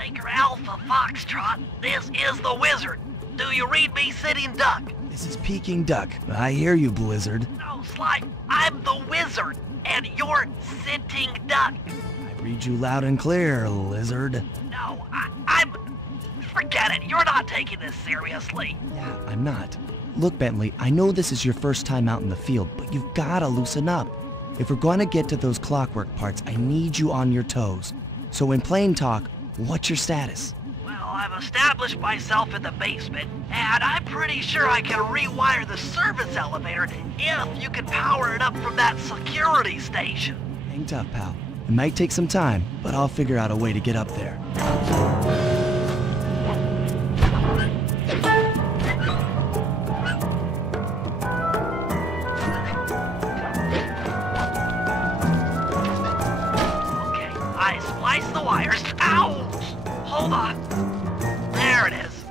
Breaker Alpha Foxtrot, this is the Wizard. Do you read me, Sitting Duck? This is Peking Duck. I hear you, Blizzard. No, Sly, I'm the Wizard, and you're Sitting Duck. I read you loud and clear, Lizard. No, I'm... Forget it, you're not taking this seriously. Yeah, I'm not. Look, Bentley, I know this is your first time out in the field, but you've gotta loosen up. If we're gonna get to those clockwork parts, I need you on your toes. So in plain talk, what's your status? Well, I've established myself in the basement, and I'm pretty sure I can rewire the service elevator if you can power it up from that security station. Hang tough, pal. It might take some time, but I'll figure out a way to get up there. Wires. Ow! Hold on. There it is.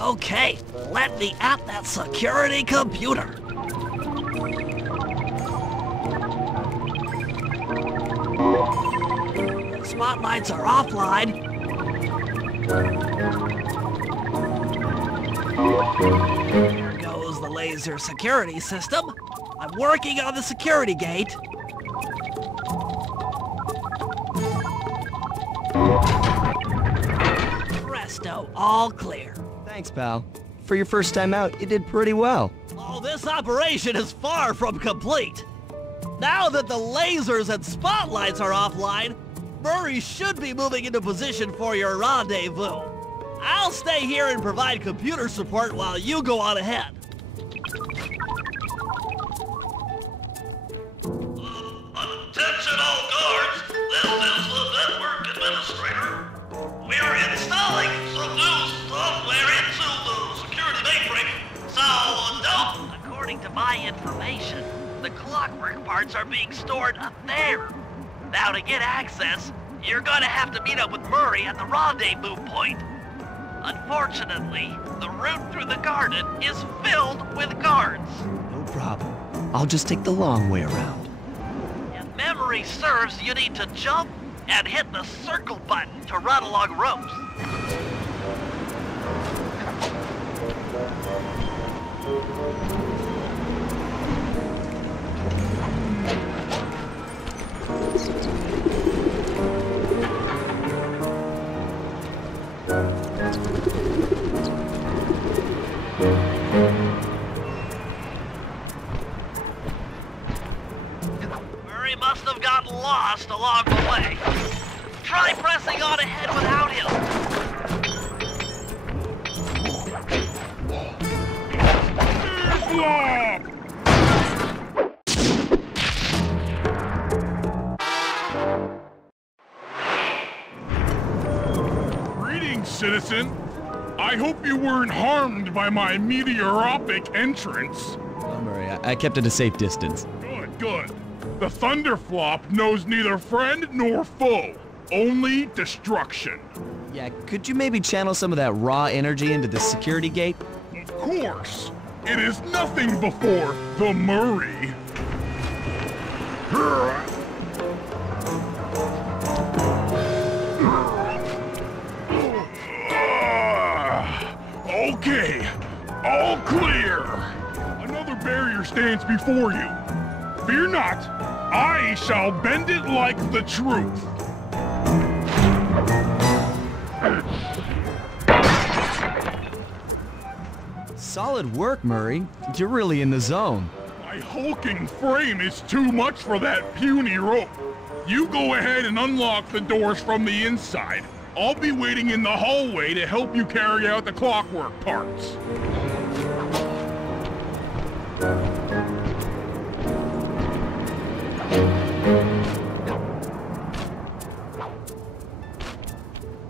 Okay. Let me at that security computer. The spotlights are offline. Here goes the laser security system. I'm working on the security gate. Presto, all clear. Thanks, pal. For your first time out, you did pretty well. Oh, this operation is far from complete. Now that the lasers and spotlights are offline, Murray should be moving into position for your rendezvous. I'll stay here and provide computer support while you go on ahead. Attention all guards, this is the network administrator. We are installing some new software into the security mainframe, so don't... According to my information, the clockwork parts are being stored up there. Now to get access, you're gonna have to meet up with Murray at the rendezvous point. Unfortunately, the route through the garden is filled with guards. No problem. I'll just take the long way around. If memory serves, you need to jump and hit the circle button to run along ropes. Murray must have gotten lost along the way. Try pressing on ahead without him. Greetings, citizen. I hope you weren't harmed by my meteoropic entrance. Don't worry, I kept at a safe distance. Good. The Thunderflop knows neither friend nor foe, only destruction. Yeah, could you maybe channel some of that raw energy into the security gate? Of course. It is nothing before the Murray. Okay, all clear. Another barrier stands before you. Fear not, I shall bend it like the truth. Solid work, Murray. You're really in the zone. My hulking frame is too much for that puny rope. You go ahead and unlock the doors from the inside. I'll be waiting in the hallway to help you carry out the clockwork parts.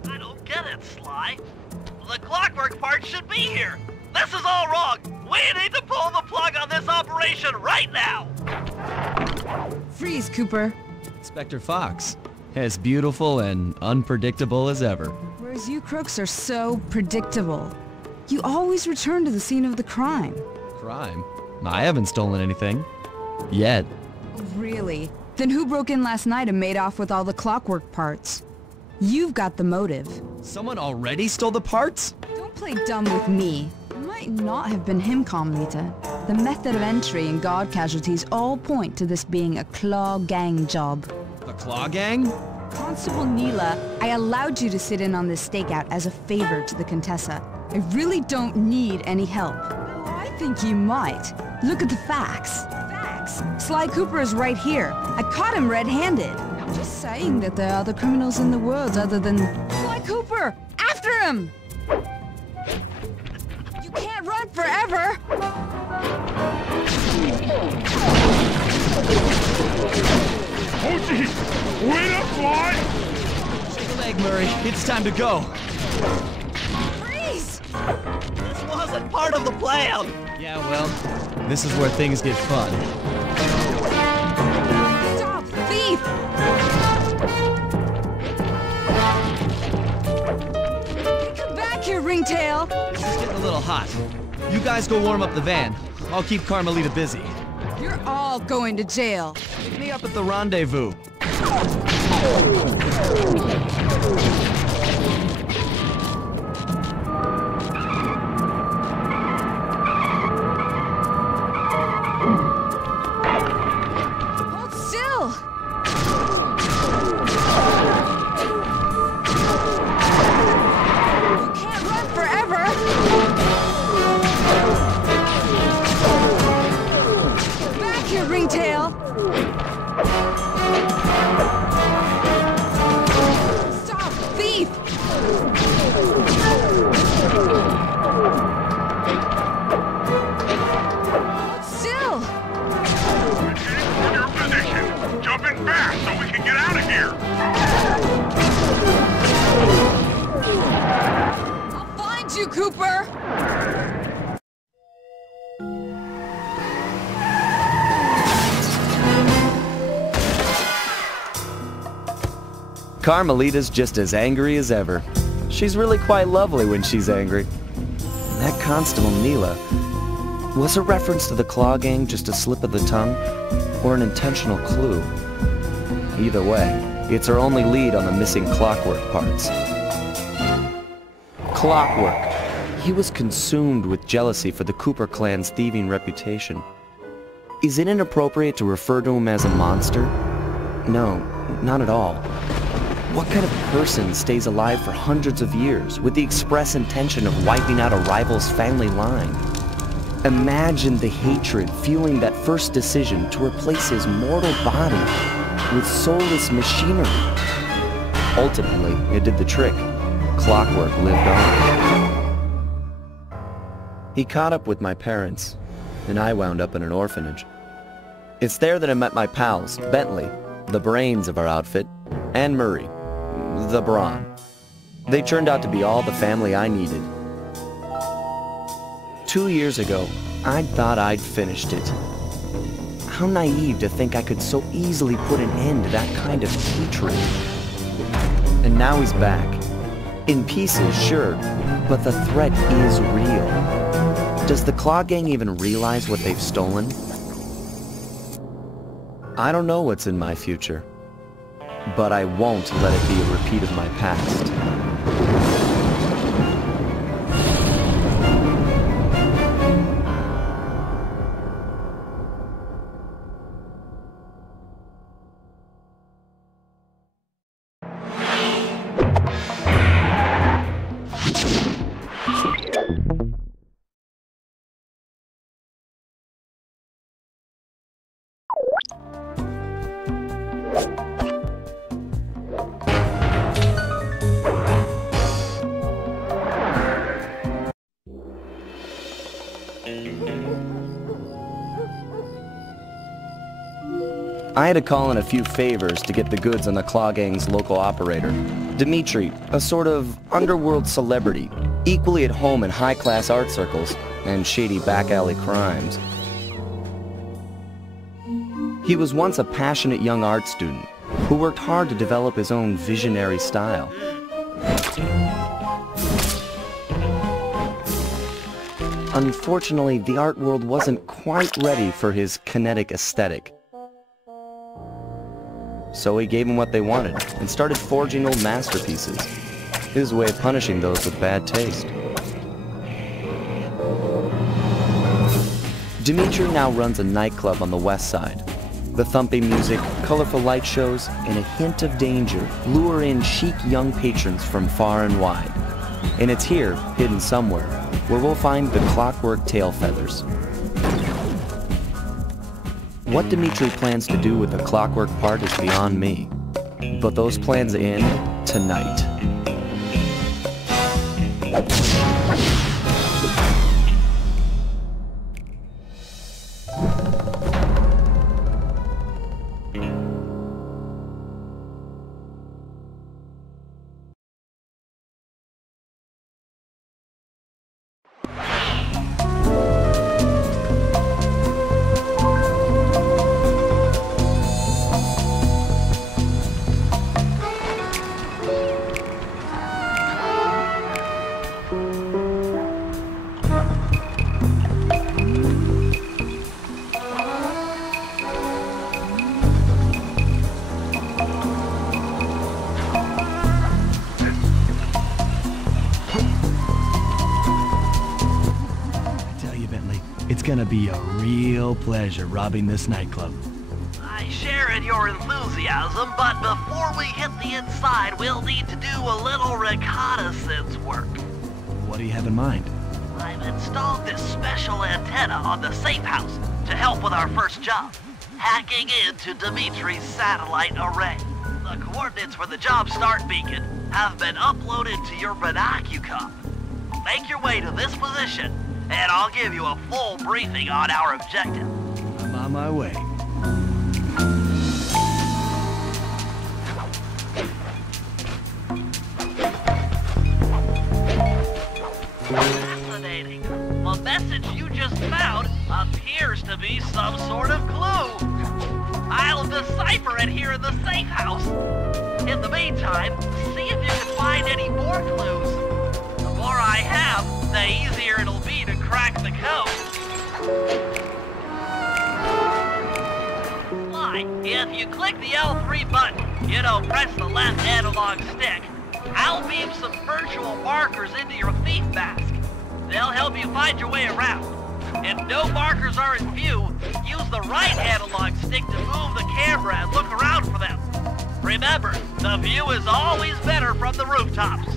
I don't get it, Sly. The clockwork part should be here. This is all wrong. We need to pull the plug on this operation right now. Freeze, Cooper. Inspector Fox. As beautiful and unpredictable as ever. Whereas you crooks are so predictable. You always return to the scene of the crime. Crime? I haven't stolen anything. Yet. Really? Then who broke in last night and made off with all the clockwork parts? You've got the motive. Someone already stole the parts? Don't play dumb with me. It might not have been him, Carmelita. The method of entry and guard casualties all point to this being a Claw Gang job. The Claw Gang? Constable Neela, I allowed you to sit in on this stakeout as a favor to the Contessa. I really don't need any help. Oh, I think you might. Look at the facts. Facts? Sly Cooper is right here. I caught him red-handed. Just saying that there are other criminals in the world other than... Sly Cooper! After him! You can't run forever! Oh, geez! Wait up, Sly! Shake a leg, Murray. It's time to go. Freeze! This wasn't part of the plan! Yeah, well, this is where things get fun. Stop, thief! Come back here, Ringtail! This is getting a little hot. You guys go warm up the van. I'll keep Carmelita busy. You're all going to jail. Pick me up at the rendezvous. Hold still! You can't run forever! Back here, Ringtail! Stop, thief! Hold still! On your position! Jumping fast so we can get out of here! I'll find you, Cooper! Carmelita's just as angry as ever. She's really quite lovely when she's angry. That Constable Neela, was a reference to the Claw Gang just a slip of the tongue, or an intentional clue? Either way, it's our only lead on the missing clockwork parts. Clockwork. He was consumed with jealousy for the Cooper clan's thieving reputation. Is it inappropriate to refer to him as a monster? No, not at all. What kind of person stays alive for hundreds of years with the express intention of wiping out a rival's family line? Imagine the hatred fueling that first decision to replace his mortal body with soulless machinery. Ultimately, it did the trick. Clockwork lived on. He caught up with my parents, and I wound up in an orphanage. It's there that I met my pals, Bentley, the brains of our outfit, and Murray, the brawn. They turned out to be all the family I needed. 2 years ago, I thought I'd finished it. How naive to think I could so easily put an end to that kind of hatred. And now he's back. In pieces, sure, but the threat is real. Does the Claw Gang even realize what they've stolen? I don't know what's in my future, but I won't let it be a repeat of my past. I had to call in a few favors to get the goods on the Claw Gang's local operator, Dimitri, a sort of underworld celebrity, equally at home in high-class art circles and shady back-alley crimes. He was once a passionate young art student who worked hard to develop his own visionary style. Unfortunately, the art world wasn't quite ready for his kinetic aesthetic. So he gave them what they wanted, and started forging old masterpieces. His way of punishing those with bad taste. Dimitri now runs a nightclub on the west side. The thumping music, colorful light shows, and a hint of danger lure in chic young patrons from far and wide. And it's here, hidden somewhere, where we'll find the clockwork tail feathers. What Dimitri plans to do with the clockwork part is beyond me. But those plans end tonight. It's gonna be a real pleasure robbing this nightclub. I share in your enthusiasm, but before we hit the inside, we'll need to do a little reconnaissance work. What do you have in mind? I've installed this special antenna on the safe house to help with our first job, hacking into Dimitri's satellite array. The coordinates for the job start beacon have been uploaded to your binocucom. Make your way to this position, and I'll give you a full briefing on our objective. I'm on my way. Fascinating. The message you just found appears to be some sort of clue. I'll decipher it here in the safe house. In the meantime, see if you can find any more clues. The more I have, the easier it'll be to crack the code. Sly, if you click the L3 button, press the left analog stick, I'll beam some virtual markers into your thief mask. They'll help you find your way around. If no markers are in view, use the right analog stick to move the camera and look around for them. Remember, the view is always better from the rooftops.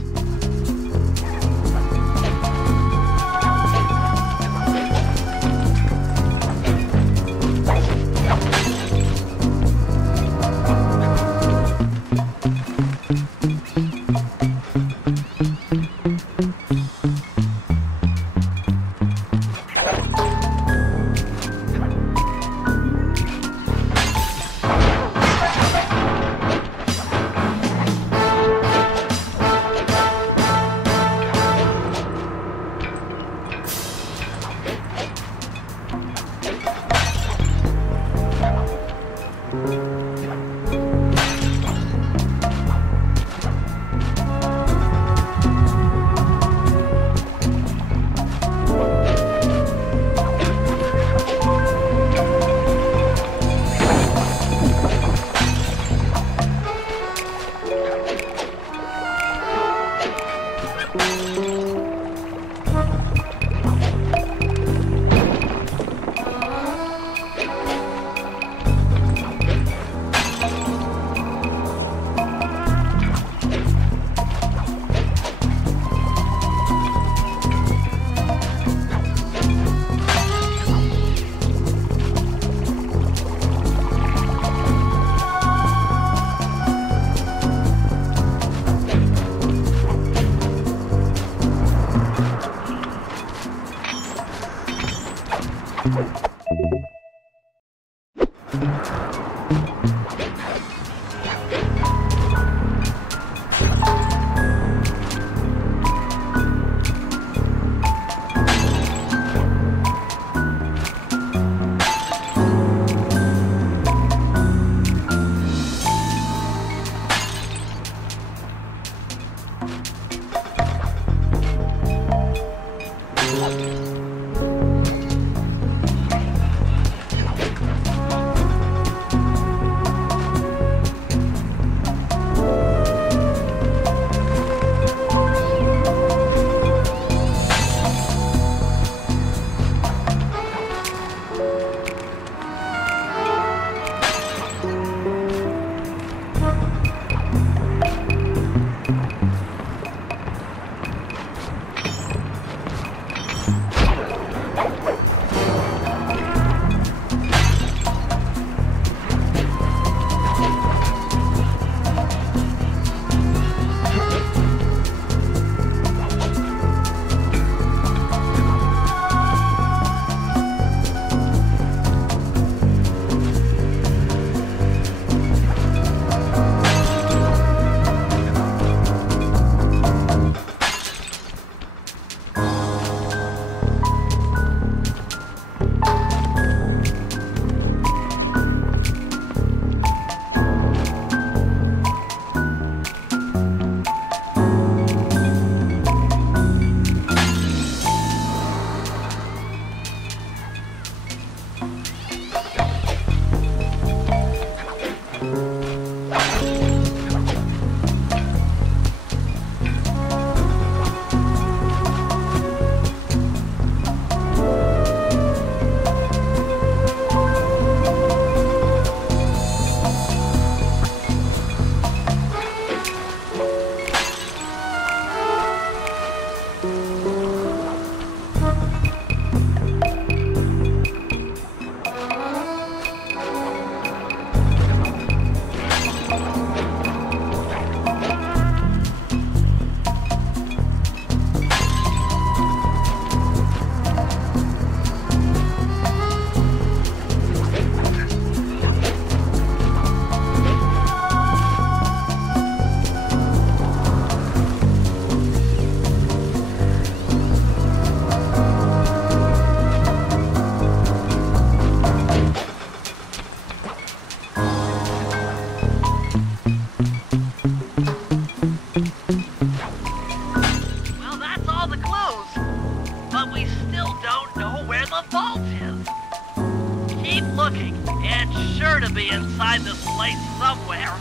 fault is. Keep looking. It's sure to be inside this place somewhere.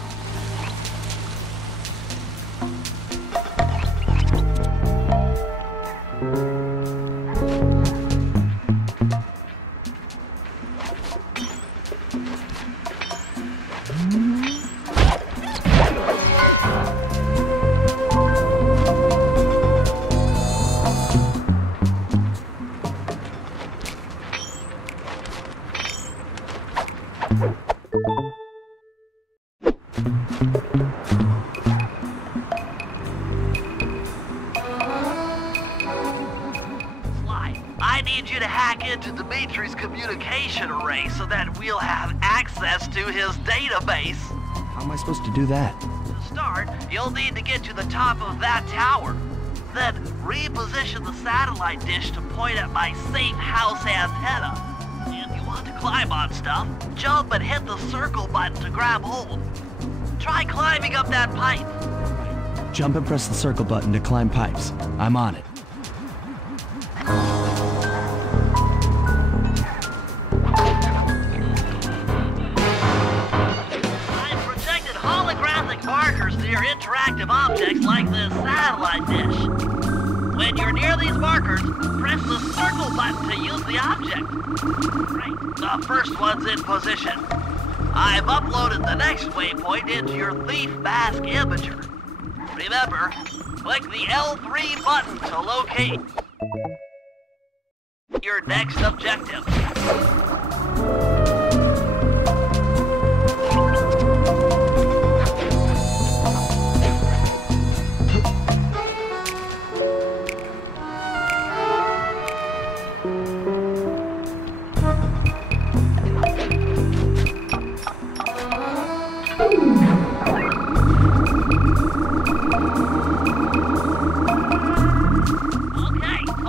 I need you to hack into Dimitri's communication array so that we'll have access to his database. How am I supposed to do that? To start, you'll need to get to the top of that tower. Then reposition the satellite dish to point at my safe house antenna. If you want to climb on stuff, jump and hit the circle button to grab hold. Try climbing up that pipe. Jump and press the circle button to climb pipes. I'm on it. I've projected holographic markers near interactive objects like this satellite dish. When you're near these markers, press the circle button to use the object. Great, the first one's in position. I've uploaded the next waypoint into your Thief Mask Imager. Remember, click the L3 button to locate your next objective.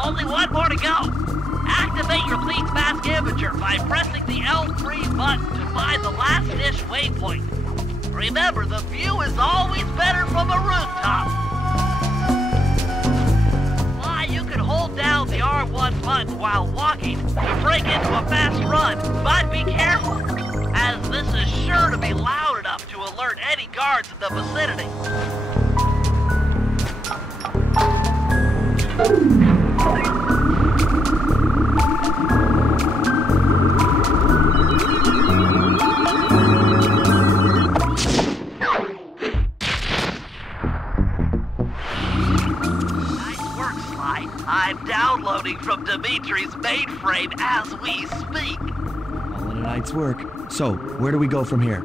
Only one more to go. Activate your Thief Mask Imager by pressing the L3 button to find the last dish waypoint. Remember, the view is always better from a rooftop. Why, you can hold down the R1 button while walking to break into a fast run, but be careful, as this is sure to be loud enough to alert any guards in the vicinity. I'm downloading from Dimitri's mainframe as we speak. All in a night's work. So, where do we go from here?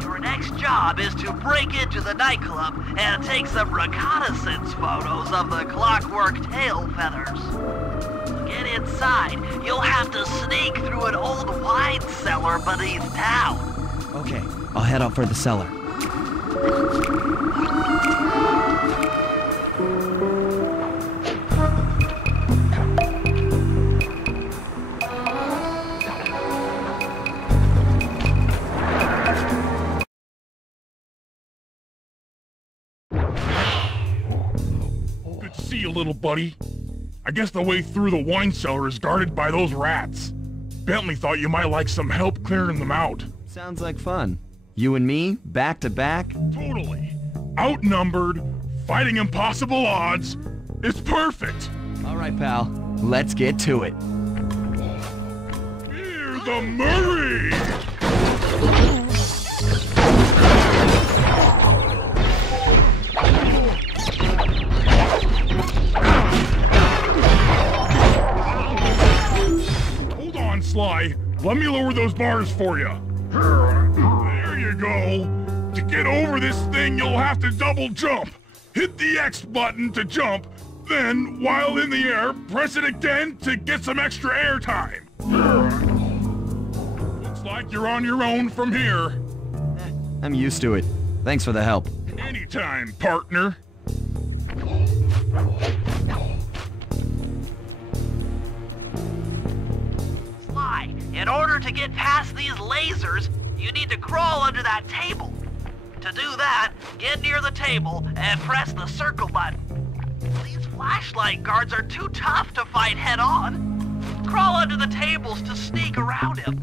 Your next job is to break into the nightclub and take some reconnaissance photos of the clockwork tail feathers. To get inside, you'll have to sneak through an old wine cellar beneath town. Okay, I'll head out for the cellar. See you, little buddy. I guess the way through the wine cellar is guarded by those rats. Bentley thought you might like some help clearing them out. Sounds like fun. You and me, back to back? Totally. Outnumbered, fighting impossible odds. It's perfect. All right, pal. Let's get to it. Here's the Murray! Sly, let me lower those bars for you. There you go. To get over this thing, you'll have to double jump. Hit the X button to jump, then, while in the air, press it again to get some extra air time. Looks like you're on your own from here. I'm used to it. Thanks for the help. Anytime, partner. In order to get past these lasers, you need to crawl under that table. To do that, get near the table and press the circle button. These flashlight guards are too tough to fight head-on. crawl under the tables to sneak around him.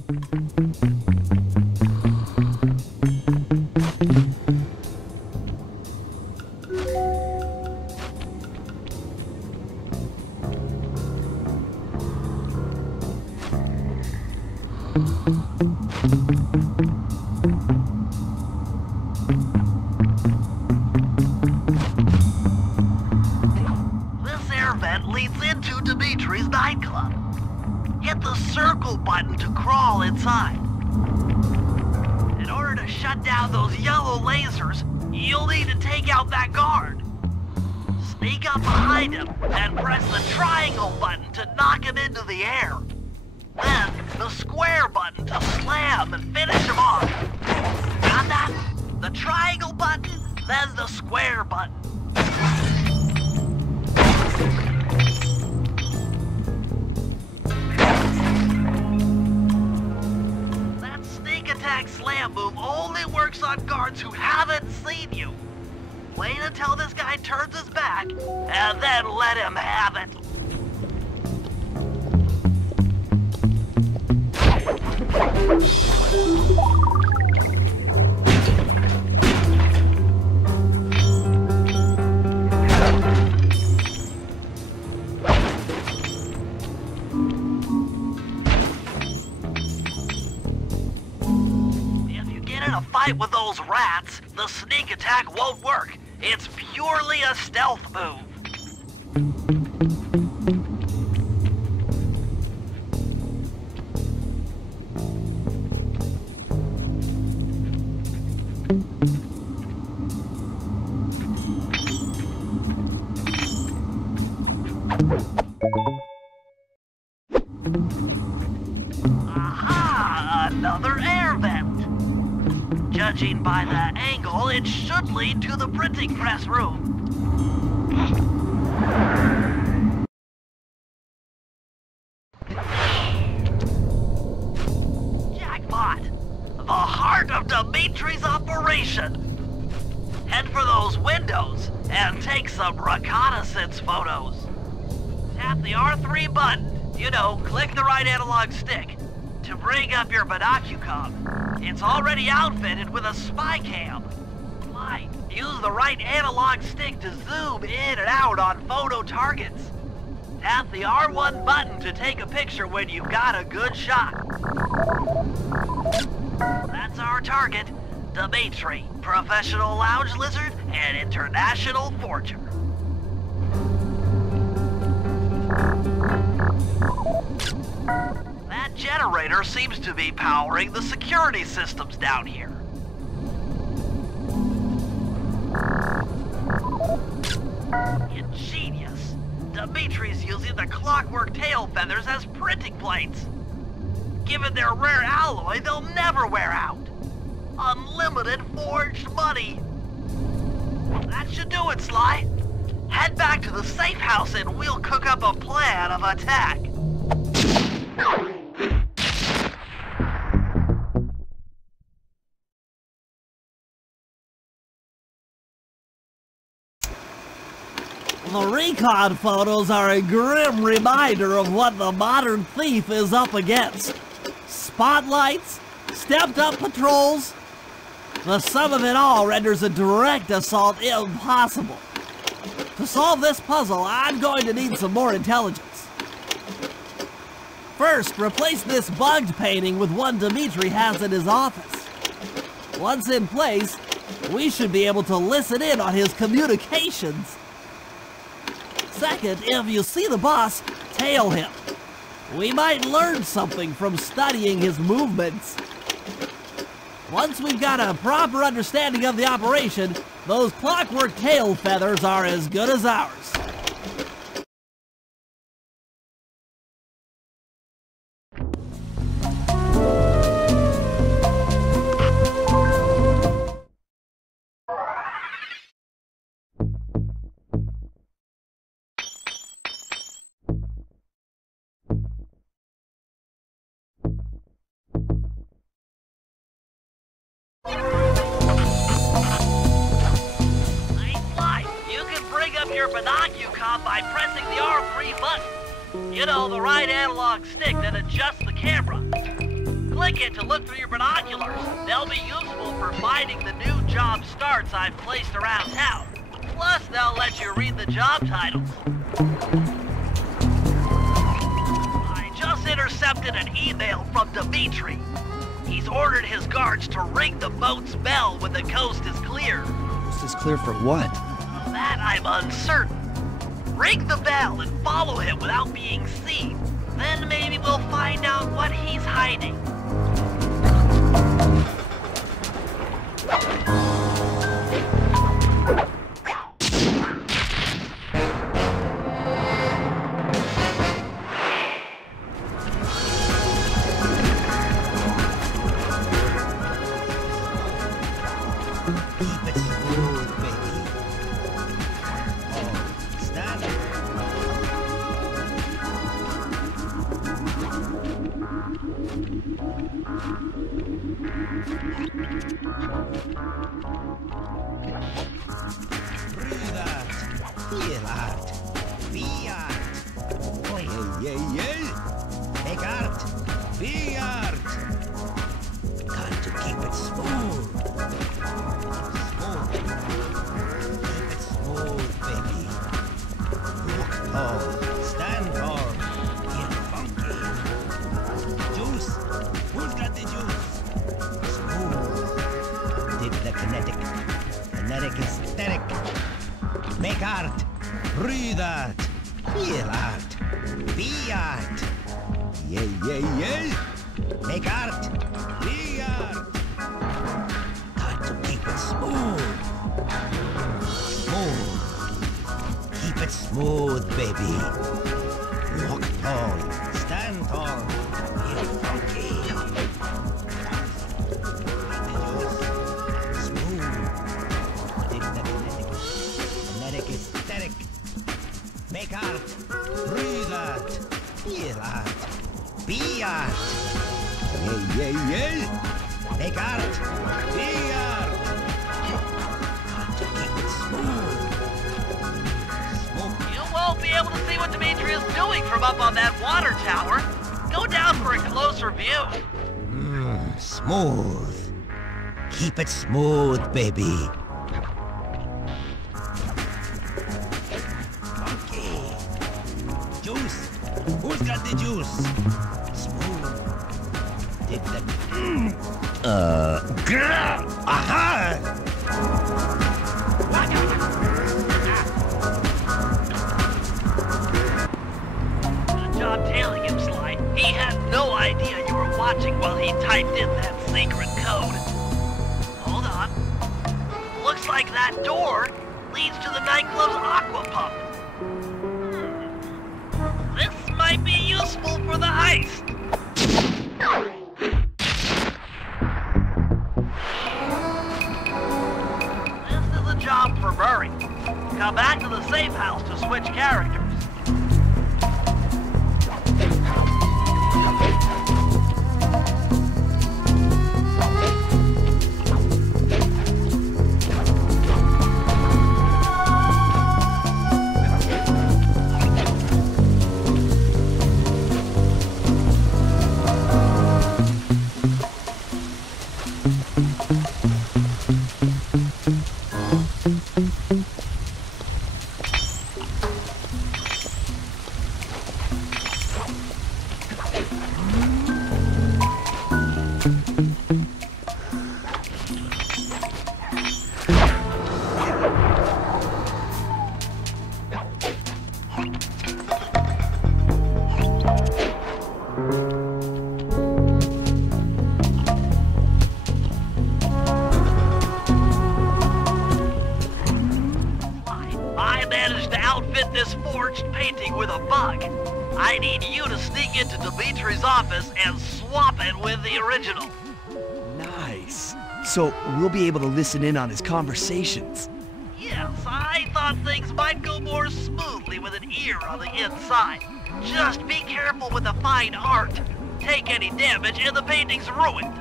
This air vent leads into Dimitri's nightclub. Hit the circle button to crawl inside. In order to shut down those yellow lasers, you'll need to take out that guard. Sneak up behind him and press the triangle button to knock him into the air. Then the square button to slam and finish him off. Got that? The triangle button, then the square button. That sneak attack slam move only works on guards who haven't seen you. Wait until this guy turns his back, and then let him have it. If you get in a fight with those rats, the sneak attack won't work. It's purely a stealth move. Aha! Another air vent. Judging by the angle, it should lead to the printing press room. Jackpot! The heart of Dimitri's operation. Head for those windows and take some reconnaissance photos. Tap the R3 button, click the right analog stick, to bring up your binocucom. It's already outfitted with a spy cam. Fly. Use the right analog stick to zoom in and out on photo targets. Tap the R1 button to take a picture when you've got a good shot. That's our target, Dimitri, professional lounge lizard and international forger. That generator seems to be powering the security systems down here. Ingenious. Dimitri's using the clockwork tail feathers as printing plates. Given their rare alloy, they'll never wear out. Unlimited forged money. That should do it, Sly. Head back to the safe house and we'll cook up a plan of attack. The Recon photos are a grim reminder of what the modern thief is up against. Spotlights, stepped-up patrols. The sum of it all renders a direct assault impossible. To solve this puzzle, I'm going to need some more intelligence. First, replace this bugged painting with one Dimitri has in his office. Once in place, we should be able to listen in on his communications. Second, if you see the boss, tail him. We might learn something from studying his movements. Once we've got a proper understanding of the operation, those clockwork tail feathers are as good as ours. Your binocucom by pressing the R3 button. You know, the right analog stick that adjusts the camera. Click it to look through your binoculars. They'll be useful for finding the new job starts I've placed around town. Plus, they'll let you read the job titles. I just intercepted an email from Dimitri. He's ordered his guards to ring the boat's bell when the coast is clear. Coast is clear for what? That I'm uncertain. Ring the bell and follow him without being seen. Then maybe we'll find out what he's hiding. Keep it smooth, baby. Funky. Juice. Who's got the juice? Smooth. Did the... Aha! Good job tailing him, Sly. He had no idea you were watching while he typed in that secret code. Hold on. Looks like that door leads to the nightclub's aqua pump. This might be useful for the heist. This is a job for Murray. Come back to the safe house to switch characters. I need you to sneak into Dimitri's office and swap it with the original. Nice. So we'll be able to listen in on his conversations. Yes, I thought things might go more smoothly with an ear on the inside. Just be careful with the fine art. Take any damage and the painting's ruined.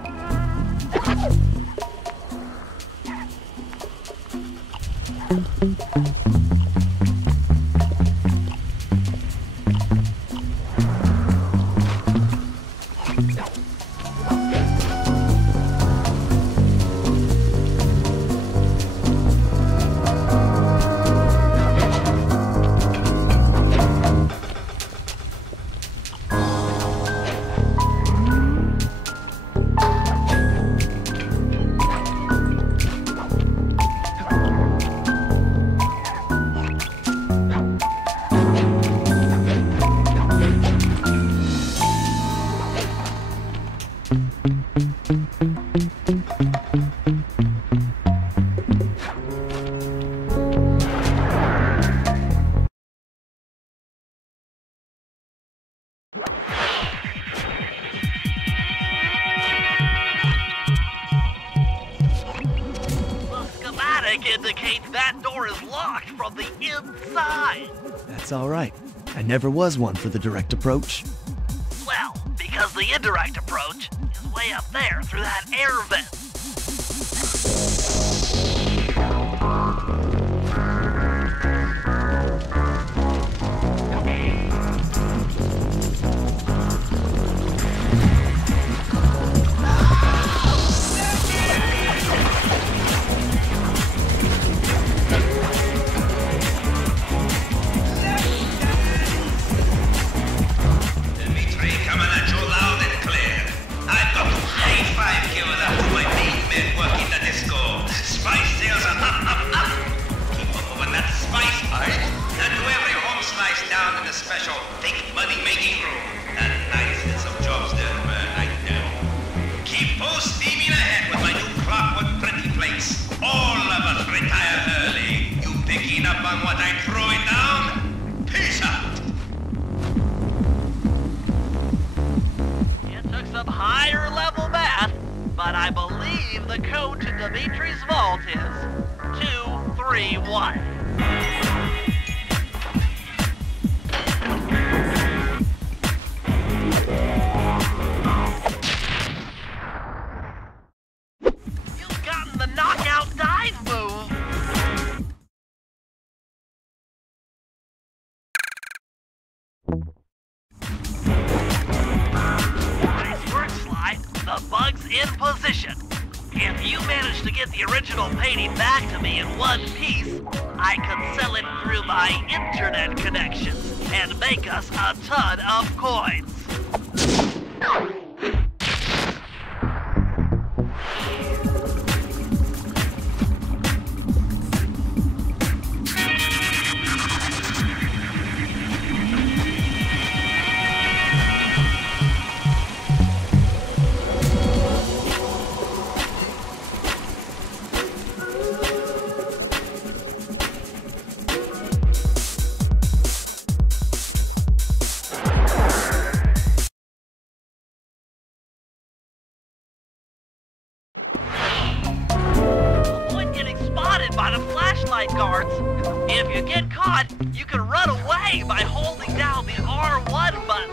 The schematic indicates that door is locked from the inside. That's all right. I never was one for the direct approach. Well, because the indirect approach is way up there through that air vent. Dimitri, coming at you loud and clear. I've got to pay 5 give it up to my main men working the disco. Spice sales are up. Keep up with that spice, alright? And to every home slice down in the special big money-making room. And nice and some jobs there, man, I know. Keep full steaming ahead with my new clockwork pretty place. All of us retire early. You picking up on what I'm throwing down? Peace out. It took some higher level math, but I believe the code to Dimitri's vault is 231. You've gotten the knockout dive move. Nice work, Sly. The bug's in position. If you manage to get the original painting back to me in one piece, I can sell it through my internet connections and make us a ton of coins. Avoid getting spotted by the flashlight guards. If you get caught, you can run away by holding down the R1 button.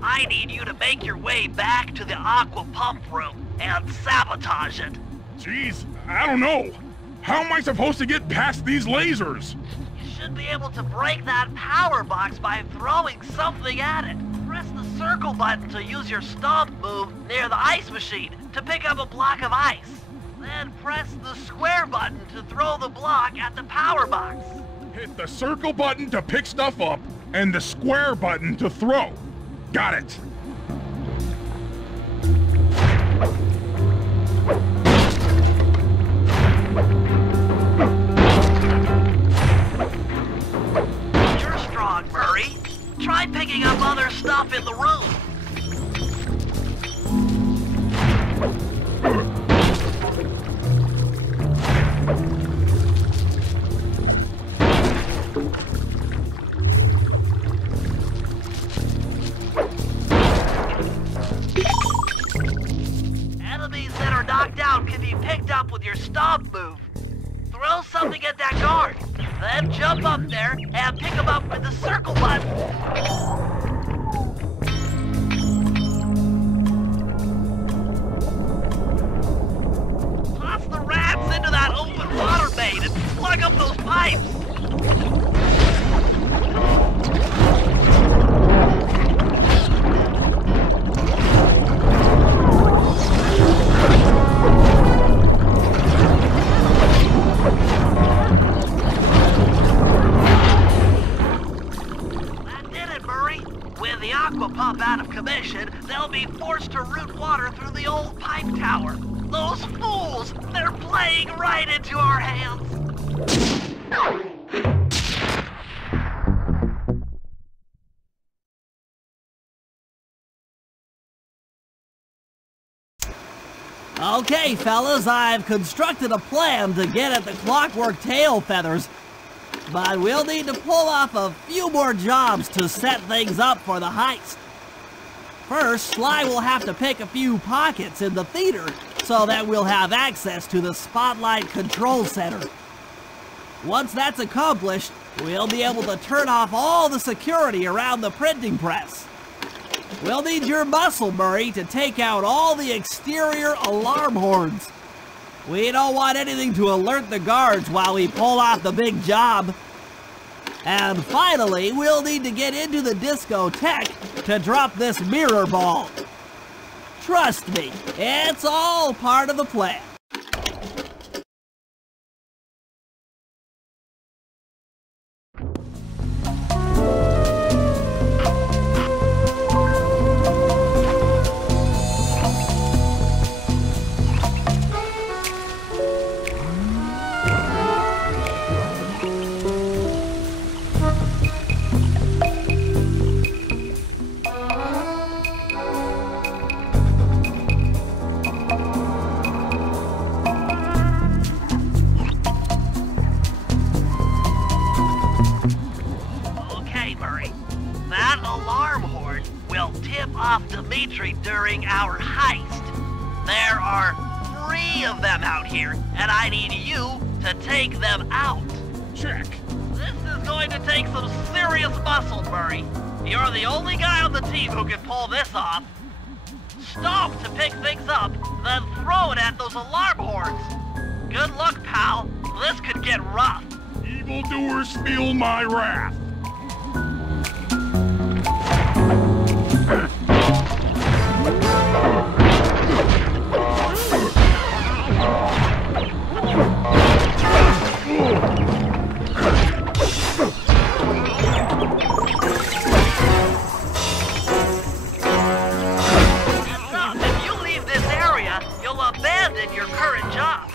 I need you to make your way back to the aqua pump room and sabotage it. Jeez, I don't know. How am I supposed to get past these lasers? You should be able to break that power box by throwing something at it. Press the circle button to use your stomp move near the ice machine to pick up a block of ice. Then press the square button to throw the block at the power box. Hit the circle button to pick stuff up and the square button to throw. Got it. knocked out can be picked up with your stomp move. Throw something at that guard, then jump up there and pick him up with the circle button. Toss the rats into that open water main and plug up those pipes. Pump out of commission, they'll be forced to route water through the old pipe tower. Those fools! They're playing right into our hands! Okay, fellas, I've constructed a plan to get at the clockwork tail feathers. But we'll need to pull off a few more jobs to set things up for the heist. First, Sly will have to pick a few pockets in the theater so that we'll have access to the Spotlight Control Center. Once that's accomplished, we'll be able to turn off all the security around the printing press. We'll need your muscle, Murray, to take out all the exterior alarm horns. We don't want anything to alert the guards while we pull off the big job. And finally, we'll need to get into the discotheque to drop this mirror ball. Trust me, it's all part of the plan. Dimitri during our heist. There are 3 of them out here, and I need you to take them out. Check. This is going to take some serious muscle, Murray. You're the only guy on the team who can pull this off. Stomp to pick things up, then throw it at those alarm horns. Good luck, pal. This could get rough. Evildoers feel my wrath. If you leave this area, you'll abandon your current job.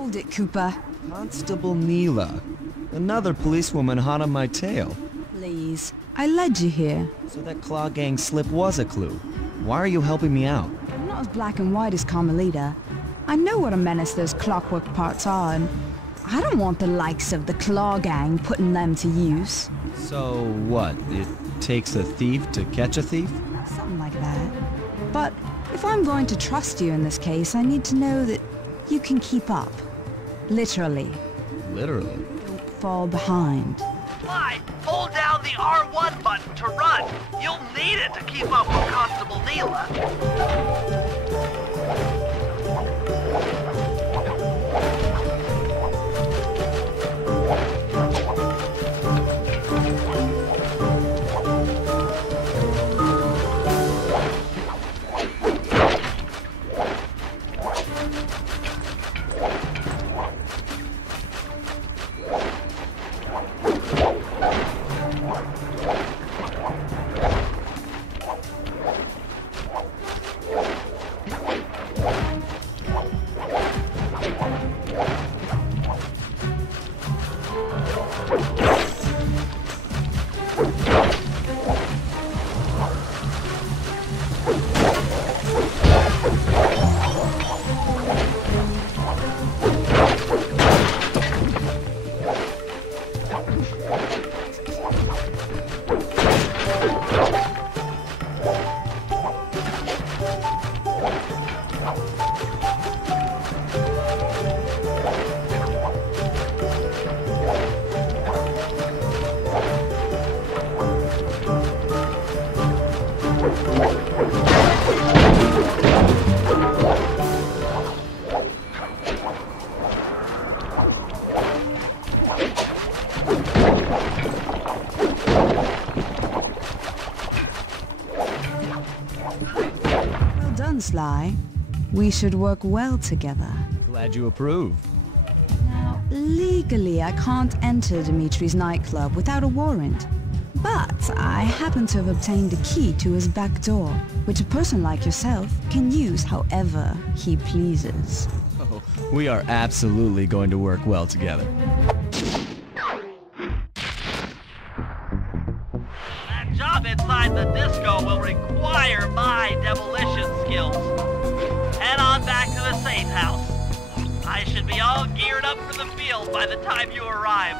Hold it, Cooper. Constable Neela. Another policewoman hot on my tail. Please. I led you here. So that Claw Gang slip was a clue. Why are you helping me out? I'm not as black and white as Carmelita. I know what a menace those clockwork parts are, and I don't want the likes of the Claw Gang putting them to use. So what? It takes a thief to catch a thief? Something like that. But if I'm going to trust you in this case, I need to know that you can keep up. Literally. Literally? Don't fall behind. Sly, hold down the R1 button to run. You'll need it to keep up with Constable Neela. Sly. We should work well together. Glad you approve. Now, legally, I can't enter Dimitri's nightclub without a warrant. But I happen to have obtained a key to his back door, which a person like yourself can use however he pleases. Oh, we are absolutely going to work well together. That job inside the disco will require my demolition skills. Head on back to the safe house. I should be all geared up for the field by the time you arrive.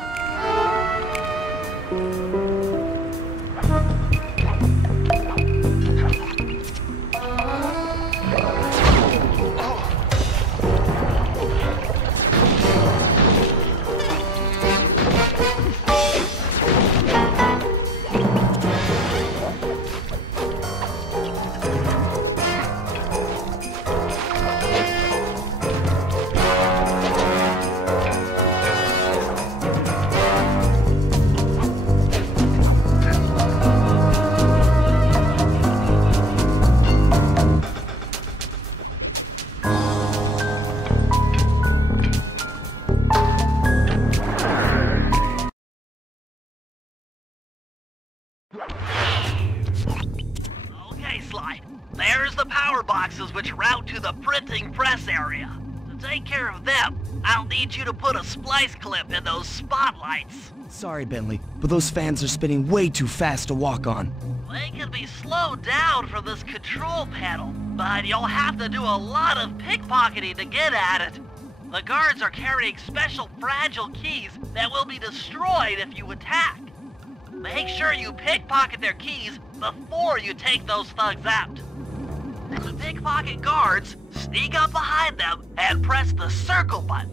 Okay, Sly. There's the power boxes which route to the printing press area. To take care of them, I'll need you to put a splice clip in those spotlights. Sorry, Bentley, but those fans are spinning way too fast to walk on. They can be slowed down from this control panel, but you'll have to do a lot of pickpocketing to get at it. The guards are carrying special fragile keys that will be destroyed if you attack. Make sure you pickpocket their keys before you take those thugs out. The pickpocket guards, sneak up behind them and press the circle button.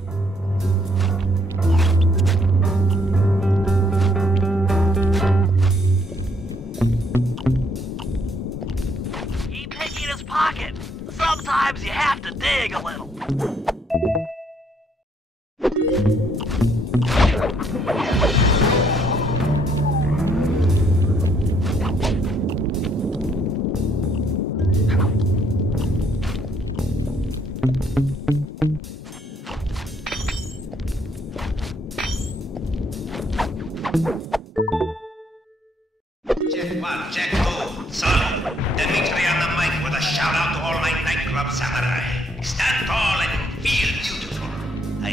Keep picking his pocket. Sometimes you have to dig a little. Check 1, check 2. Son, Dimitri on the mic with a shout out to all my nightclub samurai. Stand tall and feel beautiful. I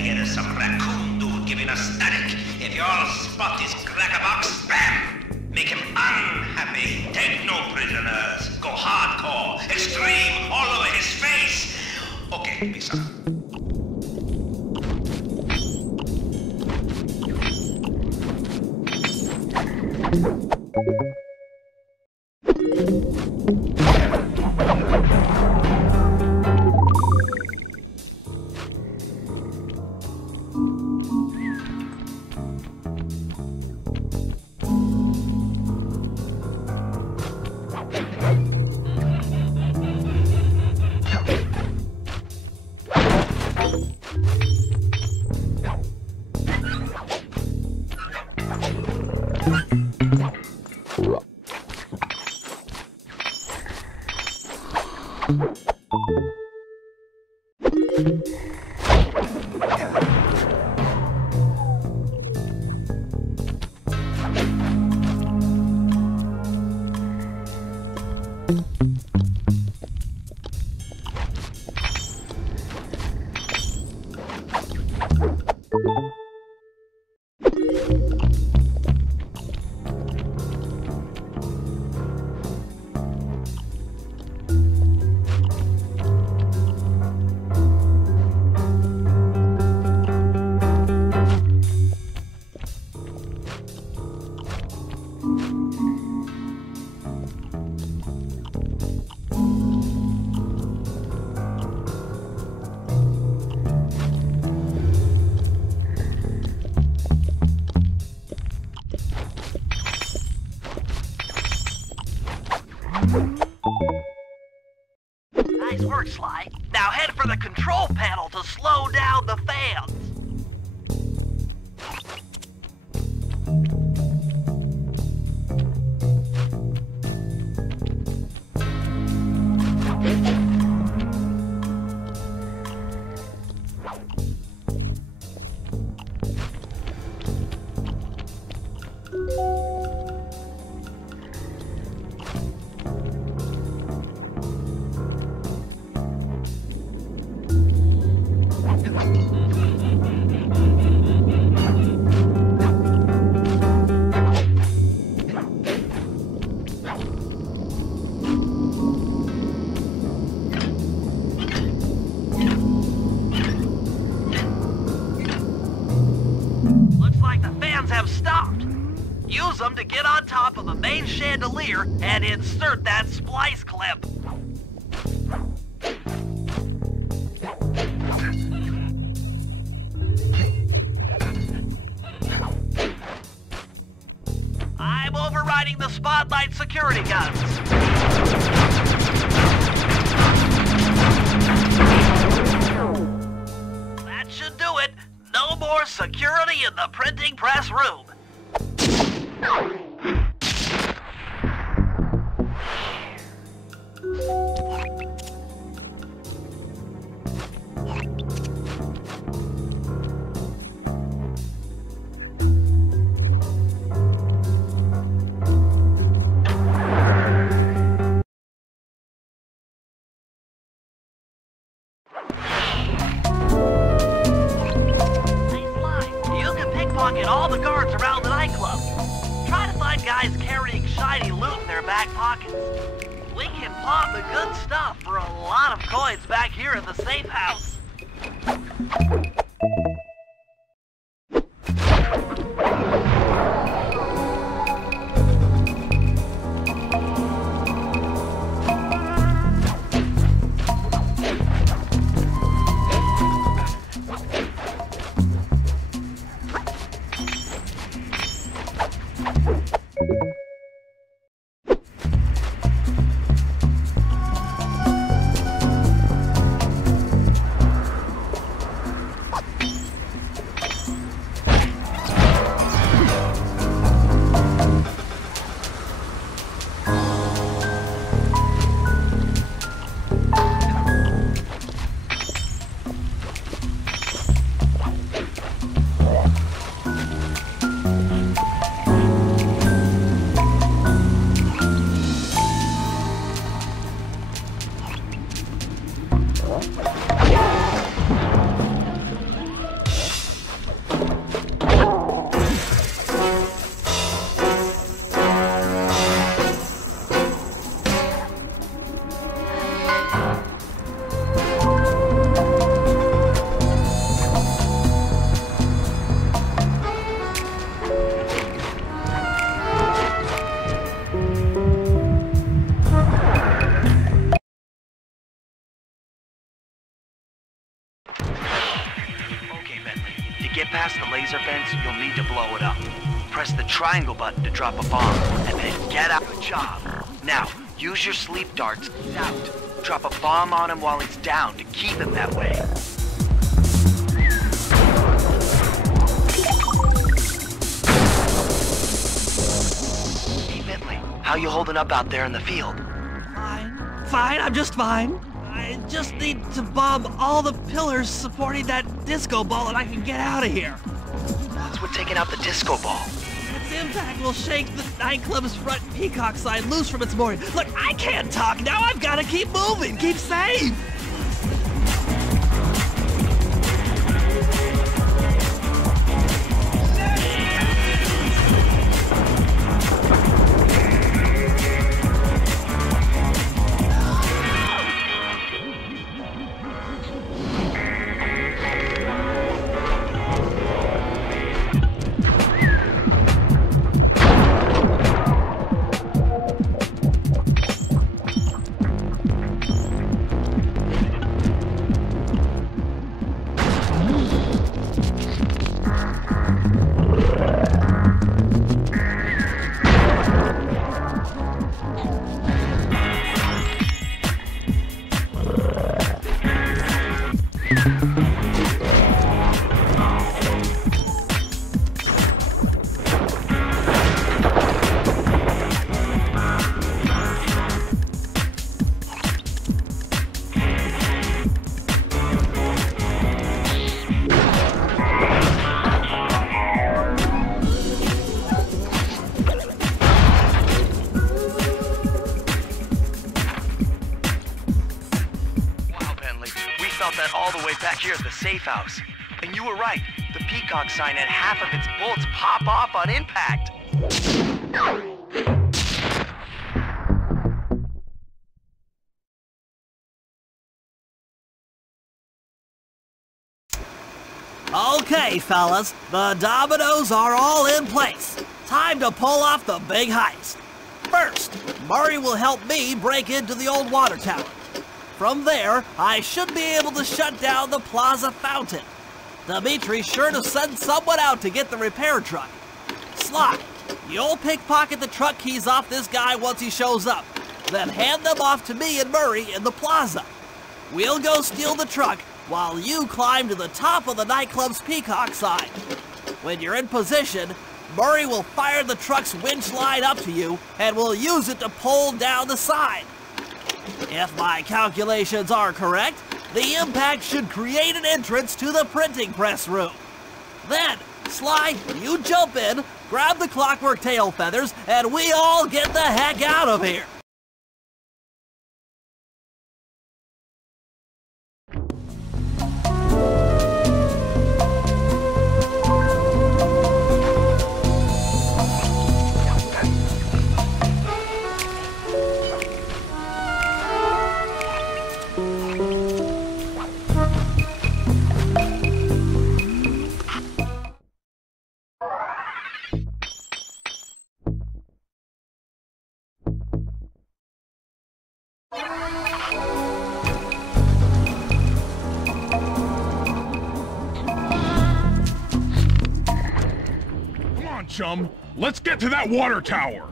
spot this crackerbox, bam! Make him unhappy. Take no prisoners. Go hardcore. Extreme all over his face. Okay, Misa. Nice work, Sly. Now head for the control panel to slow down the fans. Use them to get on top of the main chandelier and insert that splice clip. I'm overriding the spotlight security guns. That should do it. No more security in the printing press room. Pickpocket all the guards around the nightclub. Try to find guys carrying shiny loot in their back pockets. We can pawn the good stuff for a lot of coins back here in the safe house. get past the laser fence, you'll need to blow it up. Press the triangle button to drop a bomb, and then get out. Good job. Now, use your sleep darts out. Drop a bomb on him while he's down to keep him that way. Hey, Bentley, how you holding up out there in the field? Fine, I'm just fine. I just need to bomb all the pillars supporting that disco ball and I can get out of here. What's with taking out the disco ball? Its impact will shake the nightclub's front peacock sign loose from its mooring. Look, I can't talk now. I've got to keep moving, keep safe. House. And you were right. The peacock sign had half of its bolts pop off on impact. Okay, fellas, the dominoes are all in place. Time to pull off the big heist. First, Murray will help me break into the old water tower. From there, I should be able to shut down the plaza fountain. Dimitri's sure to send someone out to get the repair truck. Sly, you'll pickpocket the truck keys off this guy once he shows up, then hand them off to me and Murray in the plaza. We'll go steal the truck while you climb to the top of the nightclub's peacock sign. When you're in position, Murray will fire the truck's winch line up to you and will use it to pull down the sign. If my calculations are correct, the impact should create an entrance to the printing press room. Then, Sly, you jump in, grab the clockwork tail feathers, and we all get the heck out of here. Chum, let's get to that water tower.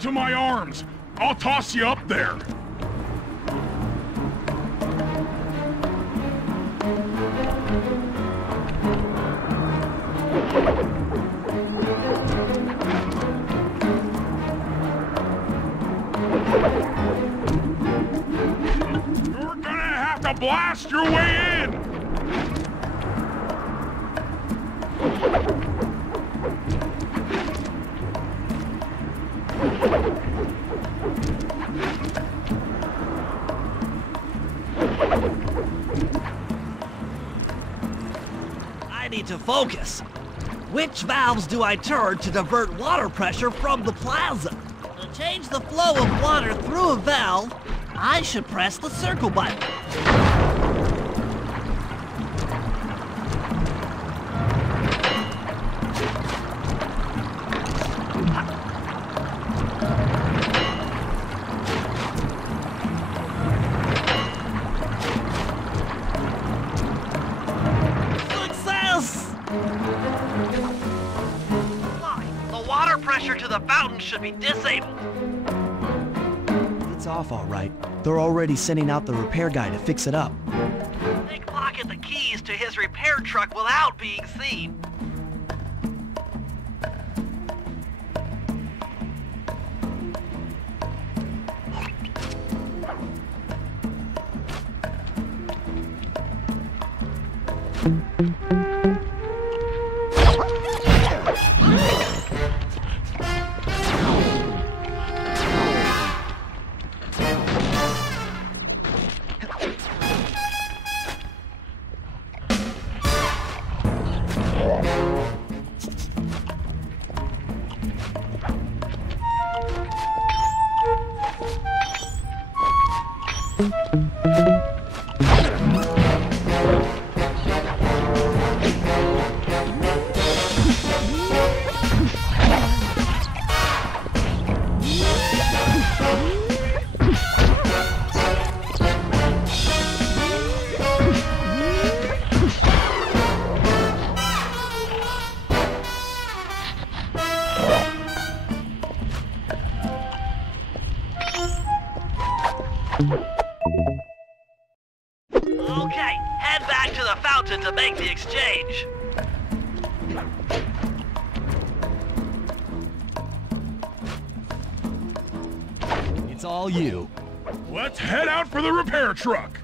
To my arms. I'll toss you up there. You're gonna have to blast your way in. need to focus. Which valves do I turn to divert water pressure from the plaza? To change the flow of water through a valve, I should press the circle button. To the fountain should be disabled. It's off all right. They're already sending out the repair guy to fix it up. Pickpocket the keys to his repair truck without being seen. Okay, head back to the fountain to make the exchange. It's all you. Let's head out for the repair truck.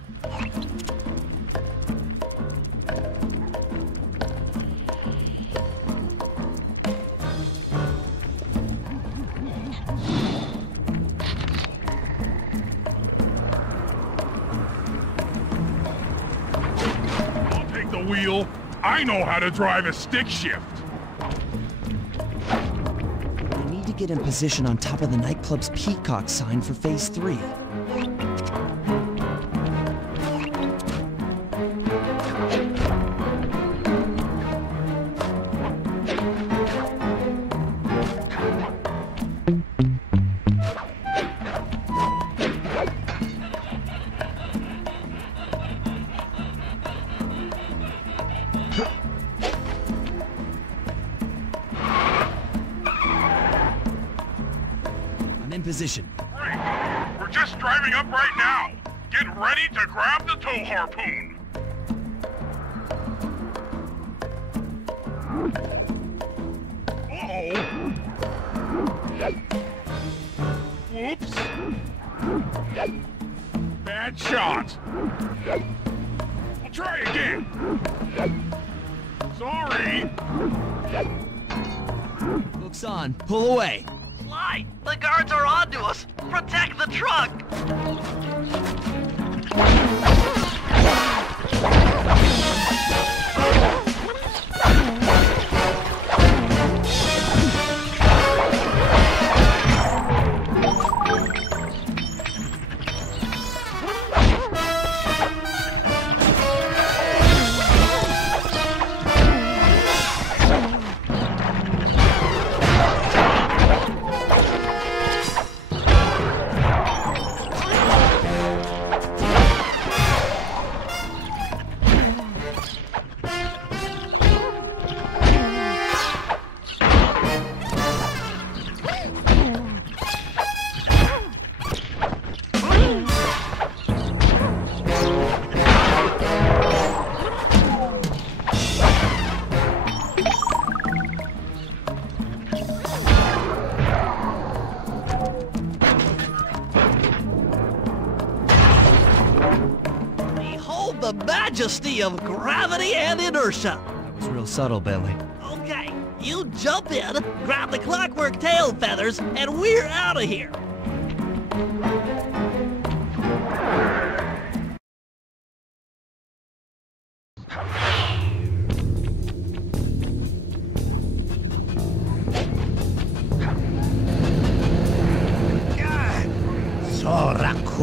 Wheel. I know how to drive a stick shift. I need to get in position on top of the nightclub's peacock sign for phase 3. Position. Great. We're just driving up right now. Get ready to grab the tow harpoon. Uh-oh. Whoops. Bad shot. I'll try again. Sorry. Hooks on. Pull away. Sly, the guards are onto us. Protect the truck. The majesty of gravity and inertia. That was real subtle, Bentley. Okay, you jump in, grab the clockwork tail feathers, and we're out of here.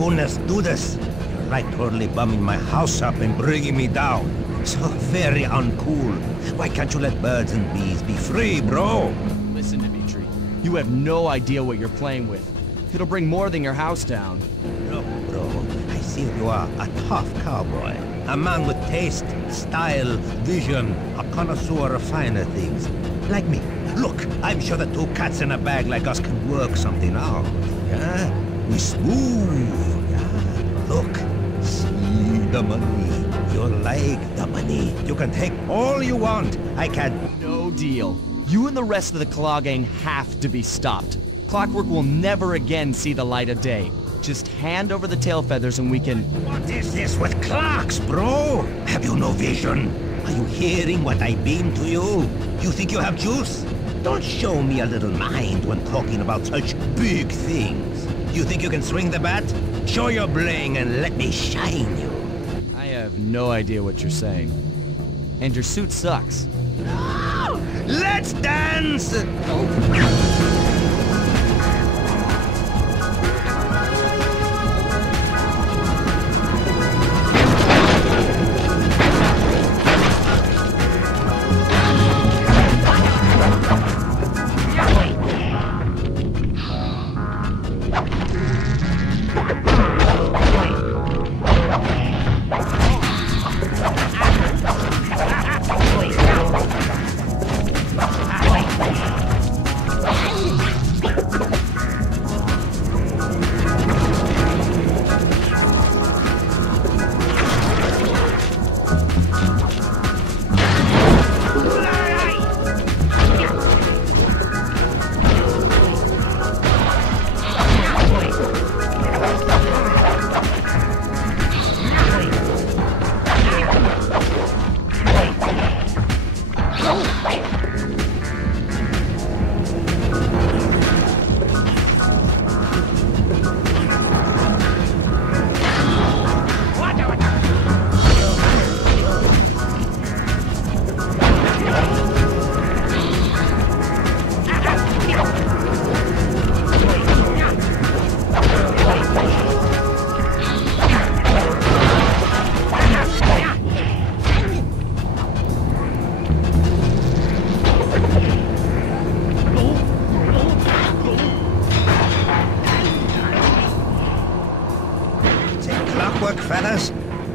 goodness, do this. You're like totally bumming my house up and bringing me down. So very uncool. Why can't you let birds and bees be free, bro? Listen, Dimitri, you have no idea what you're playing with. It'll bring more than your house down. Look, bro, I see you are a tough cowboy. A man with taste, style, vision, a connoisseur of finer things. Like me. Look, I'm sure the two cats in a bag like us can work something out. Yeah? We smooth. Yeah? Look, see the money. You like the money. You can take all you want. I can... No deal. You and the rest of the Claw Gang have to be stopped. Clockwork will never again see the light of day. Just hand over the tail feathers and we can... What is this with clocks, bro? Have you no vision? Are you hearing what I beam to you? You think you have juice? Don't show me a little mind when talking about such big things. You think you can swing the bat? Show your bling and let me shine you. I have no idea what you're saying. And your suit sucks. Let's dance!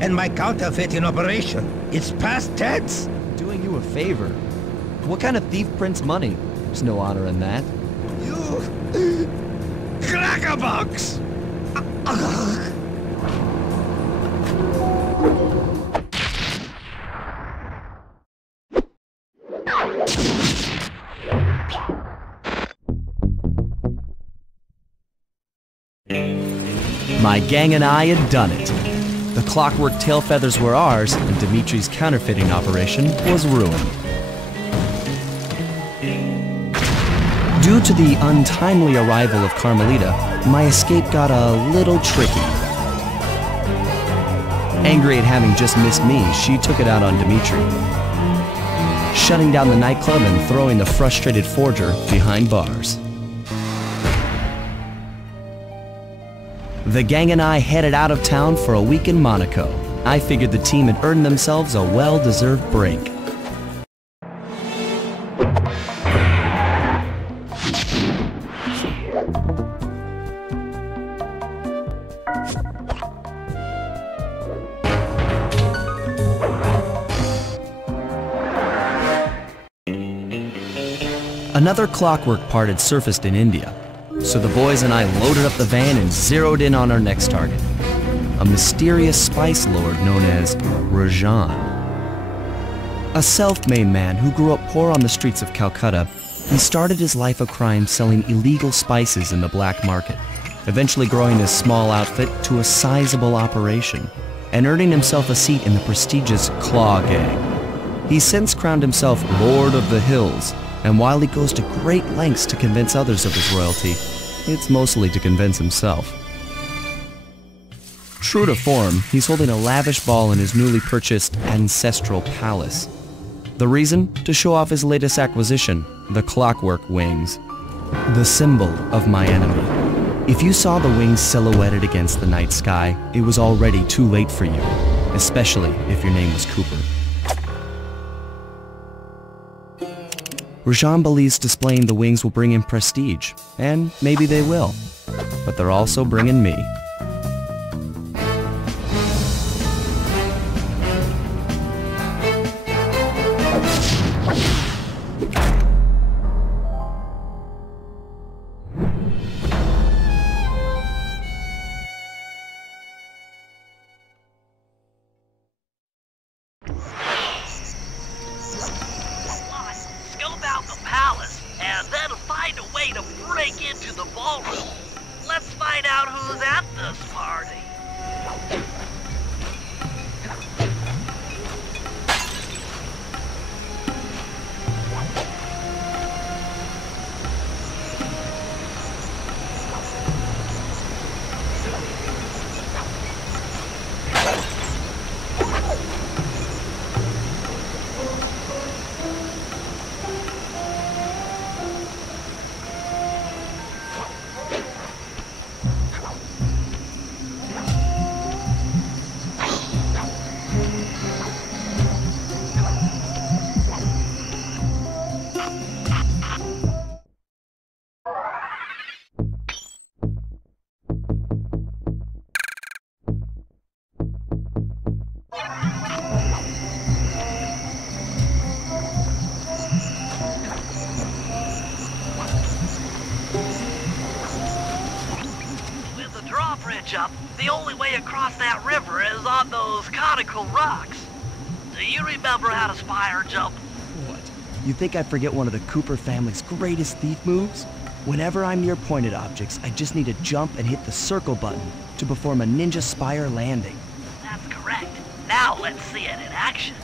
And my counterfeit in operation. It's past tense. Doing you a favor. What kind of thief prints money? There's no honor in that. You... Crackerbox! My gang and I had done it. The clockwork tail feathers were ours, and Dimitri's counterfeiting operation was ruined. Due to the untimely arrival of Carmelita, my escape got a little tricky. Angry at having just missed me, she took it out on Dimitri, shutting down the nightclub and throwing the frustrated forger behind bars. The gang and I headed out of town for a week in Monaco. I figured the team had earned themselves a well-deserved break. Another clockwork part had surfaced in India. So the boys and I loaded up the van and zeroed in on our next target, a mysterious spice lord known as Rajan. A self-made man who grew up poor on the streets of Calcutta, he started his life of crime selling illegal spices in the black market, eventually growing his small outfit to a sizable operation, and earning himself a seat in the prestigious Claw Gang. He's since crowned himself Lord of the Hills, and while he goes to great lengths to convince others of his royalty, it's mostly to convince himself. True to form, he's holding a lavish ball in his newly purchased ancestral palace. The reason? To show off his latest acquisition, the clockwork wings, the symbol of my enemy. If you saw the wings silhouetted against the night sky, it was already too late for you, especially if your name was Cooper. Rajan believes displaying the wings will bring him prestige, and maybe they will, but they're also bringing me. Scope out the palace, and then find a way to break into the ballroom. Let's find out who's at this party. Drawbridge up, the only way across that river is on those conical rocks. Do you remember how to spire jump? What? You think I forget one of the Cooper family's greatest thief moves? Whenever I'm near pointed objects, I just need to jump and hit the circle button to perform a ninja spire landing. That's correct. Now let's see it in action.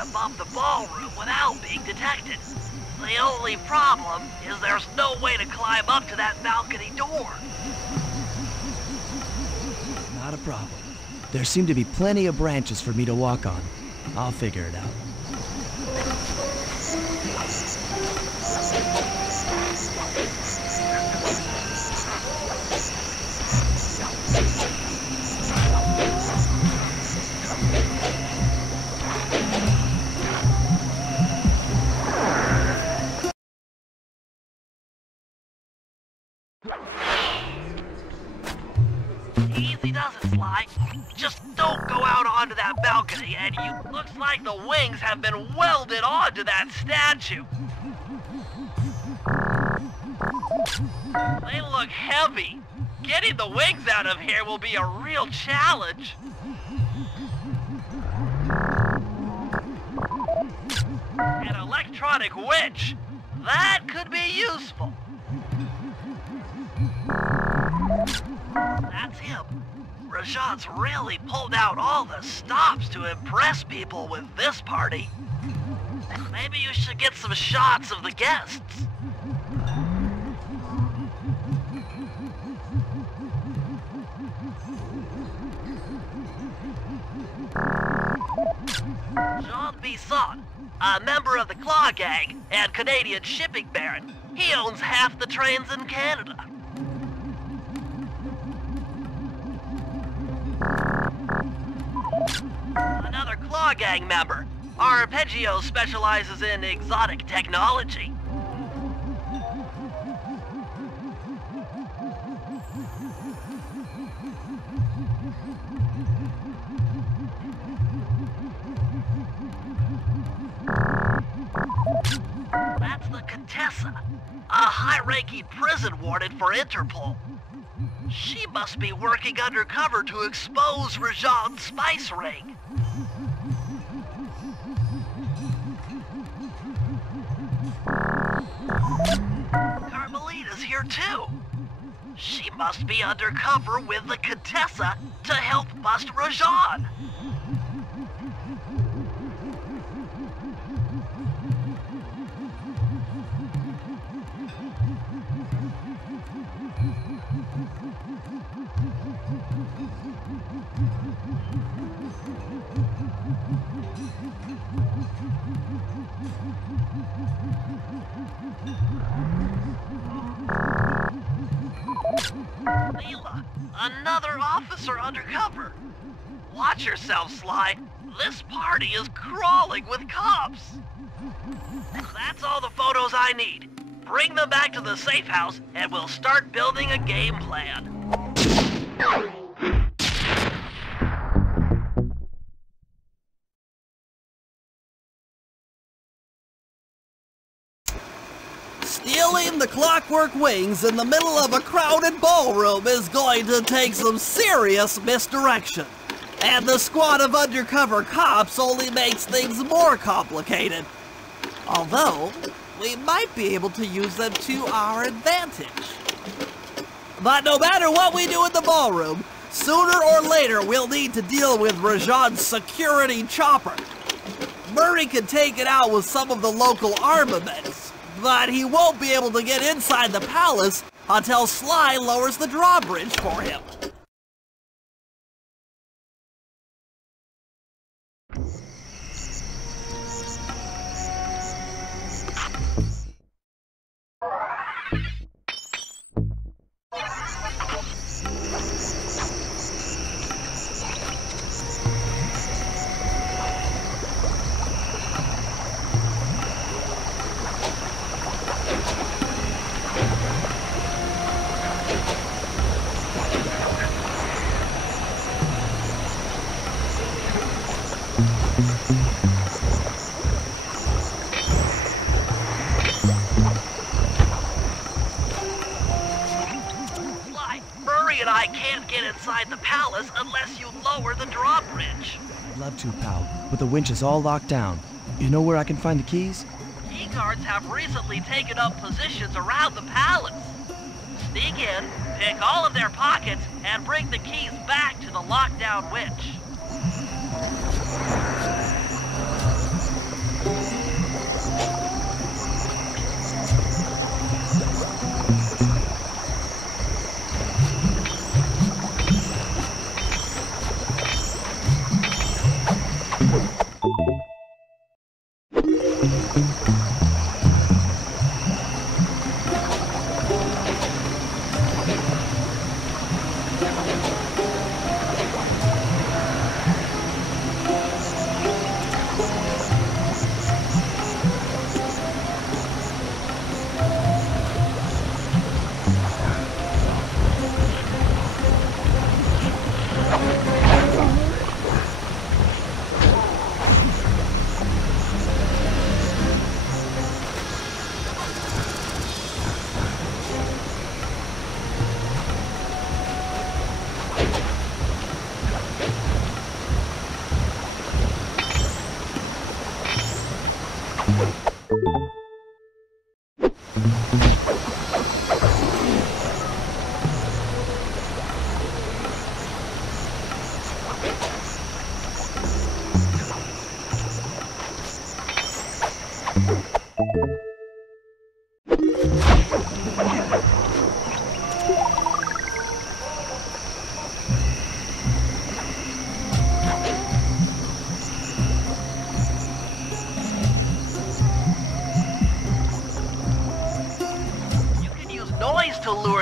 Above the ballroom without being detected. The only problem is there's no way to climb up to that balcony door. Not a problem. There seem to be plenty of branches for me to walk on. I'll figure it out. Easy does it, Sly. Just don't go out onto that balcony, and you looks like the wings have been welded onto that statue. They look heavy. Getting the wings out of here will be a real challenge. An electronic winch. That could be useful. That's him. Rajan's really pulled out all the stops to impress people with this party. Maybe you should get some shots of the guests. Jean Bisson, a member of the Claw Gang and Canadian shipping baron. He owns half the trains in Canada. Another Claw Gang member, Arpeggio specializes in exotic technology. That's the Contessa, a high-ranking prison warden for Interpol. She must be working undercover to expose Rajan's spice ring. Carmelita's here too. She must be undercover with the Contessa to help bust Rajan. Leela, another officer undercover. Watch yourself, Sly. This party is crawling with cops. That's all the photos I need. Bring them back to the safe house and we'll start building a game plan. Stealing the clockwork wings in the middle of a crowded ballroom is going to take some serious misdirection. And the squad of undercover cops only makes things more complicated. Although, we might be able to use them to our advantage. But no matter what we do in the ballroom, sooner or later we'll need to deal with Rajan's security chopper. Murray can take it out with some of the local armaments, but he won't be able to get inside the palace until Sly lowers the drawbridge for him. I can't get inside the palace unless you lower the drawbridge. I'd love to, pal, but the winch is all locked down. You know where I can find the keys? Key guards have recently taken up positions around the palace. Sneak in, pick all of their pockets, and bring the keys back to the lockdown winch.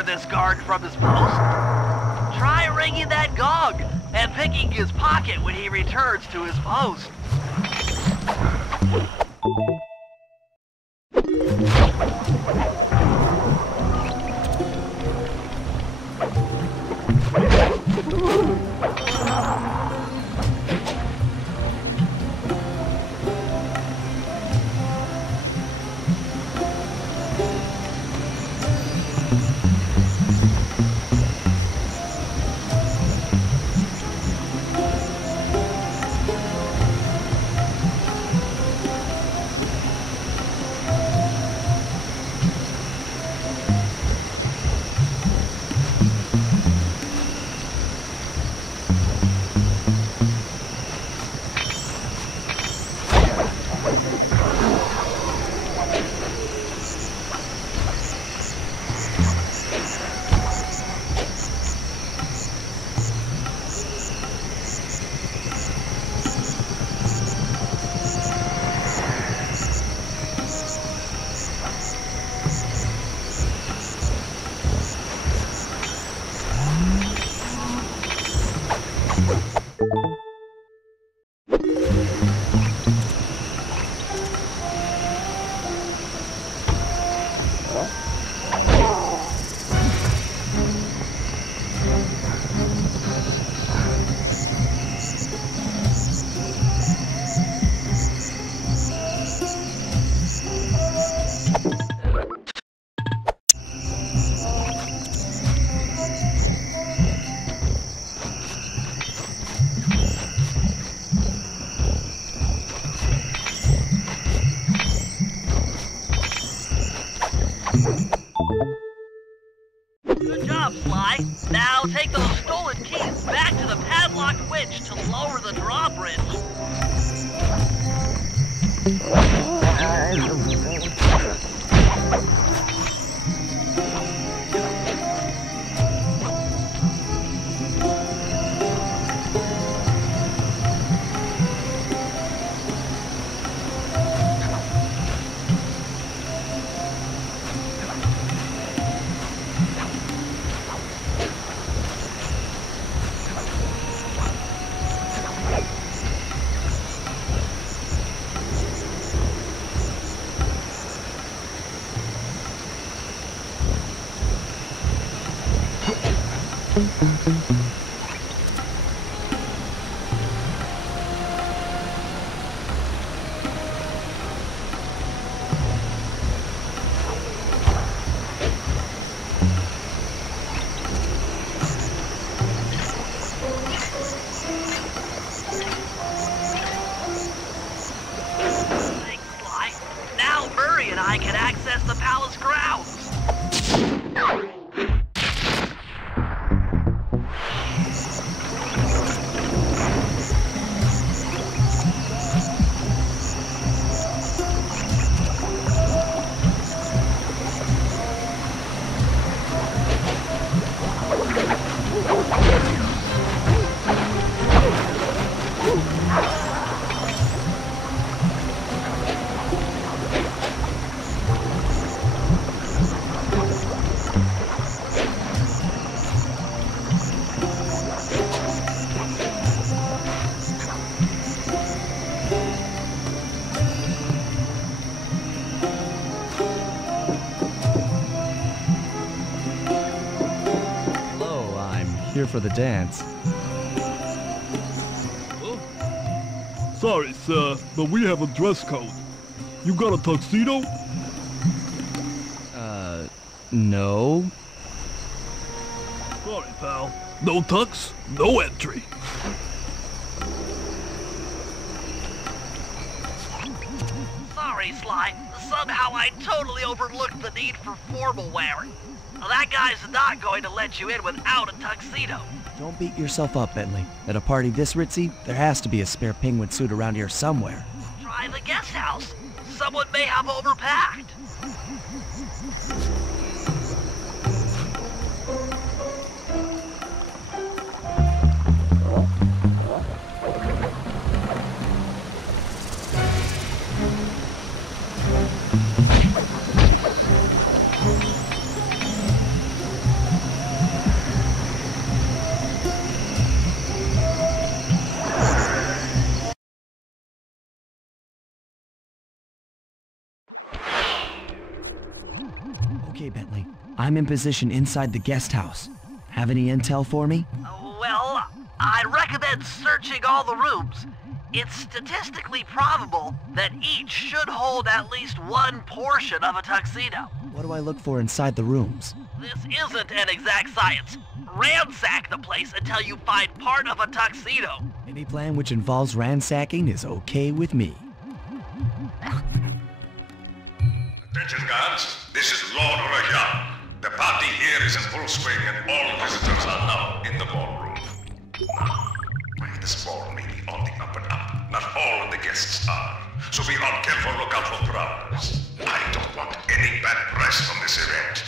This guard from his post. Try ringing that gong and picking his pocket when he returns to his post. Good job, Sly. Now take those stolen keys back to the padlocked winch to lower the drawbridge. Thanks, Sly. Now Murray and I can access the palace grounds. Hello, I'm here for the dance. Sorry, sir, but we have a dress code. You got a tuxedo? No. Sorry, pal. No tux, no entry. Sorry, Sly. Somehow I totally overlooked the need for formal wear. That guy's not going to let you in without a tuxedo. Don't beat yourself up, Bentley. At a party this ritzy, there has to be a spare penguin suit around here somewhere. Try the guest house. Someone may have overpacked. Okay, Bentley. I'm in position inside the guest house. Have any intel for me? Well, I'd recommend searching all the rooms. It's statistically probable that each should hold at least one portion of a tuxedo. What do I look for inside the rooms? This isn't an exact science. Ransack the place until you find part of a tuxedo. Any plan which involves ransacking is okay with me. Attention guards, this is Lord Rajan. The party here is in full swing and all visitors are now in the ballroom. Now, this ball may be on the up and up. Not all of the guests are. So be on careful lookout for prowlers. I don't want any bad press from this event.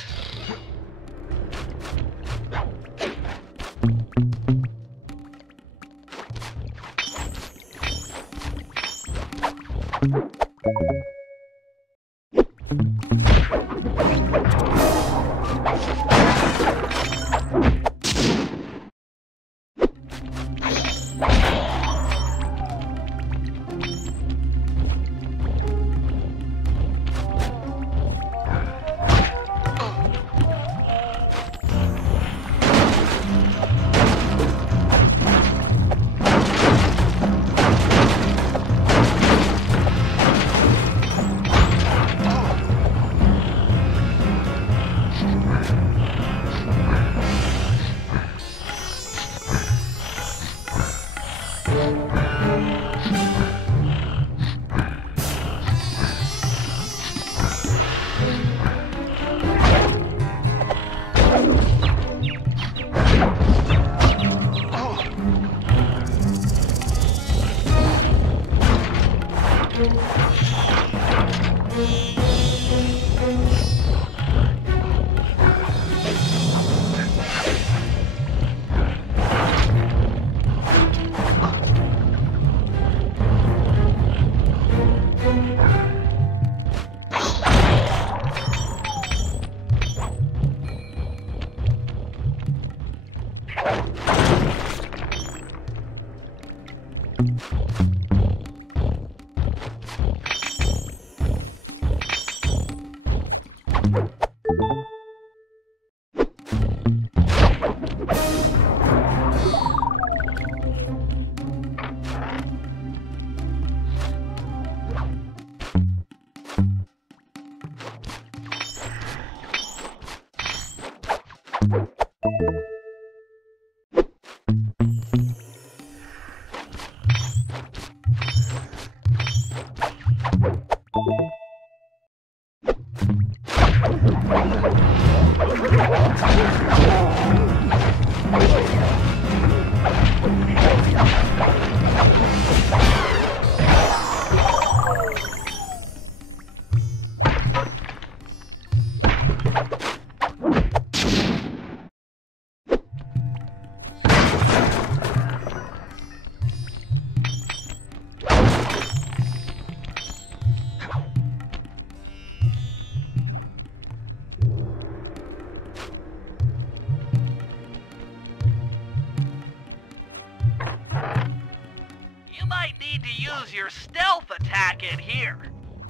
Your stealth attack in here.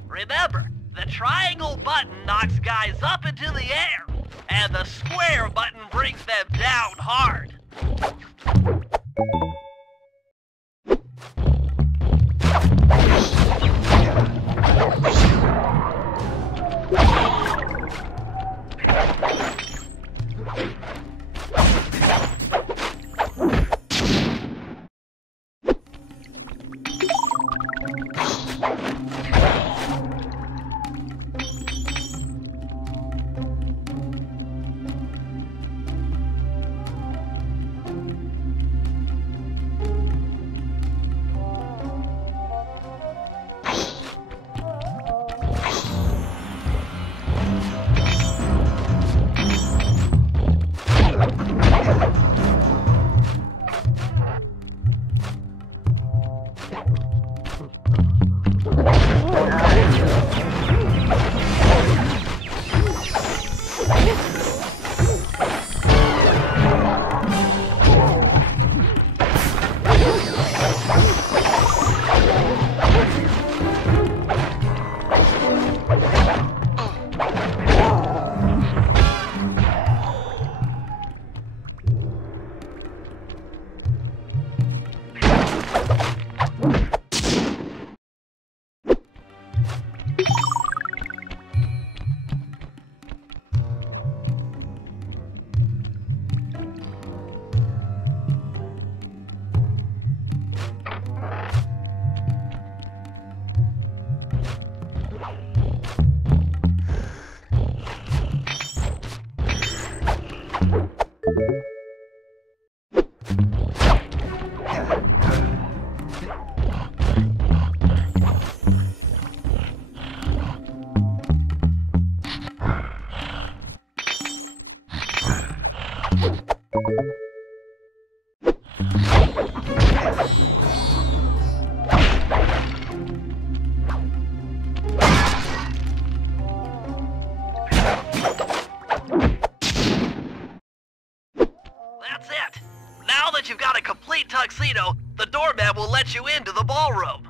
Remember, the triangle button knocks guys up into the air, and the square button brings them down hard. let you into the ballroom.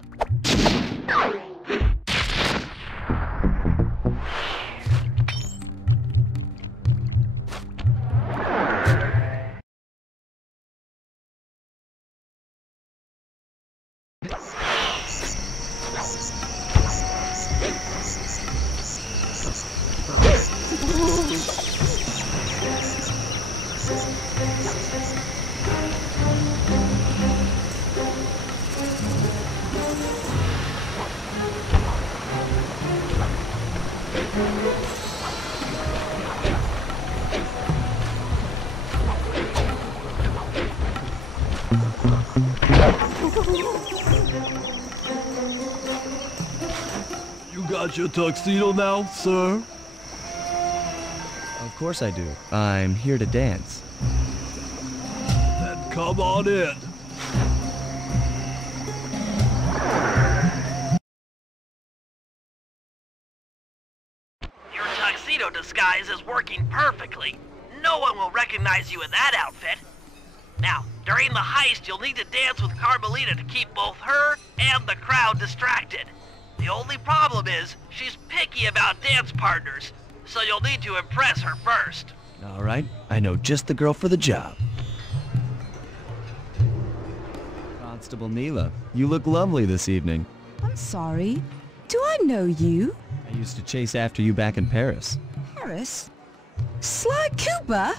You got your tuxedo now, sir? Of course I do. I'm here to dance. Then come on in. Your tuxedo disguise is working perfectly. No one will recognize you in that outfit. Now, during the heist, you'll need to dance with Carmelita to keep both her and the crowd distracted. The only problem is, she's picky about dance partners, so you'll need to impress her first. All right, I know just the girl for the job. Constable Neela, you look lovely this evening. I'm sorry. Do I know you? I used to chase after you back in Paris. Paris? Sly Cooper?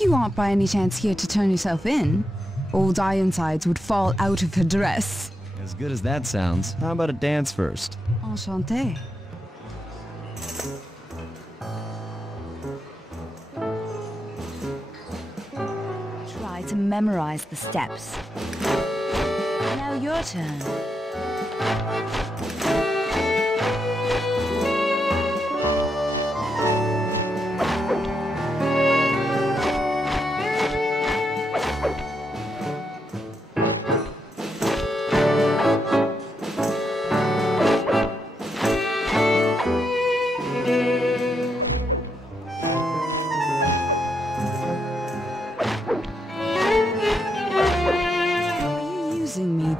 You aren't by any chance here to turn yourself in? Old Ironsides would fall out of her dress. As good as that sounds, how about a dance first? Enchanté. Try to memorize the steps. Now your turn.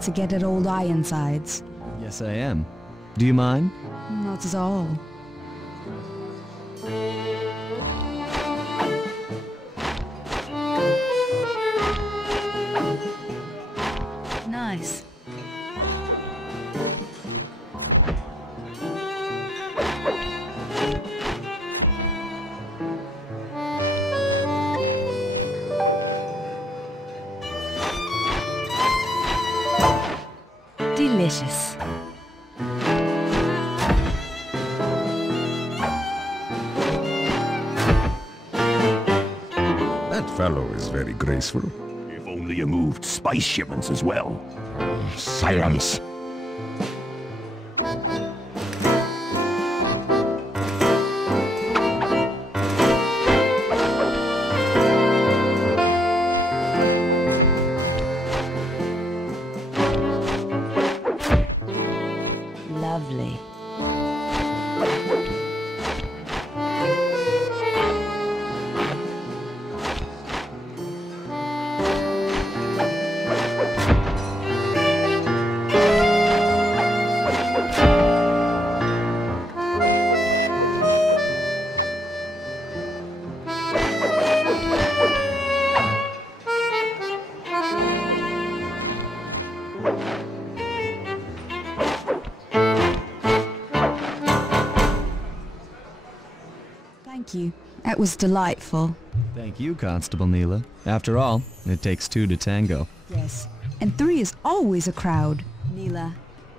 To get at old Ironsides. Yes, I am. Do you mind? Not at all. Nice. Delicious. That fellow is very graceful. If only you moved spice shipments as well. Silence. Lovely. Thank you. That was delightful. Thank you, Constable Neela. After all, it takes two to tango. Yes, and three is always a crowd. Neela,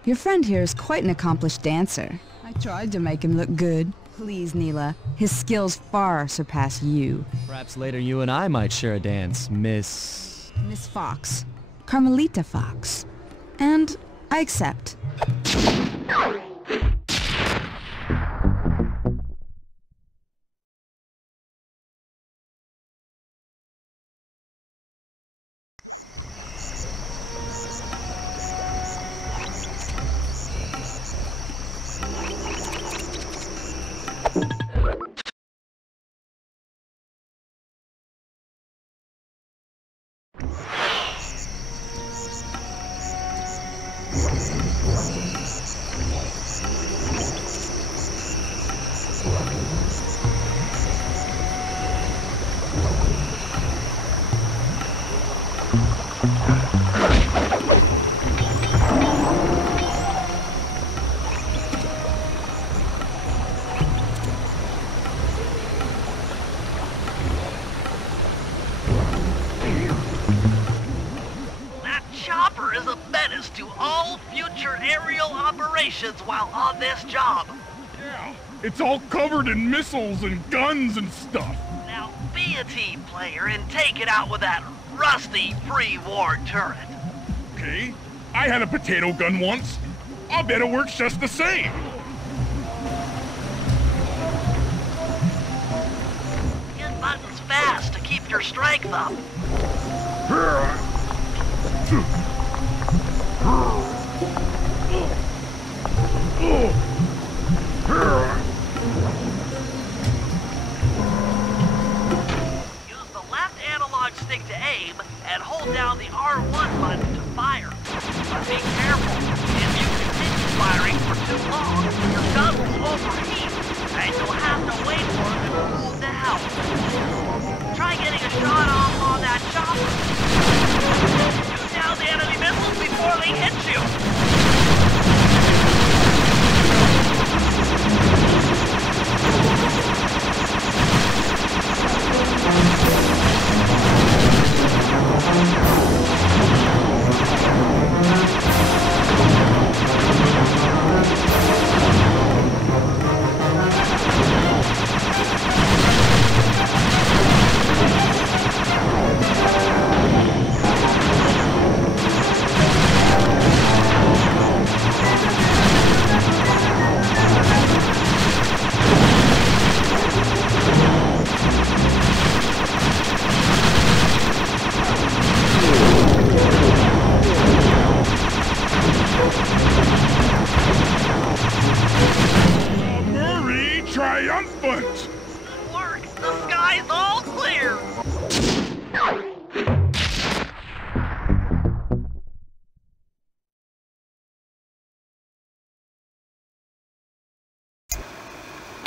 your friend here is quite an accomplished dancer. I tried to make him look good. Please, Neela, his skills far surpass you. Perhaps later you and I might share a dance, Miss Fox. Carmelita Fox. And I accept. your aerial operations while on this job. Yeah, it's all covered in missiles and guns and stuff. Now, be a team player and take it out with that rusty pre-war turret. Okay, I had a potato gun once. I bet it works just the same. Hit buttons fast to keep your strength up. Use the left analog stick to aim and hold down the R1 button to fire. But be careful. If you continue firing for too long, your gun will overheat, and you'll have to wait for it to cool down. Try getting a shot off on that chopper. Shoot down the enemy missiles before they hit you. Triumphant! Work! The sky's all clear!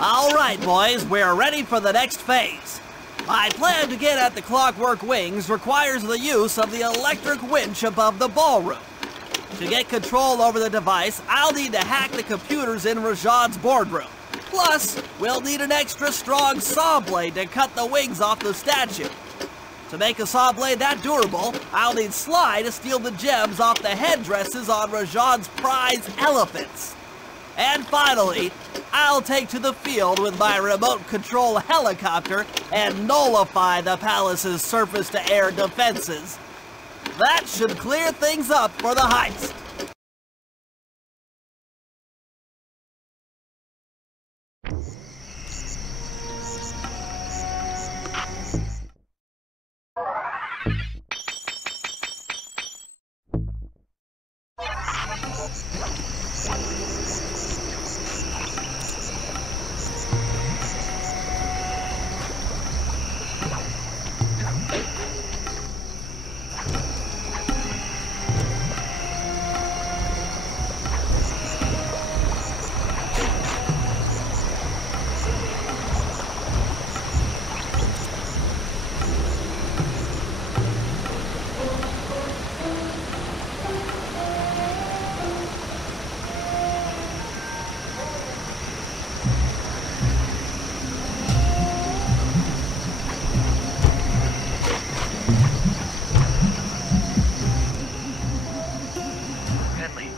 Alright boys, we're ready for the next phase. My plan to get at the clockwork wings requires the use of the electric winch above the ballroom. To get control over the device, I'll need to hack the computers in Rajan's boardroom. Plus, we'll need an extra strong saw blade to cut the wings off the statue. To make a saw blade that durable, I'll need Sly to steal the gems off the headdresses on Rajan's prize elephants. And finally, I'll take to the field with my remote control helicopter and nullify the palace's surface-to-air defenses. That should clear things up for the heist.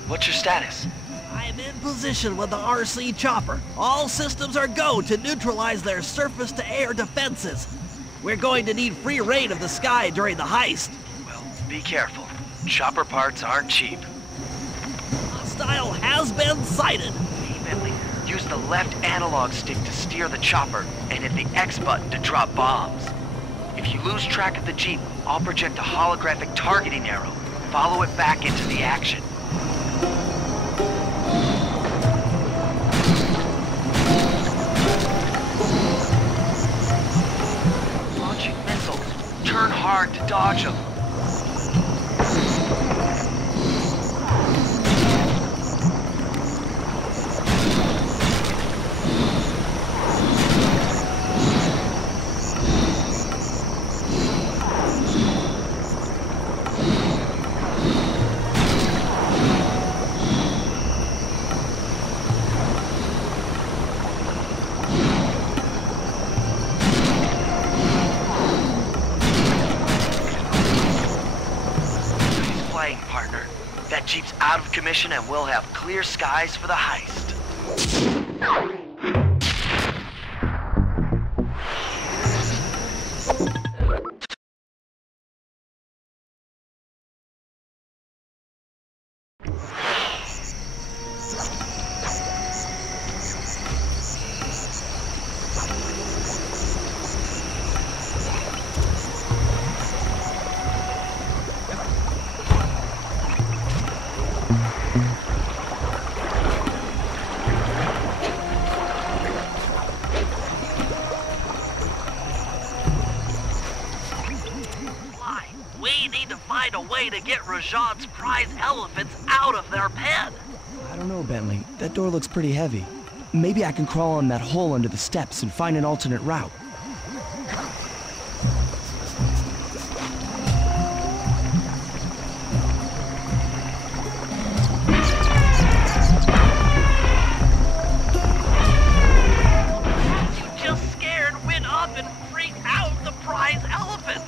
What's your status? I'm in position with the RC chopper. All systems are go to neutralize their surface-to-air defenses. We're going to need free reign of the sky during the heist. Well, be careful. Chopper parts aren't cheap. Hostile has been sighted. Hey, Bentley, use the left analog stick to steer the chopper and hit the X button to drop bombs. If you lose track of the Jeep, I'll project a holographic targeting arrow. Follow it back into the action. Launching missiles. Turn hard to dodge them. jeep's out of commission and we'll have clear skies for the heist. A way to get Rajan's prize elephants out of their pen. I don't know, Bentley. That door looks pretty heavy. Maybe I can crawl on that hole under the steps and find an alternate route. You just scared, went up and freaked out the prize elephants.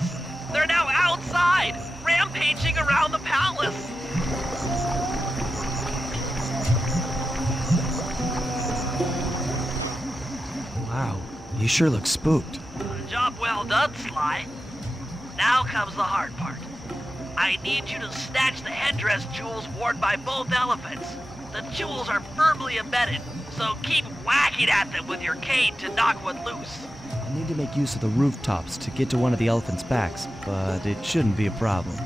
They're now outside, rampaging around the palace. Wow, you sure look spooked. Job well done, Sly. Now comes the hard part. I need you to snatch the headdress jewels worn by both elephants. The jewels are firmly embedded, so keep whacking at them with your cane to knock one loose. I need to make use of the rooftops to get to one of the elephants' backs, but it shouldn't be a problem.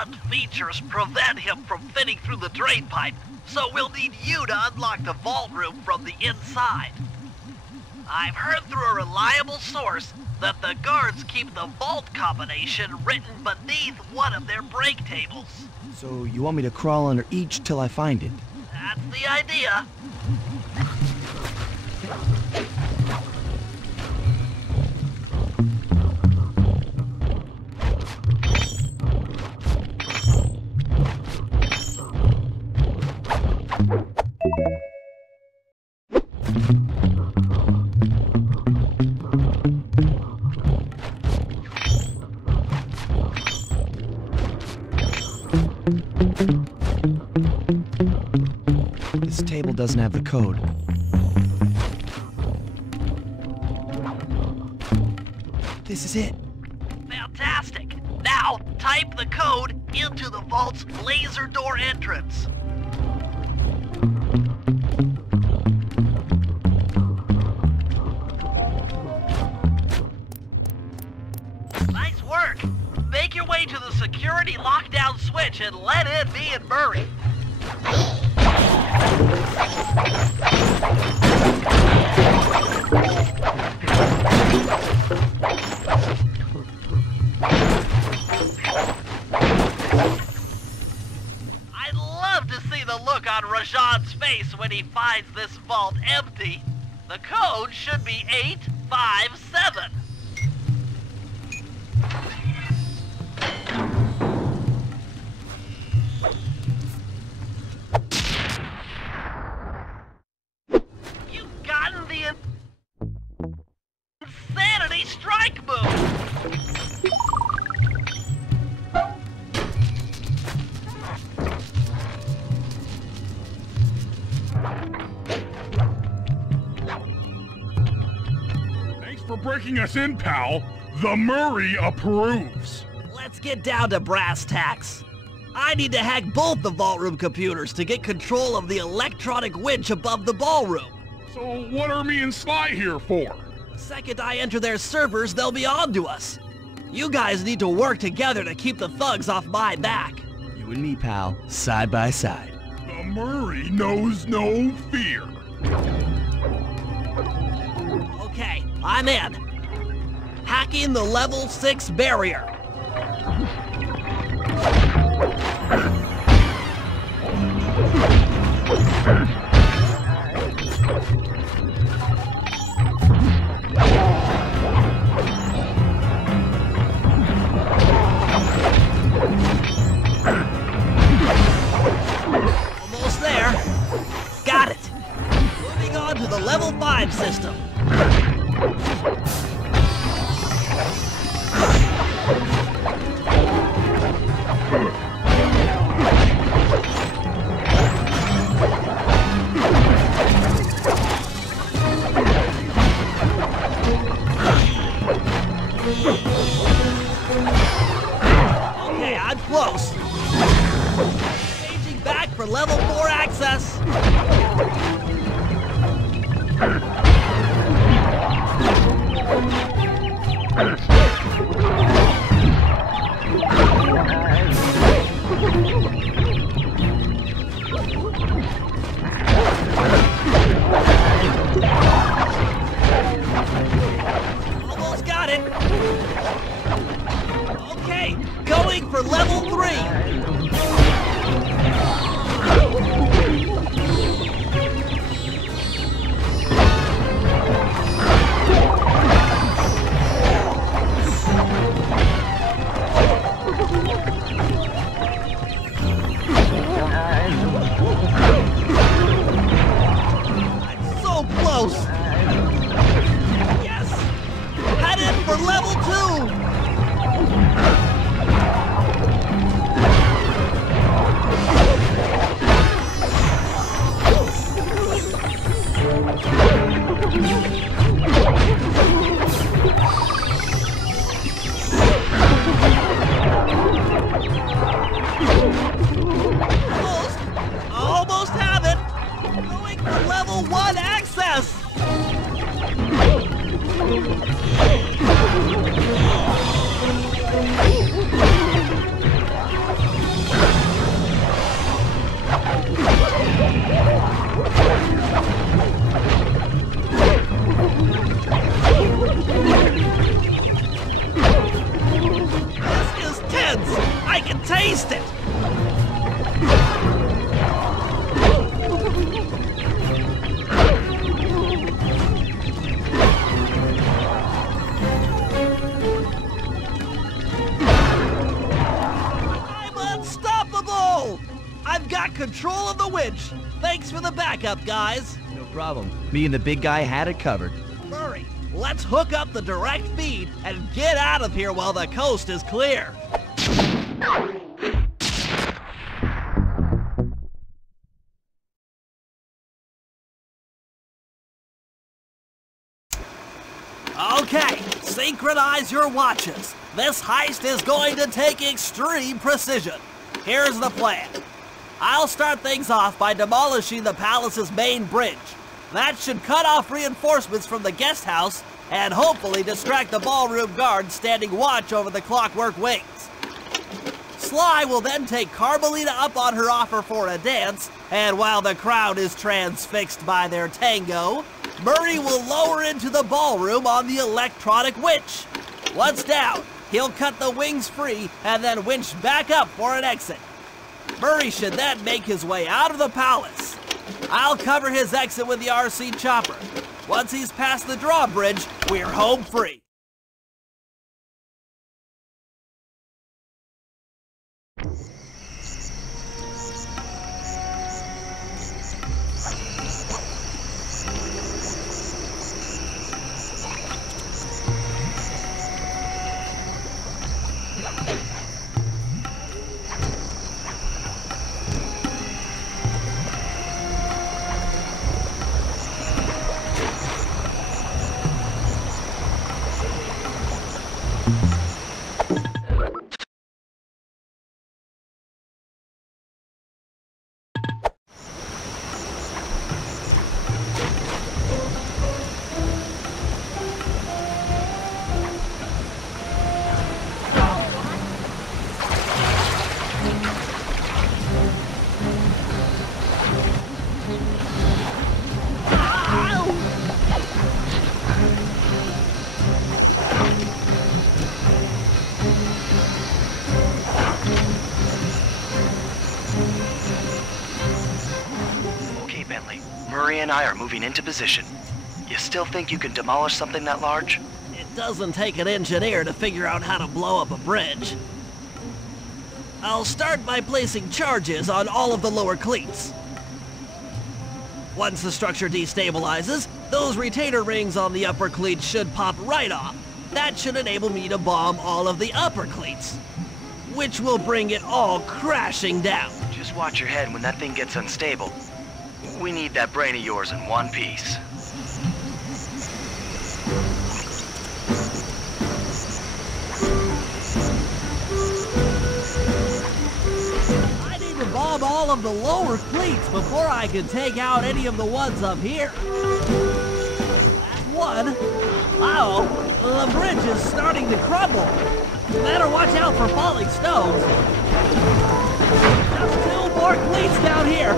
stunned features prevent him from fitting through the drain pipe, so we'll need you to unlock the vault room from the inside. I've heard through a reliable source that the guards keep the vault combination written beneath one of their break tables. So you want me to crawl under each till I find it? That's the idea. This table doesn't have the code. This is it. Fantastic. Now, type the code into the vault's laser door entrance. Nice work. Make your way to the security lockdown switch and let in me and Murray. I'd love to see the look on Rajan's face when he finds this vault empty. The code should be 857. You've gotten the insanity strike move. Thanks for breaking us in, pal. The Murray approves. Let's get down to brass tacks. I need to hack both the vault room computers to get control of the electronic winch above the ballroom. So what are me and Sly here for? The second I enter their servers, they'll be on to us. You guys need to work together to keep the thugs off my back. You and me, pal, side by side. The Murray knows no fear. Okay, I'm in. Hacking the level 6 barrier. Almost there. Got it. Moving on to the level 5 system. Okay, I'm close. Changing back for level 4 access. Almost got it. Okay, going for level 3. Close! Yes! Headed for level 2! Almost have it! Going for level 1 access! This is tense! I can taste it! I've got control of the winch! Thanks for the backup, guys! No problem. Me and the big guy had it covered. Murray, let's hook up the direct feed and get out of here while the coast is clear! Okay, synchronize your watches. This heist is going to take extreme precision. Here's the plan. I'll start things off by demolishing the palace's main bridge. That should cut off reinforcements from the guest house and hopefully distract the ballroom guards standing watch over the clockwork wings. Sly will then take Carmelita up on her offer for a dance, and while the crowd is transfixed by their tango, Murray will lower into the ballroom on the electronic winch. Once down, he'll cut the wings free and then winch back up for an exit. Murray should then make his way out of the palace. I'll cover his exit with the RC chopper. Once he's past the drawbridge, we're home free. Murray and I are moving into position. You still think you can demolish something that large? It doesn't take an engineer to figure out how to blow up a bridge. I'll start by placing charges on all of the lower cleats. Once the structure destabilizes, those retainer rings on the upper cleats should pop right off. That should enable me to bomb all of the upper cleats, which will bring it all crashing down. Just watch your head when that thing gets unstable. We need that brain of yours in one piece. I need to bomb all of the lower cleats before I can take out any of the ones up here. Last one. Uh-oh, the bridge is starting to crumble. Better watch out for falling stones. Just 2 more cleats down here.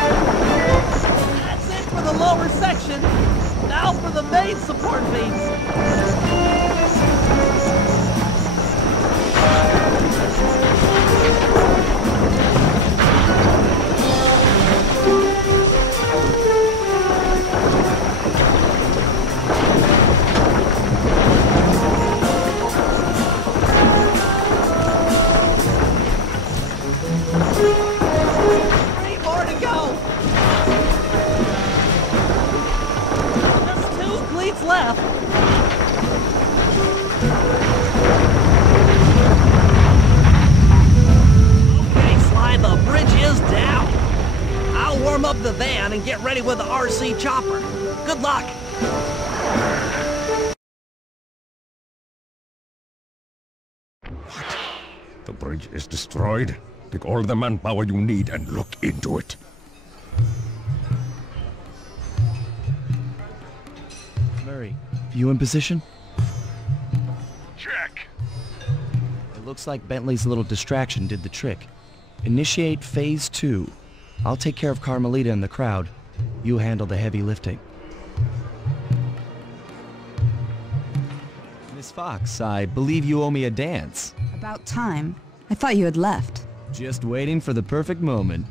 That's it for the lower section. Now for the main support beams. Left. Okay, Sly, the bridge is down. I'll warm up the van and get ready with the RC chopper. Good luck. What? The bridge is destroyed? Take all the manpower you need and look into it. Murray, you in position? Check. It looks like Bentley's little distraction did the trick. Initiate phase 2. I'll take care of Carmelita and the crowd. You handle the heavy lifting. Miss Fox, I believe you owe me a dance. About time. I thought you had left. Just waiting for the perfect moment.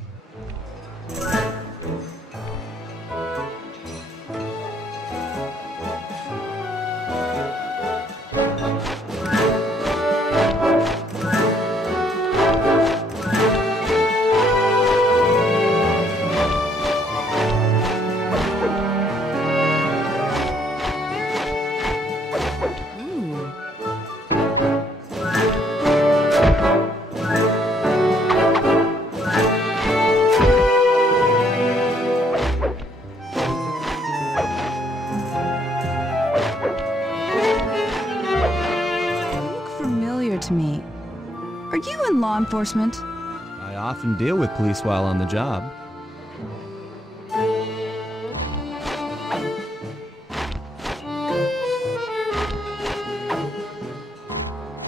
Law enforcement? I often deal with police while on the job.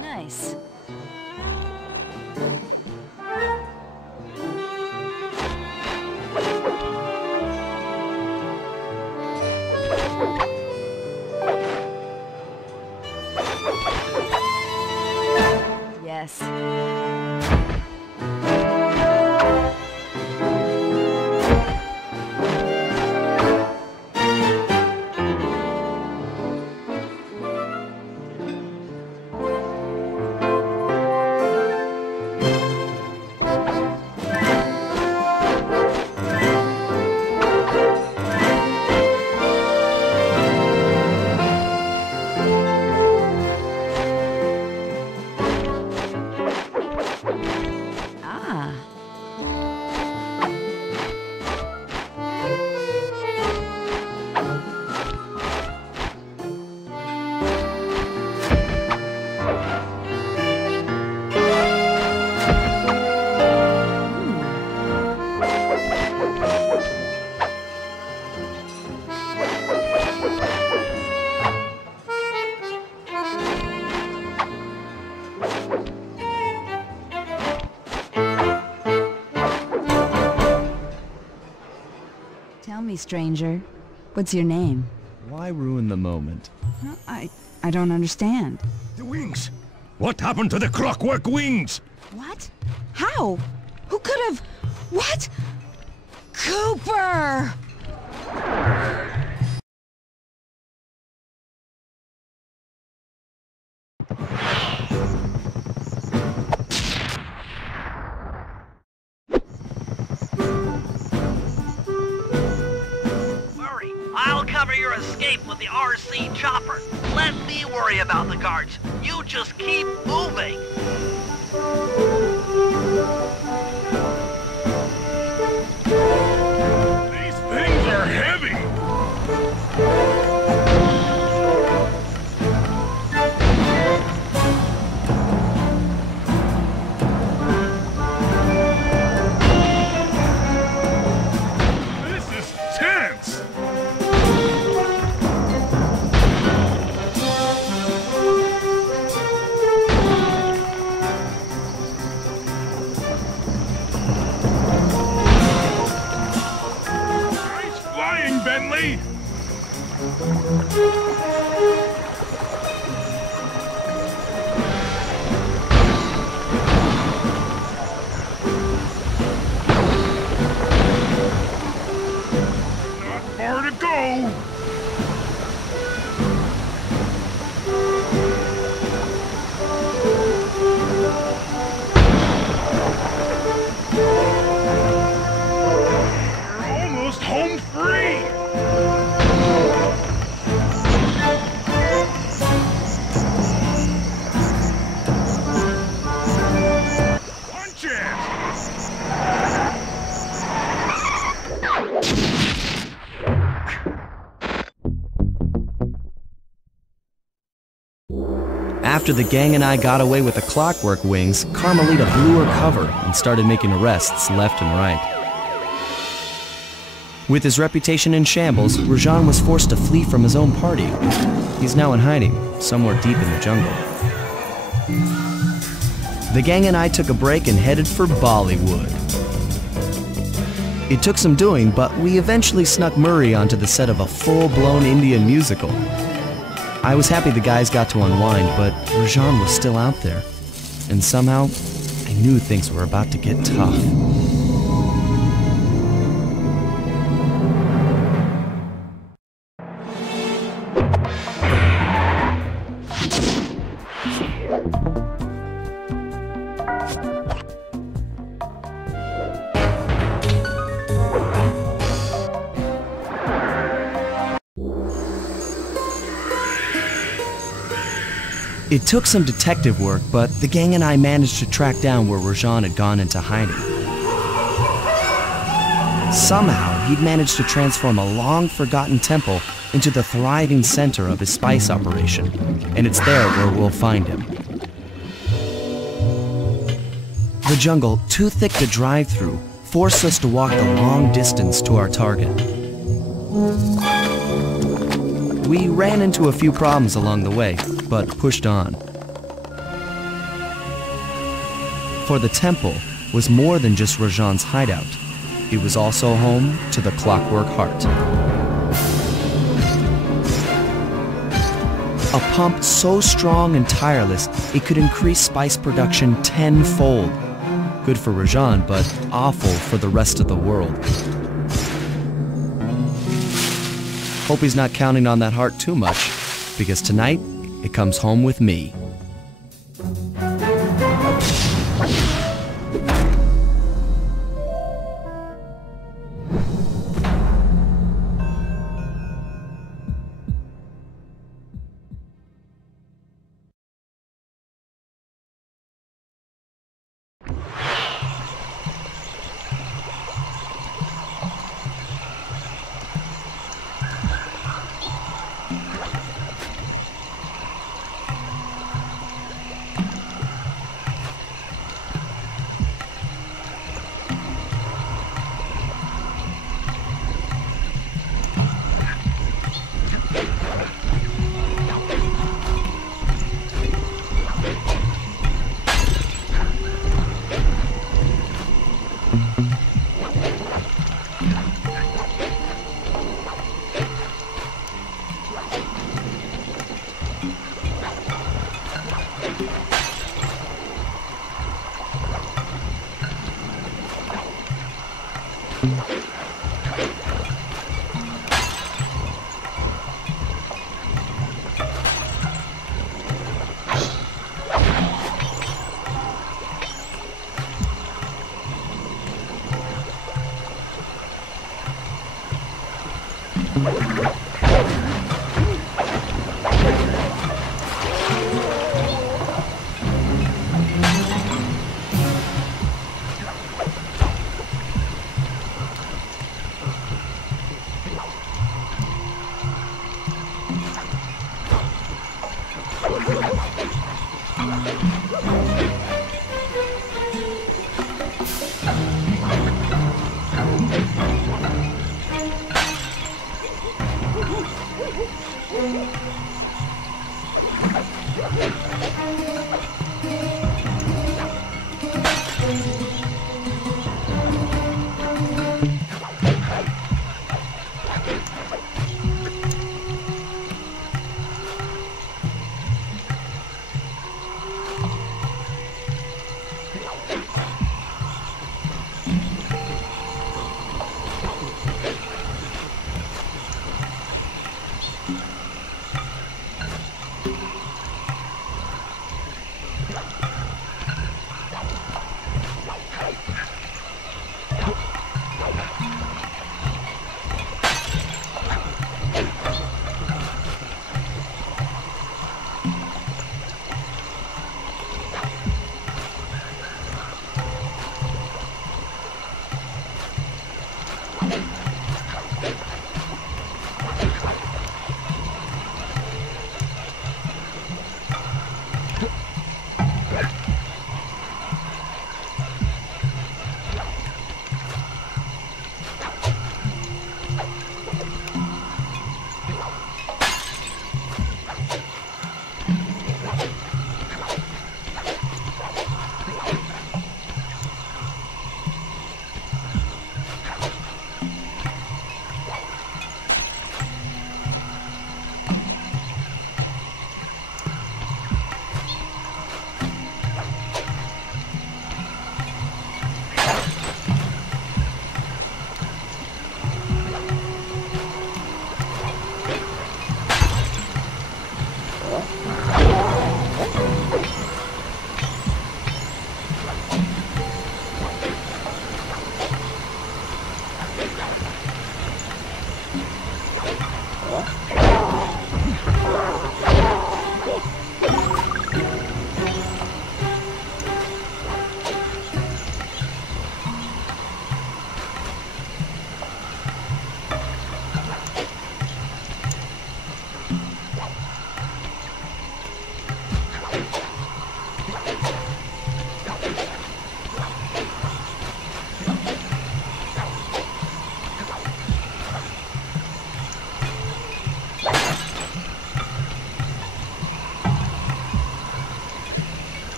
Nice. Yes. Tell me, stranger, what's your name? Why ruin the moment? Well, I don't understand. The wings! What happened to the clockwork wings? What? How? Who could have... What? Cooper! I'll cover your escape with the RC chopper. Let me worry about the guards. You just keep moving. These things are heavy. This is tense. Bentley! Not far to go! We're almost home free! After the gang and I got away with the clockwork wings, Carmelita blew her cover and started making arrests left and right. With his reputation in shambles, Rajan was forced to flee from his own party. He's now in hiding, somewhere deep in the jungle. The gang and I took a break and headed for Bollywood. It took some doing, but we eventually snuck Murray onto the set of a full-blown Indian musical. I was happy the guys got to unwind, but Rajan was still out there. And somehow, I knew things were about to get tough. It took some detective work, but the gang and I managed to track down where Rajan had gone into hiding. Somehow, he'd managed to transform a long-forgotten temple into the thriving center of his spice operation, and it's there where we'll find him. The jungle, too thick to drive through, forced us to walk the long distance to our target. We ran into a few problems along the way, but pushed on. For the temple was more than just Rajan's hideout. It was also home to the Clockwork Heart. A pump so strong and tireless, it could increase spice production tenfold. Good for Rajan, but awful for the rest of the world. Hope he's not counting on that heart too much, because tonight, it comes home with me.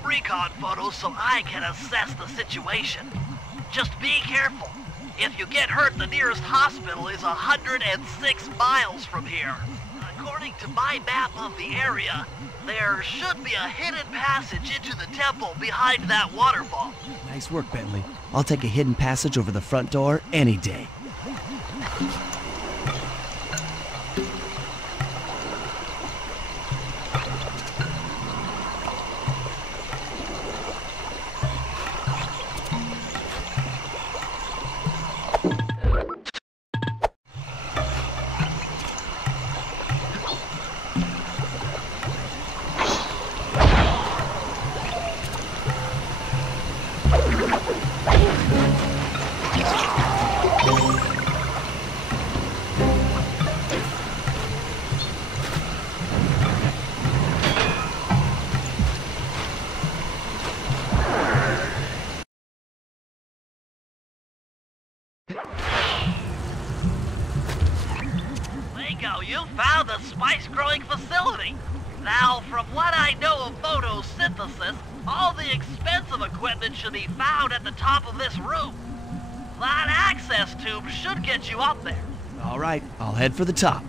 some recon photos so I can assess the situation. Just be careful. If you get hurt, the nearest hospital is 106 miles from here. According to my map of the area, there should be a hidden passage into the temple behind that waterfall. Nice work, Bentley. I'll take a hidden passage over the front door any day. You found the spice-growing facility. Now, from what I know of photosynthesis, all the expensive equipment should be found at the top of this room. That access tube should get you up there. All right, I'll head for the top.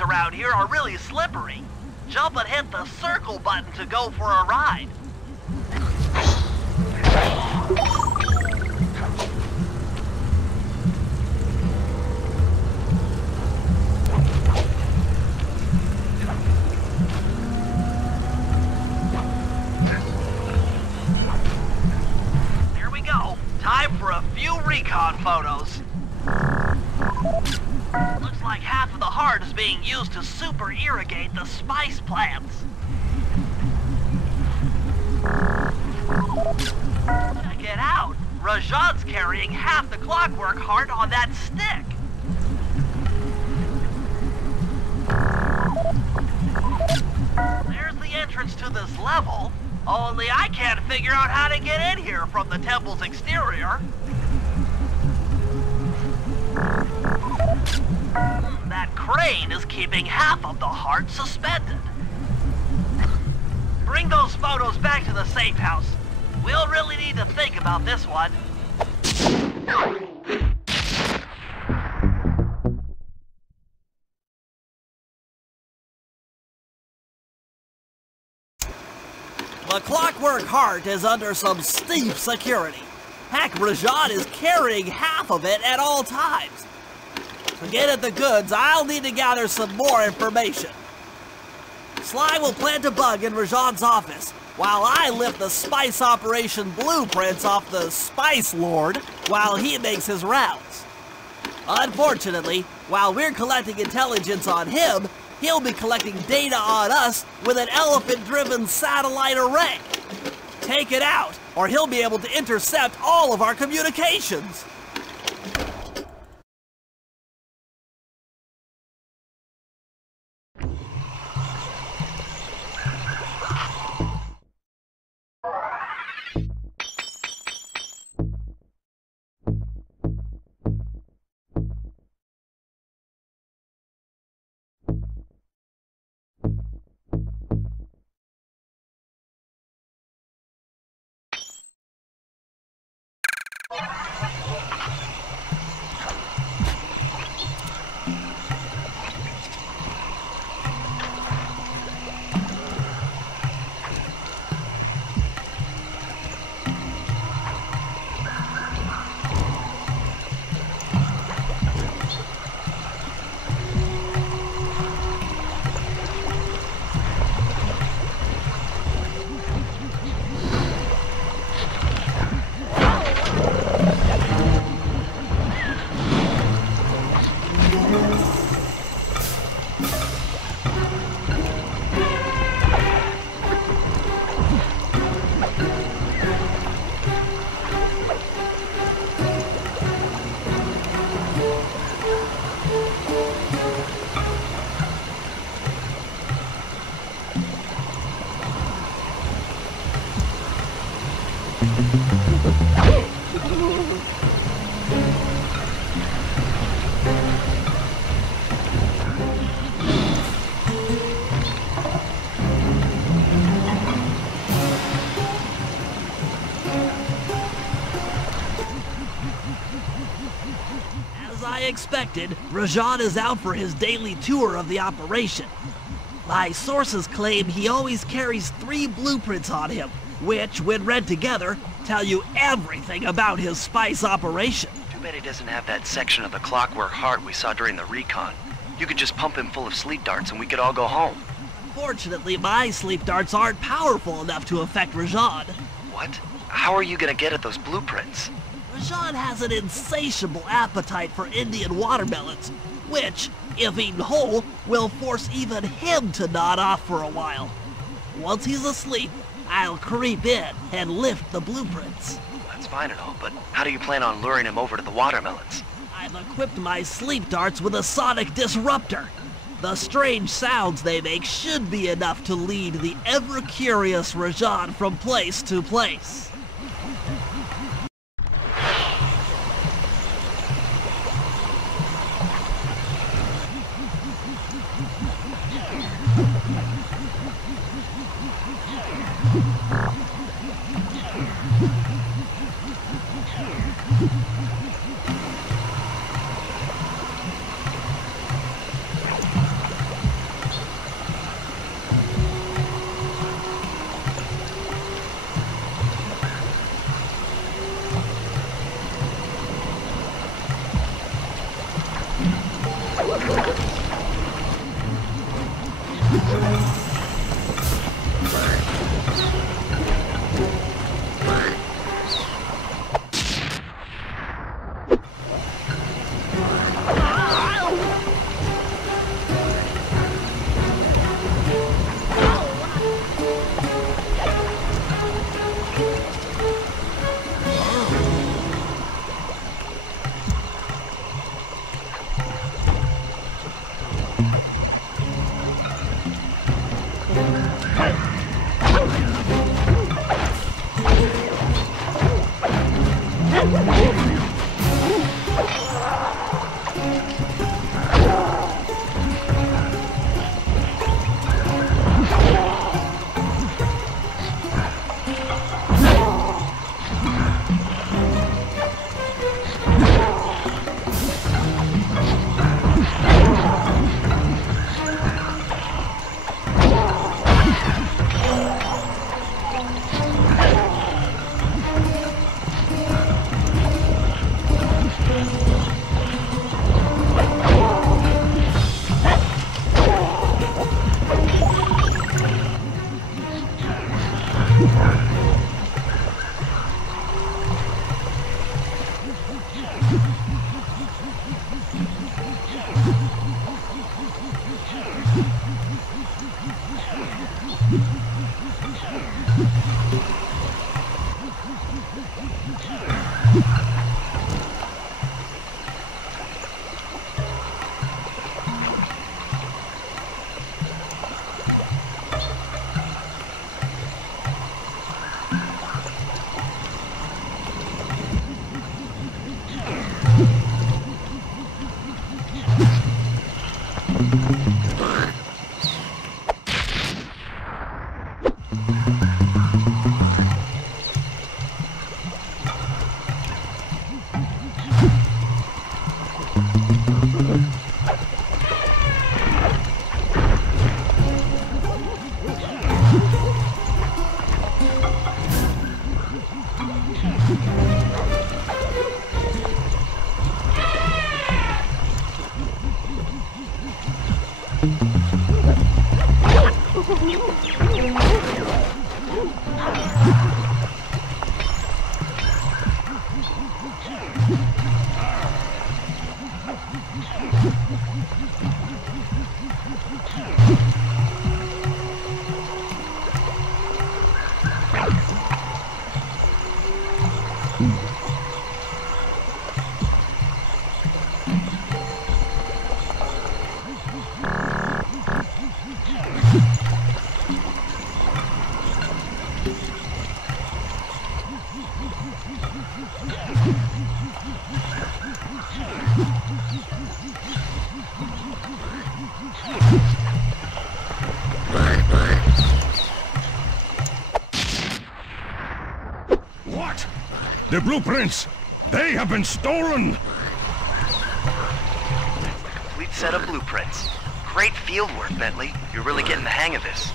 Around here are really slippery. Jump and hit the circle button to go for a ride. Here we go. Time for a few recon photos. Looks like half of the heart is being used to super irrigate the spice plants. Check it out. Rajan's carrying half the clockwork heart on that stick. There's the entrance to this level, only I can't figure out how to get in here from the temple's exterior. That crane is keeping half of the heart suspended. Bring those photos back to the safe house. We'll really need to think about this one. The clockwork heart is under some steep security. Heck, Rajan is carrying half of it at all times. To get at the goods, I'll need to gather some more information. Sly will plant a bug in Rajan's office, while I lift the spice operation blueprints off the Spice Lord while he makes his rounds. Unfortunately, while we're collecting intelligence on him, he'll be collecting data on us with an elephant-driven satellite array. Take it out, or he'll be able to intercept all of our communications. As I expected, Rajan is out for his daily tour of the operation. My sources claim he always carries 3 blueprints on him, which, when read together, tell you everything about his spice operation. Too bad he doesn't have that section of the clockwork heart we saw during the recon. You could just pump him full of sleep darts and we could all go home. Fortunately, my sleep darts aren't powerful enough to affect Rajan. What? How are you gonna get at those blueprints? Rajan has an insatiable appetite for Indian watermelons, which, if eaten whole, will force even him to nod off for a while. Once he's asleep, I'll creep in and lift the blueprints. That's fine and all, but how do you plan on luring him over to the watermelons? I've equipped my sleep darts with a sonic disruptor. The strange sounds they make should be enough to lead the ever-curious Rajan from place to place. What? The blueprints! They have been stolen! Complete set of blueprints. Great field work, Bentley. You're really getting the hang of this.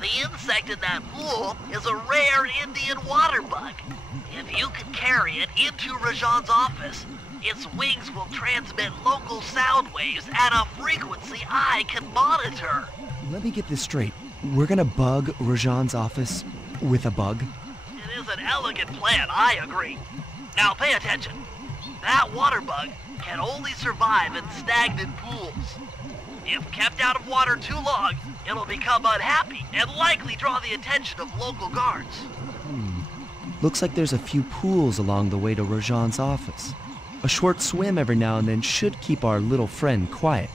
The insect in that pool is a rare Indian water bug. If you can carry it into Rajan's office, its wings will transmit local sound waves at a frequency I can monitor. Let me get this straight. We're gonna bug Rajan's office with a bug? It is an elegant plan, I agree. Now pay attention. That water bug can only survive in stagnant pools. If kept out of water too long, it'll become unhappy and likely draw the attention of local guards. Looks like there's a few pools along the way to Rajan's office. A short swim every now and then should keep our little friend quiet.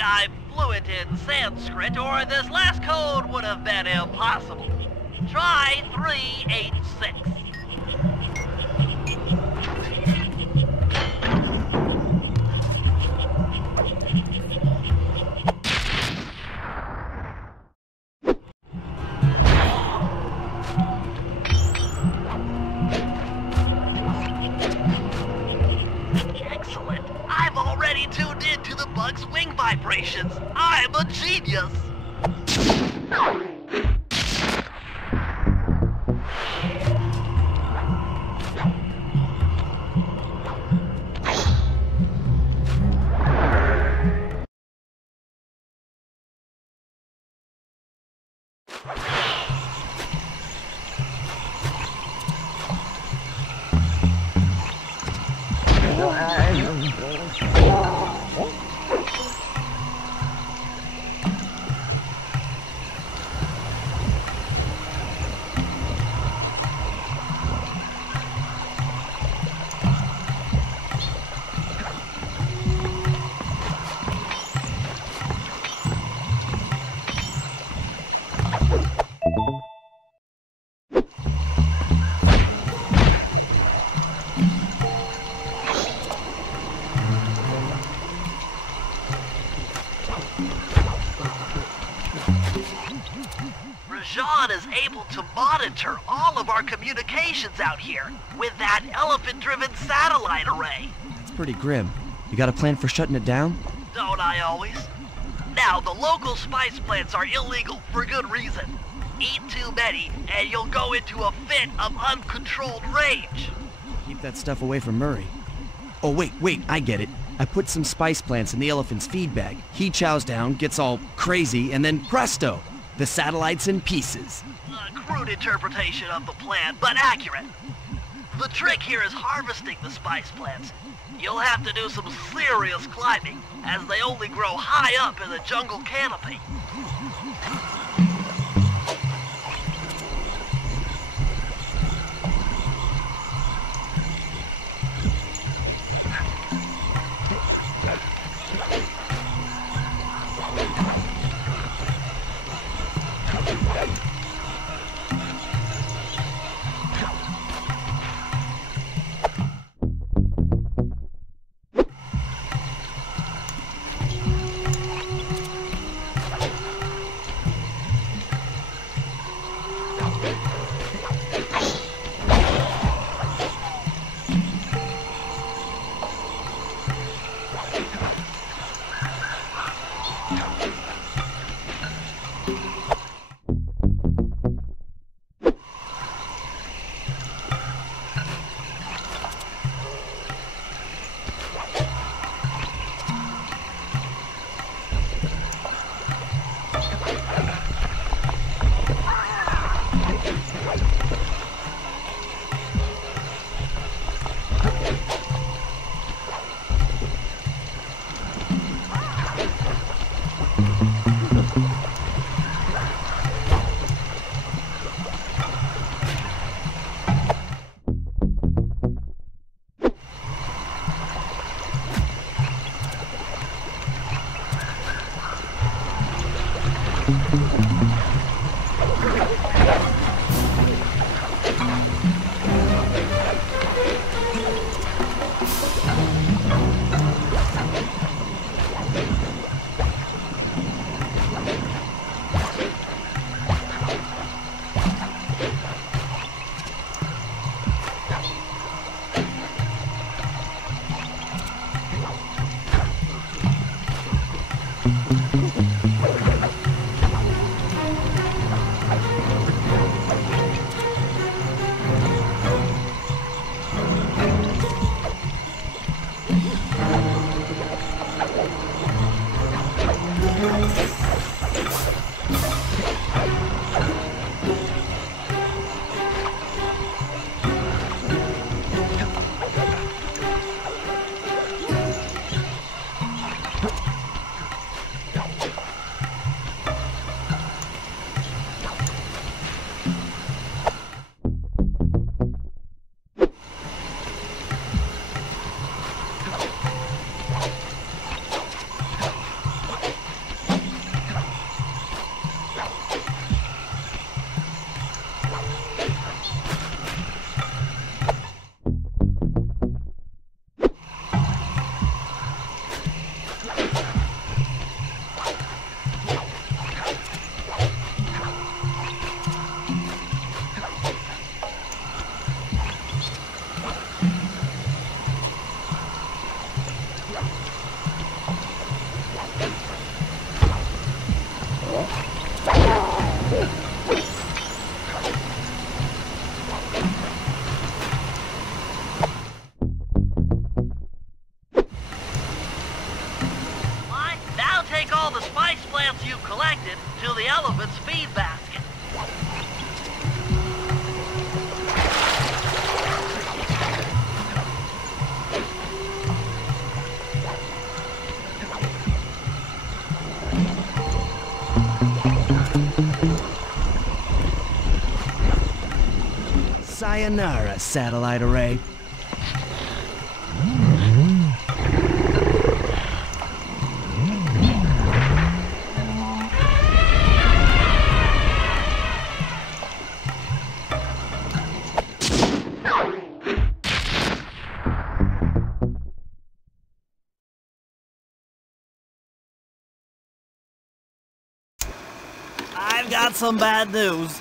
I'm fluent in Sanskrit, or this last code would have been impossible. Try 386. Excellent. I've already tuned into the bug's wing vibrations. I'm a genius. communications out here with that elephant-driven satellite array. It's pretty grim. You got a plan for shutting it down? Don't I always? Now, the local spice plants are illegal for good reason. Eat too many, and you'll go into a fit of uncontrolled rage. Keep that stuff away from Murray. Oh, wait, I get it. I put some spice plants in the elephant's feed bag. He chows down, gets all crazy, and then presto! The satellite's in pieces. A crude interpretation of the plan, but accurate. The trick here is harvesting the spice plants. You'll have to do some serious climbing, as they only grow high up in the jungle canopy. Sayonara, satellite array. I've got some bad news.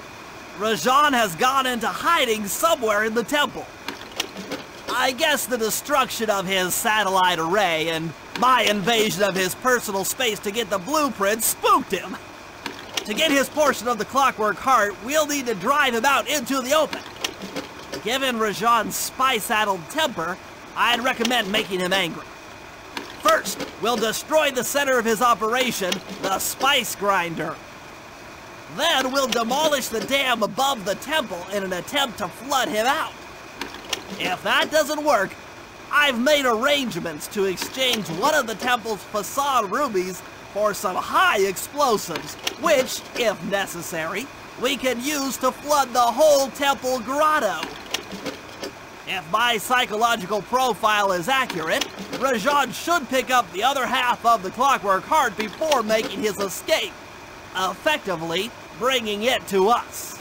Rajan has gone into hiding somewhere in the temple. I guess the destruction of his satellite array and my invasion of his personal space to get the blueprints spooked him. To get his portion of the Clockwork Heart, we'll need to drive him out into the open. Given Rajan's spy-saddled temper, I'd recommend making him angry. First, we'll destroy the center of his operation, the Spice Grinder. Then we'll demolish the dam above the temple in an attempt to flood him out. If that doesn't work, I've made arrangements to exchange one of the temple's facade rubies for some high explosives, which, if necessary, we can use to flood the whole temple grotto. If my psychological profile is accurate, Rajan should pick up the other half of the Clockwork Heart before making his escape, effectively bringing it to us.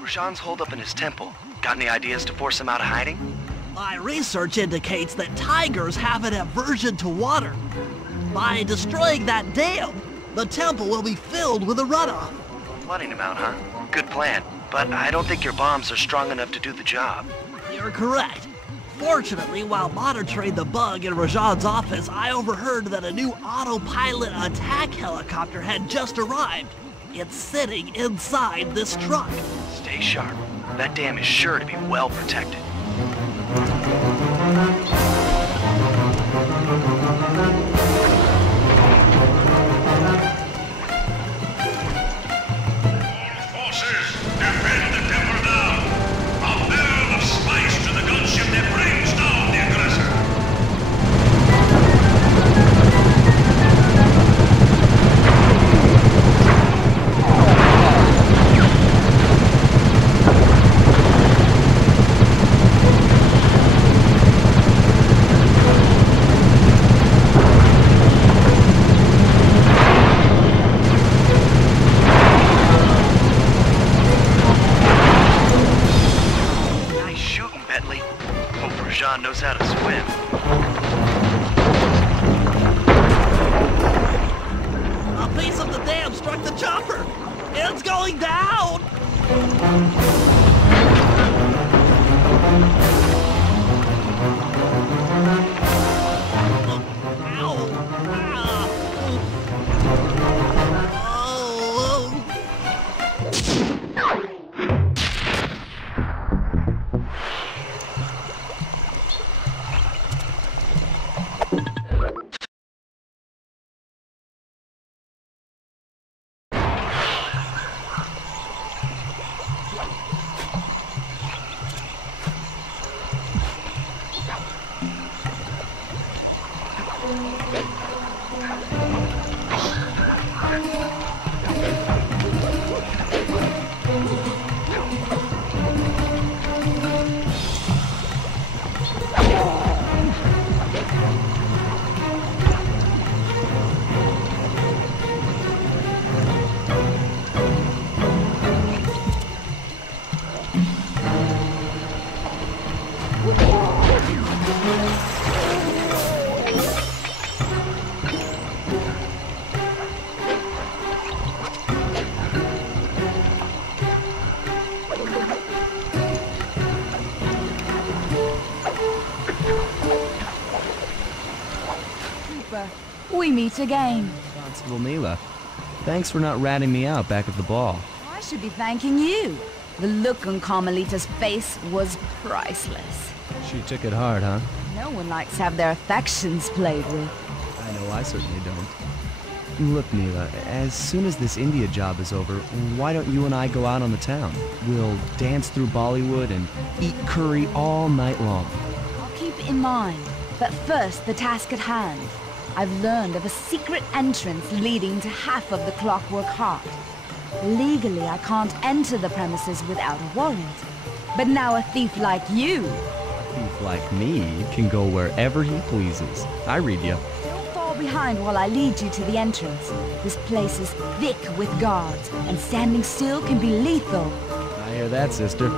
Rajan's holed up in his temple. Got any ideas to force him out of hiding? My research indicates that tigers have an aversion to water. By destroying that dam, the temple will be filled with a runoff. Flooding him out, huh? Good plan. But I don't think your bombs are strong enough to do the job. You're correct. Fortunately, while monitoring the bug in Rajan's office, I overheard that a new autopilot attack helicopter had just arrived. It's sitting inside this truck. Stay sharp. That dam is sure to be well protected. Forces, defend the temple now! A barrel of spice to the gunship that brings down the aggressor! Knows how to swim. A piece of the dam struck the chopper. It's going down. We meet again. Constable Neela, thanks for not ratting me out back at the ball. I should be thanking you. The look on Carmelita's face was priceless. She took it hard, huh? No one likes to have their affections played with. I know I certainly don't. Look, Neela, as soon as this India job is over, why don't you and I go out on the town? We'll dance through Bollywood and eat curry all night long. I'll keep it in mind. But first, the task at hand. I've learned of a secret entrance leading to half of the Clockwork Heart. Legally, I can't enter the premises without a warrant. But now a thief like you... A thief like me can go wherever he pleases. I read you. Don't fall behind while I lead you to the entrance. This place is thick with guards, and standing still can be lethal. I hear that, sister.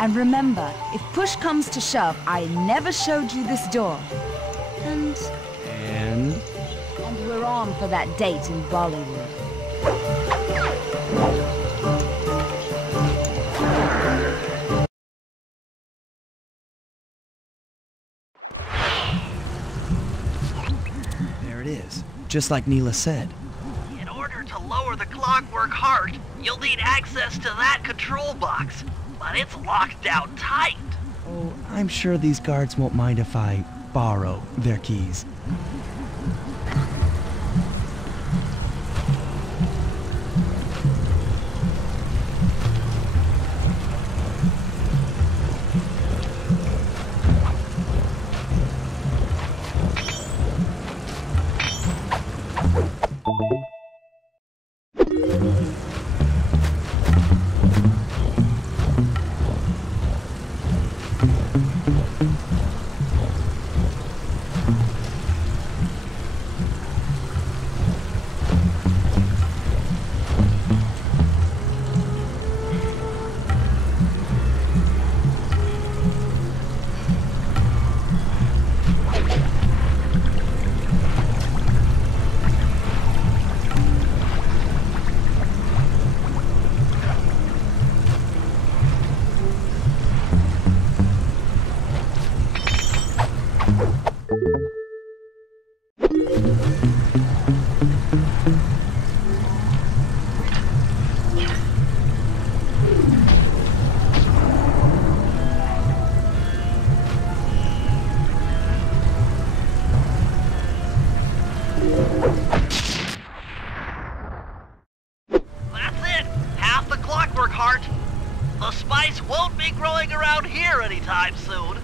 And remember, if push comes to shove, I never showed you this door. And we're on for that date in Bollywood. There it is, just like Neela said. In order to lower the Clockwork Heart, you'll need access to that control box. But it's locked down tight. Oh, I'm sure these guards won't mind if I borrow their keys. The spice won't be growing around here anytime soon.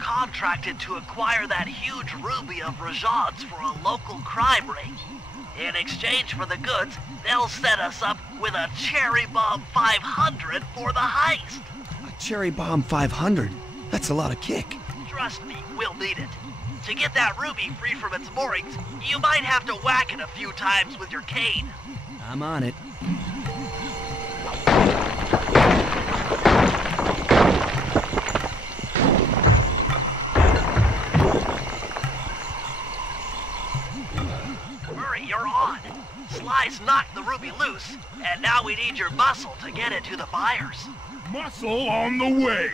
Contracted to acquire that huge ruby of Rajan's for a local crime ring. In exchange for the goods, they'll set us up with a Cherry Bomb 500 for the heist. A Cherry Bomb 500? That's a lot of kick. Trust me, we'll need it. To get that ruby free from its moorings, you might have to whack it a few times with your cane. I'm on it. Sly's knocked the ruby loose, and now we need your muscle to get it to the buyers. Muscle on the way!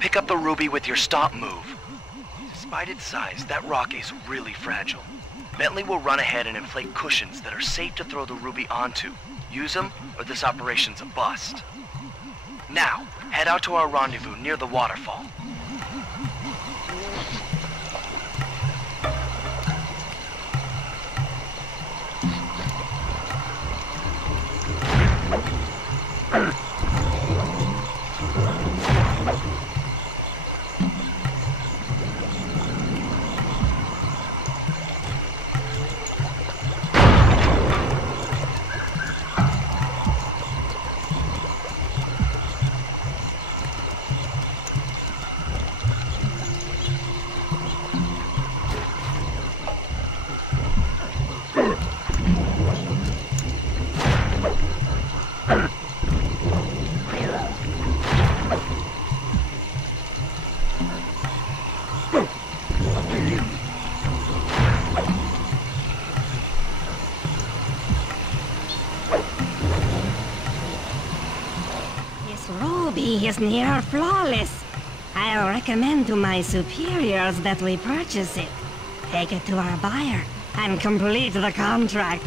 Pick up the ruby with your stomp move. Despite its size, that rock is really fragile. Bentley will run ahead and inflate cushions that are safe to throw the ruby onto. Use them, or this operation's a bust. Now, head out to our rendezvous near the waterfall. is near flawless. I'll recommend to my superiors that we purchase it, take it to our buyer, and complete the contract.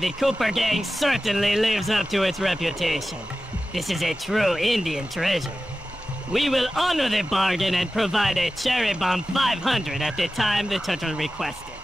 The Cooper gang certainly lives up to its reputation. This is a true Indian treasure. We will honor the bargain and provide a cherry bomb 500 at the time the turtle requested.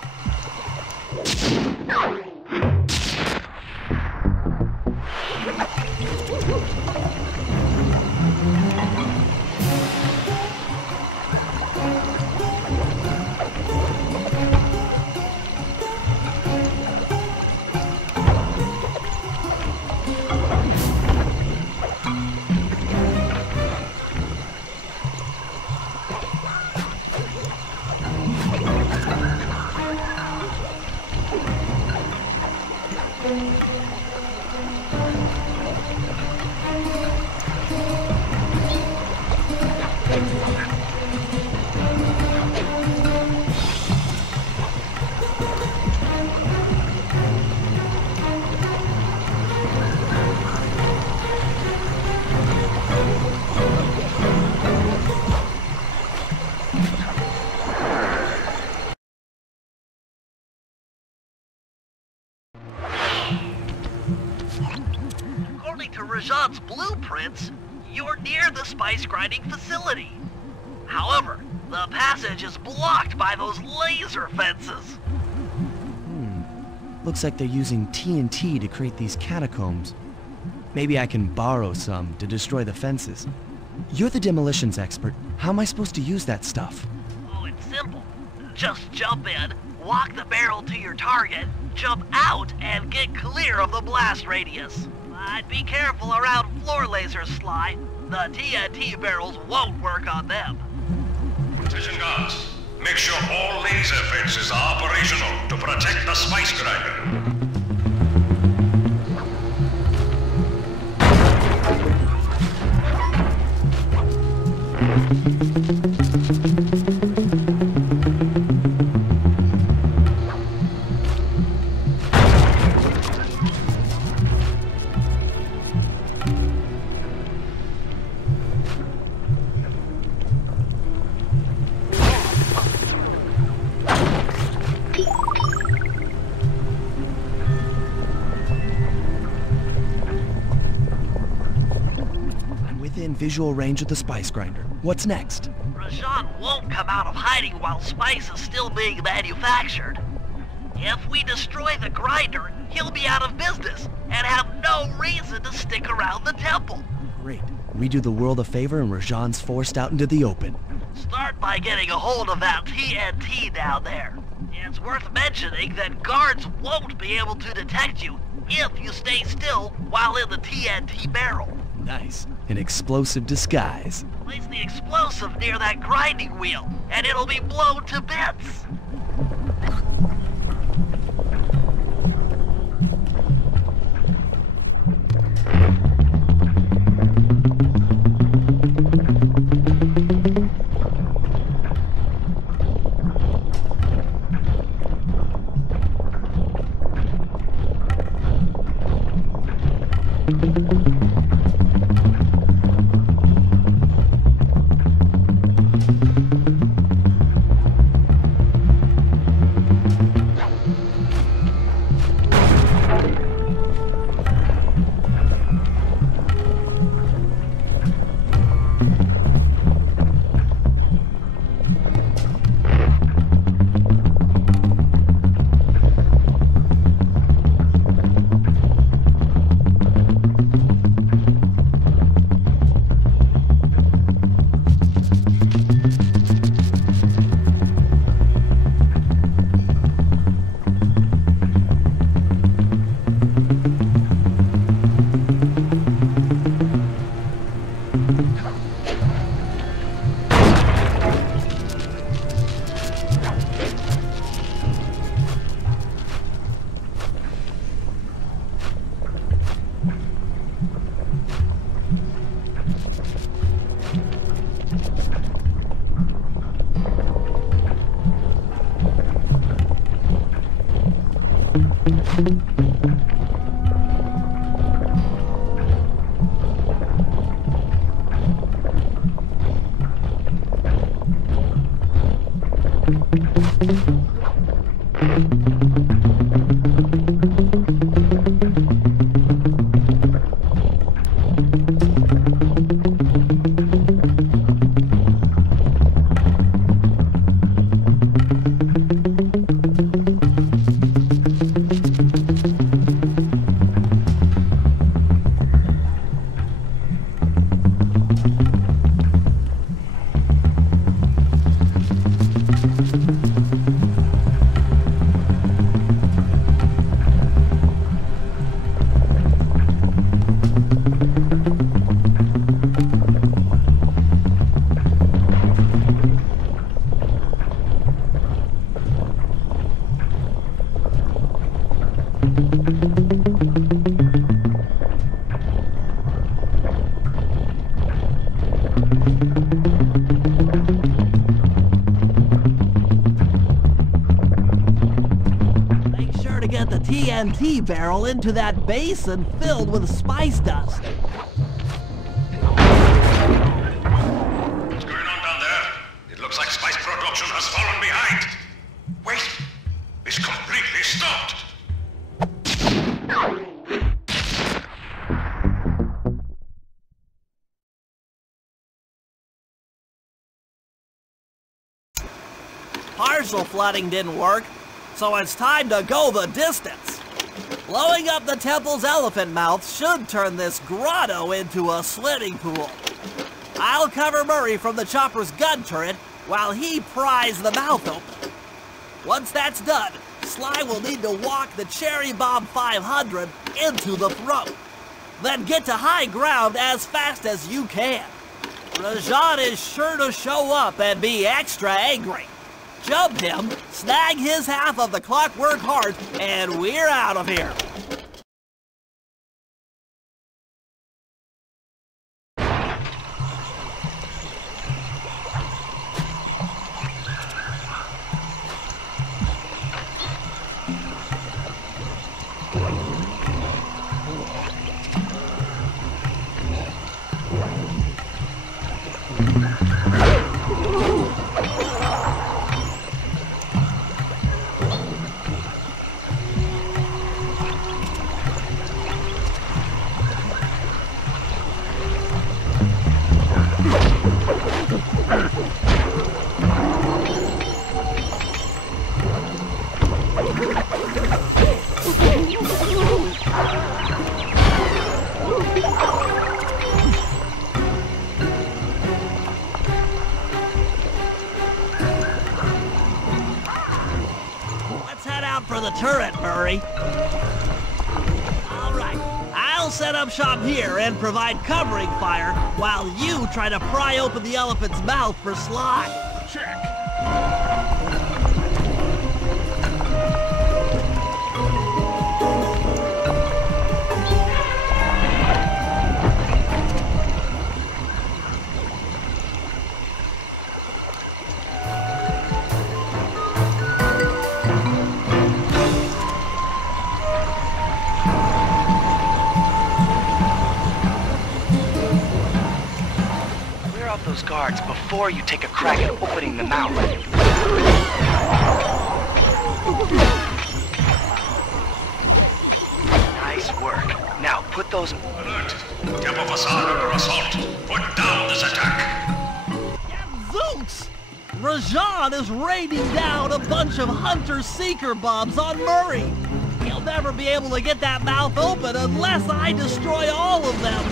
According to Rajan's blueprints, you're near the spice grinding facility. However, the passage is blocked by those laser fences. Looks like they're using TNT to create these catacombs. Maybe I can borrow some to destroy the fences. You're the demolitions expert. How am I supposed to use that stuff? Oh, it's simple. Just jump in, walk the barrel to your target, jump out, and get clear of the blast radius. But be careful around floor lasers, Sly. The TNT barrels won't work on them. Attention guards, make sure all laser fences are operational to protect the spice grinder. within visual range of the spice grinder. What's next? Rajan won't come out of hiding while spice is still being manufactured. If we destroy the grinder, he'll be out of business and have no reason to stick around the temple. Great. We do the world a favor and Rajan's forced out into the open. Start by getting a hold of that TNT down there. It's worth mentioning that guards won't be able to detect you if you stay still while in the TNT barrel. Nice. An explosive disguise. Place the explosive near that grinding wheel, and it'll be blown to bits. TNT barrel into that basin filled with spice dust. What's going on down there? It looks like spice production has fallen behind. Wait, it's completely stopped. Partial flooding didn't work, so it's time to go the distance. Blowing up the temple's elephant mouth should turn this grotto into a swimming pool. I'll cover Murray from the chopper's gun turret while he pries the mouth open. Once that's done, Sly will need to walk the Cherry Bomb 500 into the throat. Then get to high ground as fast as you can. Rajan is sure to show up and be extra angry. Jump him, snag his half of the clockwork heart, and we're out of here. turret, Murray. All right, I'll set up shop here and provide covering fire while you try to pry open the elephant's mouth for Sly. Check. Those guards before you take a crack at opening the mouth. Nice work. Now put those... Alert! Temple facade under assault. Put down this attack. Zooks! Rajan is raining down a bunch of Hunter-Seeker bombs on Murray. He'll never be able to get that mouth open unless I destroy all of them.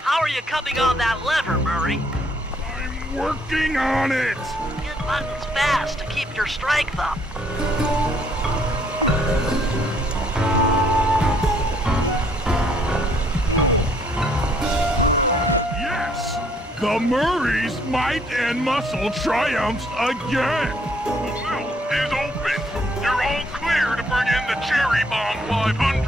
How are you coming on that lever, Murray? I'm working on it! Hit buttons fast to keep your strength up. Yes! The Murray's might and muscle triumphs again! The mouth is open! You're all clear to bring in the Cherry Bomb 500!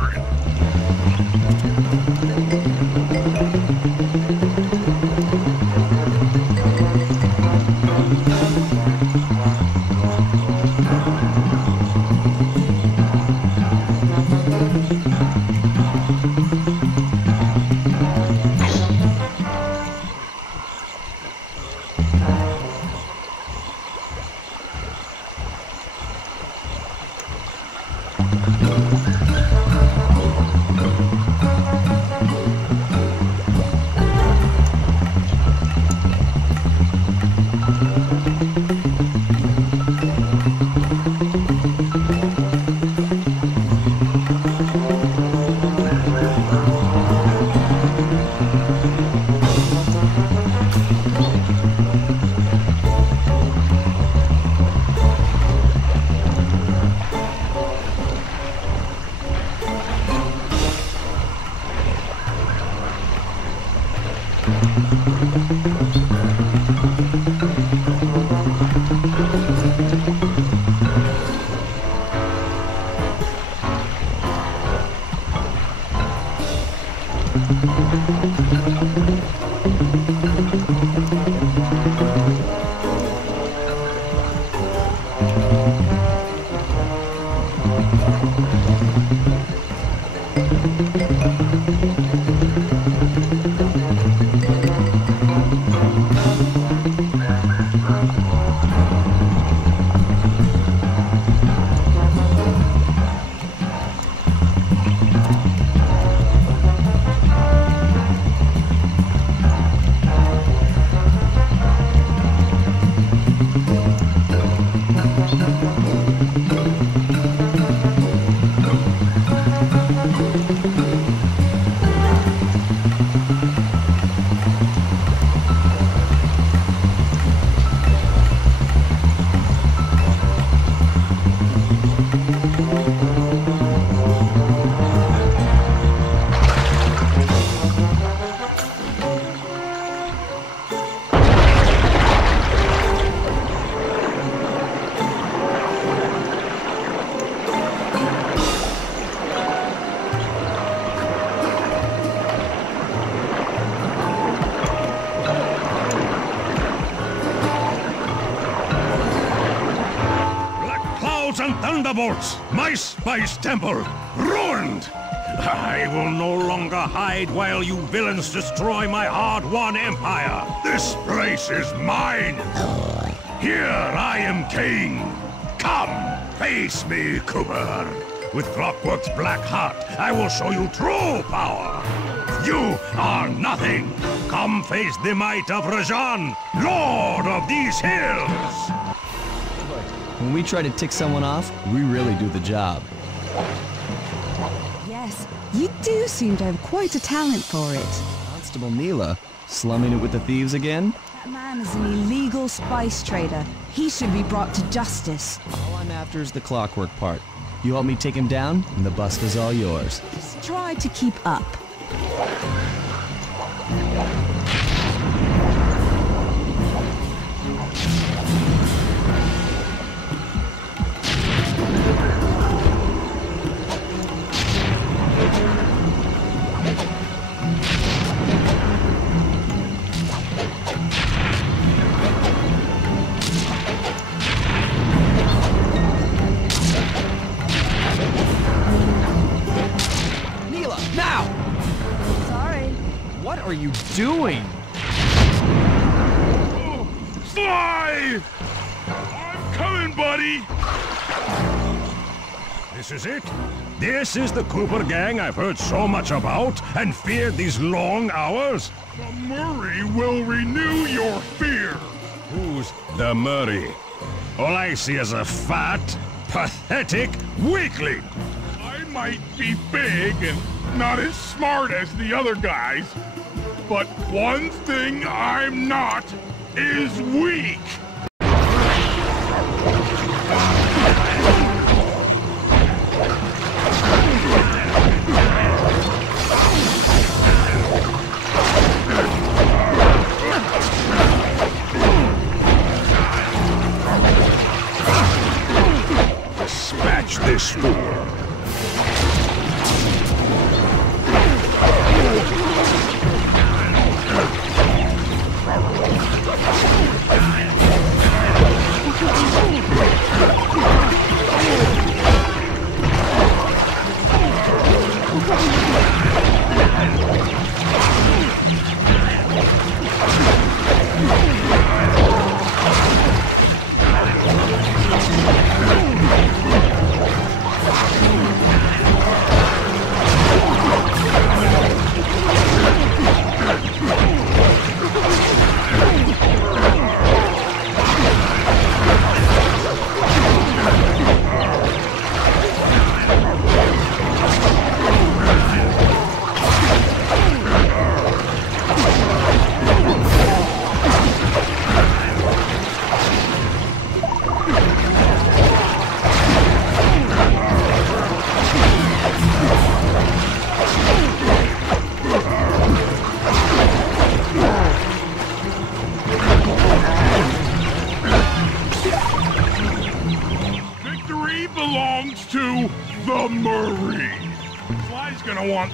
Thunderbolts! My spice temple! Ruined! I will no longer hide while you villains destroy my hard-won empire! This place is mine! Here I am king! Come, face me, Cooper! With Clockwork's black heart, I will show you true power! You are nothing! Come face the might of Rajan, Lord of these hills! When we try to tick someone off, we really do the job. Yes, you do seem to have quite a talent for it. Constable Neela, slumming it with the thieves again? That man is an illegal spice trader. He should be brought to justice. All I'm after is the clockwork part. You help me take him down, and the bust is all yours. Just try to keep up. What are you doing? Sly! I'm coming, buddy! This is it? This is the Cooper gang I've heard so much about and feared these long hours? The Murray will renew your fear! Who's the Murray? All I see is a fat, pathetic weakling! I might be big and not as smart as the other guys, but one thing I'm not is weak! Dispatch this fool!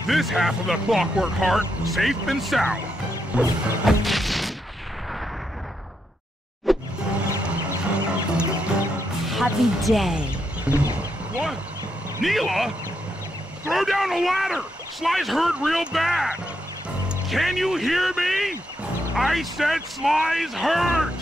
This half of the Clockwork Heart safe and sound. Happy day. What? Neela? Throw down a ladder! Sly's hurt real bad! Can you hear me? I said Sly's hurt!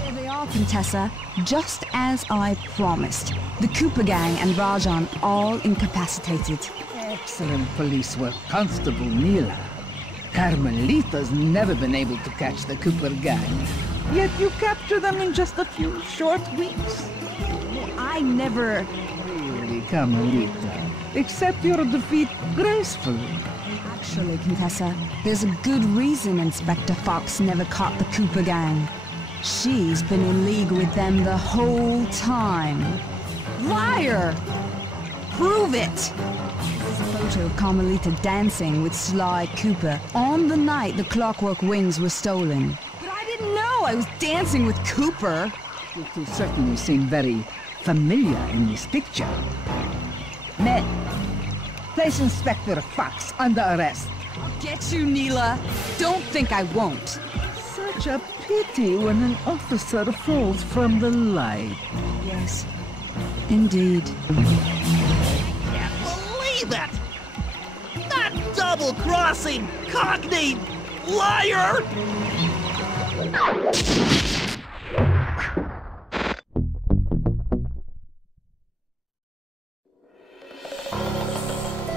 There they are, Contessa. Just as I promised. The Cooper gang and Rajan all incapacitated. Excellent police work, Constable Neela. Carmelita's never been able to catch the Cooper gang. Yet you capture them in just a few short weeks. I never... Really, Carmelita. Accept your defeat gracefully. Actually, Contessa, there's a good reason Inspector Fox never caught the Cooper gang. She's been in league with them the whole time. Liar! Prove it! This is a photo of Carmelita dancing with Sly Cooper on the night the Clockwork Wings were stolen. But I didn't know I was dancing with Cooper! You two certainly seem very familiar in this picture. Men, place Inspector Fox under arrest. I'll get you, Neela. Don't think I won't. Such a pity when an officer falls from the light. Yes, indeed. Can't believe it! That double-crossing, cockney liar!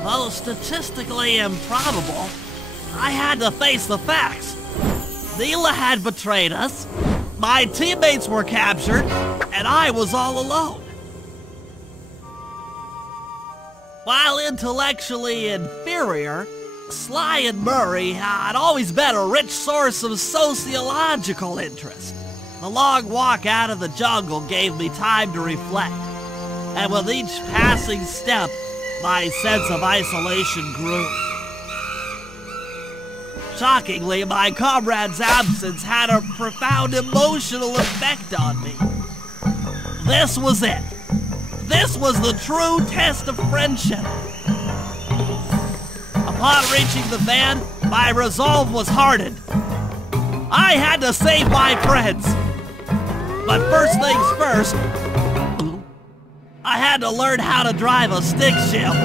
Though statistically improbable, I had to face the facts. Neela had betrayed us, my teammates were captured, and I was all alone. While intellectually inferior, Sly and Murray had always been a rich source of sociological interest. The long walk out of the jungle gave me time to reflect, and with each passing step, my sense of isolation grew. Shockingly, my comrade's absence had a profound emotional effect on me. This was it. This was the true test of friendship. Upon reaching the van, my resolve was hardened. I had to save my friends. But first things first, I had to learn how to drive a stick shift.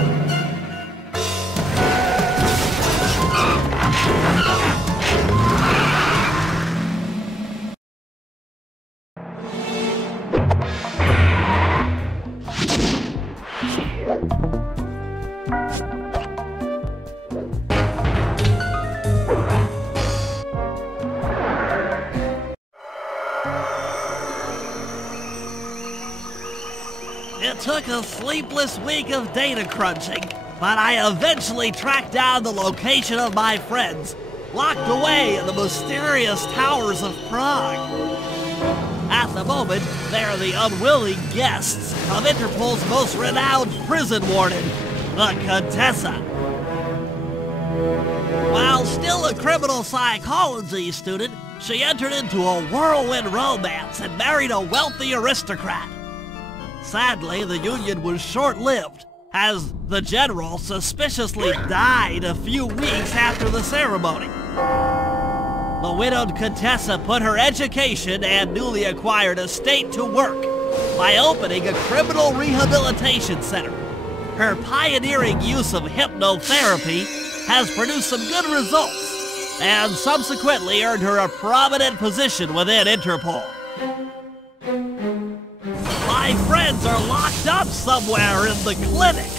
It took a sleepless week of data crunching, but I eventually tracked down the location of my friends, locked away in the mysterious towers of Prague. At the moment, they are the unwilling guests of Interpol's most renowned prison warden, the Contessa. While still a criminal psychology student, she entered into a whirlwind romance and married a wealthy aristocrat. Sadly, the union was short-lived, as the General suspiciously died a few weeks after the ceremony. The widowed Contessa put her education and newly acquired estate to work by opening a criminal rehabilitation center. Her pioneering use of hypnotherapy has produced some good results, and subsequently earned her a prominent position within Interpol. My friends are locked up somewhere in the clinic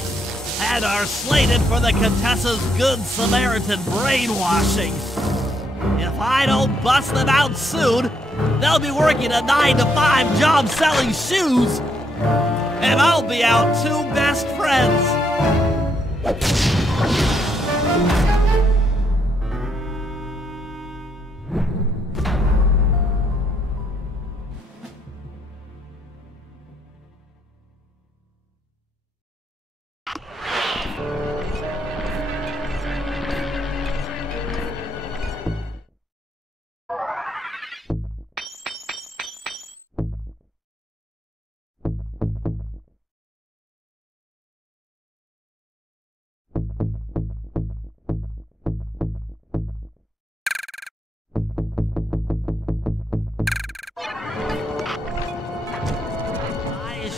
and are slated for the Contessa's Good Samaritan brainwashing. If I don't bust them out soon, they'll be working a 9-to-5 job selling shoes, and I'll be out two best friends.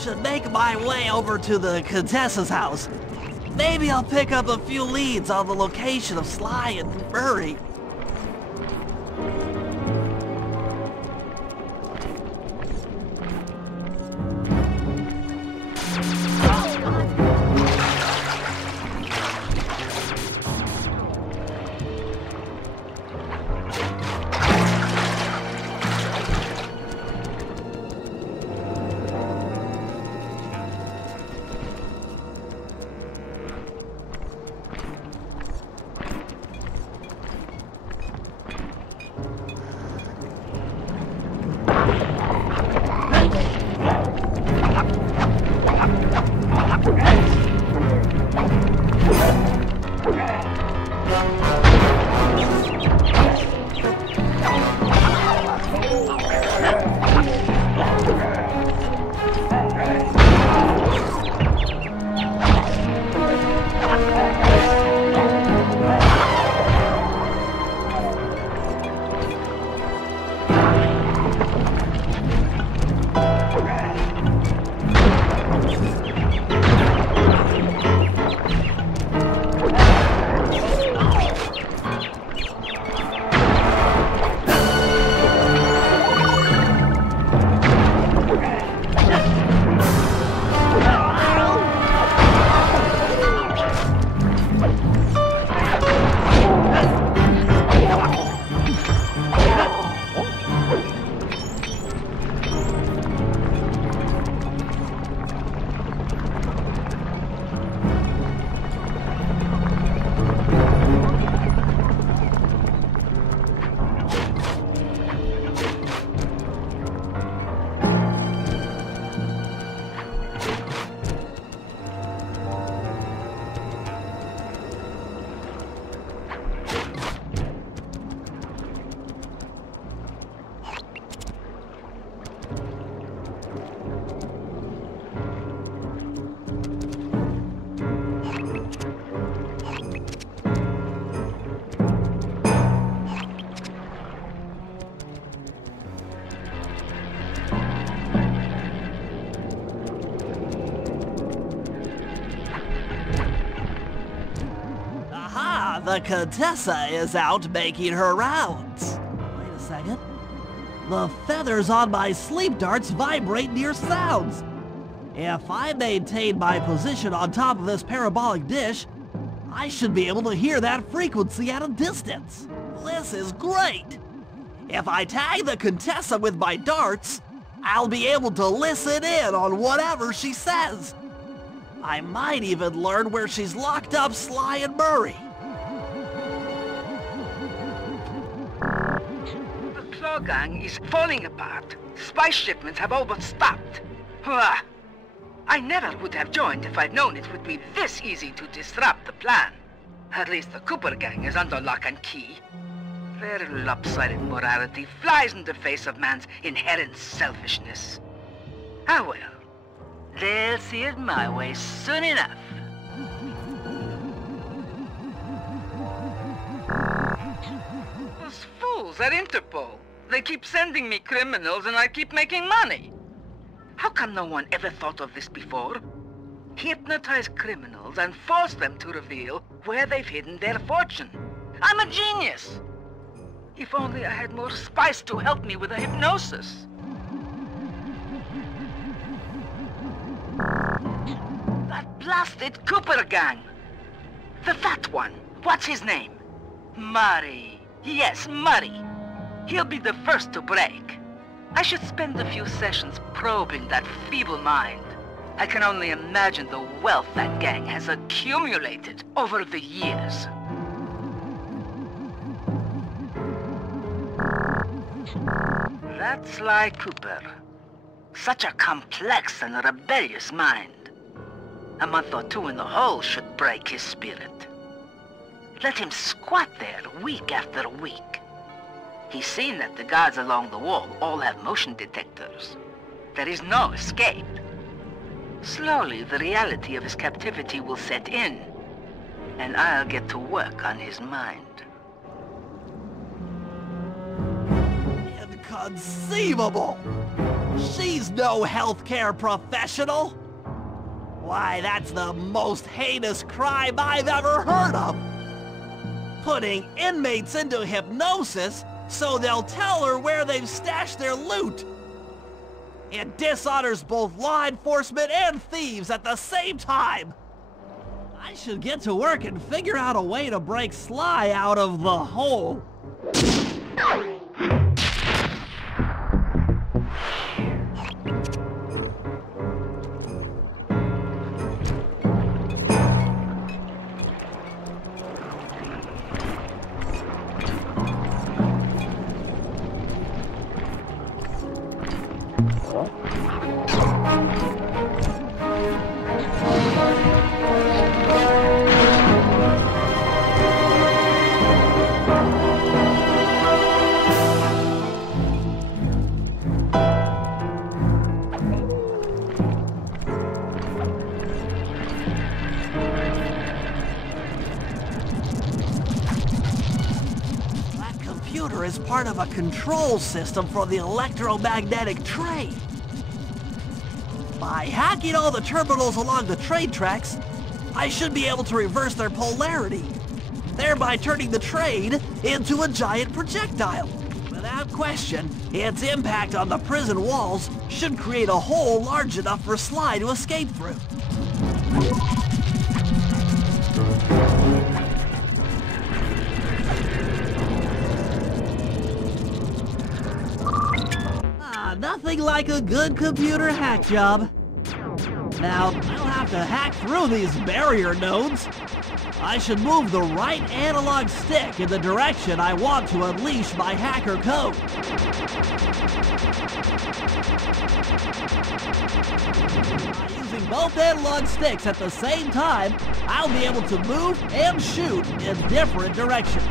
Should make my way over to the Contessa's house. Maybe I'll pick up a few leads on the location of Sly and Murray. The Contessa is out making her rounds. Wait a second. The feathers on my sleep darts vibrate near sounds. If I maintain my position on top of this parabolic dish, I should be able to hear that frequency at a distance. This is great. If I tag the Contessa with my darts, I'll be able to listen in on whatever she says. I might even learn where she's locked up Sly and Murray. The Claw Gang is falling apart. Spice shipments have overstocked. Hurrah! I never would have joined if I'd known it would be this easy to disrupt the plan. At least the Cooper Gang is under lock and key. Their lopsided morality flies in the face of man's inherent selfishness. Ah well, they'll see it my way soon enough. Those fools at Interpol. They keep sending me criminals and I keep making money. How come no one ever thought of this before? Hypnotize criminals and force them to reveal where they've hidden their fortune. I'm a genius! If only I had more spice to help me with the hypnosis. That blasted Cooper Gang! The fat one, what's his name? Murray. Yes, Murray. He'll be the first to break. I should spend a few sessions probing that feeble mind. I can only imagine the wealth that gang has accumulated over the years. That's Sly Cooper. Such a complex and rebellious mind. A month or two in the hole should break his spirit. Let him squat there week after week. He's seen that the guards along the wall all have motion detectors. There is no escape. Slowly, the reality of his captivity will set in, and I'll get to work on his mind. Inconceivable! She's no healthcare professional! Why, that's the most heinous crime I've ever heard of! Putting inmates into hypnosis so they'll tell her where they've stashed their loot! It dishonors both law enforcement and thieves at the same time! I should get to work and figure out a way to break Sly out of the hole. Is part of a control system for the electromagnetic train. By hacking all the terminals along the train tracks, I should be able to reverse their polarity, thereby turning the train into a giant projectile. Without question, its impact on the prison walls should create a hole large enough for Sly to escape through. Nothing like a good computer hack job. Now, I'll have to hack through these barrier nodes. I should move the right analog stick in the direction I want to unleash my hacker code. By using both analog sticks at the same time, I'll be able to move and shoot in different directions.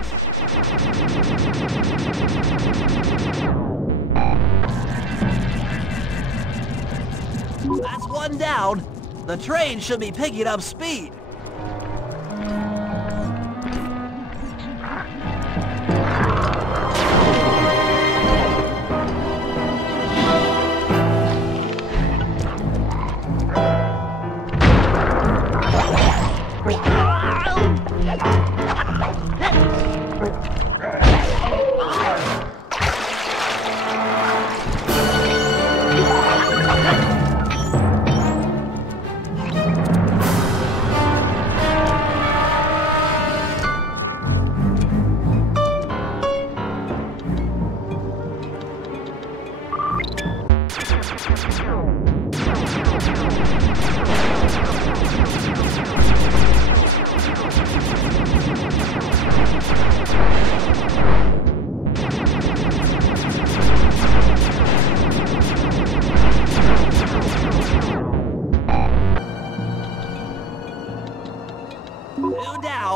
That's one down. The train should be picking up speed.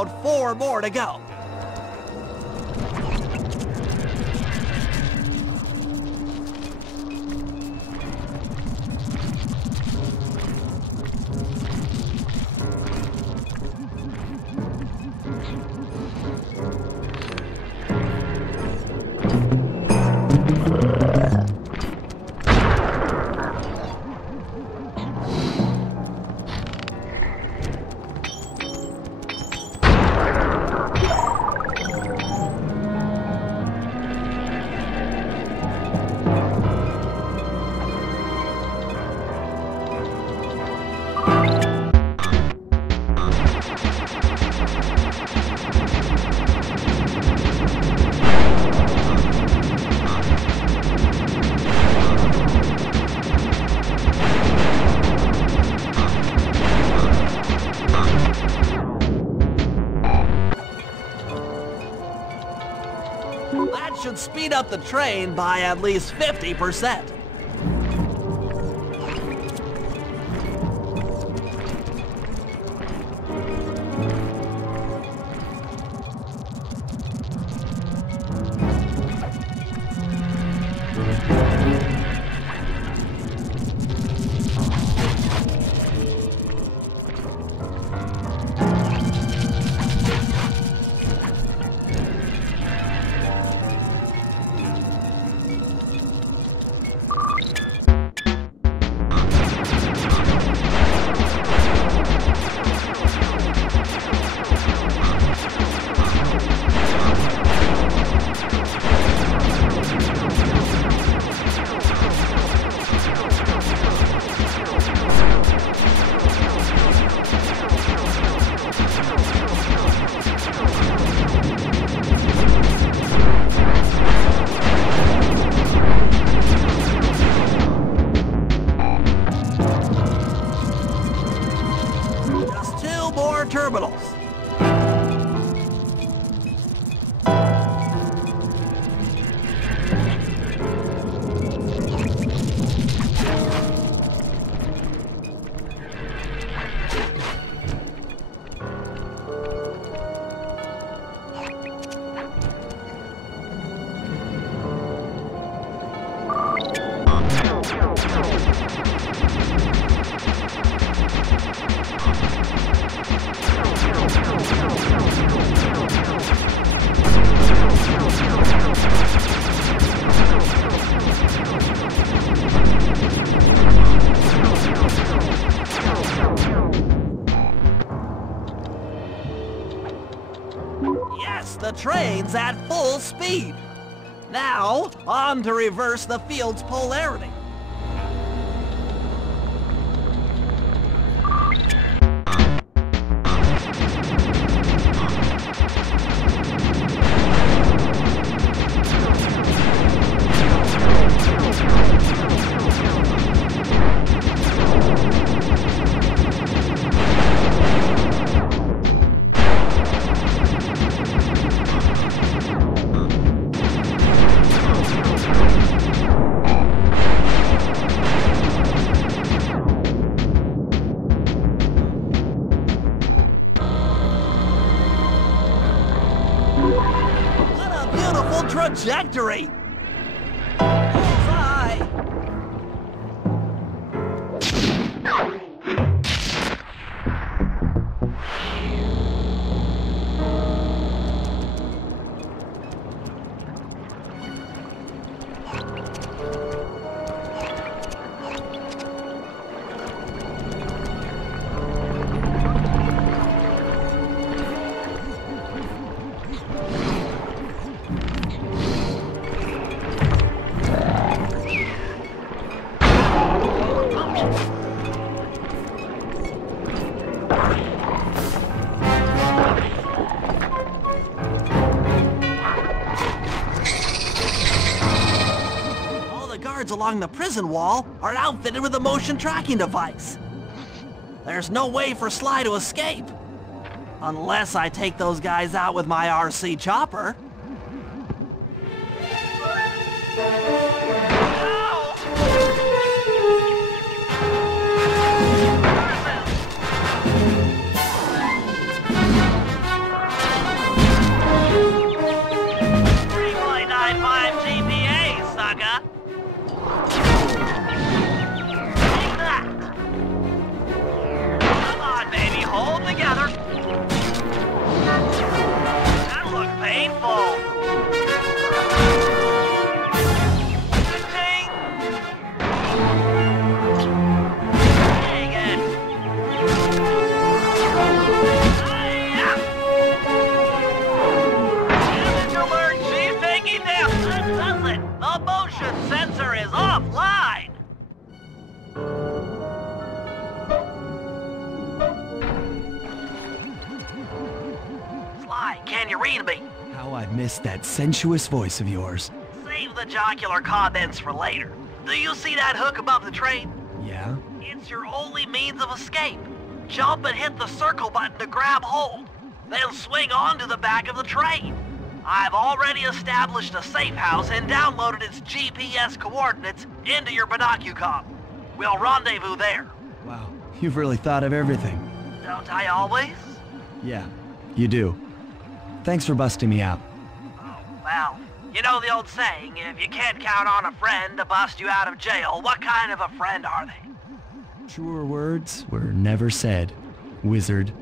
down, 4 more to go. That should speed up the train by at least 50%. Terminals. Yes, the train's at full speed. Now, on to reverse the field's polarity. Trajectory! Bullseye! Along the prison wall are outfitted with a motion tracking device. There's no way for Sly to escape. Unless I take those guys out with my RC chopper. you read me? How I've missed that sensuous voice of yours. Save the jocular comments for later. Do you see that hook above the train? Yeah? It's your only means of escape. Jump and hit the circle button to grab hold. Then swing onto the back of the train. I've already established a safe house and downloaded its GPS coordinates into your binocucom. We'll rendezvous there. Wow, you've really thought of everything. Don't I always? Yeah, you do. Thanks for busting me out. Oh, well, you know the old saying, if you can't count on a friend to bust you out of jail, what kind of a friend are they? Truer words were never said, wizard.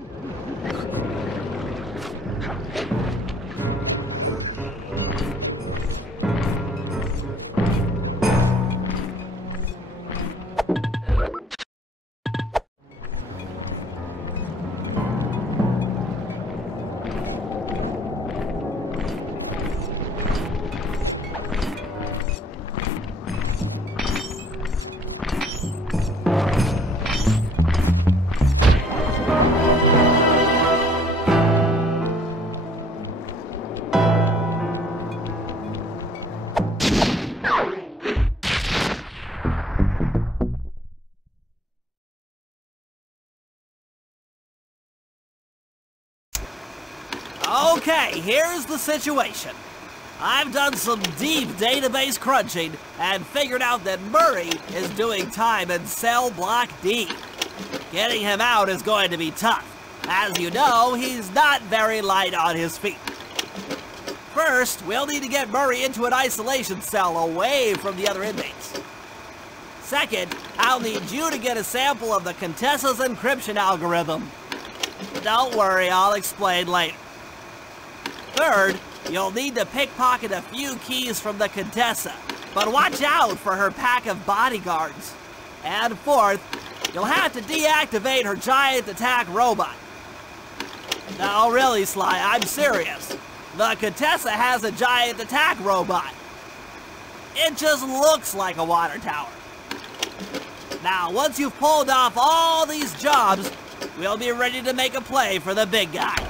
Okay, here's the situation. I've done some deep database crunching and figured out that Murray is doing time in cell block D. Getting him out is going to be tough. As you know, he's not very light on his feet. First, we'll need to get Murray into an isolation cell away from the other inmates. Second, I'll need you to get a sample of the Contessa's encryption algorithm. Don't worry, I'll explain later. Third, you'll need to pickpocket a few keys from the Contessa, but watch out for her pack of bodyguards. And fourth, you'll have to deactivate her giant attack robot. No, really, Sly, I'm serious. The Contessa has a giant attack robot. It just looks like a water tower. Now, once you've pulled off all these jobs, we'll be ready to make a play for the big guy.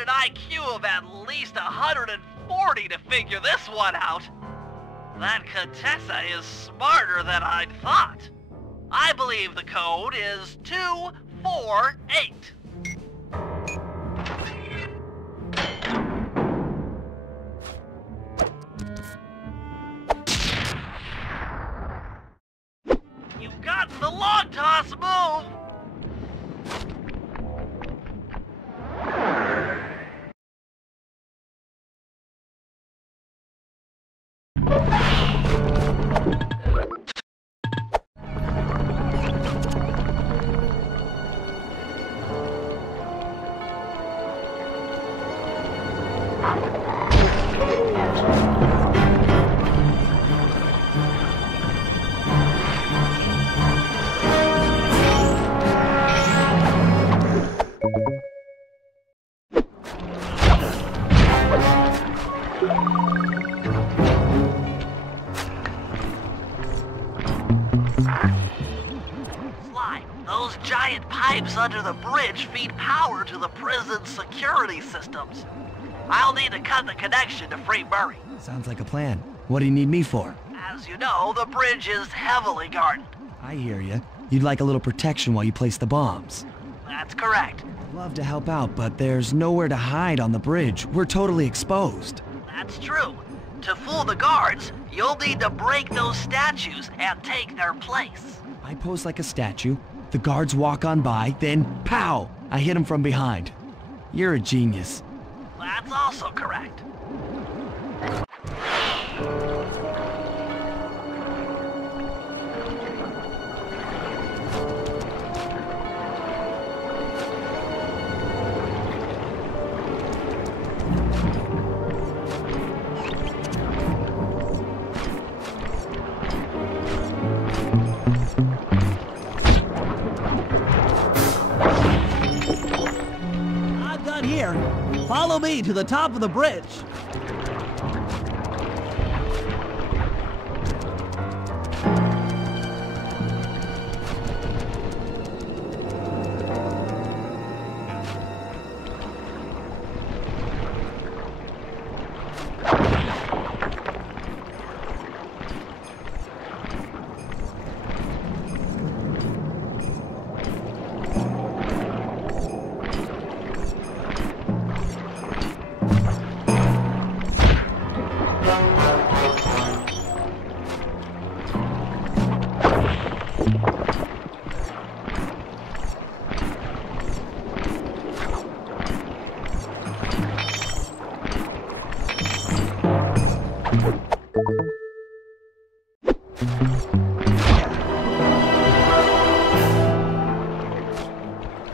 An IQ of at least 140 to figure this one out. That Contessa is smarter than I'd thought. I believe the code is 248. You've gotten the long toss move. Under the bridge feed power to the prison's security systems. I'll need to cut the connection to free Murray. Sounds like a plan. What do you need me for? As you know, the bridge is heavily guarded. I hear you. You'd like a little protection while you place the bombs. That's correct. Love to help out, but there's nowhere to hide on the bridge. We're totally exposed. That's true. To fool the guards, you'll need to break those statues and take their place. I pose like a statue. The guards walk on by, then pow! I hit them from behind. You're a genius. That's also correct. Follow me to the top of the bridge.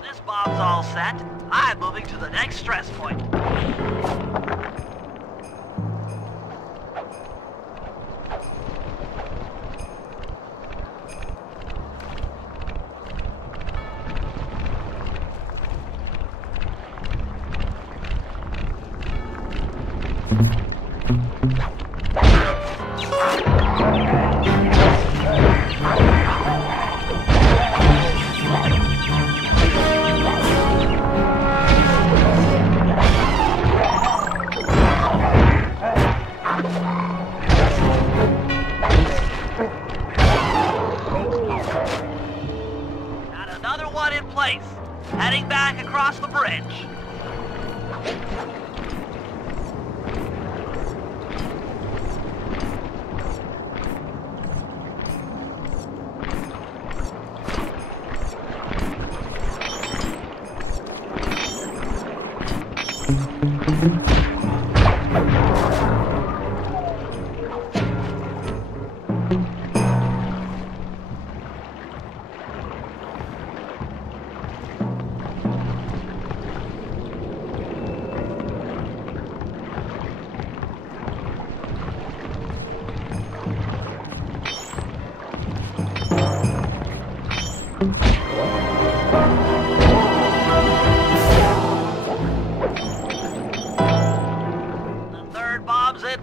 This bomb's all set. I'm moving to the next stress point. Got another one in place. Heading back across the bridge.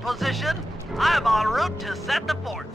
Position. I'm en route to set the fort.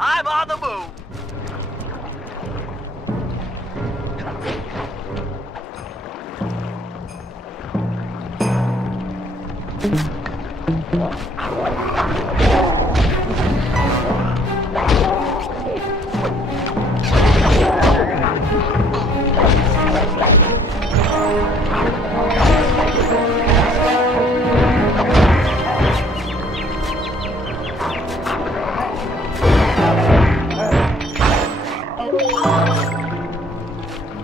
I'm on the move.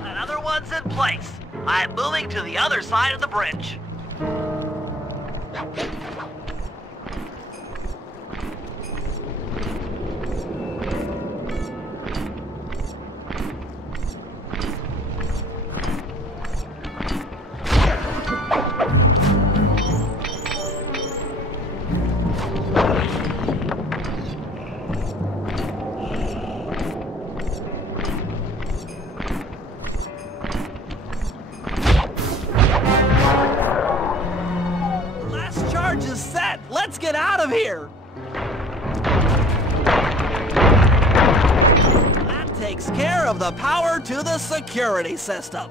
Another one's in place. I'm moving to the other side of the bridge. Let's get out of here! That takes care of the power to the security system.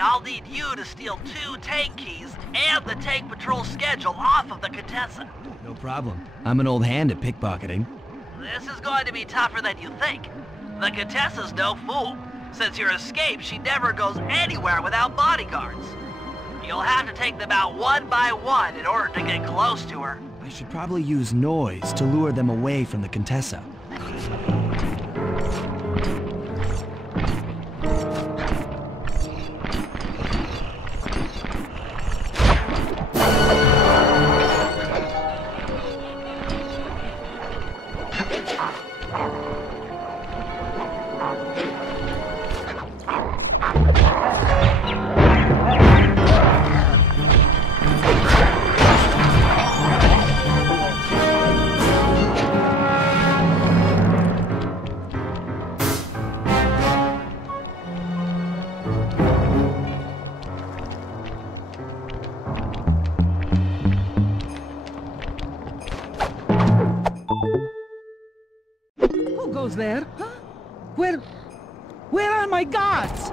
I'll need you to steal 2 tank keys and the tank patrol schedule off of the Contessa. No problem. I'm an old hand at pickpocketing. This is going to be tougher than you think. The Contessa's no fool. Since your escape, she never goes anywhere without bodyguards. You'll have to take them out one by one in order to get close to her. I should probably use noise to lure them away from the Contessa. There? Huh? Where are my guards?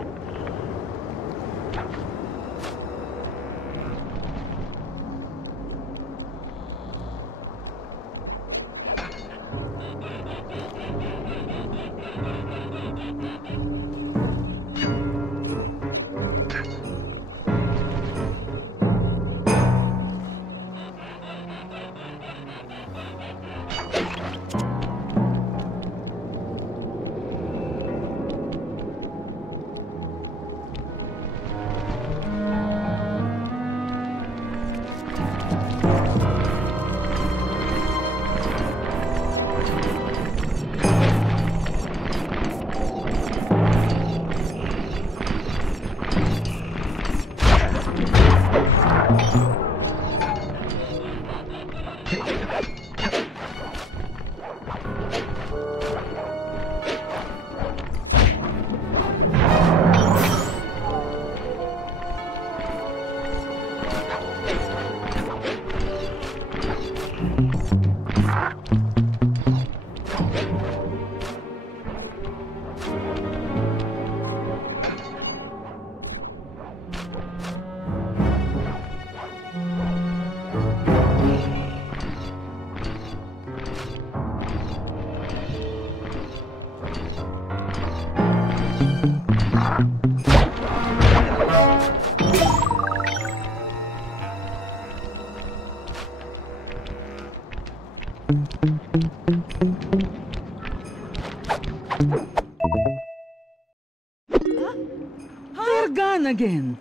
They're gone again.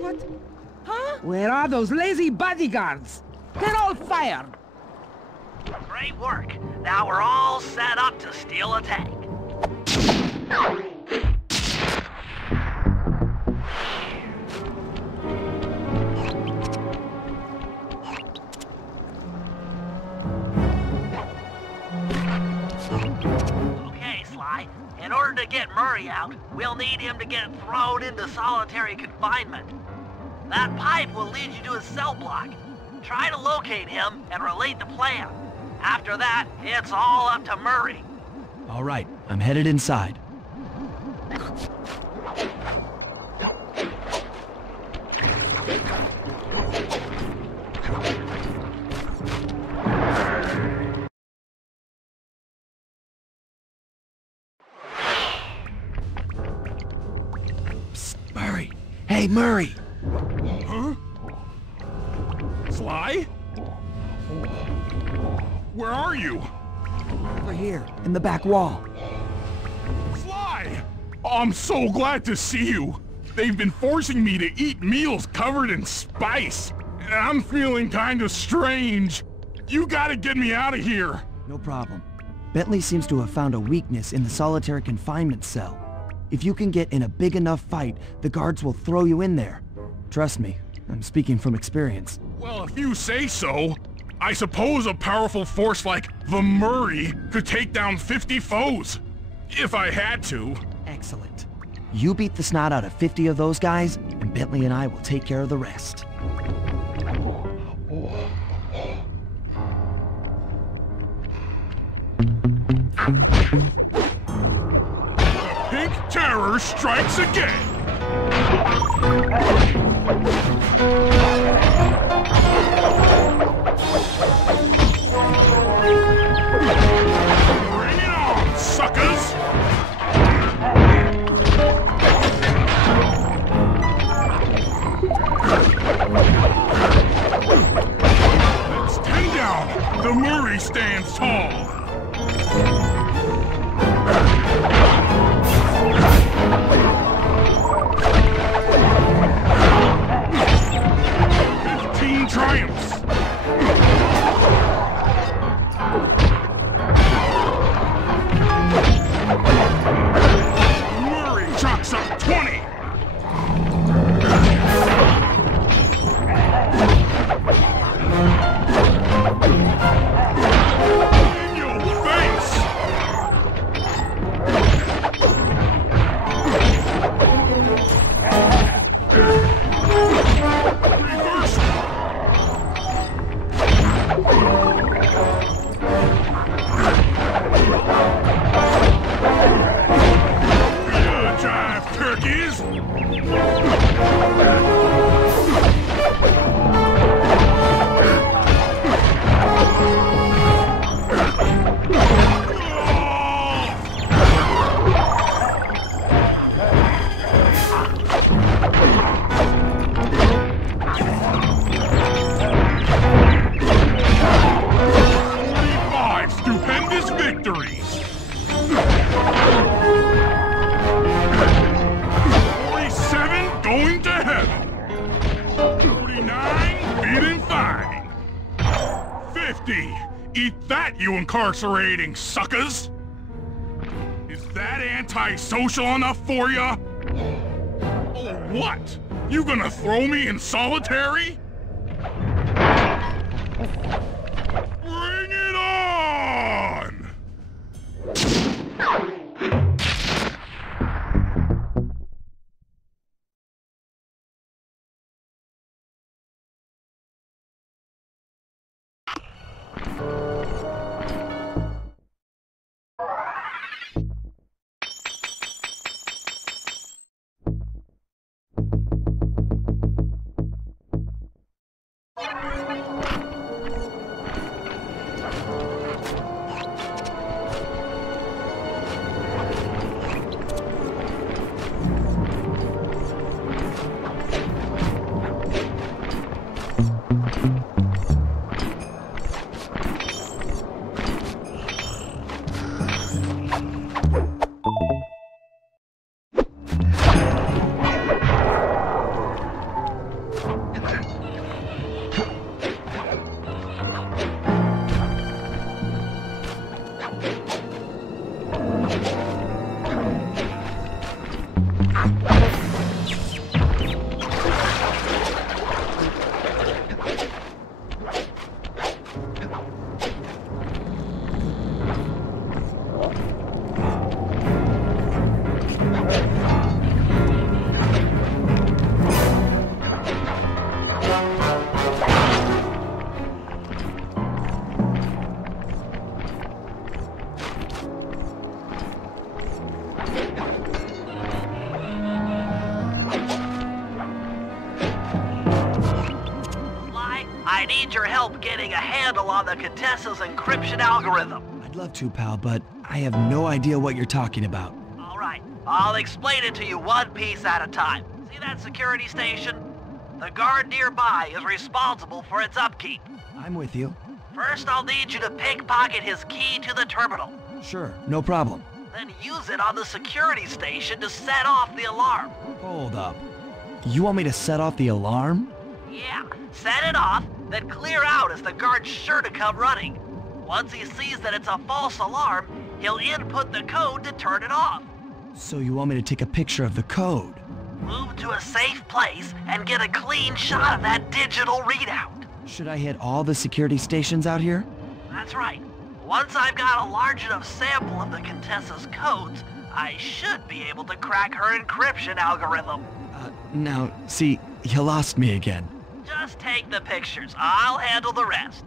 What? Huh? Where are those lazy bodyguards? They're all fired. Great work. Now we're all set up to steal a tank. Okay, Sly. In order to get Murray out, we'll need him to get thrown into solitary confinement. That pipe will lead you to his cell block. Try to locate him and relate the plan. After that, it's all up to Murray. All right, I'm headed inside. Psst, Murray. Hey, Murray! Huh? Sly? Where are you? Over here, in the back wall. Sly! I'm so glad to see you. They've been forcing me to eat meals covered in spice. And I'm feeling kind of strange. You gotta get me out of here. No problem. Bentley seems to have found a weakness in the solitary confinement cell. If you can get in a big enough fight, the guards will throw you in there. Trust me, I'm speaking from experience. Well, if you say so, I suppose a powerful force like the Murray could take down 50 foes. If I had to. Excellent. You beat the snot out of 50 of those guys, and Bentley and I will take care of the rest. The Pink Terror strikes again! Bring it on, suckers! That's 10 down! The Murray stands tall! Triumphs! Murray chalks up 20! In your face! Incarcerating suckers! Is that antisocial enough for ya? Or what? You gonna throw me in solitary? Bring it on! I need your help getting a handle on the Contessa's encryption algorithm. I'd love to, pal, but I have no idea what you're talking about. Alright, I'll explain it to you one piece at a time. See that security station? The guard nearby is responsible for its upkeep. I'm with you. First, I'll need you to pickpocket his key to the terminal. Sure, no problem. Then use it on the security station to set off the alarm. Hold up. You want me to set off the alarm? Yeah, set it off, then clear out as the guard's sure to come running. Once he sees that it's a false alarm, he'll input the code to turn it off. So you want me to take a picture of the code? Move to a safe place and get a clean shot of that digital readout. Should I hit all the security stations out here? That's right. Once I've got a large enough sample of the Contessa's codes, I should be able to crack her encryption algorithm. Now, see, you lost me again. Just take the pictures. I'll handle the rest.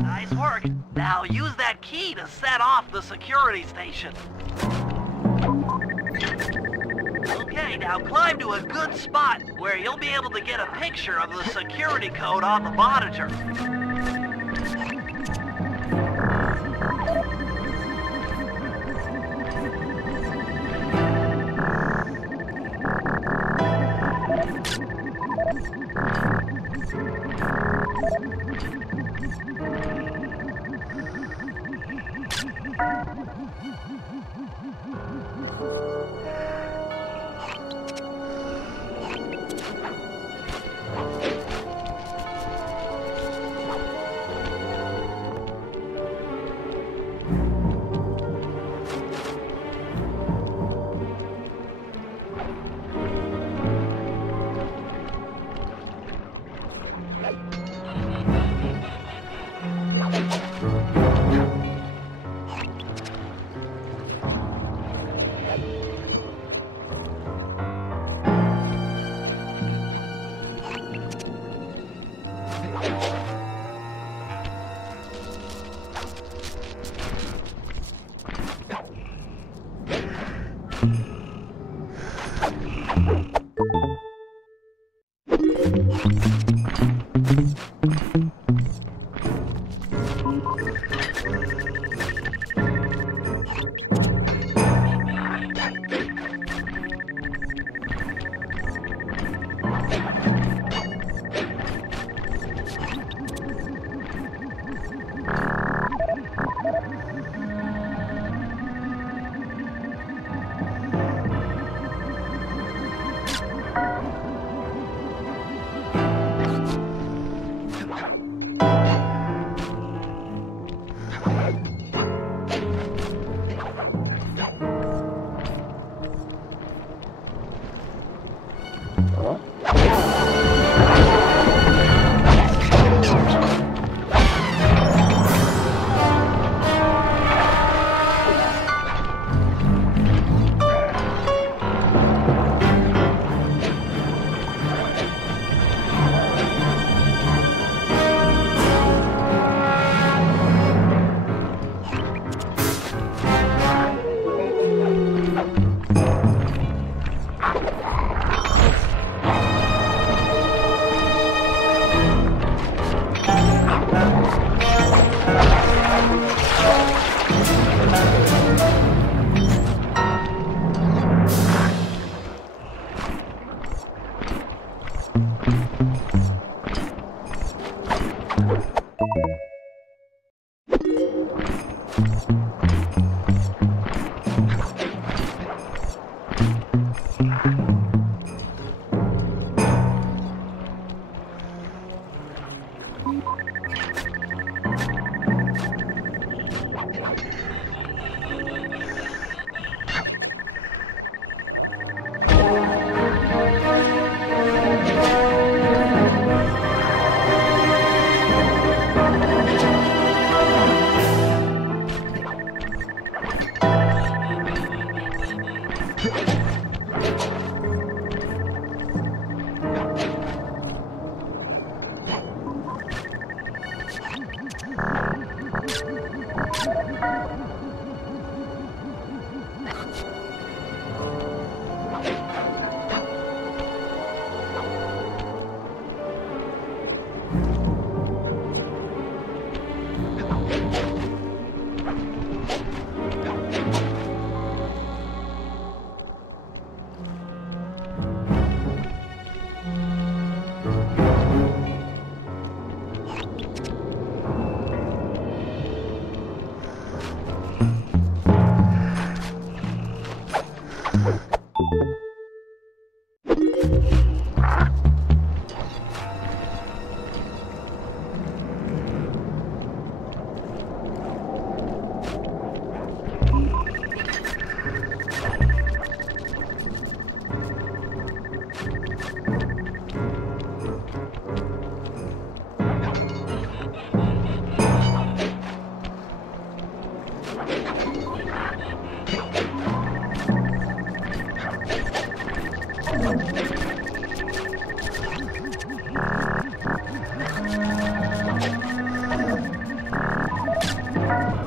Nice work. Now use that key to set off the security station. Okay, now climb to a good spot where you'll be able to get a picture of the security code on the monitor.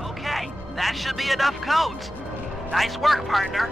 Okay, that should be enough codes. Nice work, partner.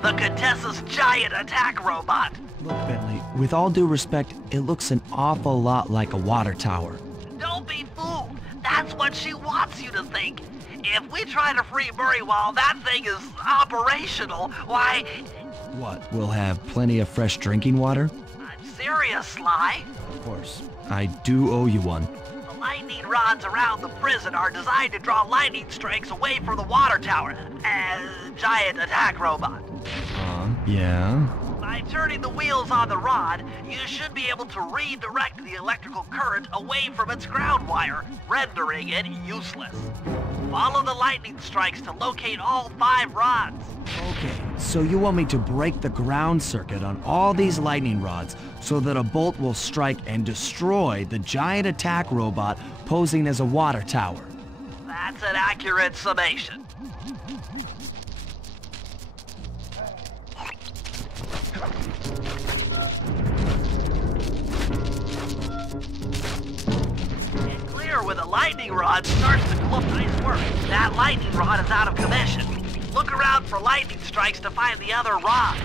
The Contessa's giant attack robot. Look, Bentley, with all due respect, it looks an awful lot like a water tower. Don't be fooled. That's what she wants you to think. If we try to free Murray while that thing is operational, why... What, we'll have plenty of fresh drinking water? I'm serious, Sly. Of course. I do owe you one. The lightning rods around the prison are designed to draw lightning strikes away from the water tower. Giant attack robot. Yeah? By turning the wheels on the rod, you should be able to redirect the electrical current away from its ground wire, rendering it useless. Follow the lightning strikes to locate all 5 rods. Okay, so you want me to break the ground circuit on all these lightning rods so that a bolt will strike and destroy the giant attack robot posing as a water tower. That's an accurate summation. Get clear where the lightning rod starts to glow. Nice work. That lightning rod is out of commission. Look around for lightning strikes to find the other rods.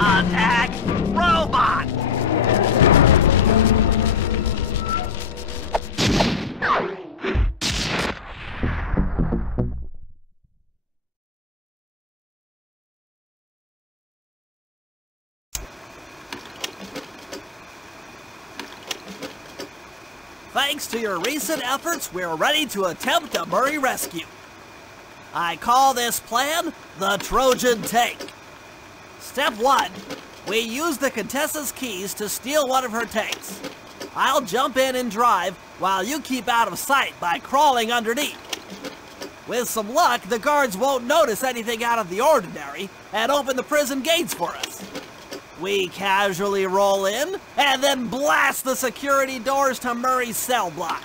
Attack robot! Thanks to your recent efforts, we're ready to attempt a Murray rescue. I call this plan the Trojan Tank. Step 1. We use the Contessa's keys to steal one of her tanks. I'll jump in and drive while you keep out of sight by crawling underneath. With some luck, the guards won't notice anything out of the ordinary and open the prison gates for us. We casually roll in and then blast the security doors to Murray's cell block.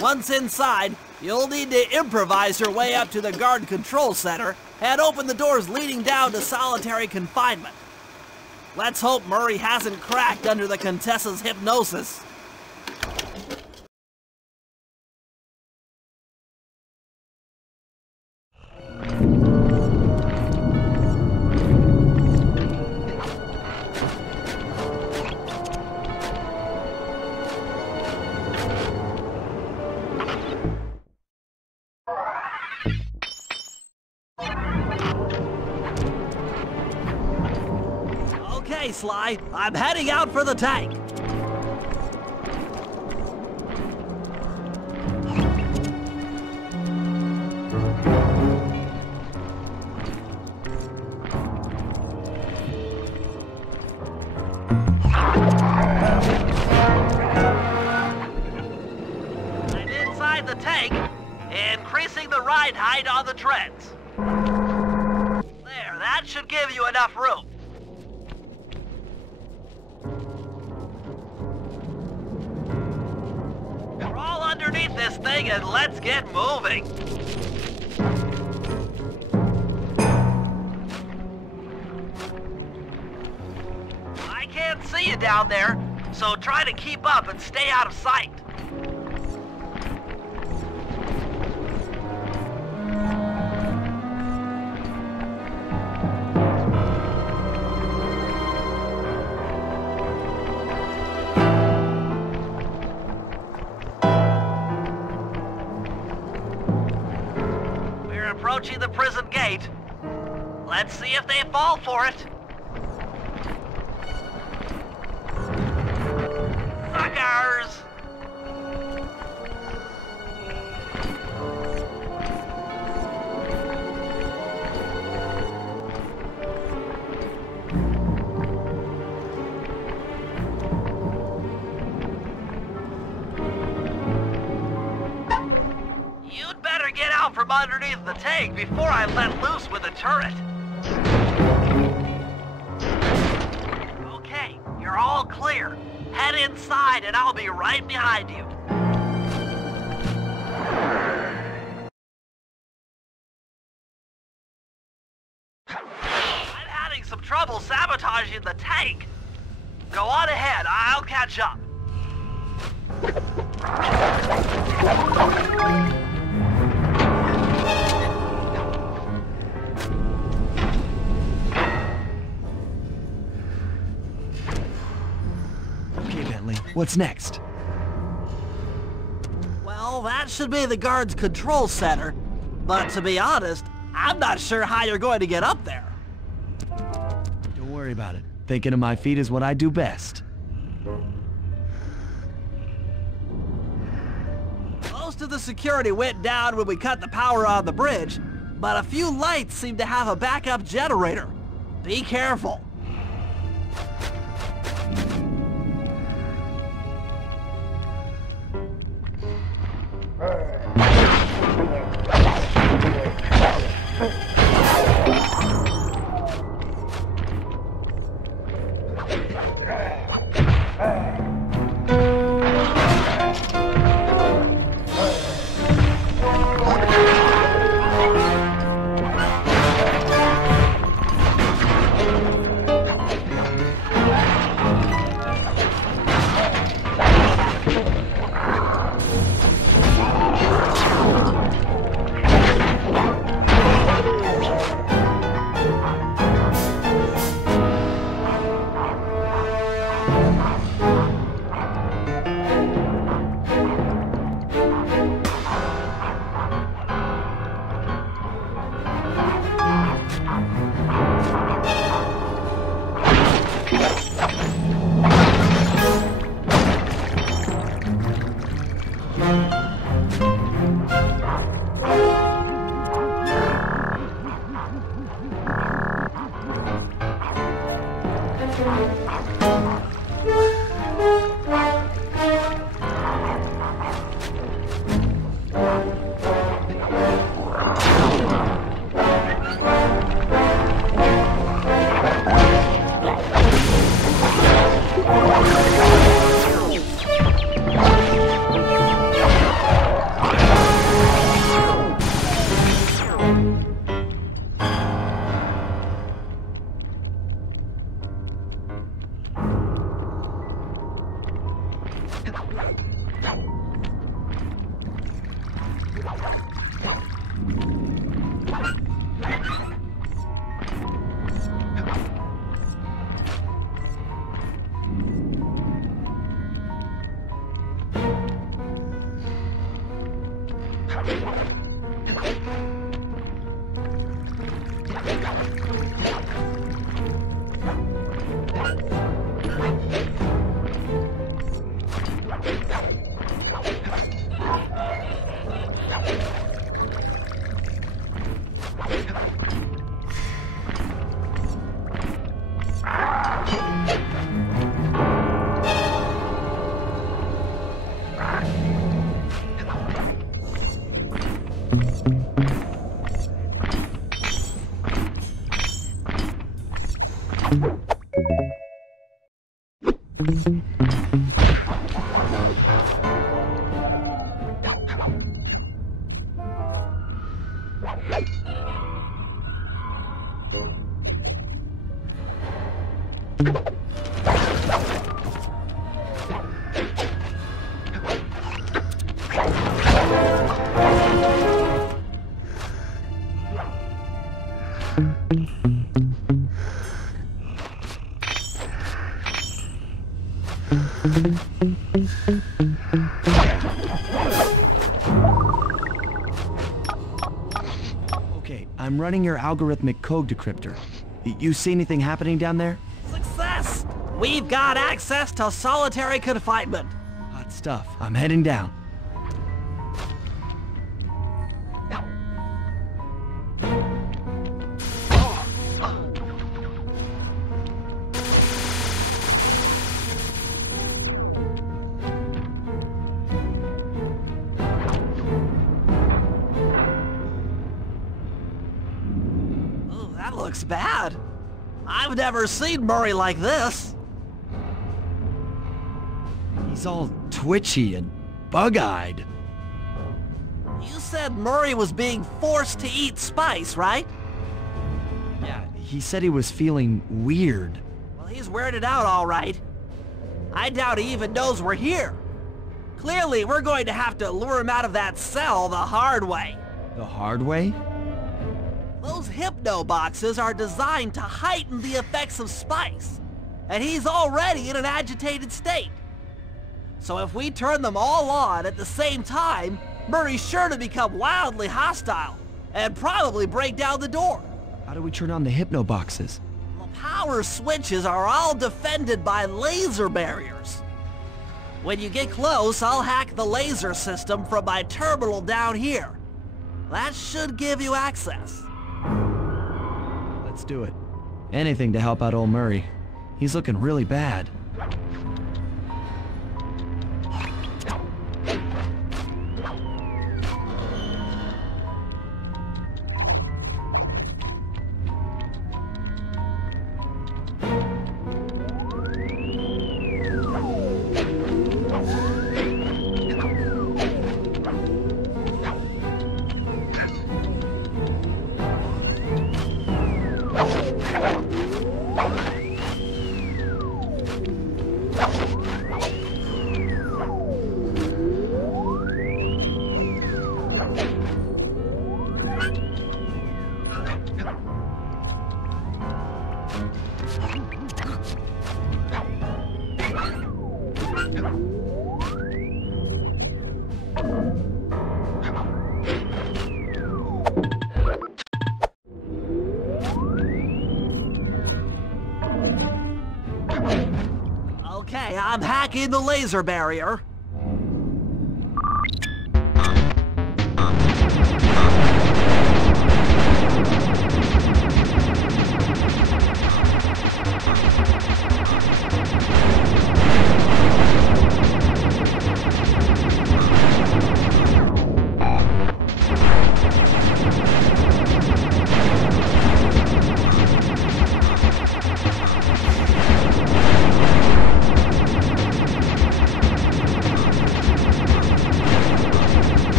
Once inside, you'll need to improvise your way up to the guard control center and open the doors leading down to solitary confinement. Let's hope Murray hasn't cracked under the Contessa's hypnosis. Okay, Sly, I'm heading out for the tank. I'm inside the tank, increasing the ride height on the treads. There, that should give you enough room. Crawl underneath this thing and let's get moving. I can't see you down there, so try to keep up and stay out of sight. Approaching the prison gate. Let's see if they fall for it. Suckers! Get out from underneath the tank before I let loose with the turret. Okay, you're all clear. Head inside and I'll be right behind you. I'm having some trouble sabotaging the tank. Go on ahead, I'll catch up. What's next? Well, that should be the guard's control center. But to be honest, I'm not sure how you're going to get up there. Don't worry about it. Thinking of my feet is what I do best. Most of the security went down when we cut the power on the bridge, but a few lights seem to have a backup generator. Be careful. Okay, I'm running your algorithmic code decryptor. You see anything happening down there? Success! We've got access to solitary confinement. Hot stuff. I'm heading down. Looks bad. I've never seen Murray like this. He's all twitchy and bug-eyed. You said Murray was being forced to eat spice, right? Yeah, he said he was feeling weird. Well, he's weirded out all right. I doubt he even knows we're here. Clearly, we're going to have to lure him out of that cell the hard way. The hard way? Those hypno boxes are designed to heighten the effects of spice, and he's already in an agitated state. So if we turn them all on at the same time, Murray's sure to become wildly hostile and probably break down the door. How do we turn on the hypno boxes? The power switches are all defended by laser barriers. When you get close, I'll hack the laser system from my terminal down here. That should give you access. Let's do it. Anything to help out old Murray. He's looking really bad. Okay, I'm hacking the laser barrier.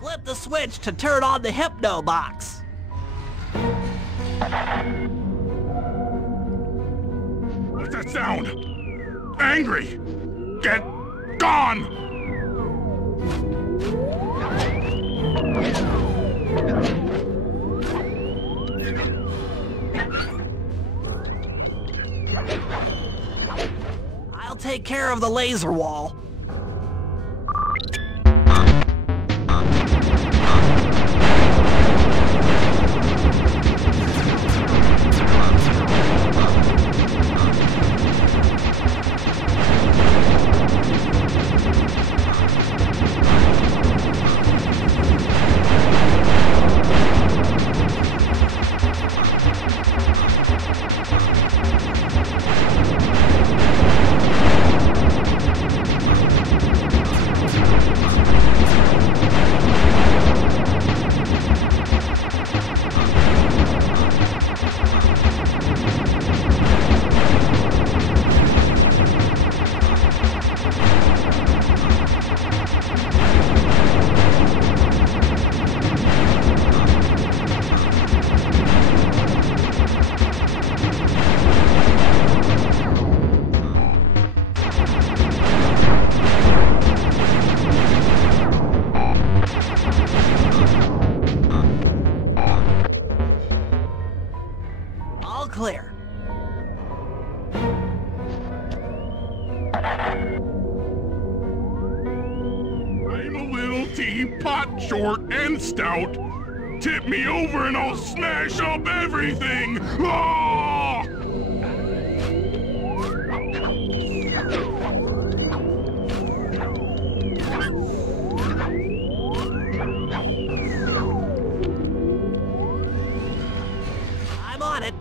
Flip the switch to turn on the hypno box. What's that sound? Angry! Get gone! I'll take care of the laser wall. All clear. I'm a little teapot, short and stout. Tip me over and I'll smash up everything! Ah! I'm on it.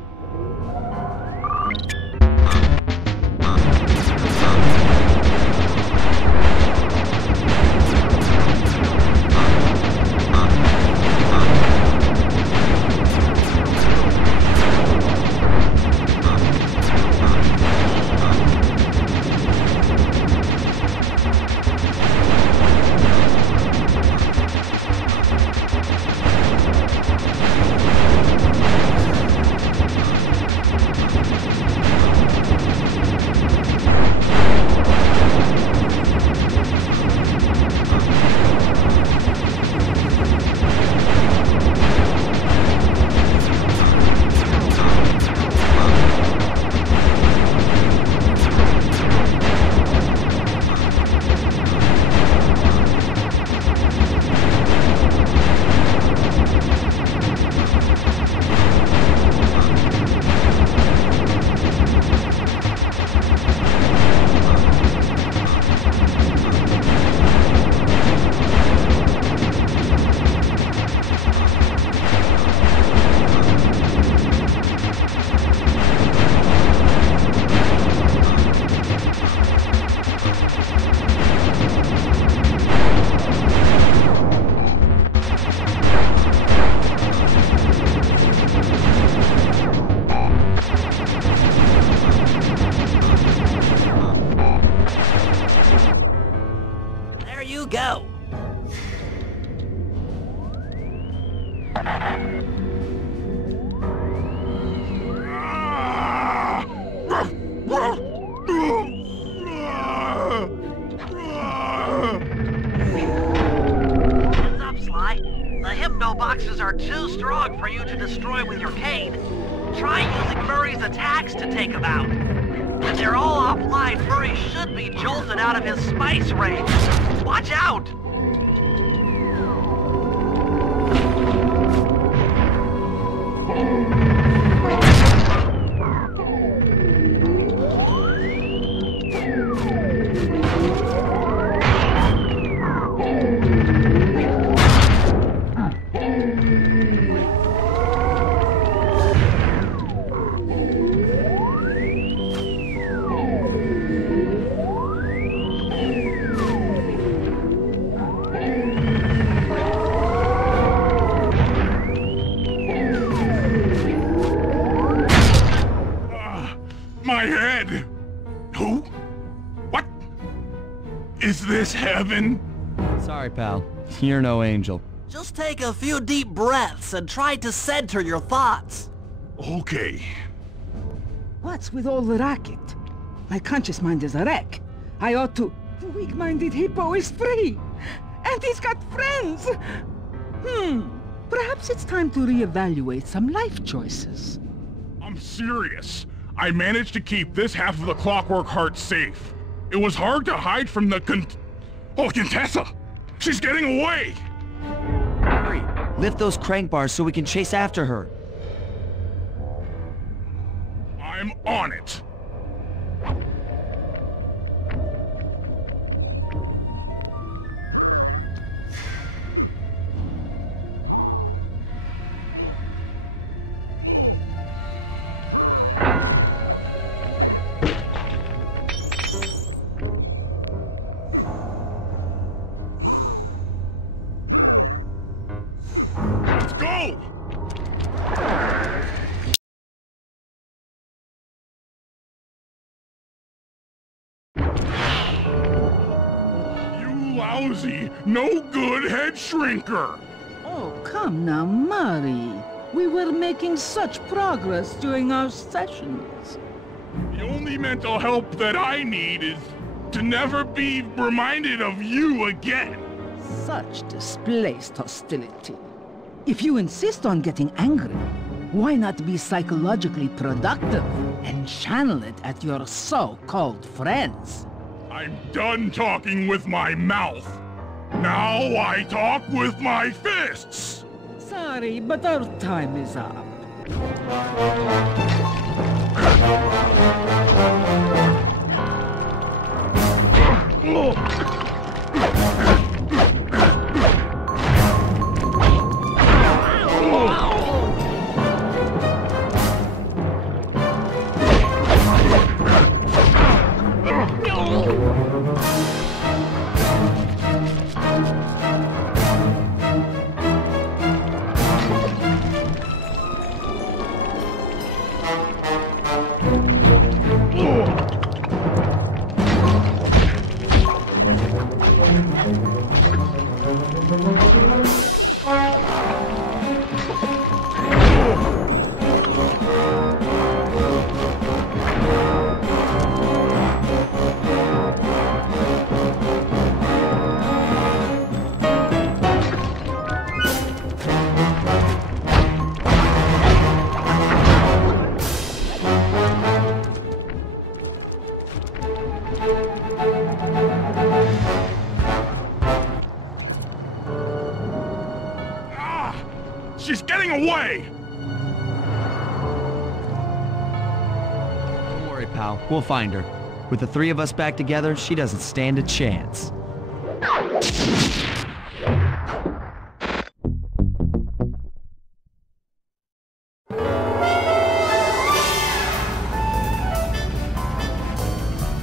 go. Heads up, Sly. The Hypno boxes are too strong for you to destroy with your cane. Try using Murray's attacks to take them out. When they're all offline, Murray should be jolted out of his spice range. Watch out! My head! Who? What? Is this heaven? Sorry, pal. You're no angel. Just take a few deep breaths and try to center your thoughts. Okay. What's with all the racket? My conscious mind is a wreck. I ought to... The weak-minded Hippo is free! And he's got friends! Perhaps it's time to reevaluate some life choices. I'm serious. I managed to keep this half of the Clockwork Heart safe. It was hard to hide from the Contessa! She's getting away! Hurry! Lift those crank bars so we can chase after her. I'm on it! Let's go! You lousy, no good head shrinker! Oh, come now, Murray. We were making such progress during our sessions. The only mental help that I need is to never be reminded of you again. Such displaced hostility. If you insist on getting angry, why not be psychologically productive and channel it at your so-called friends? I'm done talking with my mouth. Now I talk with my fists! Sorry, but our time is up. She's getting away! Don't worry, pal. We'll find her. With the three of us back together, she doesn't stand a chance.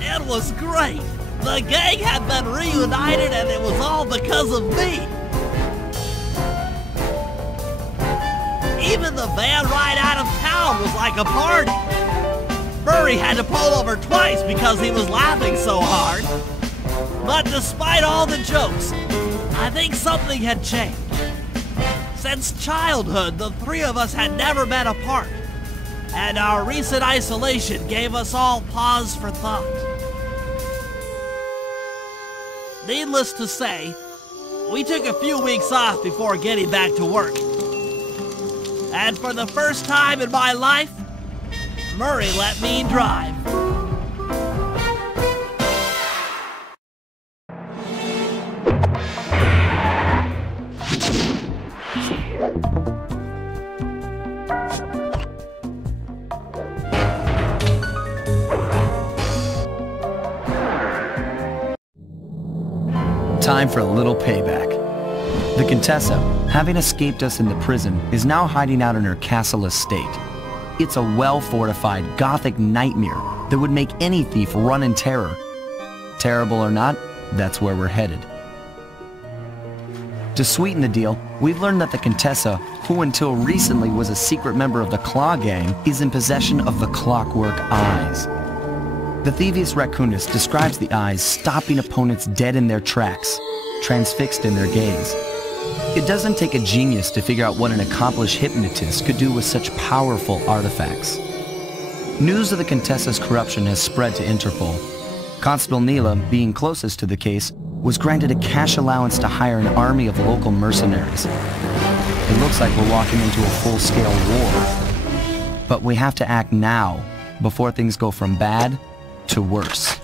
It was great! The gang had been reunited and it was all because of me! Even the van ride out of town was like a party! Murray had to pull over twice because he was laughing so hard. But But despite all the jokes, I think something had changed. Since childhood, the three of us had never been apart, and our recent isolation gave us all pause for thought. Needless to say, we took a few weeks off before getting back to work. And for the first time in my life, Murray let me drive. Time for a little payback. The Contessa, having escaped us in the prison, is now hiding out in her castle estate. It's a well-fortified Gothic nightmare that would make any thief run in terror. Terrible or not, that's where we're headed. To sweeten the deal, we've learned that the Contessa, who until recently was a secret member of the Claw Gang, is in possession of the Clockwork Eyes. The Thievius Raccoonus describes the eyes stopping opponents dead in their tracks, transfixed in their gaze. It doesn't take a genius to figure out what an accomplished hypnotist could do with such powerful artifacts. News of the Contessa's corruption has spread to Interpol. Constable Neela, being closest to the case, was granted a cash allowance to hire an army of local mercenaries. It looks like we're walking into a full-scale war. But we have to act now, before things go from bad to worse.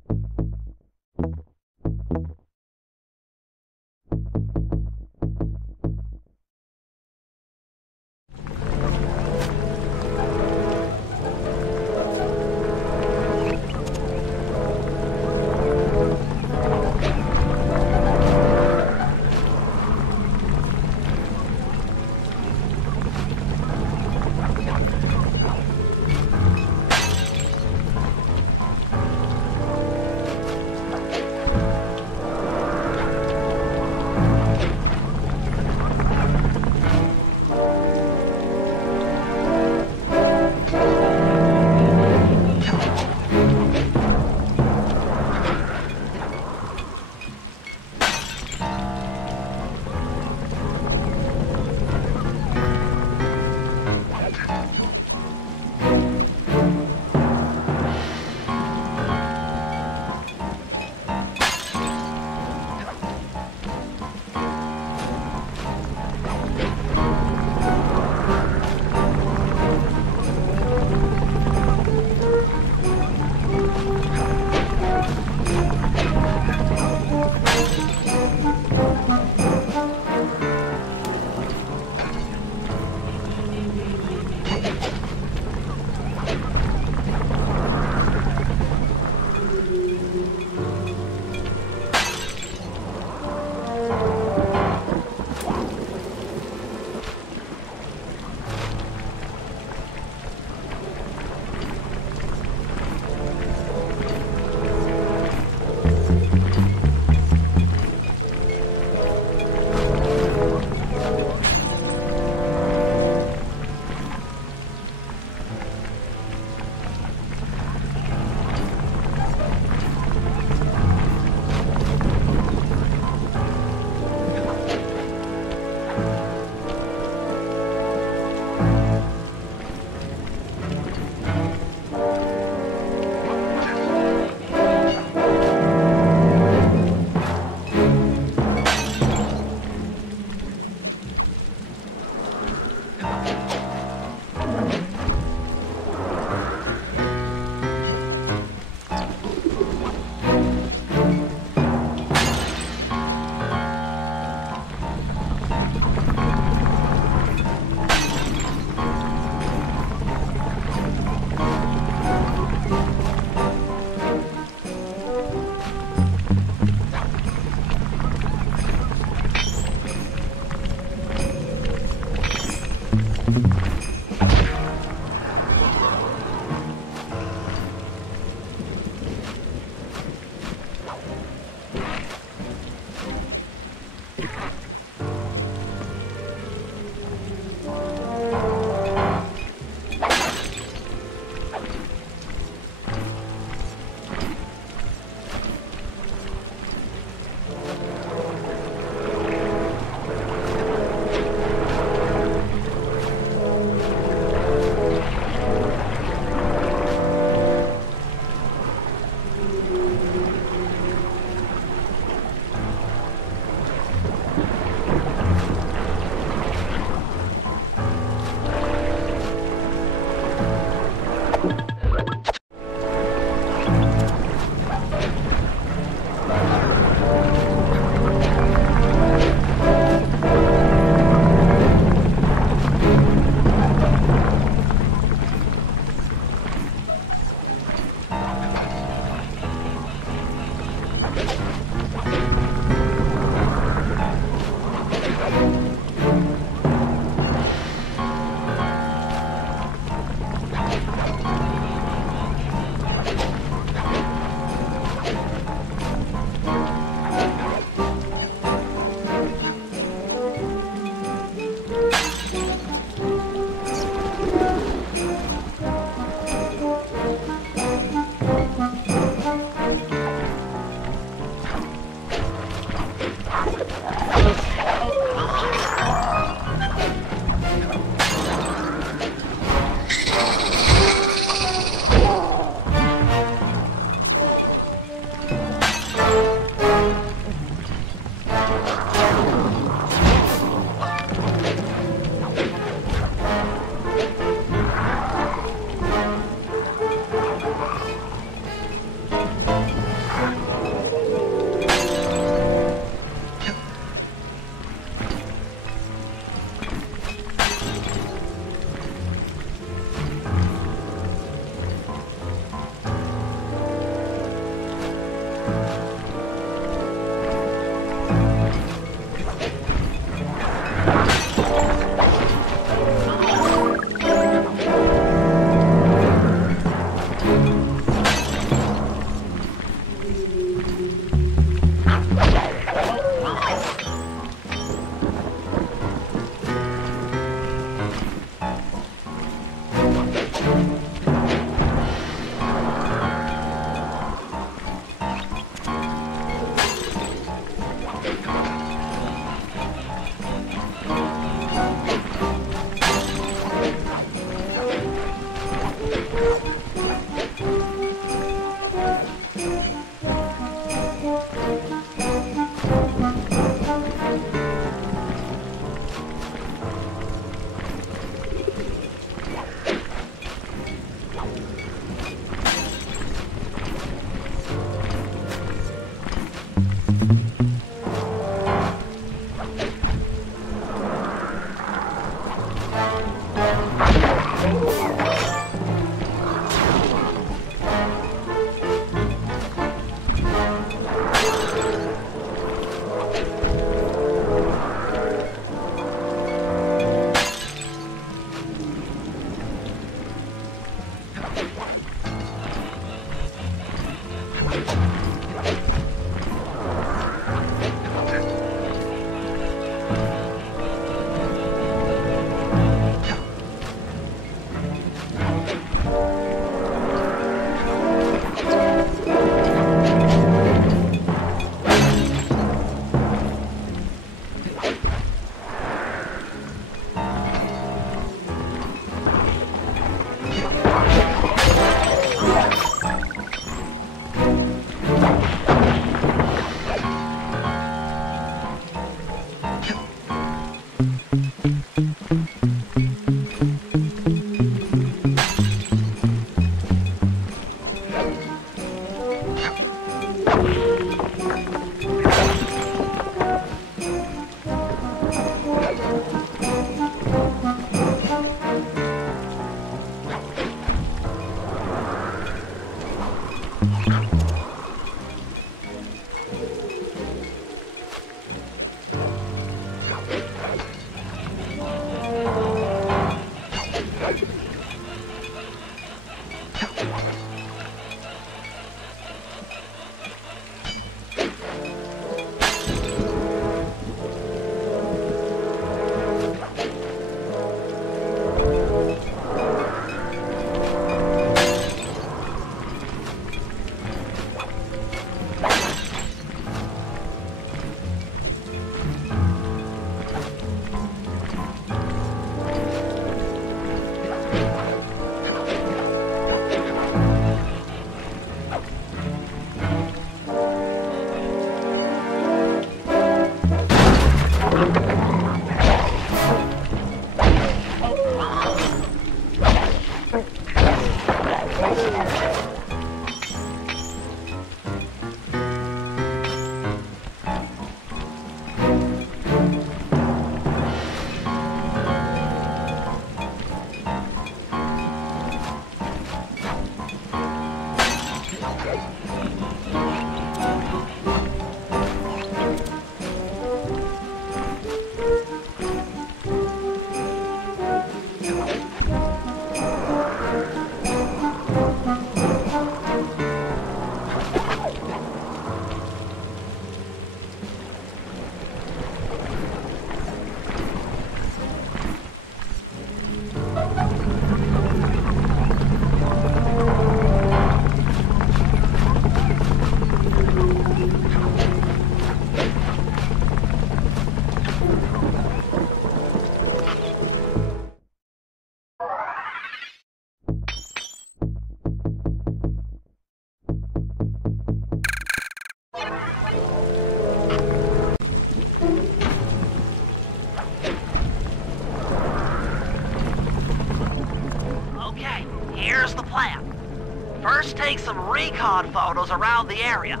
First take some recon photos around the area.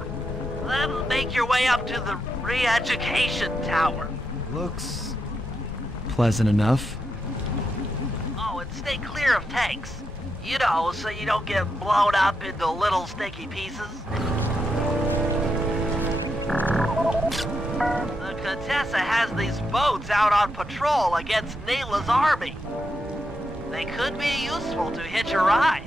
Then make your way up to the re-education tower. Looks pleasant enough. Oh, and stay clear of tanks. You know, so you don't get blown up into little sticky pieces. The Contessa has these boats out on patrol against Neela's army. They could be useful to hitch a ride.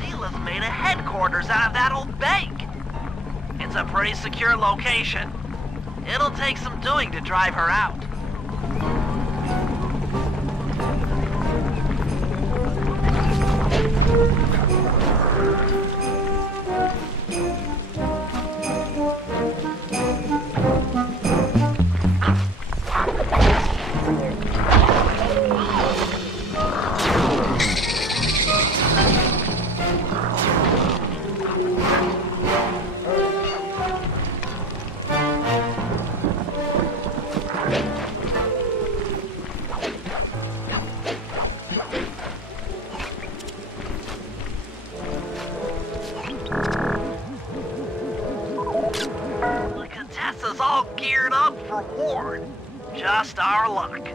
Neela's made a headquarters out of that old bank. It's a pretty secure location. It'll take some doing to drive her out. All geared up for war. Just our luck.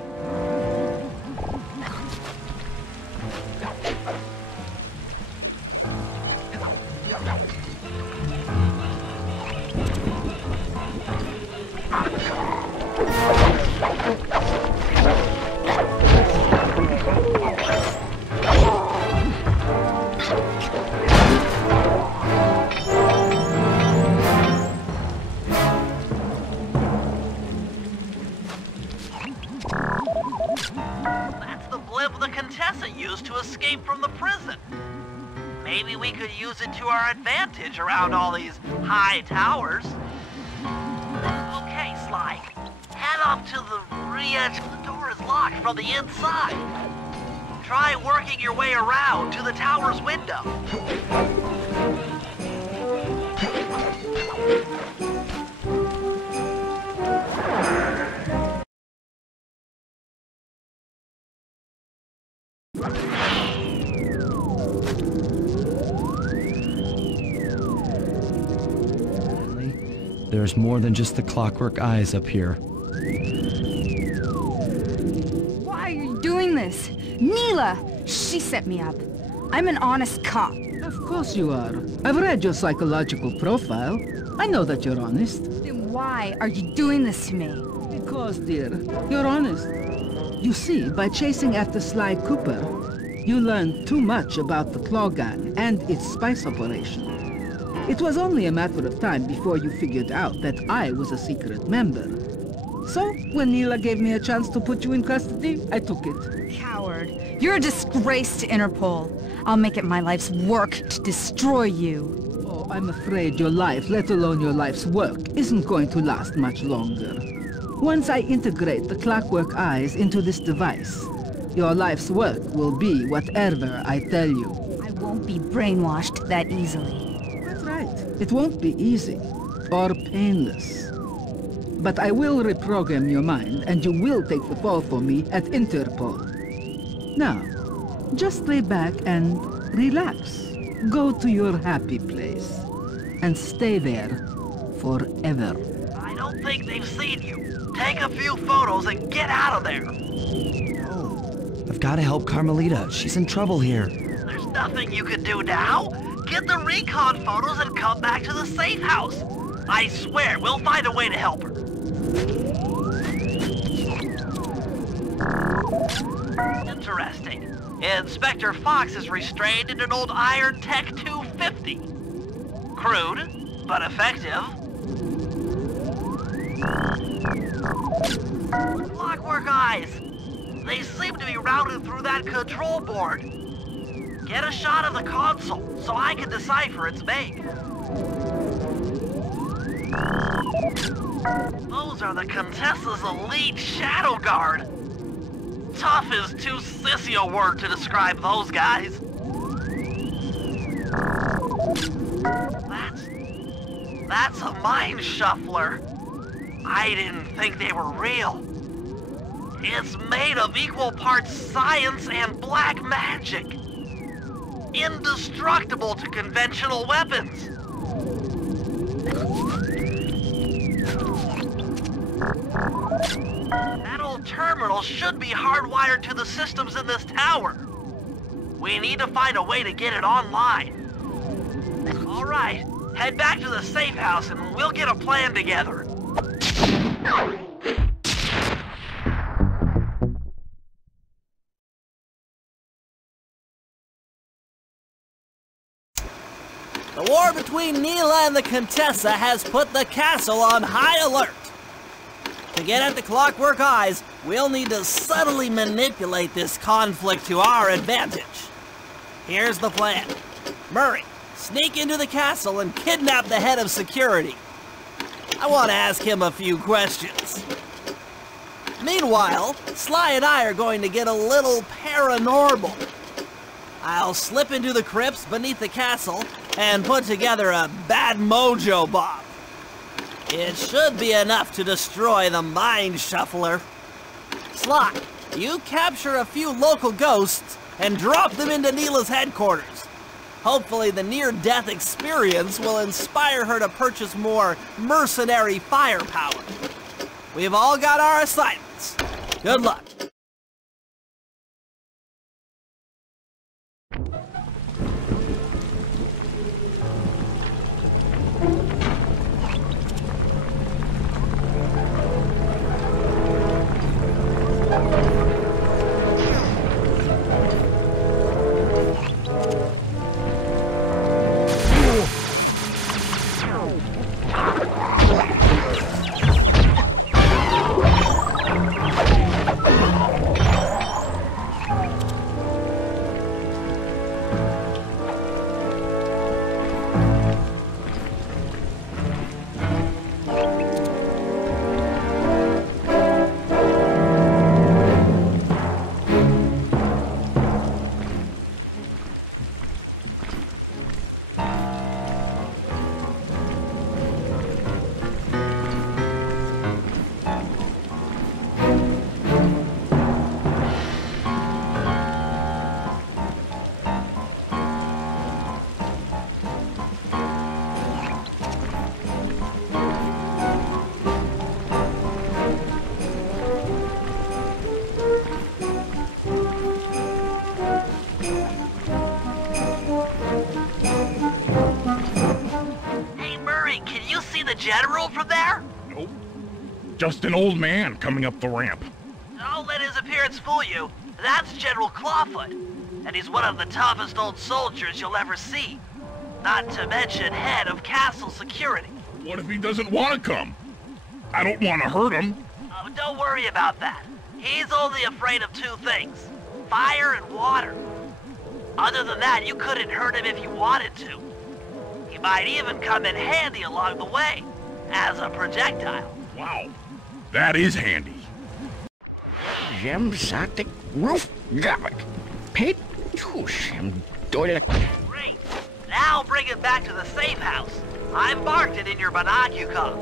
Maybe we could use it to our advantage around all these high towers. Okay, Sly. Head up to the edge. The door is locked from the inside. Try working your way around to the tower's window. There's more than just the clockwork eyes up here. Why are you doing this? Neela! She set me up. I'm an honest cop. Of course you are. I've read your psychological profile. I know that you're honest. Then why are you doing this to me? Because, dear, you're honest. You see, by chasing after Sly Cooper, you learned too much about the Claw Gang and its spice operation. It was only a matter of time before you figured out that I was a secret member. So, when Neela gave me a chance to put you in custody, I took it. Coward. You're a disgrace to Interpol. I'll make it my life's work to destroy you. Oh, I'm afraid your life, let alone your life's work, isn't going to last much longer. Once I integrate the clockwork eyes into this device, your life's work will be whatever I tell you. I won't be brainwashed that easily. It won't be easy, or painless. But I will reprogram your mind, and you will take the fall for me at Interpol. Now, just lay back and relax. Go to your happy place, and stay there forever. I don't think they've seen you. Take a few photos and get out of there. Oh, I've got to help Carmelita. She's in trouble here. There's nothing you can do now. Get the recon photos and come back to the safe house. I swear, we'll find a way to help her. Interesting. Inspector Fox is restrained in an old Iron Tech 250. Crude, but effective. Clockwork eyes. They seem to be routed through that control board. Get a shot of the console so I can decipher its make. Those are the Contessa's elite shadow guard. Tough is too sissy a word to describe those guys. That's a mind shuffler. I didn't think they were real. It's made of equal parts science and black magic. Indestructible to conventional weapons. That old terminal should be hardwired to the systems in this tower. We need to find a way to get it online. All right, head back to the safe house and we'll get a plan together. The war between Neela and the Contessa has put the castle on high alert. To get at the clockwork eyes, we'll need to subtly manipulate this conflict to our advantage. Here's the plan. Murray, sneak into the castle and kidnap the head of security. I want to ask him a few questions. Meanwhile, Sly and I are going to get a little paranormal. I'll slip into the crypts beneath the castle and put together a bad mojo bomb. It should be enough to destroy the mind shuffler. Sly, you capture a few local ghosts and drop them into Neela's headquarters. Hopefully the near-death experience will inspire her to purchase more mercenary firepower. We've all got our assignments. Good luck. the General from there? Nope. Just an old man coming up the ramp. Don't let his appearance fool you. That's General Clawfoot. And he's one of the toughest old soldiers you'll ever see. Not to mention head of castle security. What if he doesn't want to come? I don't want to hurt him. Oh, don't worry about that. He's only afraid of two things. Fire and water. Other than that, you couldn't hurt him if you wanted to. He might even come in handy along the way, as a projectile. Wow, that is handy. Zemsatik roof gavik. Pit tushim doyle. Great. Now bring it back to the safe house. I've marked it in your binocular.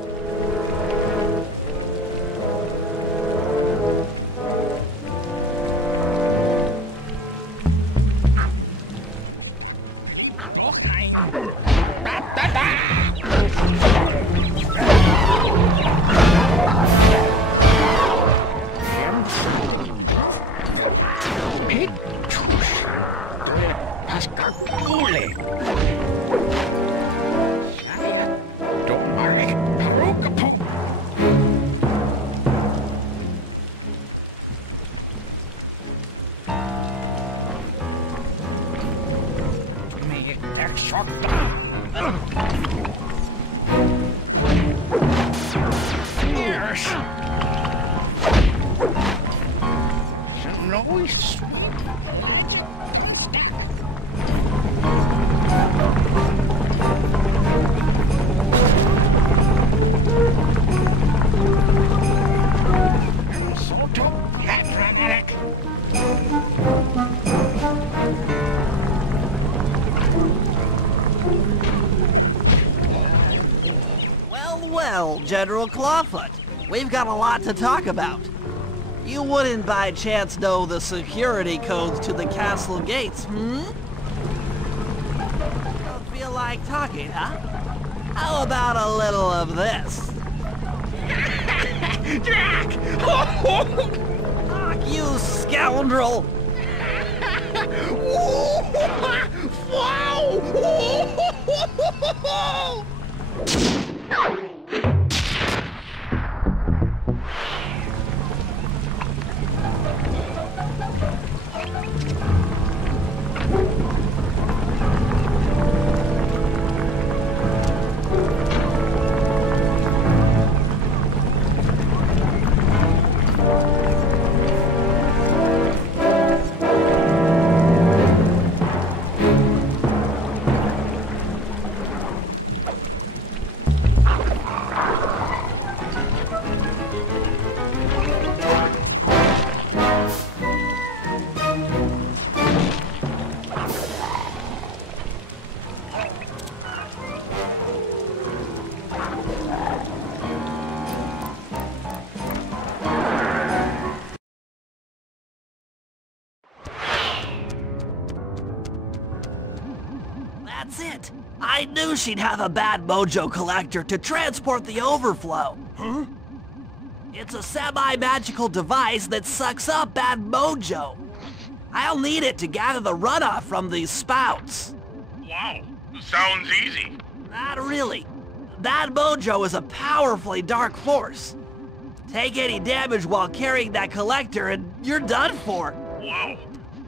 Well, General Clawfoot, we've got a lot to talk about. You wouldn't by chance know the security codes to the castle gates, hmm? Don't feel like talking, huh? How about a little of this? Jack! Fuck you, scoundrel! Wow! That's it! I knew she'd have a bad mojo collector to transport the overflow. Huh? It's a semi-magical device that sucks up bad mojo. I'll need it to gather the runoff from these spouts. Wow, sounds easy. Not really. That mojo is a powerfully dark force. Take any damage while carrying that collector and you're done for. Wow,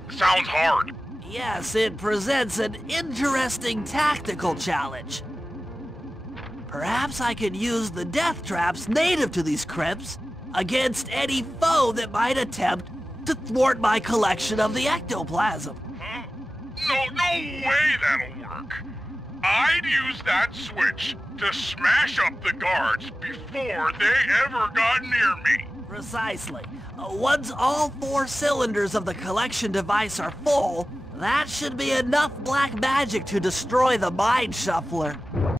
sounds hard. Yes, it presents an interesting tactical challenge. Perhaps I could use the death traps native to these crypts against any foe that might attempt to thwart my collection of the ectoplasm. Huh? No way that'll work. I'd use that switch to smash up the guards before they ever got near me. Precisely. Once all 4 cylinders of the collection device are full, that should be enough black magic to destroy the Mind Shuffler. Watch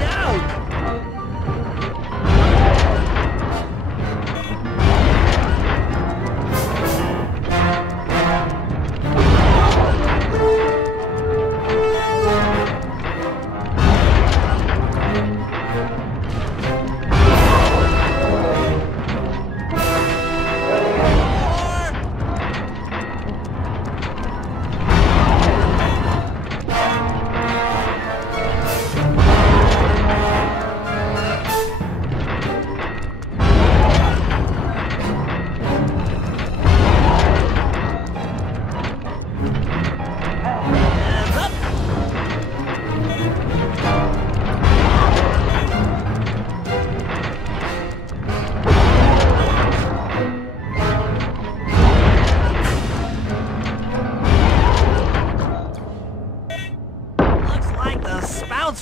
out!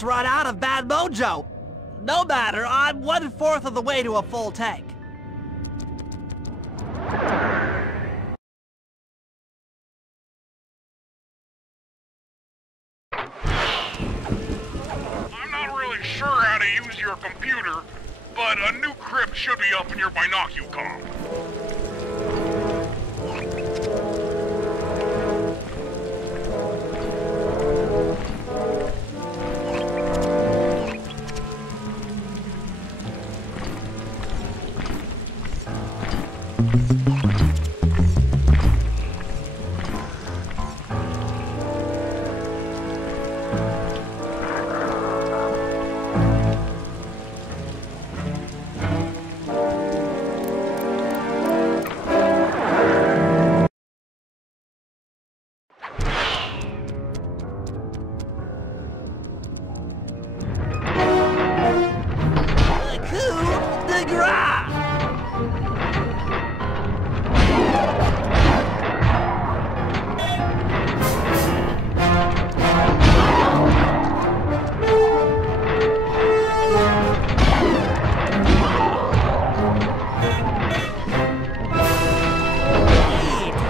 truck's run out of bad mojo. No matter, I'm 1/4 of the way to a full tank. I'm not really sure how to use your computer, but a new crypt should be up in your binocular.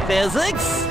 Physics?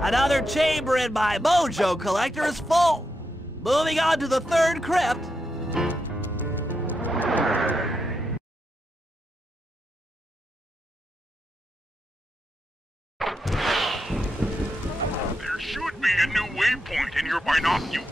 Another chamber in my mojo collector is full. Moving on to the third crypt. There should be a new waypoint in your binocular.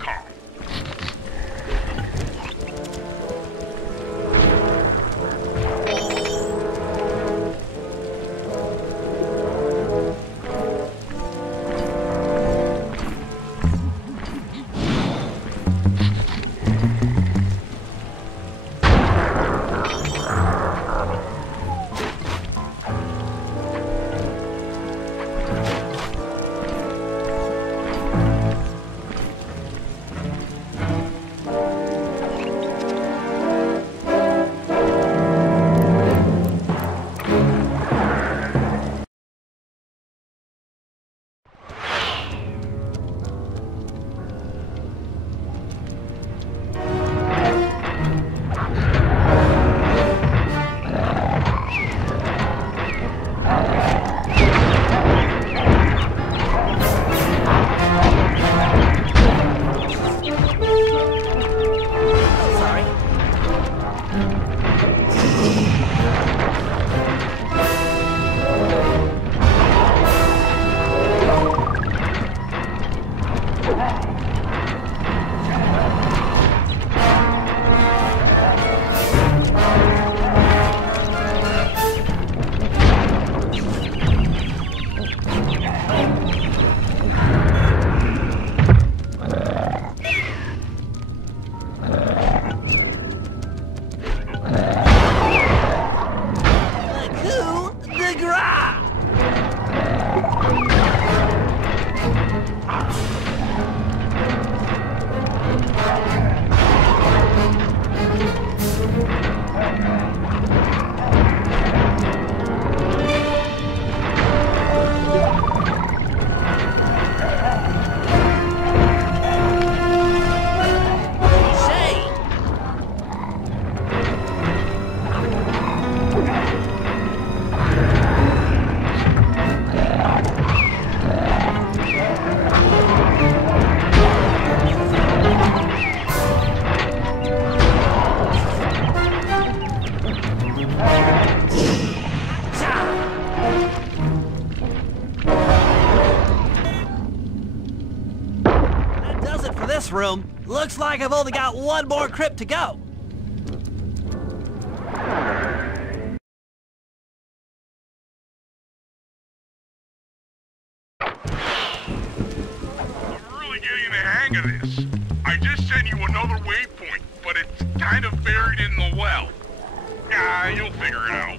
boss-room. Looks like I've only got one more crypt to go. I'm really getting the hang of this. I just sent you another waypoint, but it's kind of buried in the well. Yeah, you'll figure it out.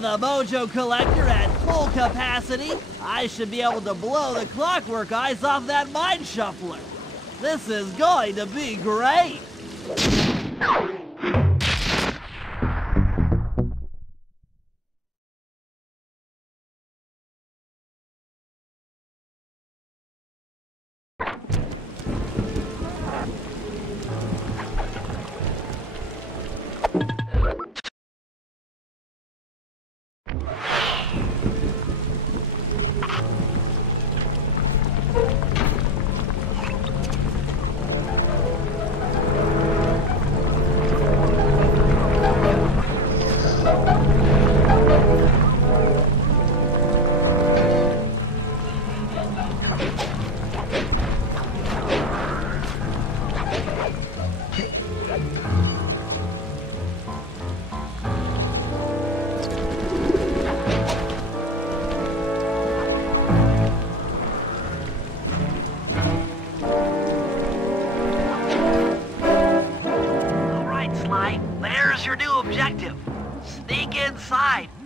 The Mojo Collector at full capacity, I should be able to blow the clockwork eyes off that Mind Shuffler. This is going to be great!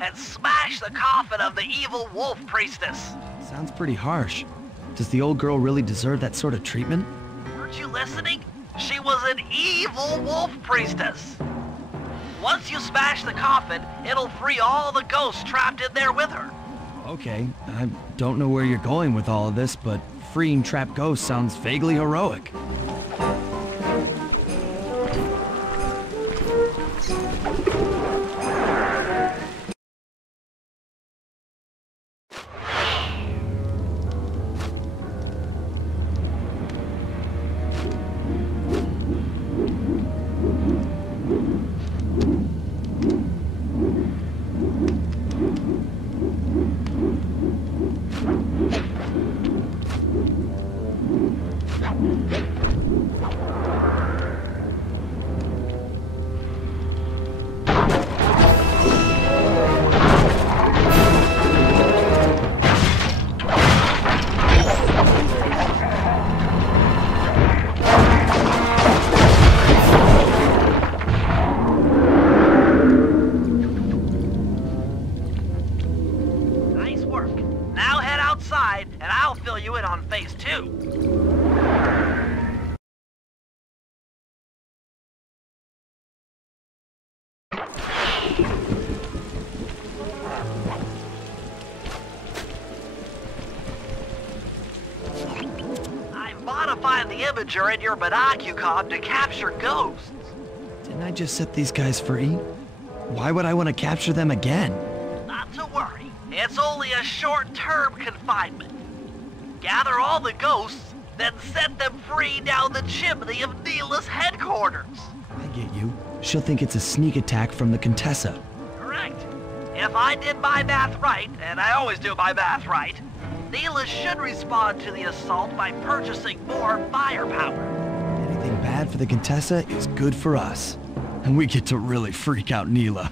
And smash the coffin of the evil wolf priestess. Sounds pretty harsh. Does the old girl really deserve that sort of treatment? Weren't you listening? She was an evil wolf priestess. Once you smash the coffin, it'll free all the ghosts trapped in there with her. Okay, I don't know where you're going with all of this, but freeing trapped ghosts sounds vaguely heroic. Imager in your binocular to capture ghosts. Didn't I just set these guys free? Why would I want to capture them again? Not to worry. It's only a short-term confinement. Gather all the ghosts, then set them free down the chimney of Neela's headquarters. I get you. She'll think it's a sneak attack from the Contessa. Correct. If I did my math right, and I always do my math right, Neela should respond to the assault by purchasing more firepower. Anything bad for the Contessa is good for us. And we get to really freak out Neela.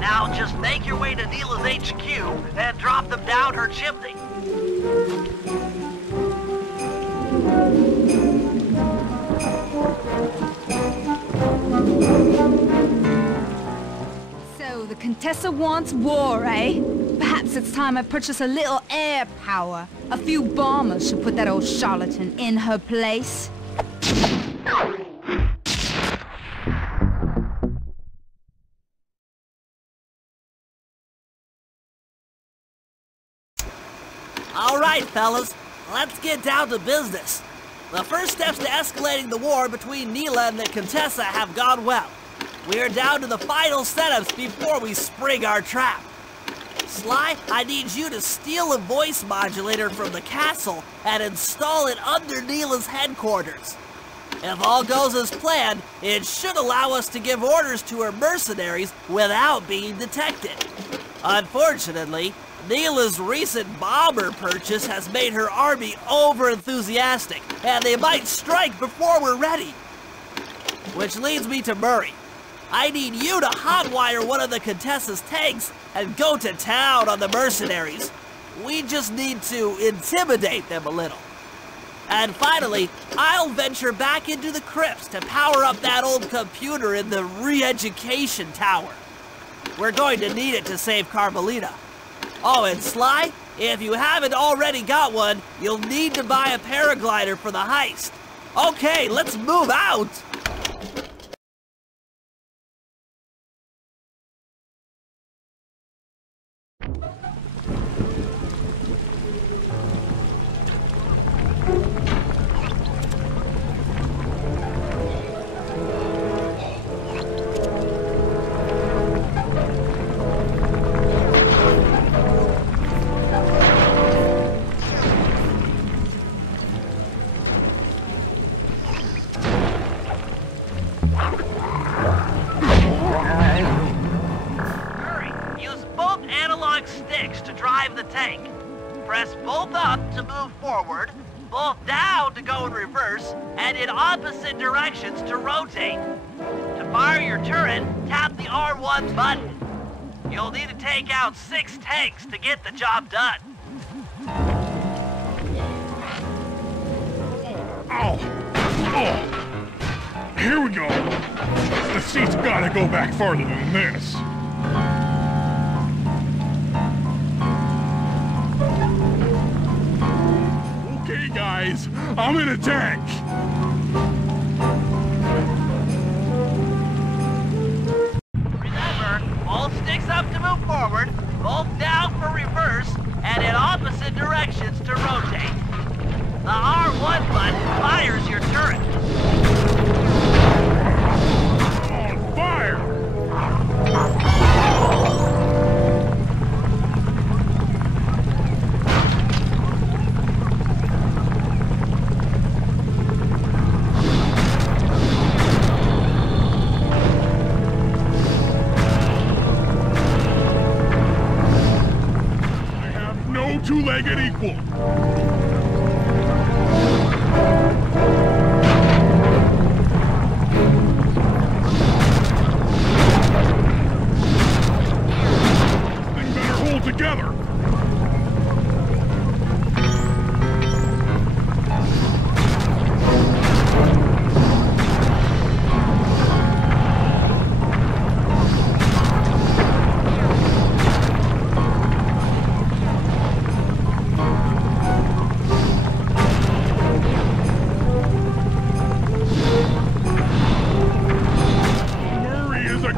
Now just make your way to Neela's HQ and drop them down her chimney. So the Contessa wants war, eh? Perhaps it's time I purchase a little air power. A few bombers should put that old charlatan in her place. All right, fellas, let's get down to business. The first steps to escalating the war between Neela and the Contessa have gone well. We're down to the final setups before we spring our trap. Sly, I need you to steal a voice modulator from the castle and install it under Neela's headquarters. If all goes as planned, it should allow us to give orders to her mercenaries without being detected. Unfortunately, Neela's recent bomber purchase has made her army over-enthusiastic, and they might strike before we're ready. Which leads me to Murray. I need you to hotwire one of the Contessa's tanks and go to town on the mercenaries. We just need to intimidate them a little. And finally, I'll venture back into the crypts to power up that old computer in the re-education tower. We're going to need it to save Carmelita. Oh, and Sly, if you haven't already got one, you'll need to buy a paraglider for the heist. Okay, let's move out! Press both up to move forward, both down to go in reverse, and in opposite directions to rotate. To fire your turret, tap the R1 button. You'll need to take out 6 tanks to get the job done. Oh! Here we go. The seat's gotta go back farther than this. Okay, guys, I'm in a tank. Remember, both sticks up to move forward, both down for reverse, and in opposite directions to rotate. The R1 button fires your turret. On fire! make it equal. This thing better hold together.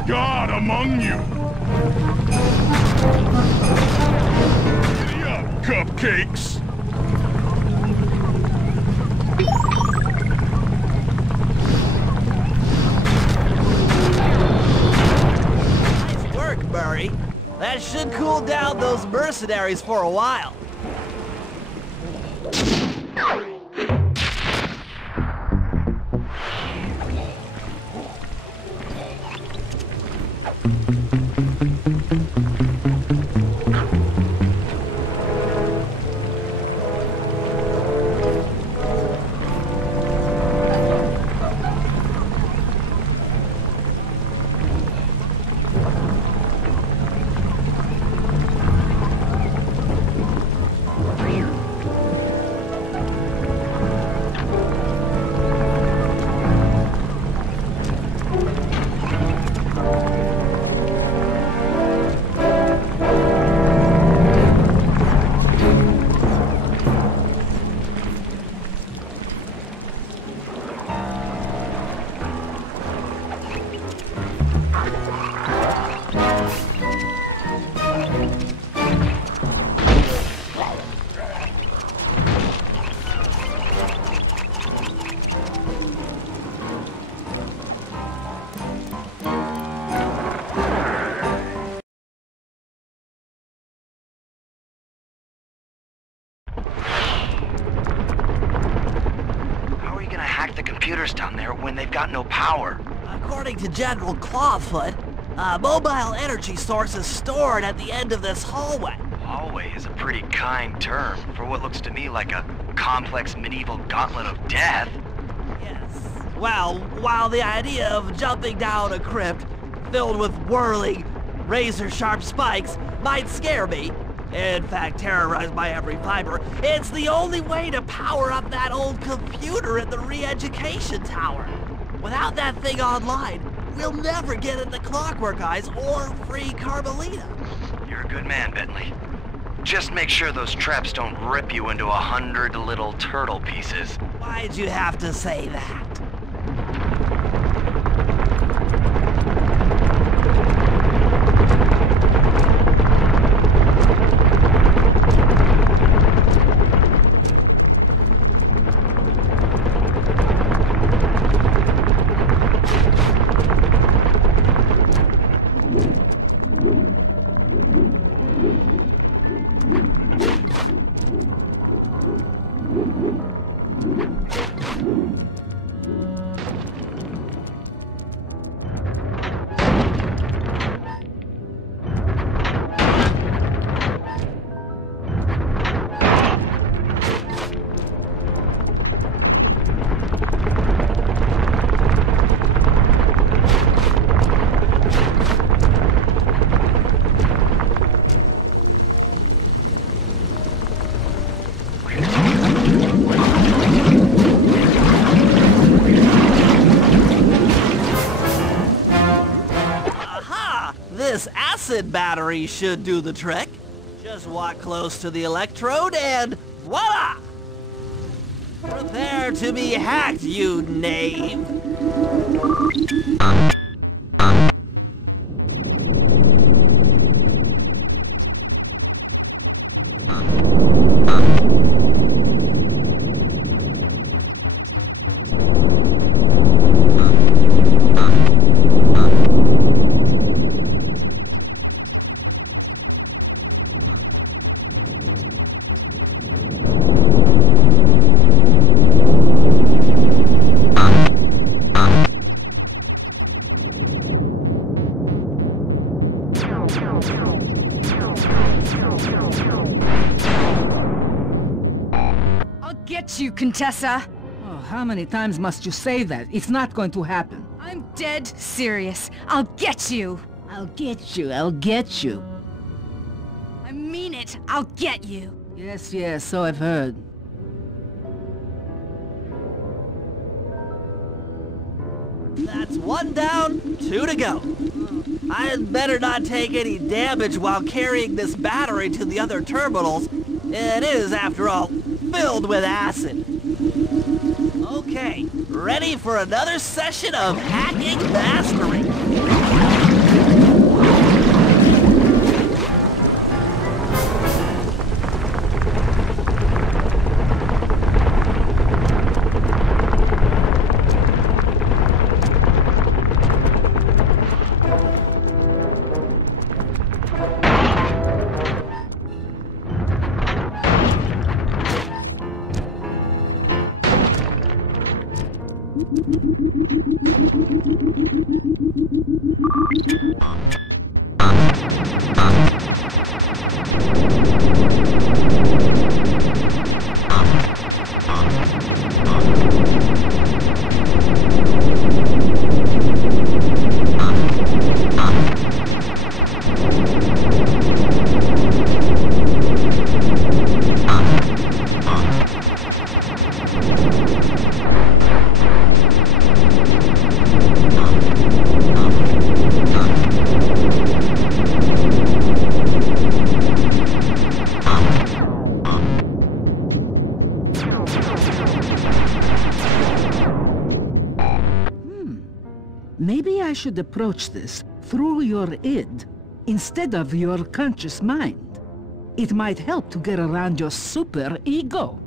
God among you! Giddy up, cupcakes! Nice work, Murray. That should cool down those mercenaries for a while. Down there when they've got no power. According to General Clawfoot, a mobile energy source is stored at the end of this hallway. Hallway is a pretty kind term for what looks to me like a complex medieval gauntlet of death. Yes. Well, while the idea of jumping down a crypt filled with whirling, razor-sharp spikes might scare me, in fact terrorize my every fiber, it's the only way to power up that old computer at the re-education tower. Without that thing online, we'll never get at the Clockwork Eyes or free Carmelita. You're a good man, Bentley. Just make sure those traps don't rip you into 100 little turtle pieces. Why'd you have to say that? Battery should do the trick. Just walk close to the electrode and voila! Prepare to be hacked, you knave! Contessa! Oh, how many times must you say that? It's not going to happen. I'm dead serious. I'll get you! I'll get you, I'll get you. I mean it, I'll get you! Yes, yes, so I've heard. That's 1 down, 2 to go. I'd better not take any damage while carrying this battery to the other terminals. It is, after all, filled with acid. Okay, ready for another session of hacking mastery. Maybe I should approach this through your id instead of your conscious mind. It might help to get around your super ego.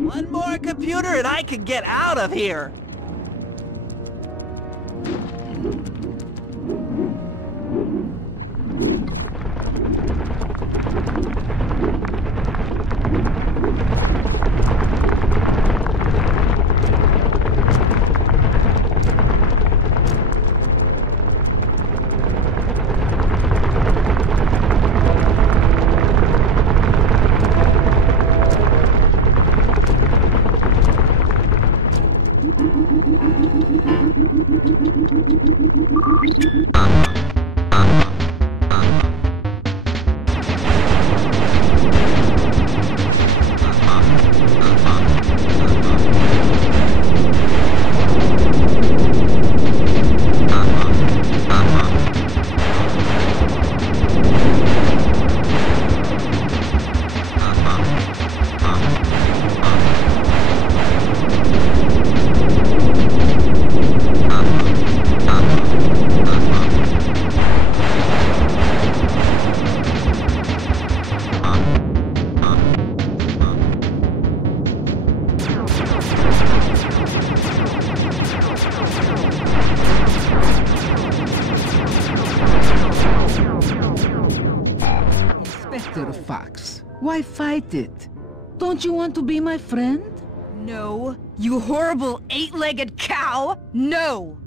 One more computer and I can get out of here. Why fight it? Don't you want to be my friend? No, you horrible 8-legged cow! No!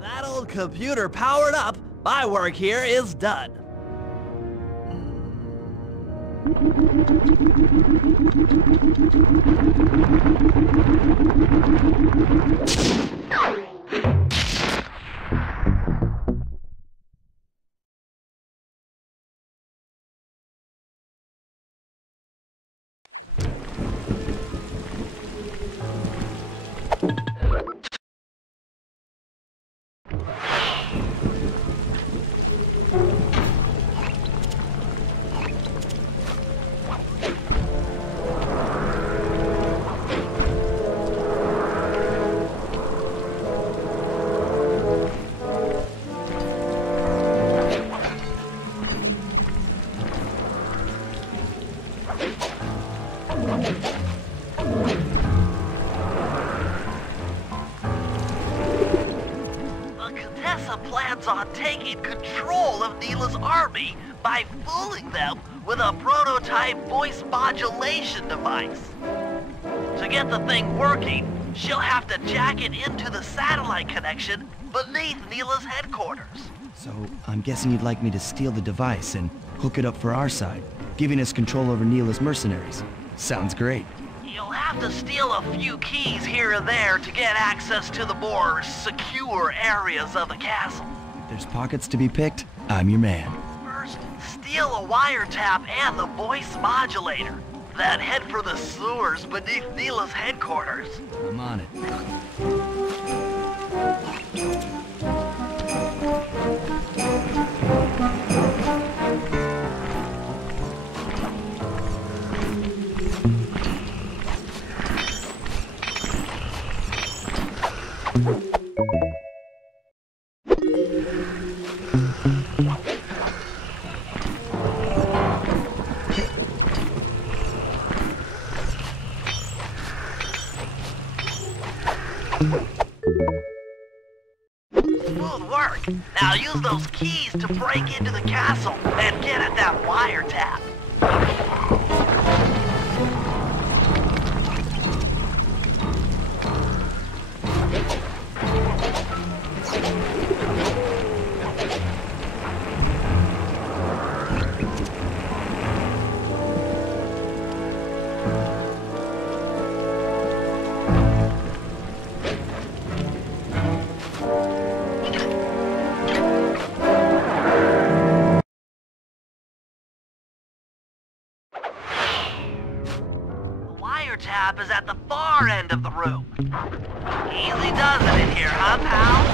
That old computer powered up, my work here is done. On taking control of Neela's army by fooling them with a prototype voice modulation device. To get the thing working, she'll have to jack it into the satellite connection beneath Neela's headquarters. So, I'm guessing you'd like me to steal the device and hook it up for our side, giving us control over Neela's mercenaries. Sounds great. You'll have to steal a few keys here and there to get access to the more secure areas of the castle. If there's pockets to be picked, I'm your man. First, steal a wiretap and the voice modulator. Then head for the sewers beneath Neela's headquarters. I'm on it. Smooth work. Now use those keys to break into the castle and get at that wiretap. Wiretap is at the far end of the room. Easy does it in here, huh, pal?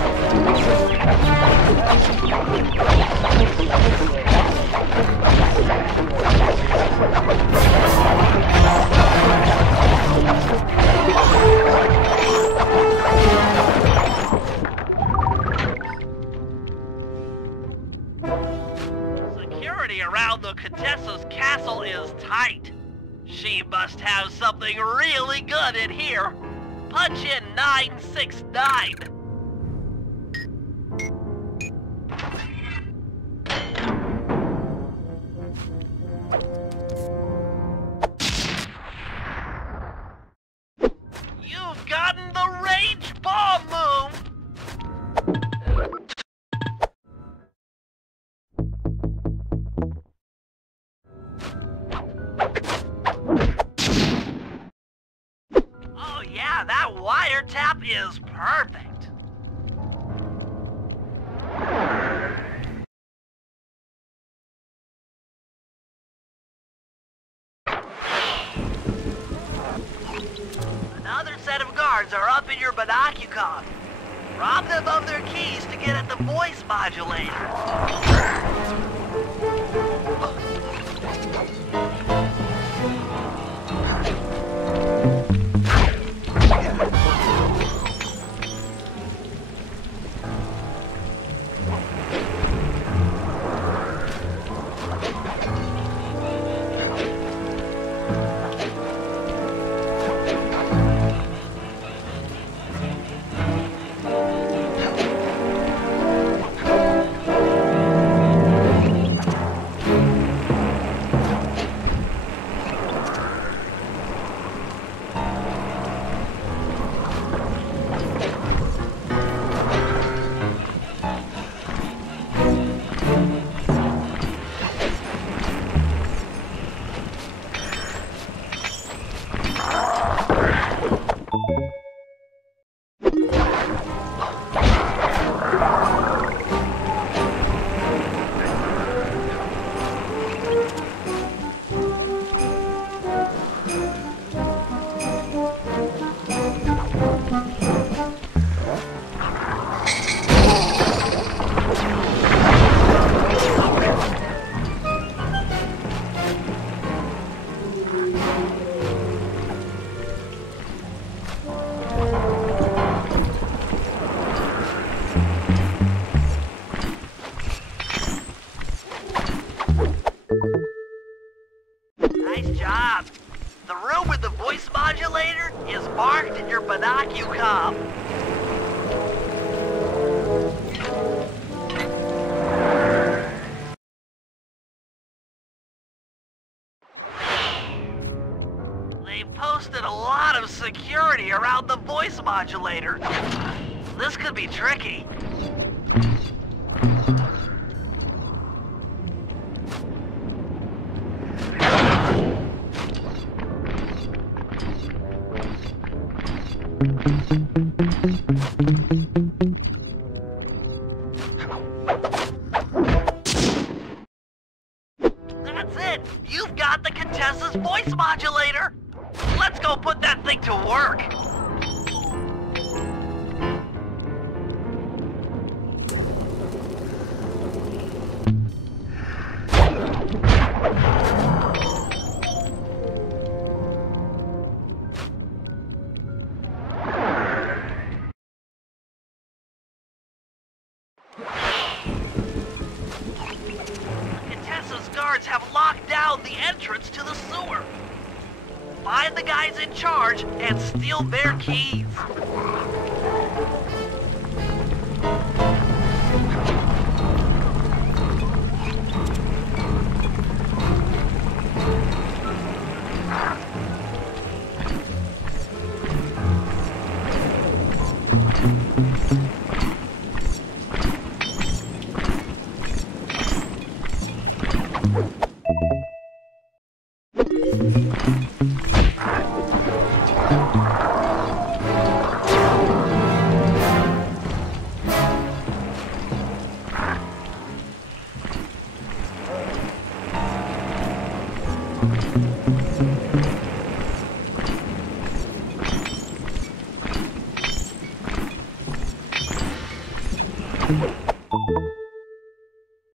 Security around the Contessa's castle is tight. She must have something really good in here. Punch in 969. You've gotten the range bomb move. Oh yeah, that wiretap is perfect. Another set of guards are up in your binocucon. Rob them of their keys to get at the voice modulator. voice modulator. This could be tricky. That's it! You've got the Contessa's voice modulator! Let's go put that thing to work! Contessa's guards have locked down the entrance to the sewer. Find the guys in charge and steal their keys.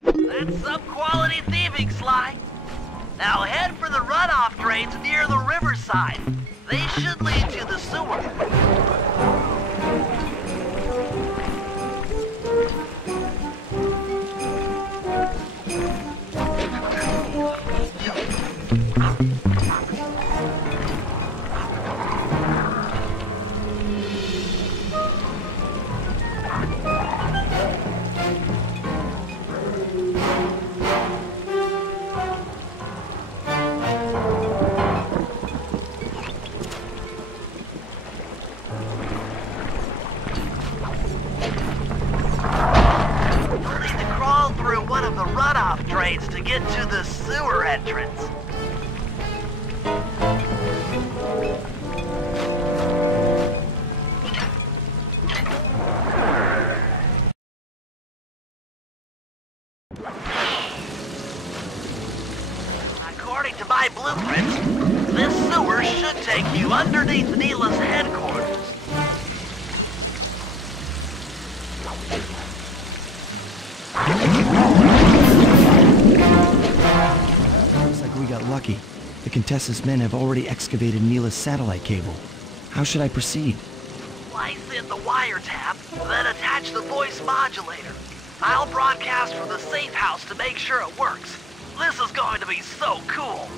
That's some quality thieving, Sly. Now head for the runoff drains near the riverside. They should lead to the sewer. To get to the sewer entrance. According to my blueprints, this sewer should take you underneath Neela's headquarters. We got lucky. The Contessa's men have already excavated Neela's satellite cable. How should I proceed? Slice in the wiretap, then attach the voice modulator. I'll broadcast from the safe house to make sure it works. This is going to be so cool.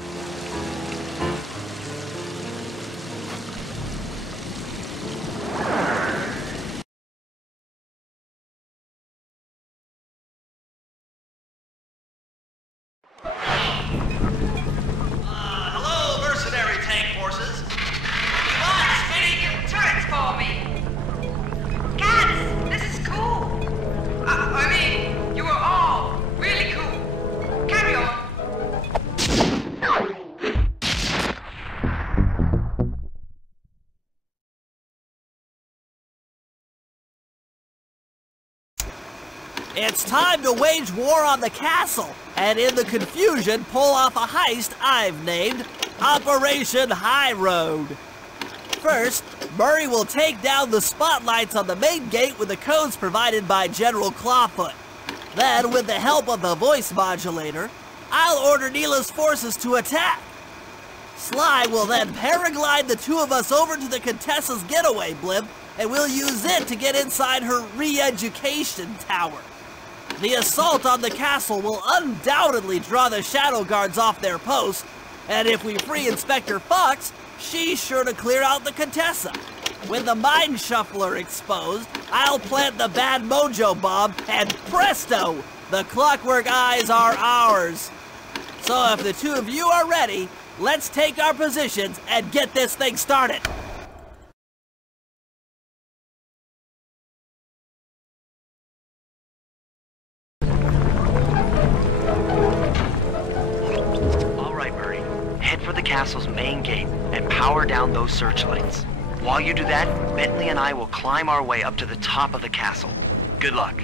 It's time to wage war on the castle, and in the confusion, pull off a heist I've named Operation High Road. First, Murray will take down the spotlights on the main gate with the codes provided by General Clawfoot. Then, with the help of the voice modulator, I'll order Neela's forces to attack. Sly will then paraglide the two of us over to the Contessa's getaway blimp, and we'll use it to get inside her re-education tower. The assault on the castle will undoubtedly draw the Shadow Guards off their post, and if we free Inspector Fox, she's sure to clear out the Contessa. With the Mind Shuffler exposed, I'll plant the Bad Mojo Bomb, and presto! The Clockwork Eyes are ours. So if the two of you are ready, let's take our positions and get this thing started. power down those searchlights. While you do that, Bentley and I will climb our way up to the top of the castle. Good luck.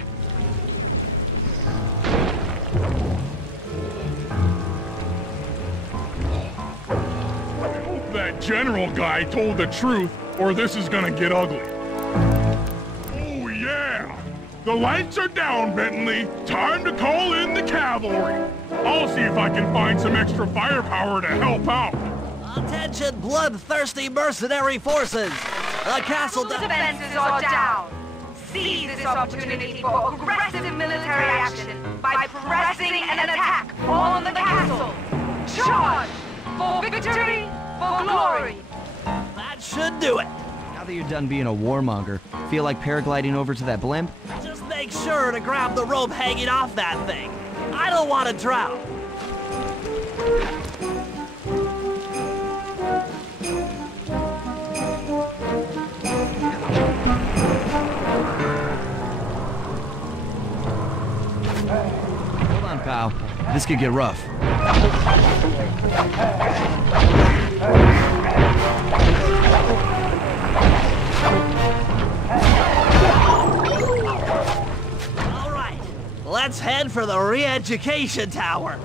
I hope that general guy told the truth, or this is gonna get ugly. Oh yeah! The lights are down, Bentley. Time to call in the cavalry. I'll see if I can find some extra firepower to help out. Attention, bloodthirsty mercenary forces! The castle defenses are down. Seize this opportunity for aggressive military action by pressing an attack on the castle. Charge! For victory, for glory! That should do it. Now that you're done being a warmonger, feel like paragliding over to that blimp? Just make sure to grab the rope hanging off that thing. I don't want to drown. Hold on, pal. This could get rough. All right, let's head for the re-education tower.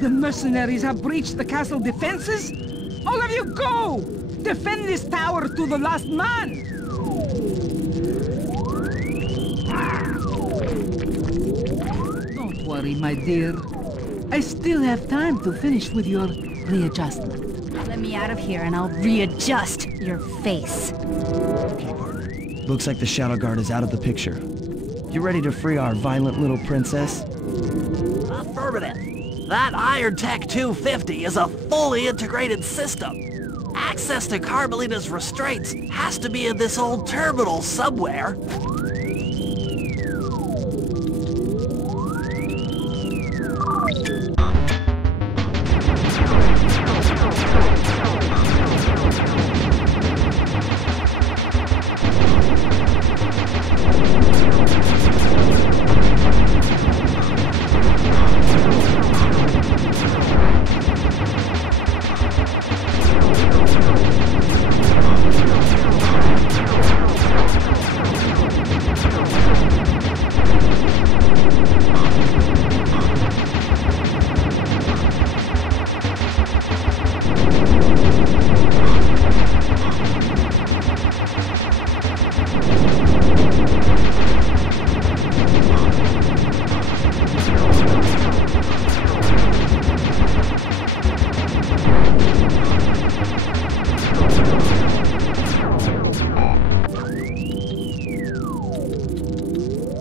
The mercenaries have breached the castle defenses? All of you go! Defend this tower to the last man! Don't worry, my dear. I still have time to finish with your readjustment. Let me out of here and I'll readjust your face. Okay, partner. Looks like the Shadow Guard is out of the picture. You ready to free our violent little princess? Affirmative. That Iron Tech 250 is a fully integrated system. Access to Carmelita's restraints has to be in this old terminal somewhere.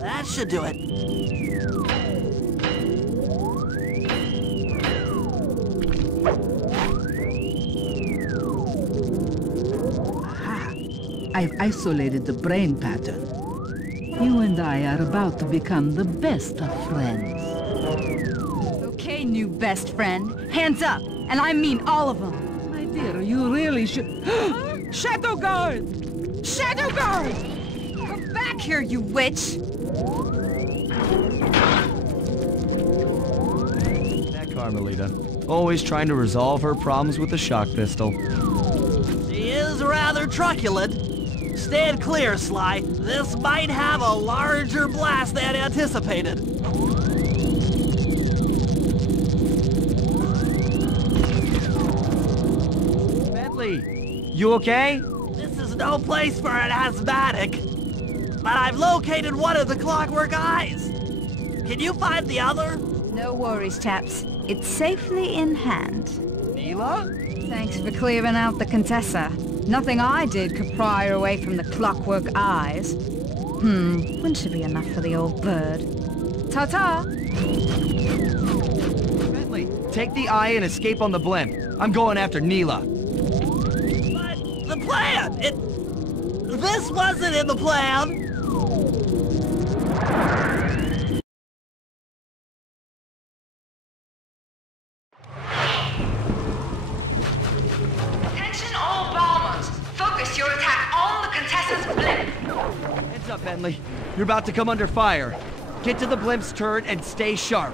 That should do it. I've isolated the brain pattern. You and I are about to become the best of friends. Okay, new best friend. Hands up, and I mean all of them. My dear, you really should... Shadow Guard! Shadow Guard! Come back here, you witch! That Carmelita. Always trying to resolve her problems with a shock pistol. She is rather truculent. Stand clear, Sly. This might have a larger blast than anticipated. Bentley, you okay? This is no place for an asthmatic. But I've located one of the clockwork eyes. Can you find the other? No worries, chaps. It's safely in hand. Neela? Thanks for clearing out the Contessa. Nothing I did could pry her away from the clockwork eyes. One should be enough for the old bird. Ta-ta! Bentley, take the eye and escape on the blimp. I'm going after Neela. But the plan! This wasn't in the plan! up, Bentley. You're about to come under fire. Get to the blimp's turret and stay sharp.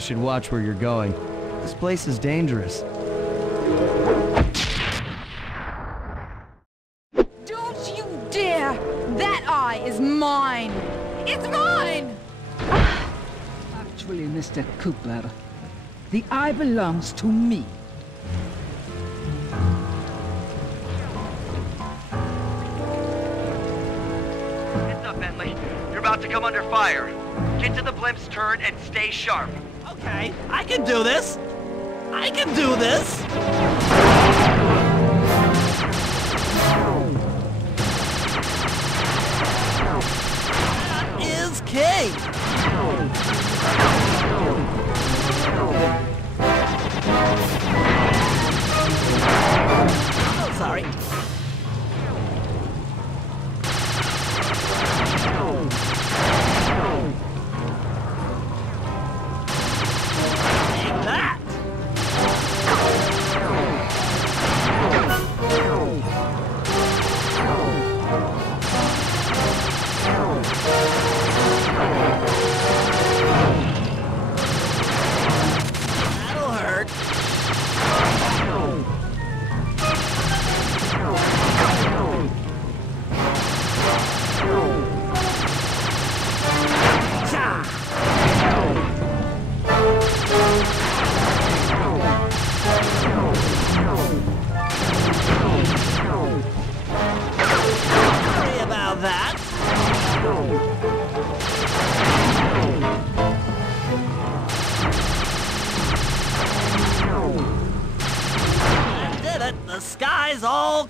Should watch where you're going. This place is dangerous. Don't you dare! That eye is mine! It's mine! Actually, Mr. Cooper, the eye belongs to me. Heads up, Bentley. You're about to come under fire. Get to the blimp's turret and stay sharp. Okay, I can do this! I can do this! That is king! Oh, sorry.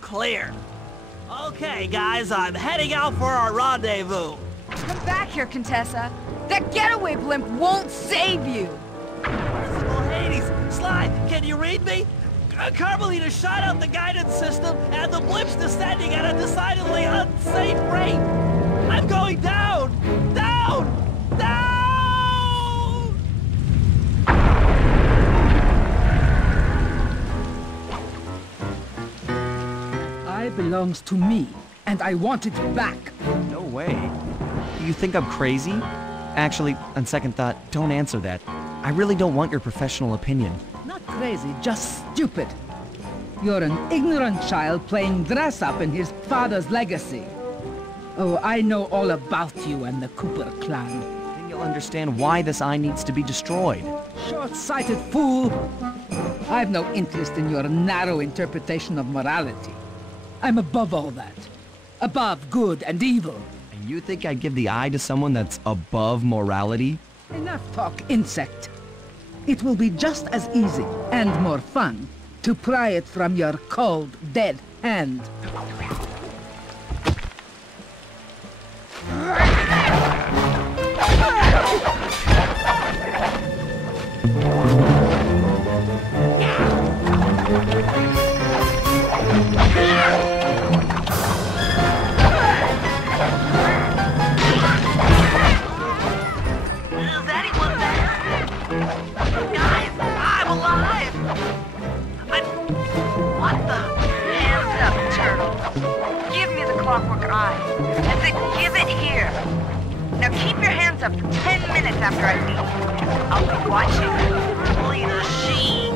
Clear. Okay, guys, I'm heading out for our rendezvous. Come back here, Contessa. That getaway blimp won't save you. Merciful Hades! Sly, can you read me? Carmelita shot out the guidance system, and the blimp's descending at a decidedly unsafe rate. I'm going down! Down! Down! Belongs to me, and I want it back. No way. You think I'm crazy? Actually, on second thought, don't answer that. I really don't want your professional opinion. Not crazy, just stupid. You're an ignorant child playing dress-up in his father's legacy. Oh, I know all about you and the Cooper clan. Then you'll understand why this eye needs to be destroyed. Short-sighted fool! I've no interest in your narrow interpretation of morality. I'm above all that. Above good and evil. And you think I'd give the eye to someone that's above morality? Enough talk, insect. It will be just as easy, and more fun, to pry it from your cold, dead hand. Is anyone there? Guys, I'm alive! What the? Hands up, turtle. Give me the clockwork eye. As in, give it here. Now keep your hands up for 10 minutes after I leave. I'll be watching. Leader She.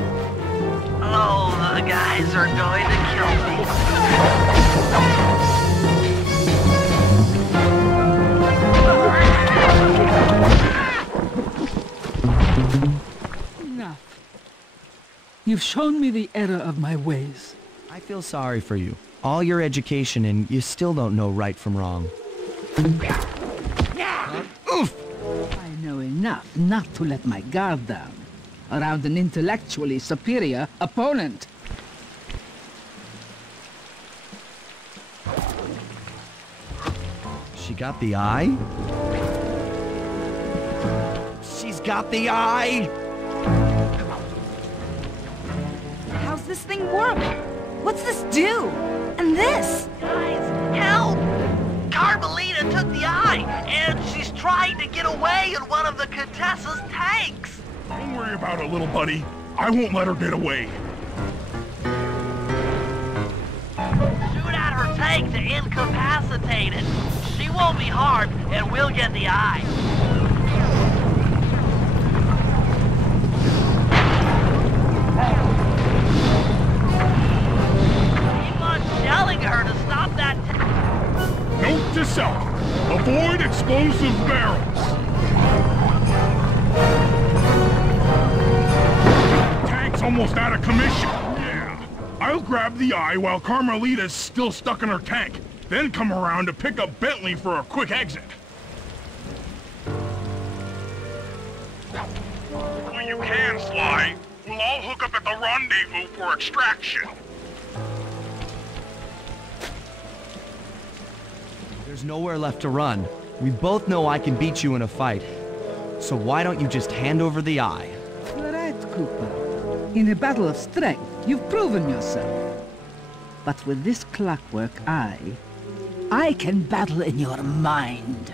Oh, the guys are going to kill me. Enough. You've shown me the error of my ways. I feel sorry for you. All your education and you still don't know right from wrong. Oof! I know enough not to let my guard down around an intellectually superior opponent. She got the eye? She's got the eye! How's this thing work? What's this do? And this? Guys, help! Carmelita took the eye, and she's trying to get away in one of the Contessa's tanks! Don't worry about it, little buddy. I won't let her get away. Shoot at her tank to incapacitate it. She won't be harmed, and we'll get the eye. Keep on yelling at her to stop that tank. Note to self. Avoid explosive barrels. Tank's almost out of commission. Yeah. I'll grab the eye while Carmelita's still stuck in her tank. Then come around to pick up Bentley for a quick exit. Well, you can, Sly. We'll all hook up at the rendezvous for extraction. There's nowhere left to run. We both know I can beat you in a fight. So why don't you just hand over the eye? You're right, Cooper. In a battle of strength, you've proven yourself. But with this clockwork eye, I can battle in your mind.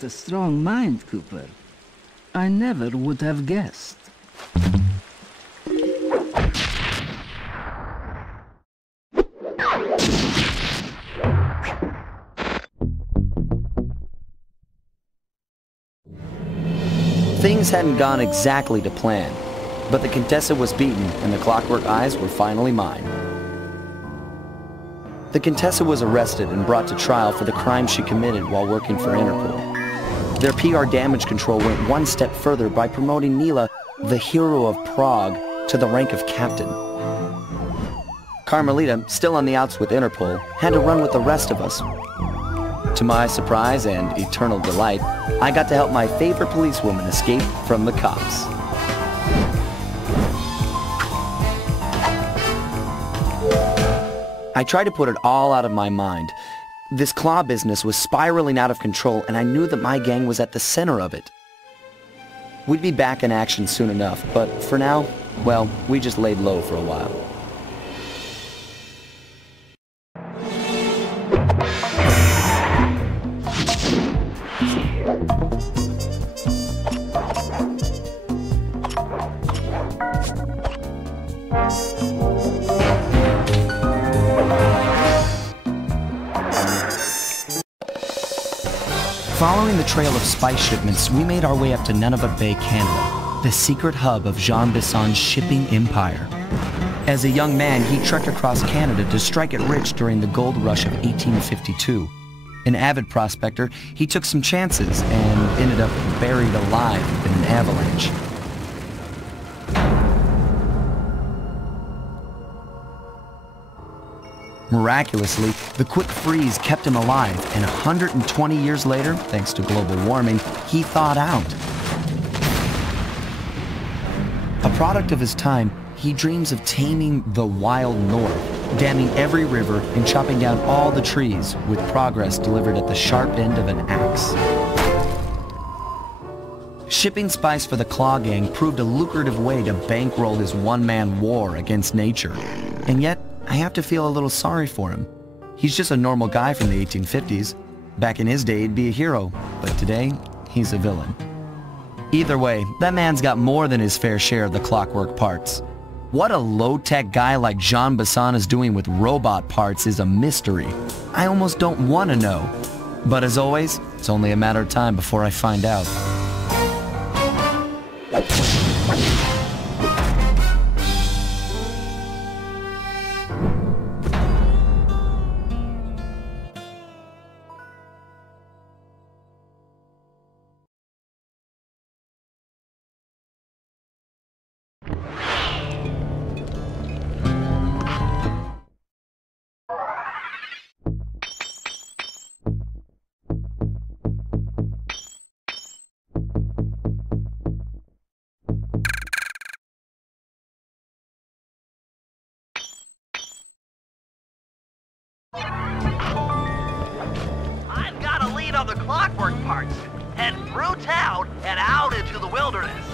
A strong mind, Cooper. I never would have guessed. Things hadn't gone exactly to plan, but the Contessa was beaten and the clockwork eyes were finally mine. The Contessa was arrested and brought to trial for the crime she committed while working for Interpol. Their PR damage control went one step further by promoting Neela, the hero of Prague, to the rank of captain. Carmelita, still on the outs with Interpol, had to run with the rest of us. To my surprise and eternal delight, I got to help my favorite policewoman escape from the cops. I tried to put it all out of my mind. This claw business was spiraling out of control, and I knew that my gang was at the center of it. We'd be back in action soon enough, but for now, well, we just laid low for a while. Following the trail of spice shipments, we made our way up to Nunavut Bay, Canada, the secret hub of Jean Bisson's shipping empire. As a young man, he trekked across Canada to strike it rich during the gold rush of 1852. An avid prospector, he took some chances and ended up buried alive in an avalanche. Miraculously, the quick freeze kept him alive, and 120 years later, thanks to global warming, he thawed out. A product of his time, he dreams of taming the wild north, damming every river and chopping down all the trees, with progress delivered at the sharp end of an axe. Shipping spice for the Claw Gang proved a lucrative way to bankroll his one-man war against nature. And yet, I have to feel a little sorry for him. He's just a normal guy from the 1850s. Back in his day, he'd be a hero, but today, he's a villain. Either way, that man's got more than his fair share of the clockwork parts. What a low-tech guy like Jean Bassan is doing with robot parts is a mystery. I almost don't want to know. But as always, it's only a matter of time before I find out. I've got a lead on the clockwork parts. Head through town and out into the wilderness.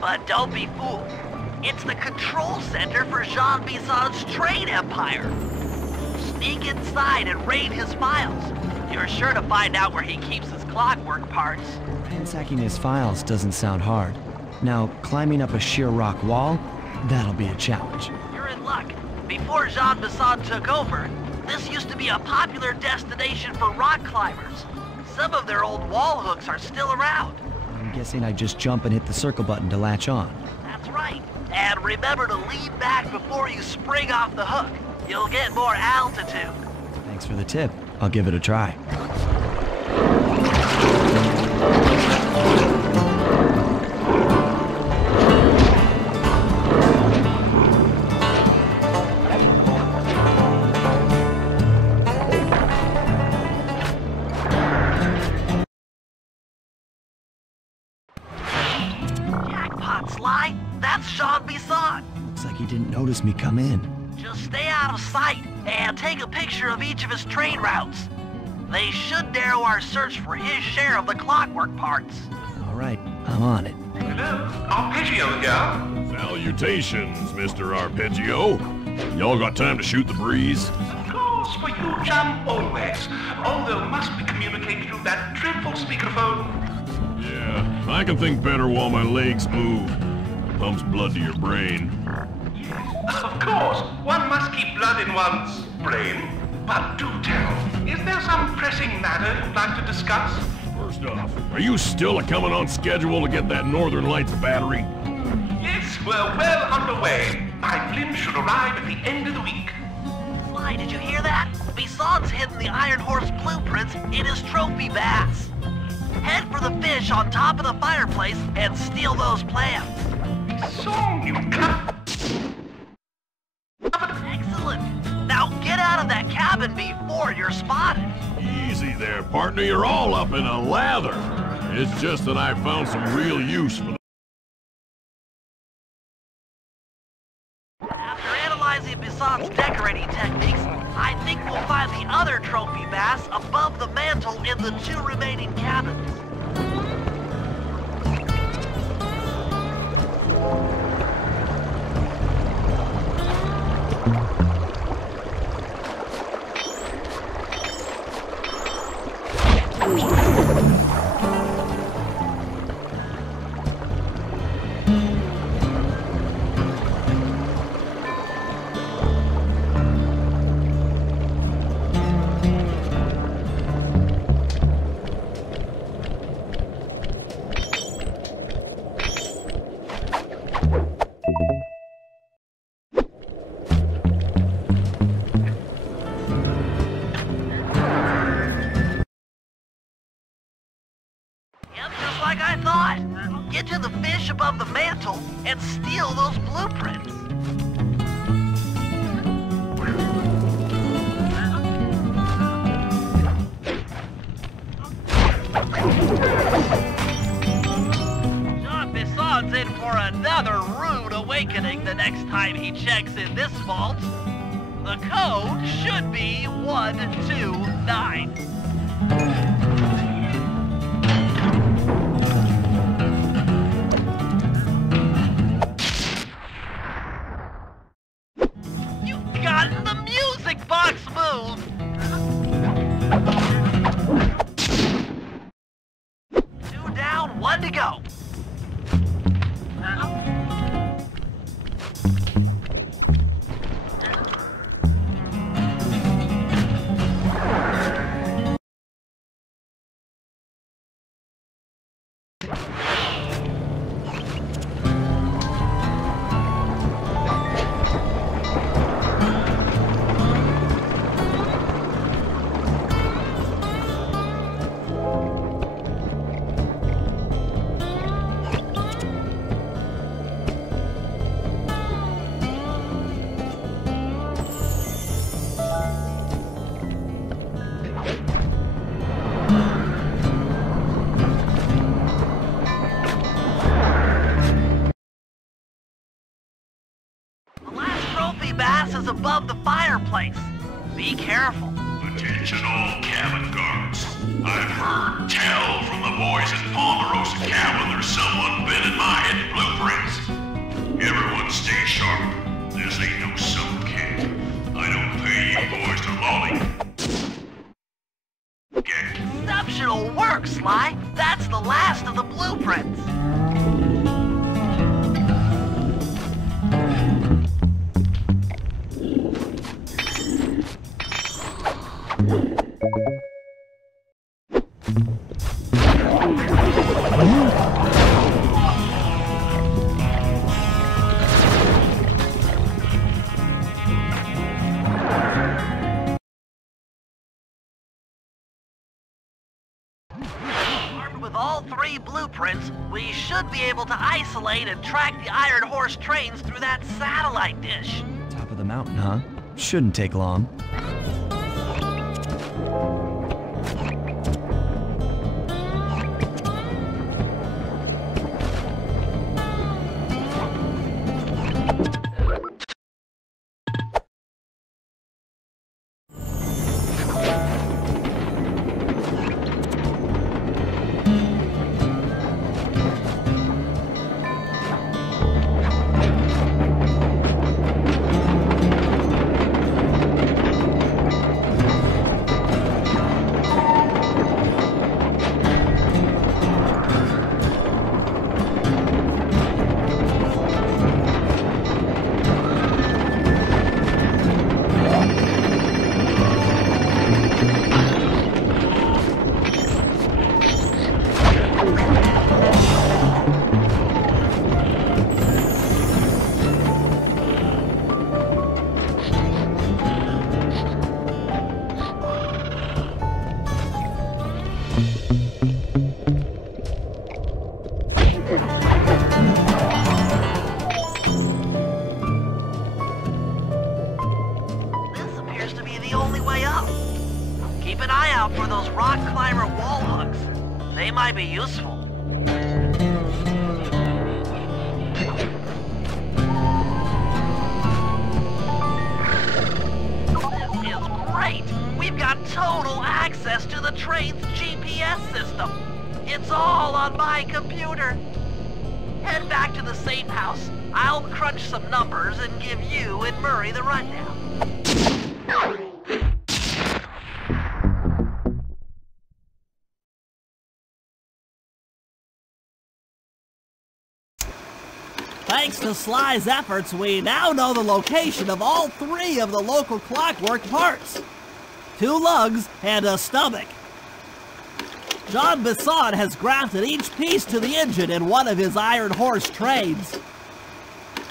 But don't be fooled. It's the control center for Jean Bison's trade empire. Sneak inside and raid his files. You're sure to find out where he keeps his clockwork parts. Ransacking his files doesn't sound hard. Now, climbing up a sheer rock wall, that'll be a challenge. You're in luck. Before Jean Bison took over, this used to be a popular destination for rock climbers. Some of their old wall hooks are still around. I'm guessing I just jump and hit the circle button to latch on. That's right. And remember to lean back before you spring off the hook. You'll get more altitude. Thanks for the tip. I'll give it a try. Sly, that's Jean Bison. Looks like he didn't notice me come in. Just stay out of sight and take a picture of each of his trade routes. They should narrow our search for his share of the clockwork parts. All right, I'm on it. Hello, Arpeggio here. Salutations, Mr. Arpeggio. Y'all got time to shoot the breeze? Of course, for you, Jam, always. Although must we communicate through that dreadful speakerphone? Yeah, I can think better while my legs move. Pumps blood to your brain. Yes, of course. One must keep blood in one's brain. But do tell, is there some pressing matter you'd like to discuss? First off, are you still coming on schedule to get that Northern Lights battery? Yes, we're well underway. My blimp should arrive at the end of the week. Sly, did you hear that? Bison's hidden the Iron Horse blueprints in his trophy bass. Head for the fish on top of the fireplace and steal those plans. Song, you cut. Excellent. Now get out of that cabin before you're spotted. Easy there, partner. You're all up in a lather. It's just that I found some real use for them. After analyzing Bison's decorating techniques, I think we'll find the other trophy bass above the mantle in the 2 remaining cabins. Get to the fish above the mantle and steal those blueprints. Jean Bison's in for another rude awakening the next time he checks in this vault. The code should be 129. trophy bass is above the fireplace. Be careful. Attention all cabin guards. I've heard tell from the boys at Ponderosa Cabin there's someone been in my hidden blueprints. Everyone stay sharp. This ain't no summer camp. I don't pay you boys to lolly. Exceptional work, Sly. That's the last of the blueprints. With all 3 blueprints, we should be able to isolate and track the Iron Horse trains through that satellite dish. Top of the mountain, huh? Shouldn't take long. Might be useful. This is great! We've got total access to the train's GPS system. It's all on my computer. Head back to the safe house. I'll crunch some numbers and give you and Murray the rundown. Thanks to Sly's efforts, we now know the location of all 3 of the local clockwork parts. 2 lugs and a stomach. John Bisson has grafted each piece to the engine in one of his Iron Horse trains.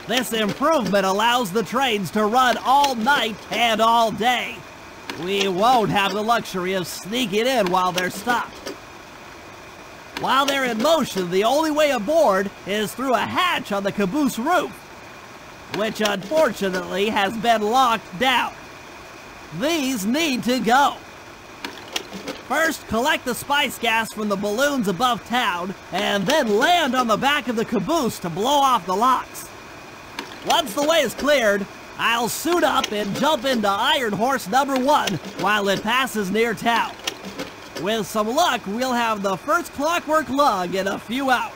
This improvement allows the trains to run all night and all day. We won't have the luxury of sneaking in while they're stopped. While they're in motion, the only way aboard is through a hatch on the caboose roof, which unfortunately has been locked down. These need to go. First, collect the spice gas from the balloons above town, and then land on the back of the caboose to blow off the locks. Once the way is cleared, I'll suit up and jump into Iron Horse number 1 while it passes near town. With some luck, we'll have the first clockwork lug in a few hours.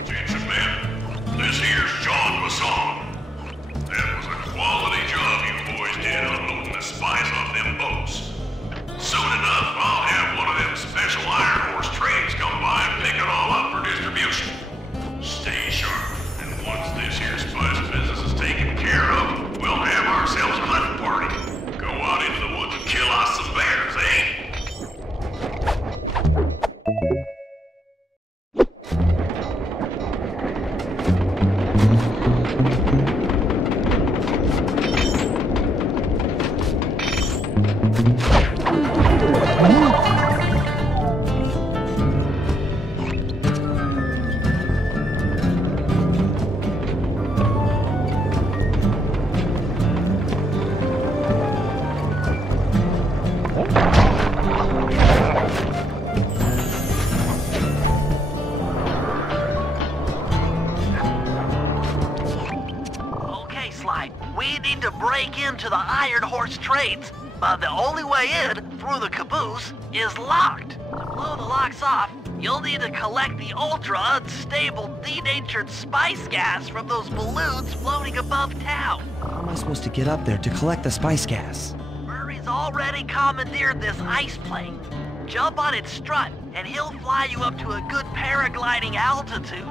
Attention, men. This here's John Bisson. That was a quality job you boys did unloading the spice off them boats. Soon enough, I'll have one of them special Iron Horse trains come by and pick it all up for Sly, we need to break into the Iron Horse trades, but the only way in, through the caboose, is locked. To blow the locks off, you'll need to collect the ultra-unstable, denatured spice gas from those balloons floating above town. How am I supposed to get up there to collect the spice gas? Murray's already commandeered this ice plane. Jump on its strut, and he'll fly you up to a good paragliding altitude.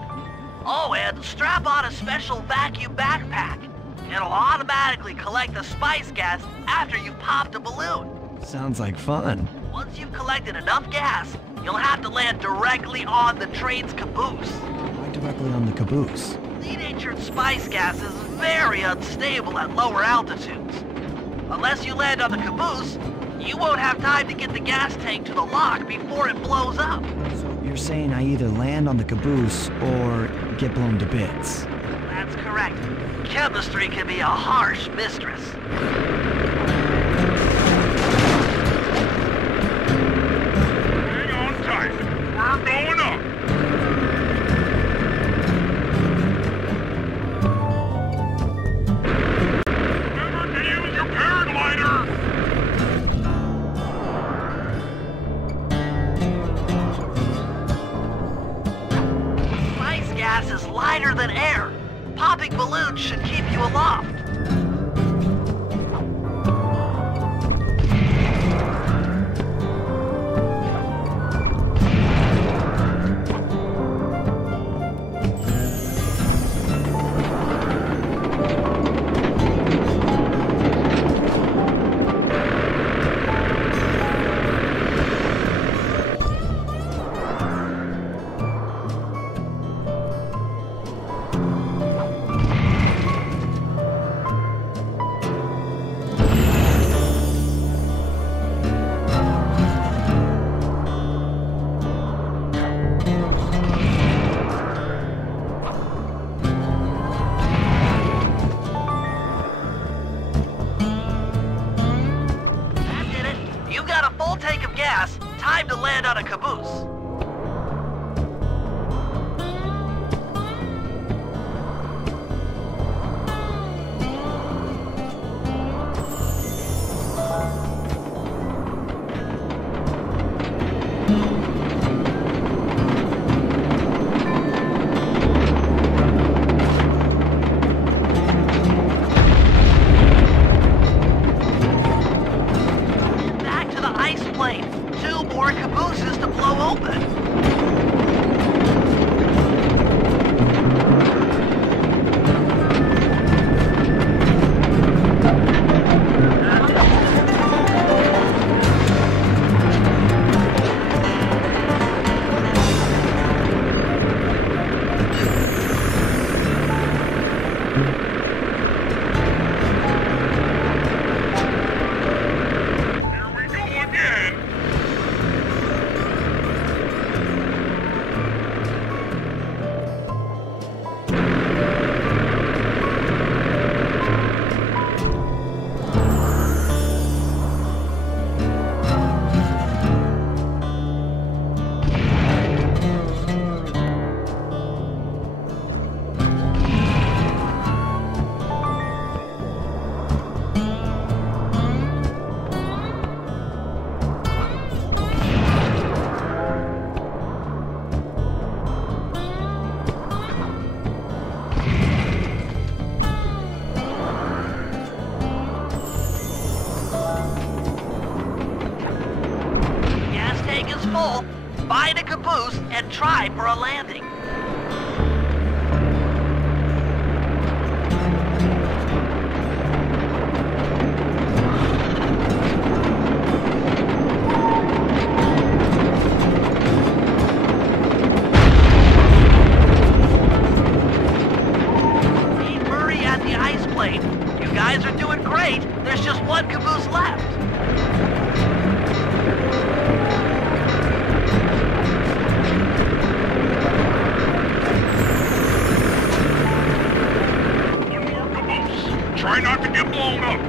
Oh, and strap on a special vacuum backpack. It'll automatically collect the spice gas after you've popped a balloon. Sounds like fun. Once you've collected enough gas, you'll have to land directly on the train's caboose. Why directly on the caboose? Denatured spice gas is very unstable at lower altitudes. Unless you land on the caboose, you won't have time to get the gas tank to the lock before it blows up. So you're saying I either land on the caboose or get blown to bits? That's correct. Chemistry can be a harsh mistress. Hang on tight. We're going up. Remember to use your paraglider. Spice gas is lighter than air. Popping balloons should keep you aloft. Time to land on a caboose. Find a caboose and try for a landing. Team Murray at the ice plane. You guys are doing great. There's just one caboose left. Try not to get blown up.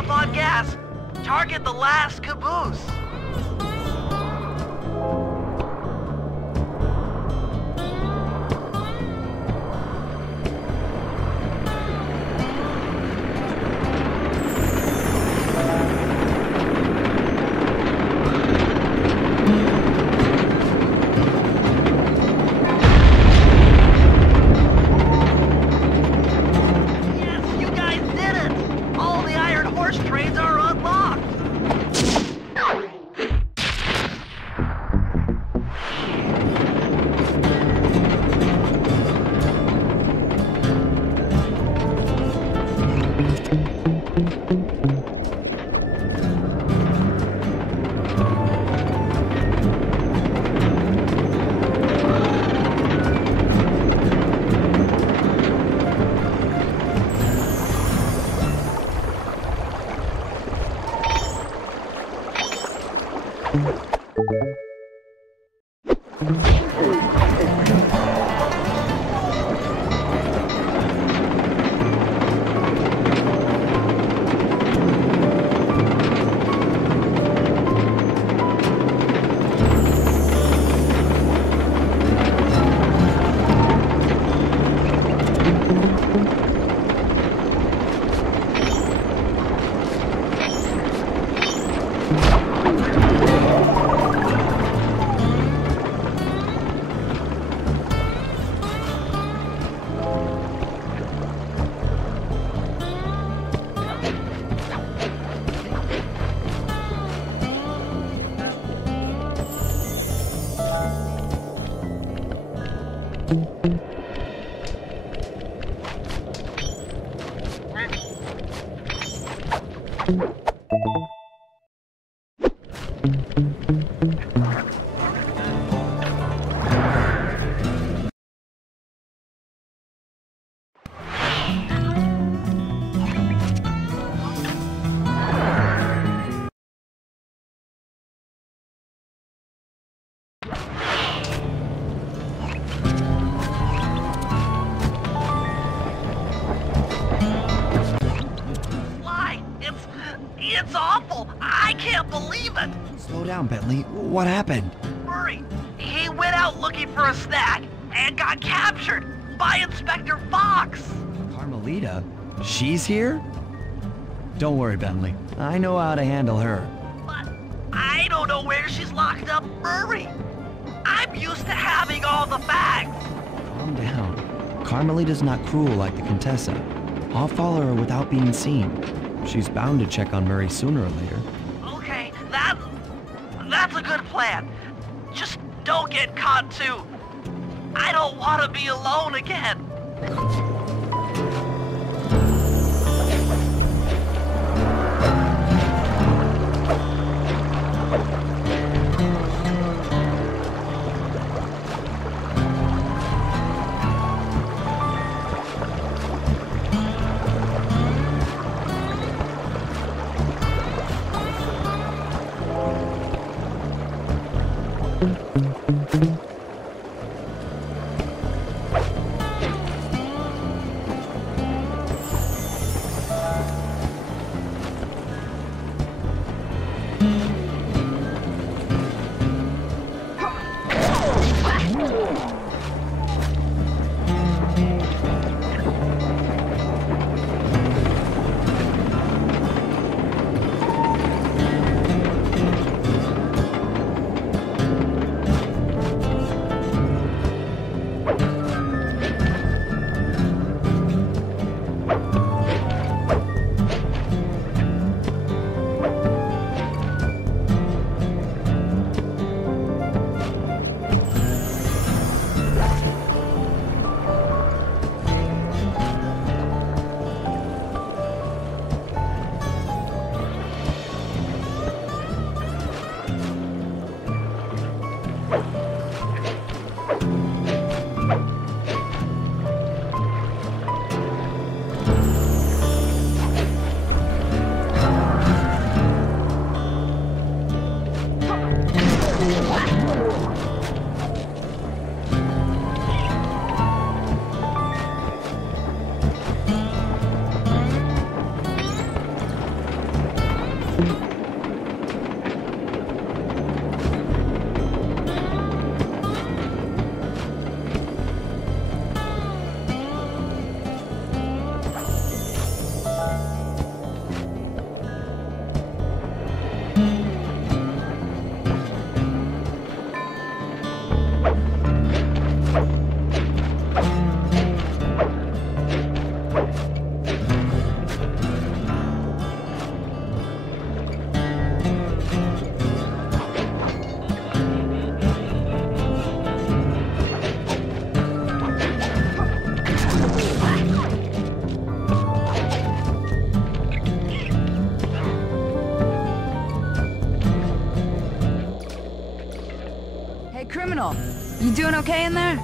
up on gas. Target the last caboose. It's awful! I can't believe it! Slow down, Bentley. What happened? Murray, he went out looking for a snack and got captured by Inspector Fox! Carmelita? She's here? Don't worry, Bentley. I know how to handle her. But I don't know where she's locked up, Murray. I'm used to having all the facts. Calm down. Carmelita's not cruel like the Contessa. I'll follow her without being seen. She's bound to check on Murray sooner or later. Okay, that's a good plan. Just don't get caught too. I don't want to be alone again. Criminal, you doing okay in there?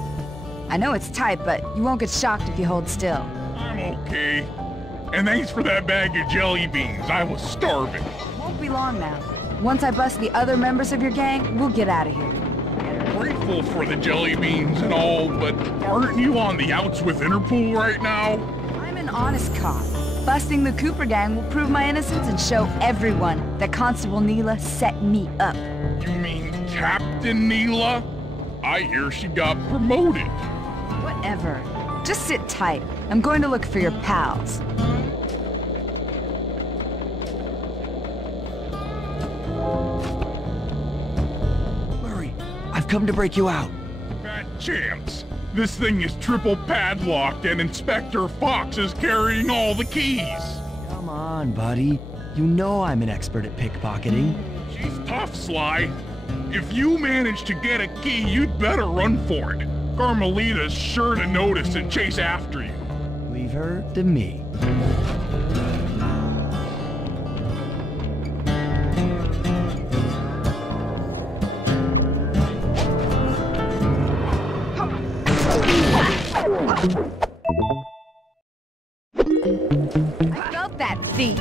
I know it's tight, but you won't get shocked if you hold still. I'm okay. And thanks for that bag of jelly beans. I was starving. Won't be long now. Once I bust the other members of your gang, we'll get out of here. Grateful for the jelly beans and all, but aren't you on the outs with Interpol right now? I'm an honest cop. Busting the Cooper gang will prove my innocence and show everyone that Constable Neela set me up. You mean Captain Neela? I hear she got promoted. Whatever. Just sit tight. I'm going to look for your pals. Murray, I've come to break you out. Fat chance. This thing is triple padlocked and Inspector Fox is carrying all the keys. Come on, buddy. You know I'm an expert at pickpocketing. She's tough, Sly. If you manage to get a key, you'd better run for it. Carmelita's sure to notice and chase after you. Leave her to me. I felt that thief.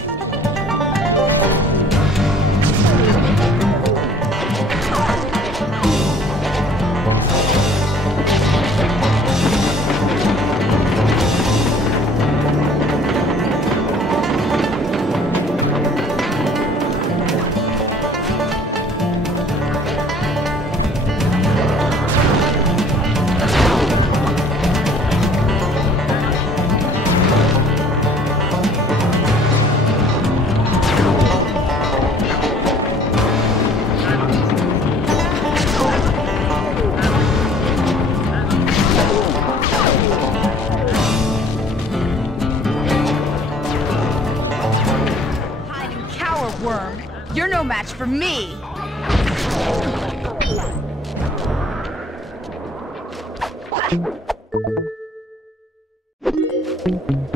You're no match for me!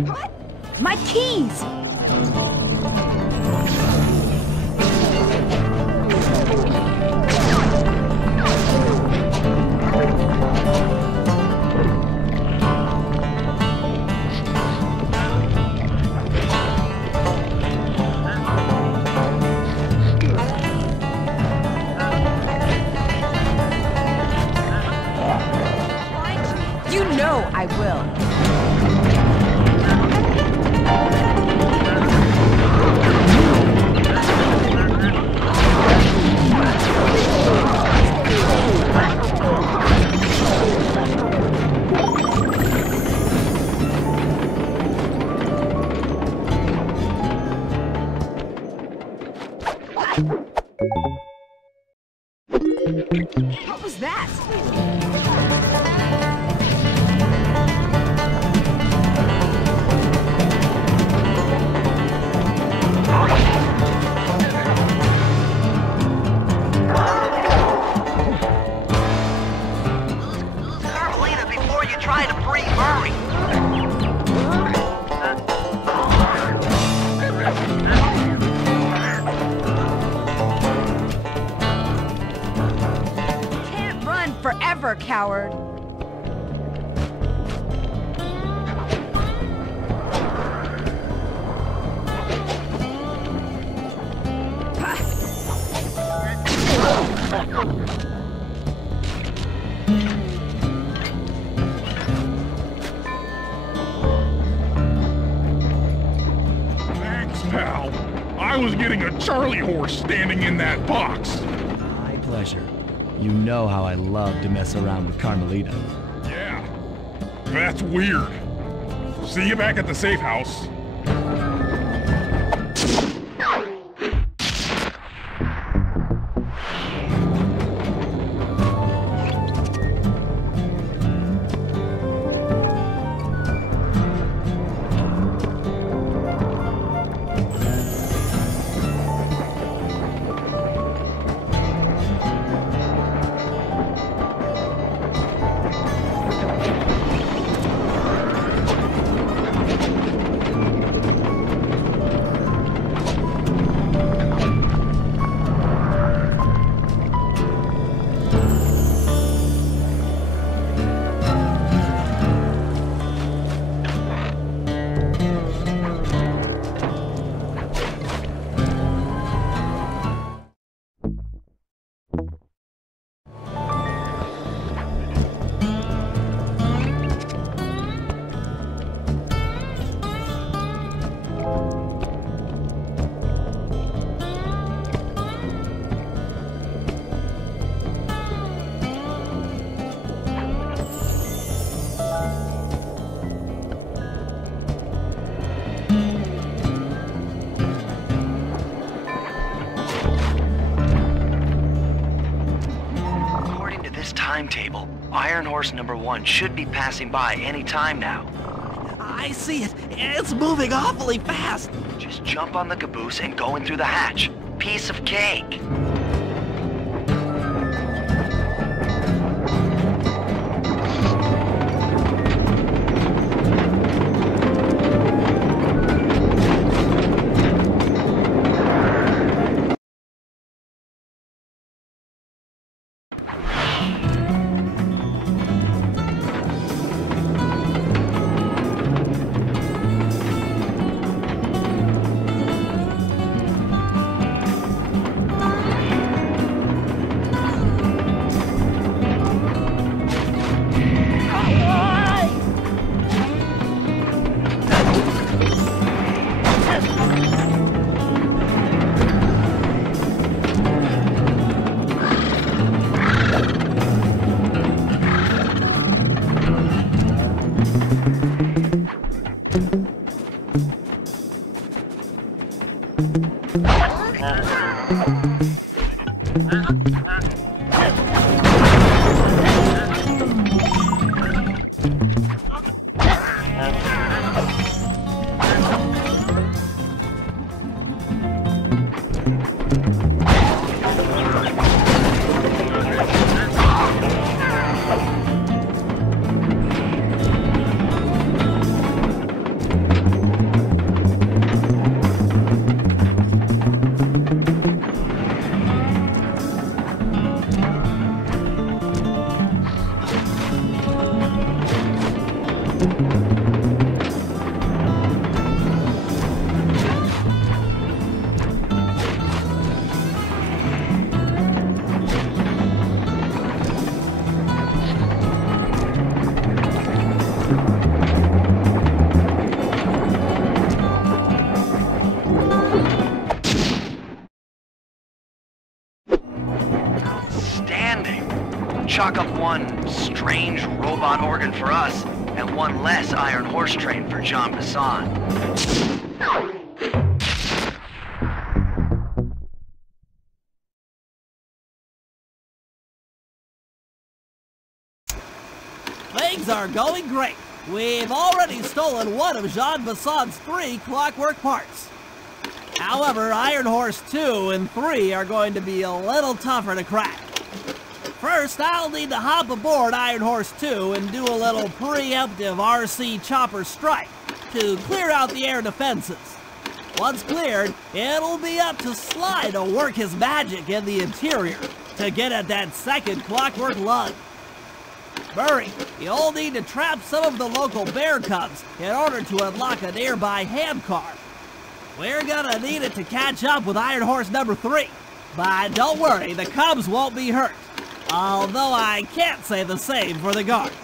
What? My keys! I will. What was that? Forever, coward. Thanks, pal. I was was getting a Charlie horse standing in that box. My pleasure. You know how I love to mess around with Carmelita. Yeah, that's weird. See you back at the safe house. Timetable, Iron Horse number 1 should be passing by any time now. I see it. It's moving awfully fast. Just jump on the caboose and go in through the hatch. Piece of cake. Chalk up one strange robot organ for us, and one less Iron Horse train for John Bassan. Things are going great. We've already stolen one of Jean Bassan's 3 clockwork parts. However, Iron Horse 2 and 3 are going to be a little tougher to crack. First, I'll need to hop aboard Iron Horse 2 and do a little preemptive RC chopper strike to clear out the air defenses. Once cleared, it'll be up to Sly to work his magic in the interior to get at that second clockwork lug. Murray, you'll need to trap some of the local bear cubs in order to unlock a nearby hand car. We're gonna need it to catch up with Iron Horse number 3, but don't worry, the cubs won't be hurt. Although I can't say the same for the guards.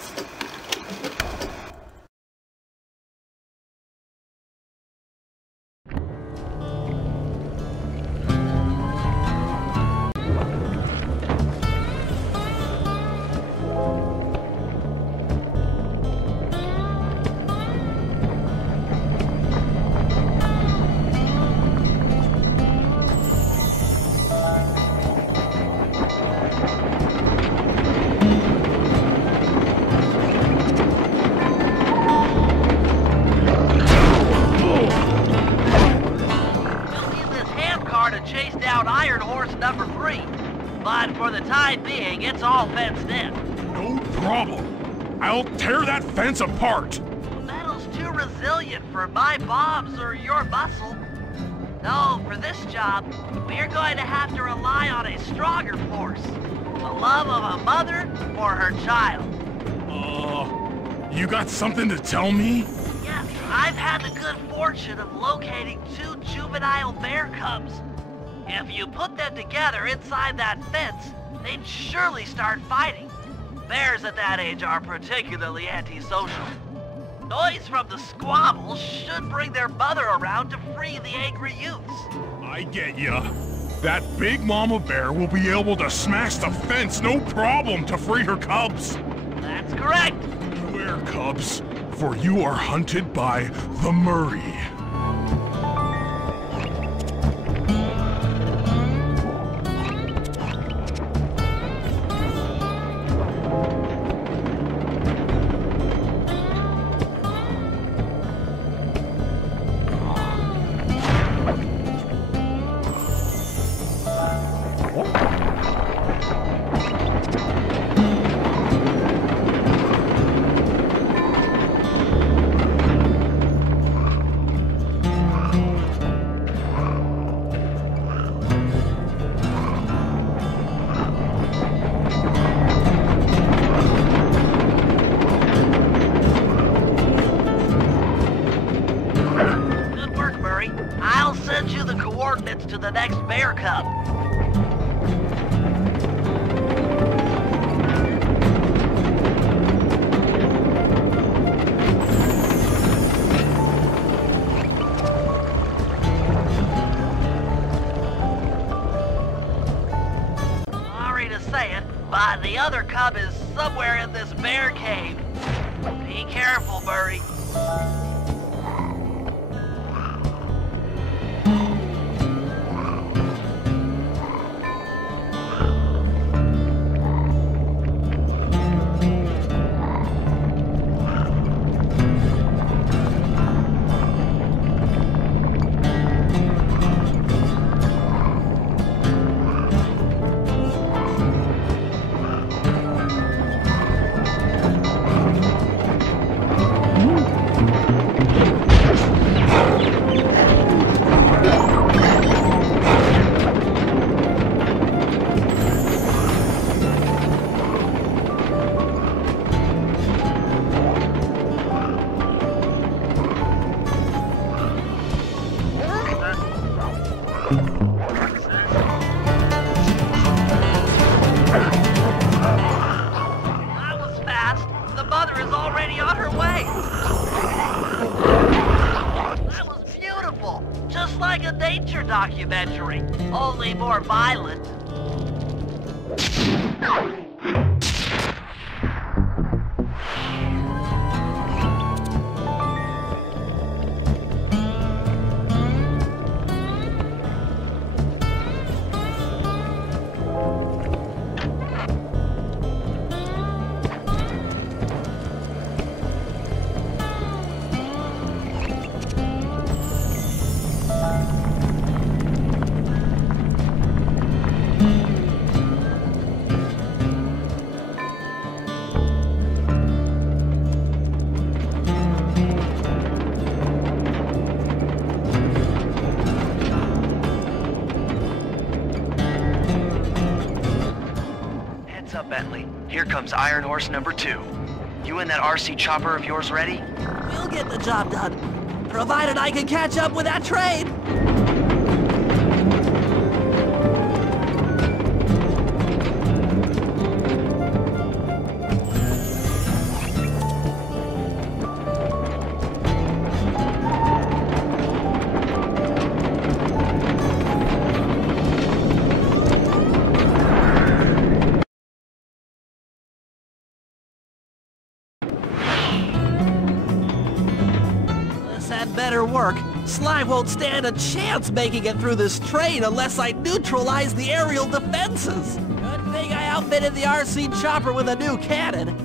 chase down Iron Horse number 3. But for the time being, it's all fenced in. No problem. I'll tear that fence apart. The metal's too resilient for my bombs or your muscle. No, for this job, we're going to have to rely on a stronger force. The love of a mother or her child. You got something to tell me? Yes, I've had the good fortune of locating 2 juvenile bear cubs. If you put them together inside that fence, they'd surely start fighting. Bears at that age are particularly antisocial. Noise from the squabble should bring their mother around to free the angry youths. I get ya. That big mama bear will be able to smash the fence no problem to free her cubs. That's correct. Beware, cubs, for you are hunted by the Murray. To the next bear cub. Sorry to say it, but the other cub is somewhere in this bear cave. Be careful, Murray. Documentary, only more violent. Here comes Iron Horse number 2. You and that RC chopper of yours ready? We'll get the job done, provided I can catch up with that train. Better work. Sly won't stand a chance making it through this train unless I neutralize the aerial defenses. Good thing I outfitted the RC chopper with a new cannon.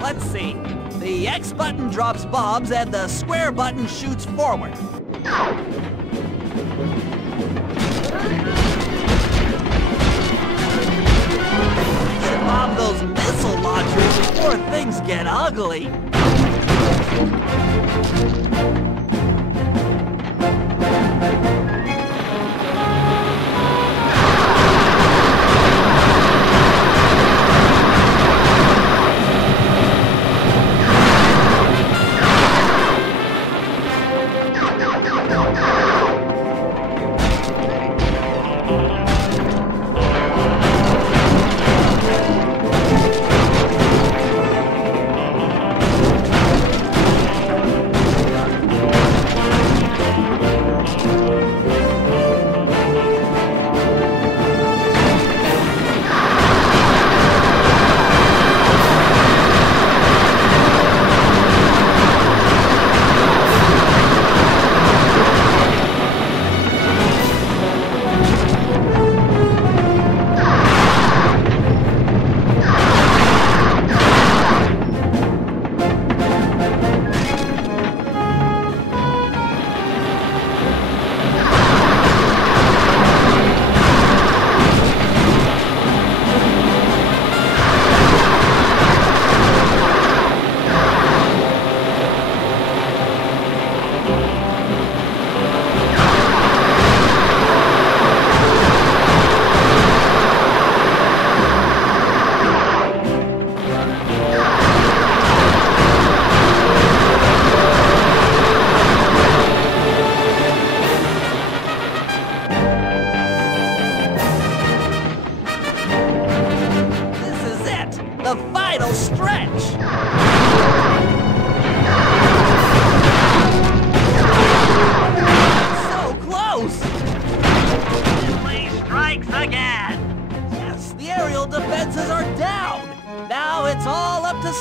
Let's see. The X button drops bombs and the square button shoots forward. ugly.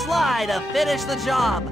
Sly to finish the job.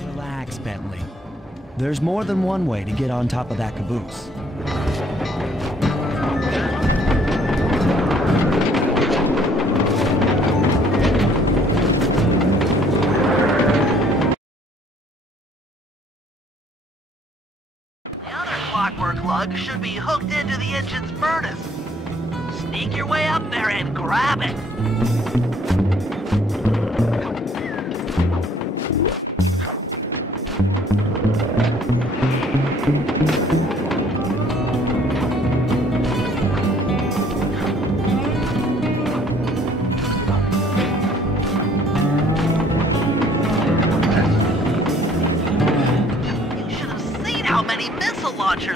Relax, Bentley. There's more than one way to get on top of that caboose. The other clockwork lug should be hooked into the engine's furnace. Sneak your way up there and grab it.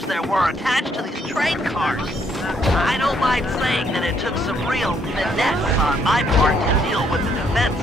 There were attached to these train cars. I don't mind saying that it took some real finesse on my part to deal with the defenses.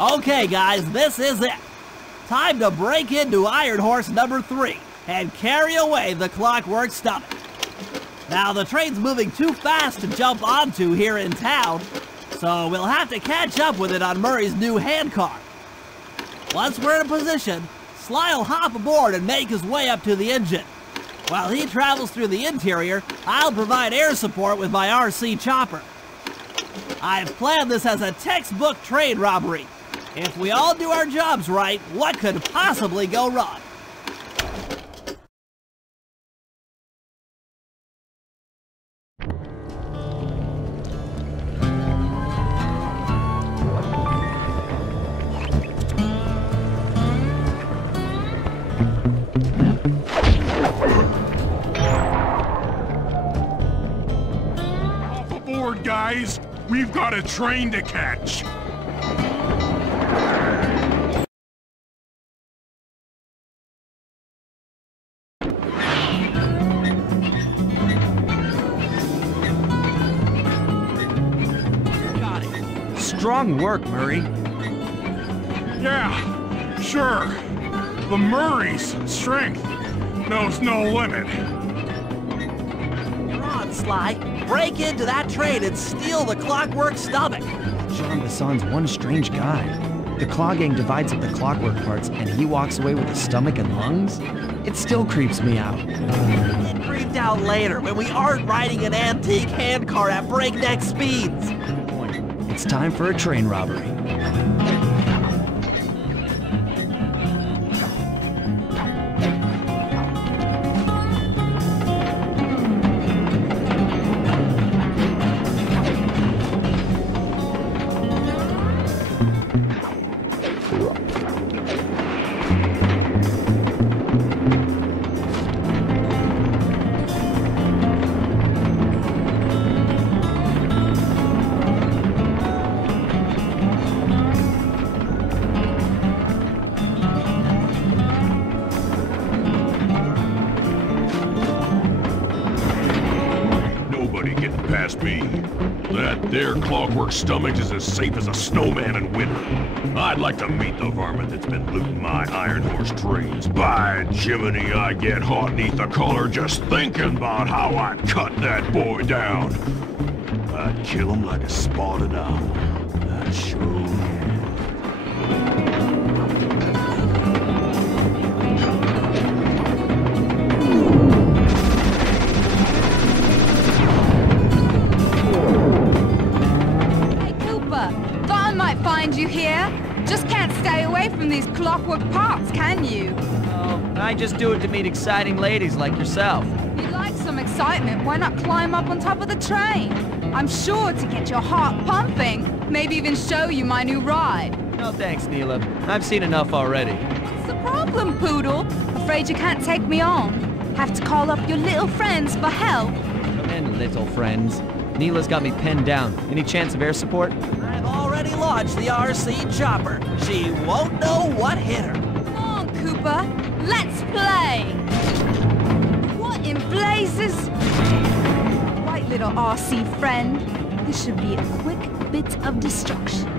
Okay, guys, this is it. Time to break into Iron Horse number 3 and carry away the Clockwork Stomach. Now, the train's moving too fast to jump onto here in town, so we'll have to catch up with it on Murray's new handcar. Once we're in position, Sly will hop aboard and make his way up to the engine. While he travels through the interior, I'll provide air support with my RC chopper. I've planned this as a textbook train robbery. If we all do our jobs right, what could possibly go wrong? Off aboard, guys! We've got a train to catch! Strong work, Murray. Yeah, sure. The Murray's strength knows no limit. Come on, Sly. Break into that train and steal the Clockwork Stomach. Jean Bassan's one strange guy. The Claw Gang divides up the clockwork parts and he walks away with the stomach and lungs? It still creeps me out. Get creeped out later when we aren't riding an antique handcar at breakneck speeds. It's time for a train robbery. Their clockwork stomach is as safe as a snowman in winter. I'd like to meet the varmint that's been looting my Iron Horse trains. By Jiminy, I get hot neath the collar just thinking about how I'd cut that boy down. I'd kill him like a spotted owl. I sure would. You here? Just can't stay away from these clockwork parts, can you? Oh, I just do it to meet exciting ladies like yourself. You'd like some excitement, why not climb up on top of the train? I'm sure to get your heart pumping, maybe even show you my new ride. No thanks, Neela. I've seen enough already. What's the problem, Poodle? Afraid you can't take me on? Have to call up your little friends for help? Come in, little friends. Neela's got me pinned down. Any chance of air support? I've already launched the RC chopper. She won't know what hit her. Come on, Cooper. Let's play. What in blazes? Right, little RC friend. This should be a quick bit of destruction.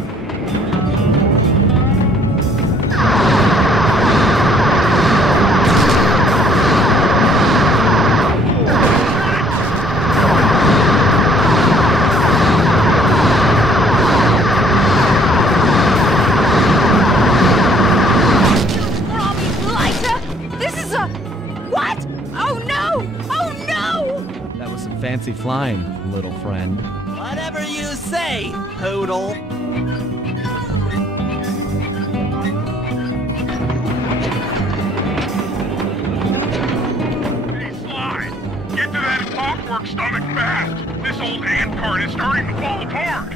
Fancy flying, little friend. Whatever you say, Poodle. Hey, Sly! Get to that clockwork stomach fast! This old handcart is starting to fall apart!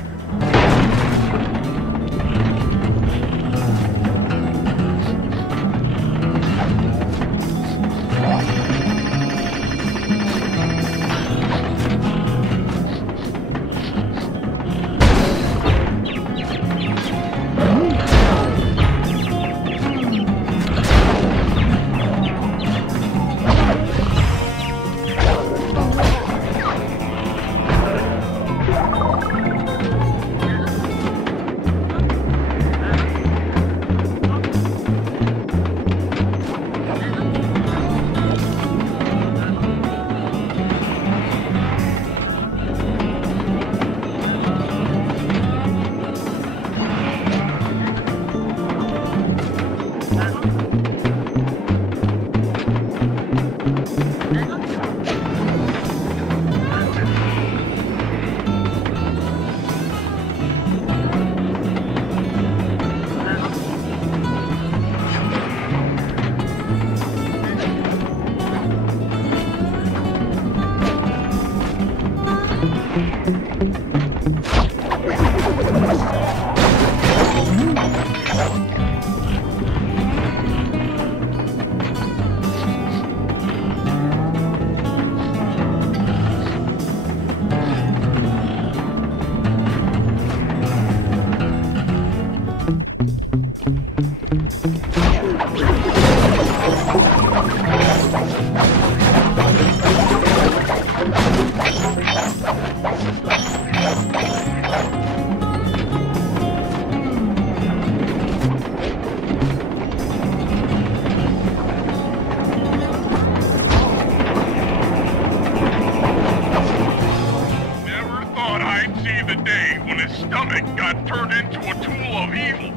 stomach got turned into a tool of evil.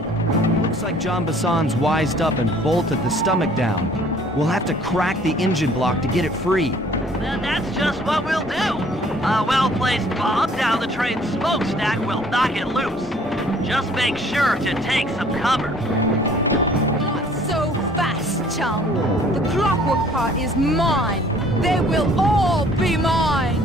Looks like Jean Bisson's wised up and bolted the stomach down. We'll have to crack the engine block to get it free. Then that's just what we'll do. A well-placed bomb down the train's smokestack will knock it loose. Just make sure to take some cover. Not so fast, chum. The clockwork part is mine. They will all be mine.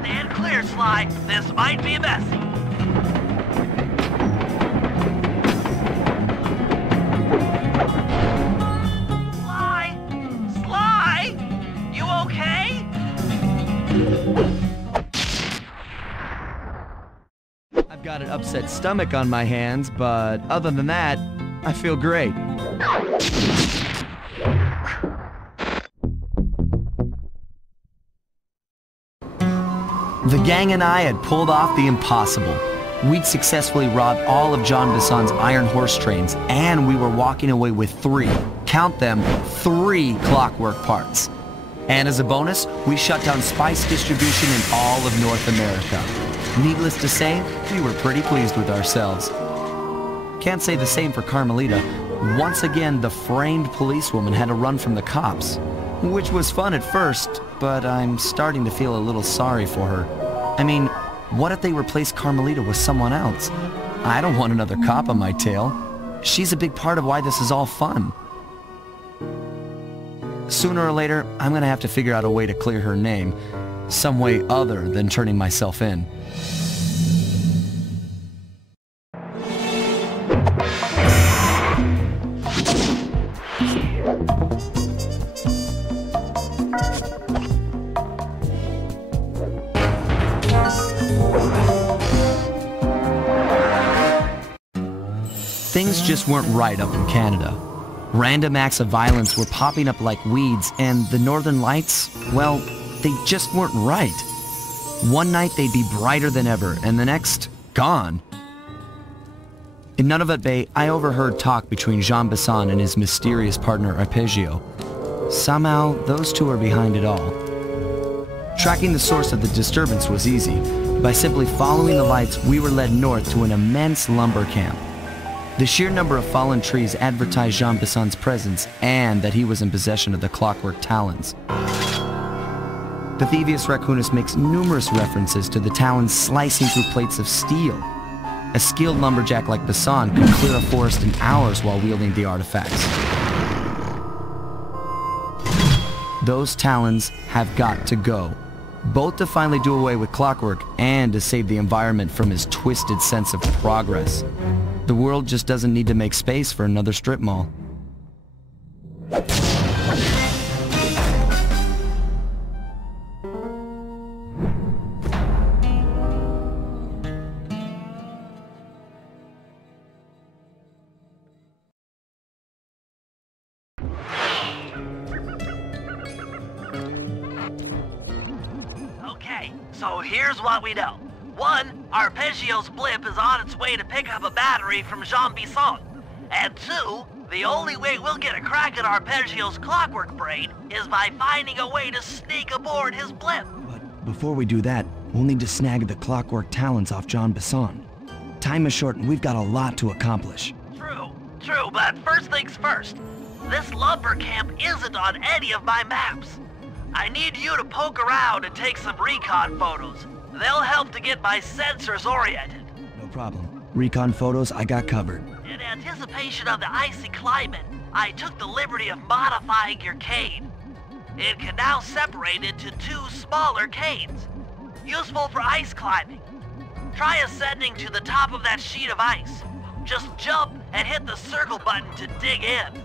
Stand clear, Sly. This might be messy. Sly? Sly? You okay? I've got an upset stomach on my hands, but other than that, I feel great. The gang and I had pulled off the impossible. We'd successfully robbed all of Jean Bisson's iron horse trains, and we were walking away with 3, count them, 3 clockwork parts. And as a bonus, we shut down spice distribution in all of North America. Needless to say, we were pretty pleased with ourselves. Can't say the same for Carmelita. Once again, the framed policewoman had to run from the cops, which was fun at first, but I'm starting to feel a little sorry for her. I mean, what if they replaced Carmelita with someone else? I don't want another cop on my tail. She's a big part of why this is all fun. Sooner or later, I'm gonna have to figure out a way to clear her name, some way other than turning myself in. Things just weren't right up in Canada. Random acts of violence were popping up like weeds, and the Northern Lights, well, they just weren't right. One night they'd be brighter than ever, and the next, gone. In Nunavut Bay, I overheard talk between Jean Bisson and his mysterious partner Arpeggio. Somehow, those two are behind it all. Tracking the source of the disturbance was easy. By simply following the lights, we were led north to an immense lumber camp. The sheer number of fallen trees advertised Jean Bisson's presence and that he was in possession of the clockwork talons. The Thievius Raccoonus makes numerous references to the talons slicing through plates of steel. A skilled lumberjack like Bisson could clear a forest in hours while wielding the artifacts. Those talons have got to go, both to finally do away with clockwork and to save the environment from his twisted sense of progress. The world just doesn't need to make space for another strip mall. Okay, so here's what we know. 1, Arpeggio's blimp is on its way to pick up a battery from Jean Bisson. And 2, the only way we'll get a crack at Arpeggio's clockwork brain is by finding a way to sneak aboard his blimp. But before we do that, we'll need to snag the clockwork talons off Jean Bisson. Time is short and we've got a lot to accomplish. True, but first things first. This lumber camp isn't on any of my maps. I need you to poke around and take some recon photos. They'll help to get my sensors oriented. No problem. Recon photos, I got covered. In anticipation of the icy climate, I took the liberty of modifying your cane. It can now separate into 2 smaller canes, useful for ice climbing. Try ascending to the top of that sheet of ice. Just jump and hit the circle button to dig in.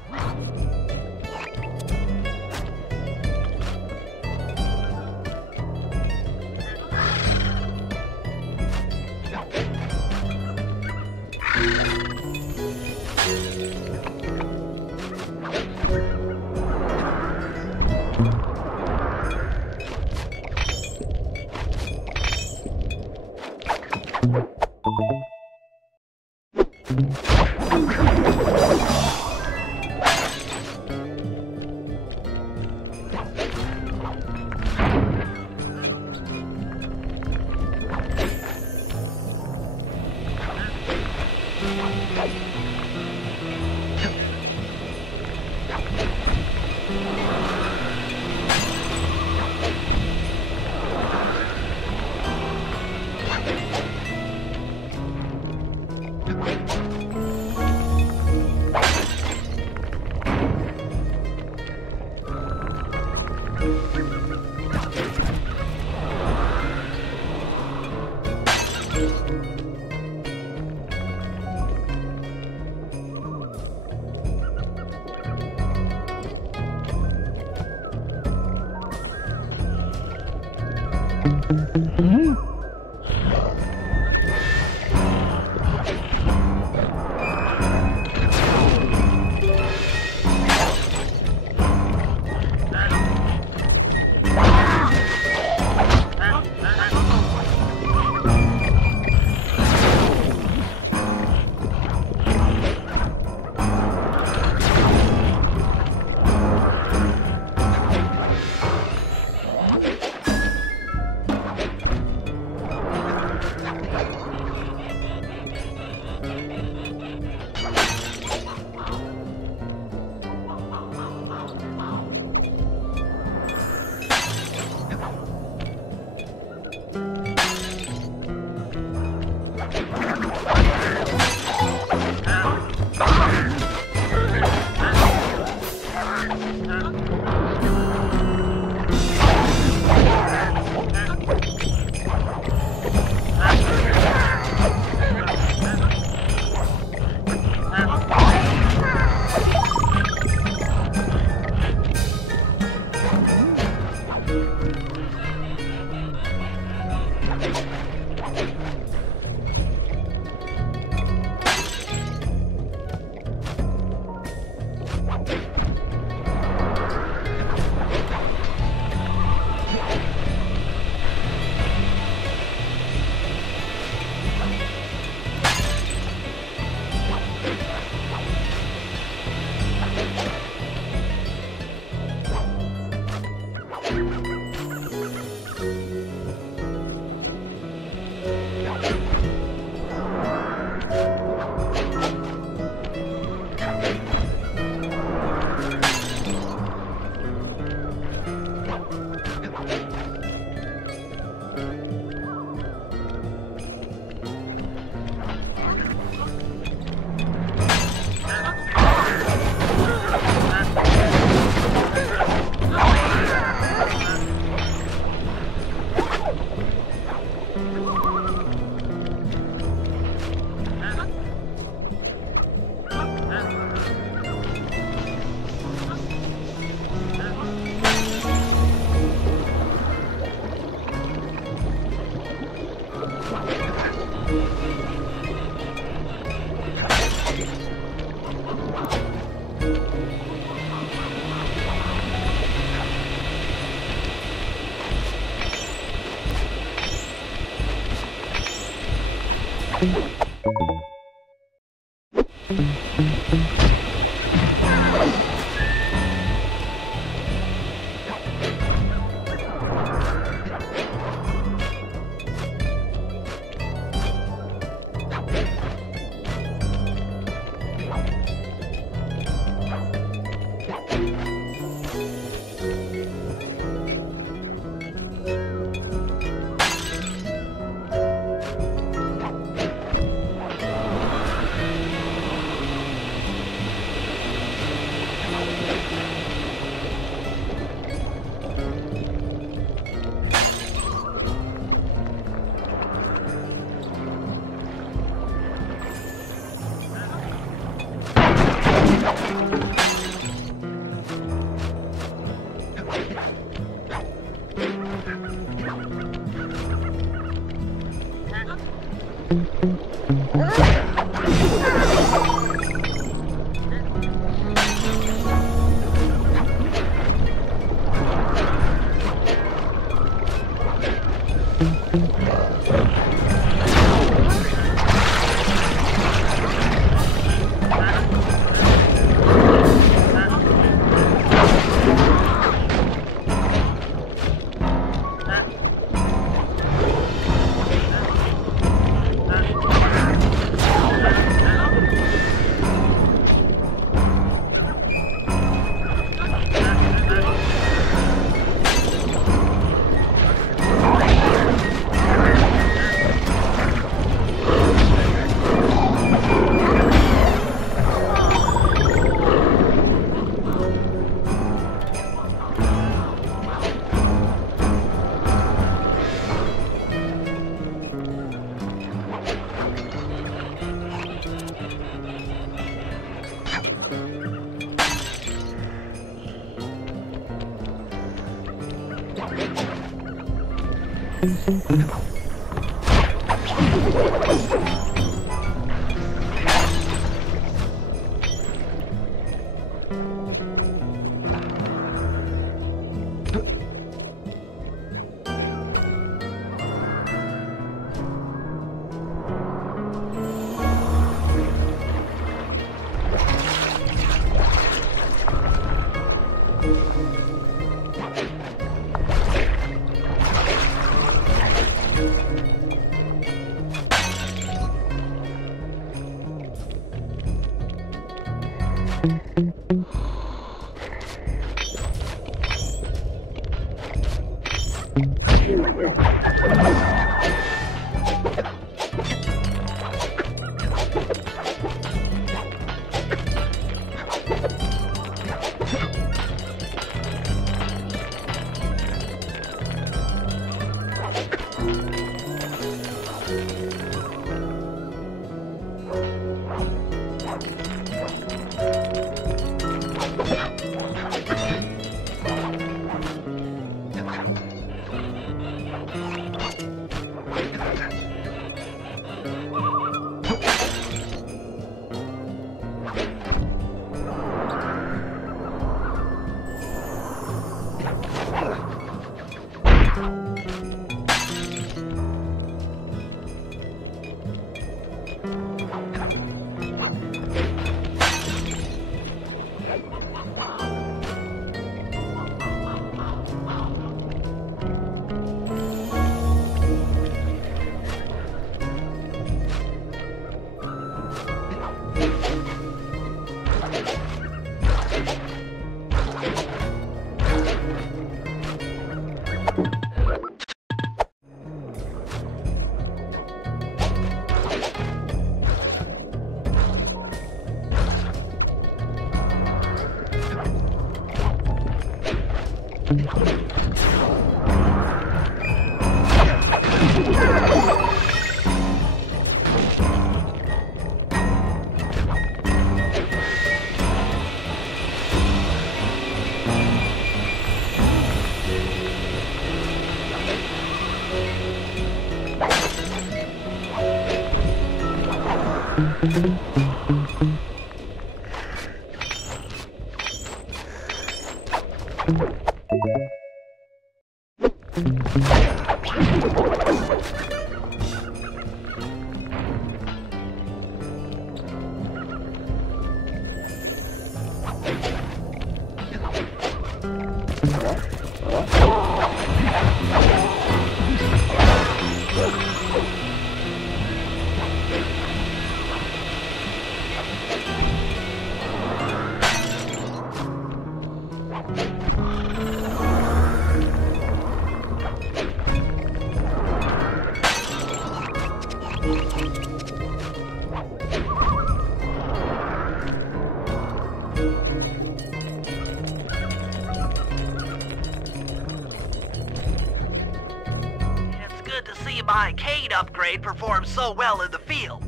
Upgrade performed so well in the field.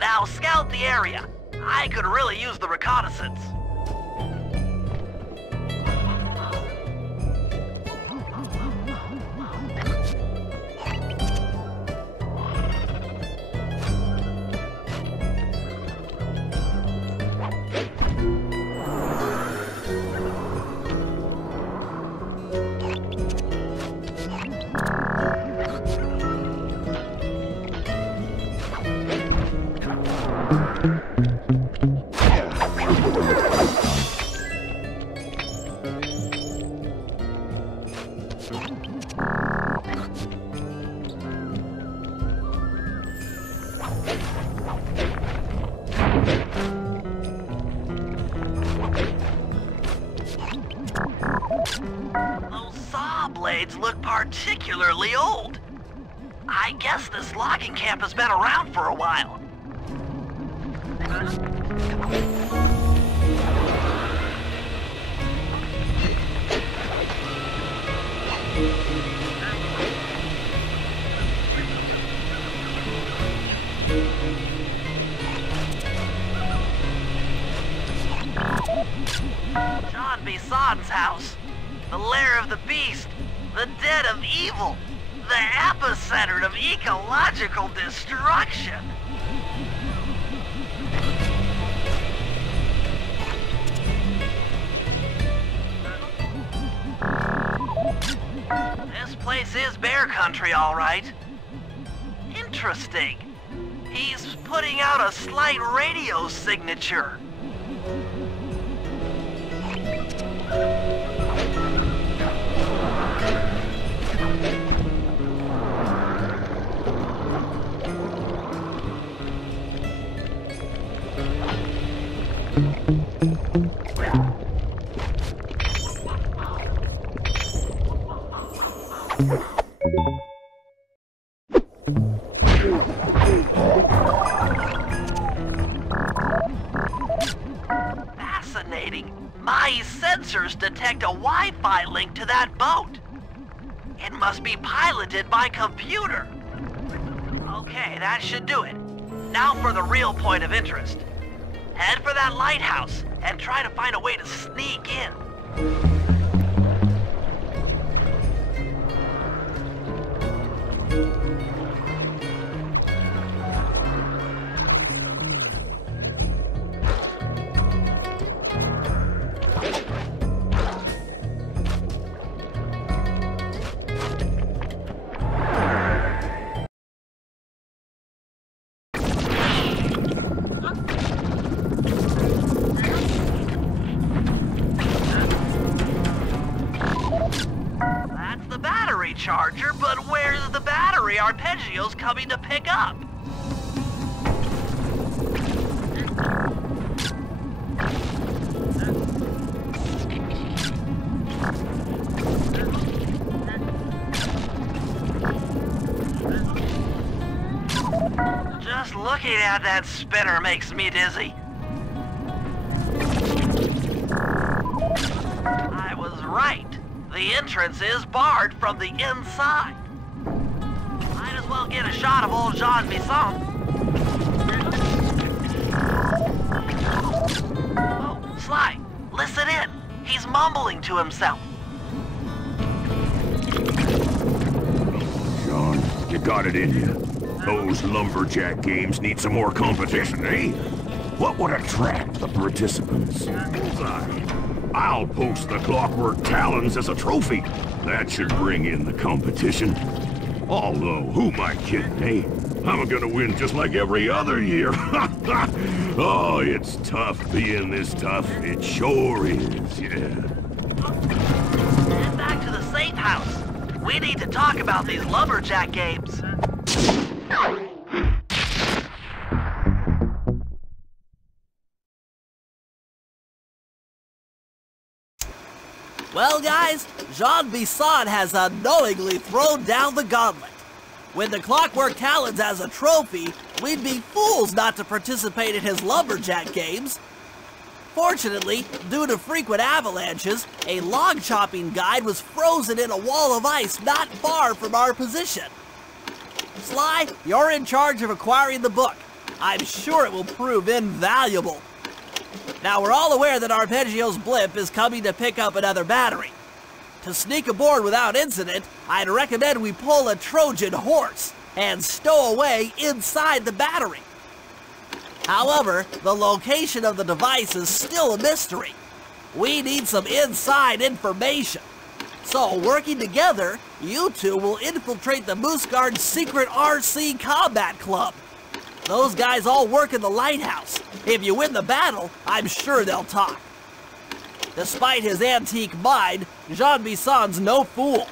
Now scout the area. I could really use the reconnaissance. Particularly old. I guess this logging camp has been around for a while. John Bison's house. The lair of the beast. The den of evil. The epicenter of ecological destruction. This place is bear country, all right. Interesting. He's putting out a slight radio signature. Fascinating. My sensors detect a Wi-Fi link to that boat. It must be piloted by computer. Okay, that should do it. Now for the real point of interest. Head for that lighthouse and try to find a way to sneak in. Charger, but where's the battery Arpeggio's coming to pick up? Just looking at that spinner makes me dizzy. I was right. The entrance is barred from the inside. Might as well get a shot of old Jean Bisson. Oh, Sly, listen in. He's mumbling to himself. Sean, you got it in you. Those lumberjack games need some more competition, eh? What would attract the participants? I'll post the clockwork talons as a trophy. That should bring in the competition. Although, who am I kidding, eh? I'm gonna win just like every other year. Oh, it's tough being this tough. It sure is, yeah. Head back to the safe house. We need to talk about these lumberjack games. Well, guys, Jean Bisson has unknowingly thrown down the gauntlet. With the clockwork talons as a trophy, we'd be fools not to participate in his lumberjack games. Fortunately, due to frequent avalanches, a log chopping guide was frozen in a wall of ice not far from our position. Sly, you're in charge of acquiring the book. I'm sure it will prove invaluable. Now, we're all aware that Arpeggio's blimp is coming to pick up another battery. To sneak aboard without incident, I'd recommend we pull a Trojan horse and stow away inside the battery. However, the location of the device is still a mystery. We need some inside information. So, working together, you two will infiltrate the Moose Guard's secret RC combat club. Those guys all work in the lighthouse. If you win the battle, I'm sure they'll talk. Despite his antique mind, Jean Bisson's no fool.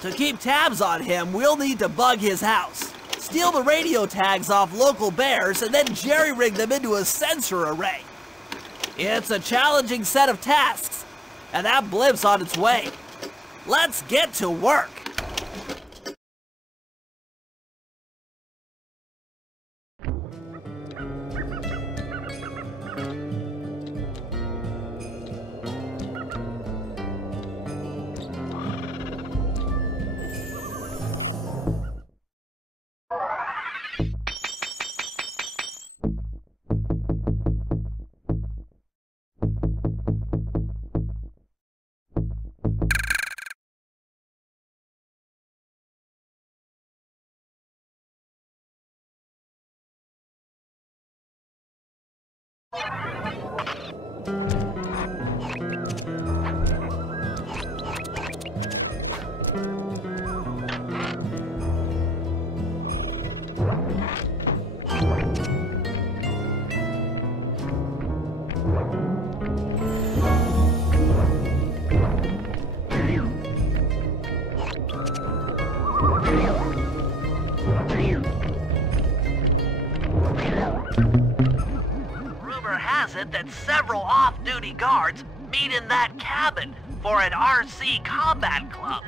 To keep tabs on him, we'll need to bug his house, steal the radio tags off local bears, and then jerry-rig them into a sensor array. It's a challenging set of tasks, and that blimp's on its way. Let's get to work. That several off-duty guards meet in that cabin for an RC combat club.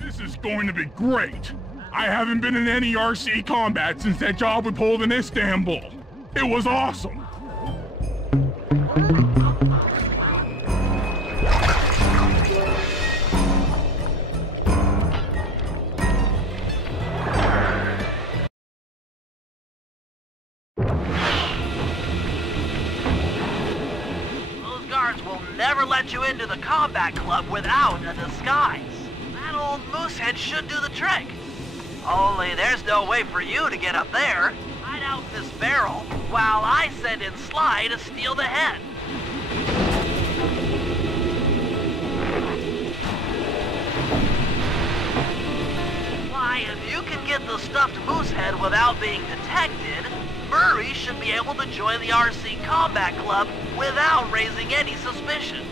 This is going to be great. I haven't been in any RC combat since that job we pulled in Istanbul. It was awesome. Never let you into the combat club without a disguise. That old moosehead should do the trick. Only there's no way for you to get up there. Hide out in this barrel while I send in Sly to steal the head. Why, if you can get the stuffed moosehead without being detected, Murray should be able to join the RC Combat Club without raising any suspicion.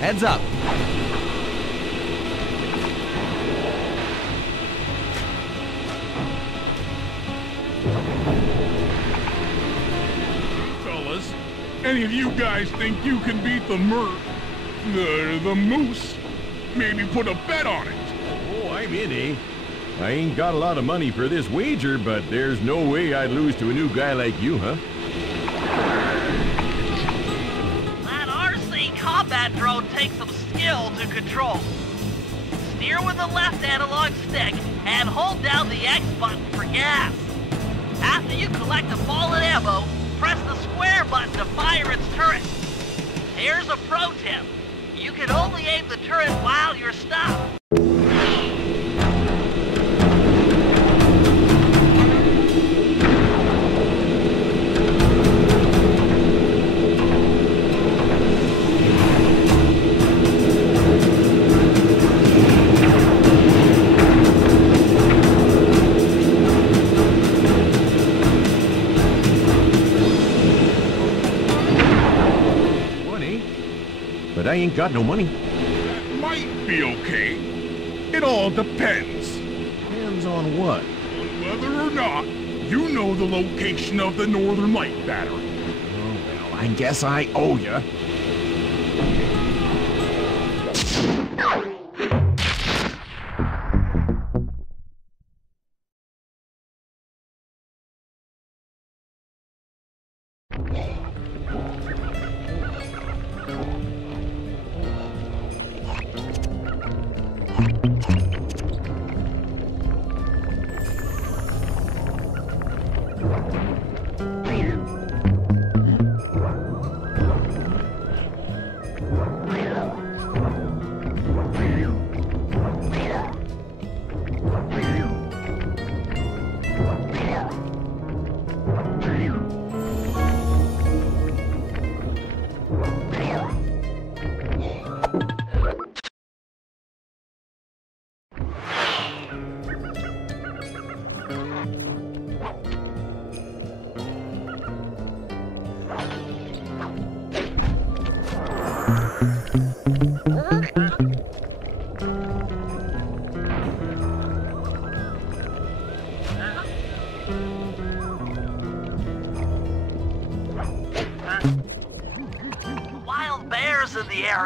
Heads up. Fellas, any of you guys think you can beat the moose? Maybe put a bet on it. Oh, I'm in, eh? I ain't got a lot of money for this wager, but there's no way I'd lose to a new guy like you, huh? That RC combat drone takes some skill to control. Steer with the left analog stick and hold down the X button for gas. After you collect the fallen ammo, press the square button to fire its turret. Here's a pro tip. You can only aim the turret while you're stopped. but I ain't got no money. That might be okay. It all depends. Depends on what? On whether or not you know the location of the Northern Light Battery. Oh, well, I guess I owe ya.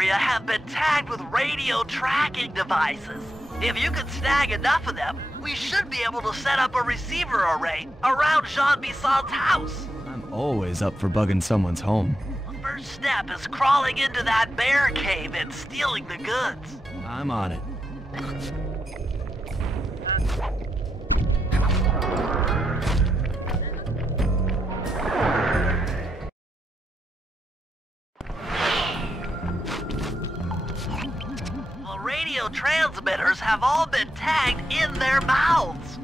Have been tagged with radio tracking devices. If you can snag enough of them, we should be able to set up a receiver array around Jean Bisson's house. I'm always up for bugging someone's home. The first step is crawling into that bear cave and stealing the goods. I'm on it. Transmitters have all been tagged in their mouths.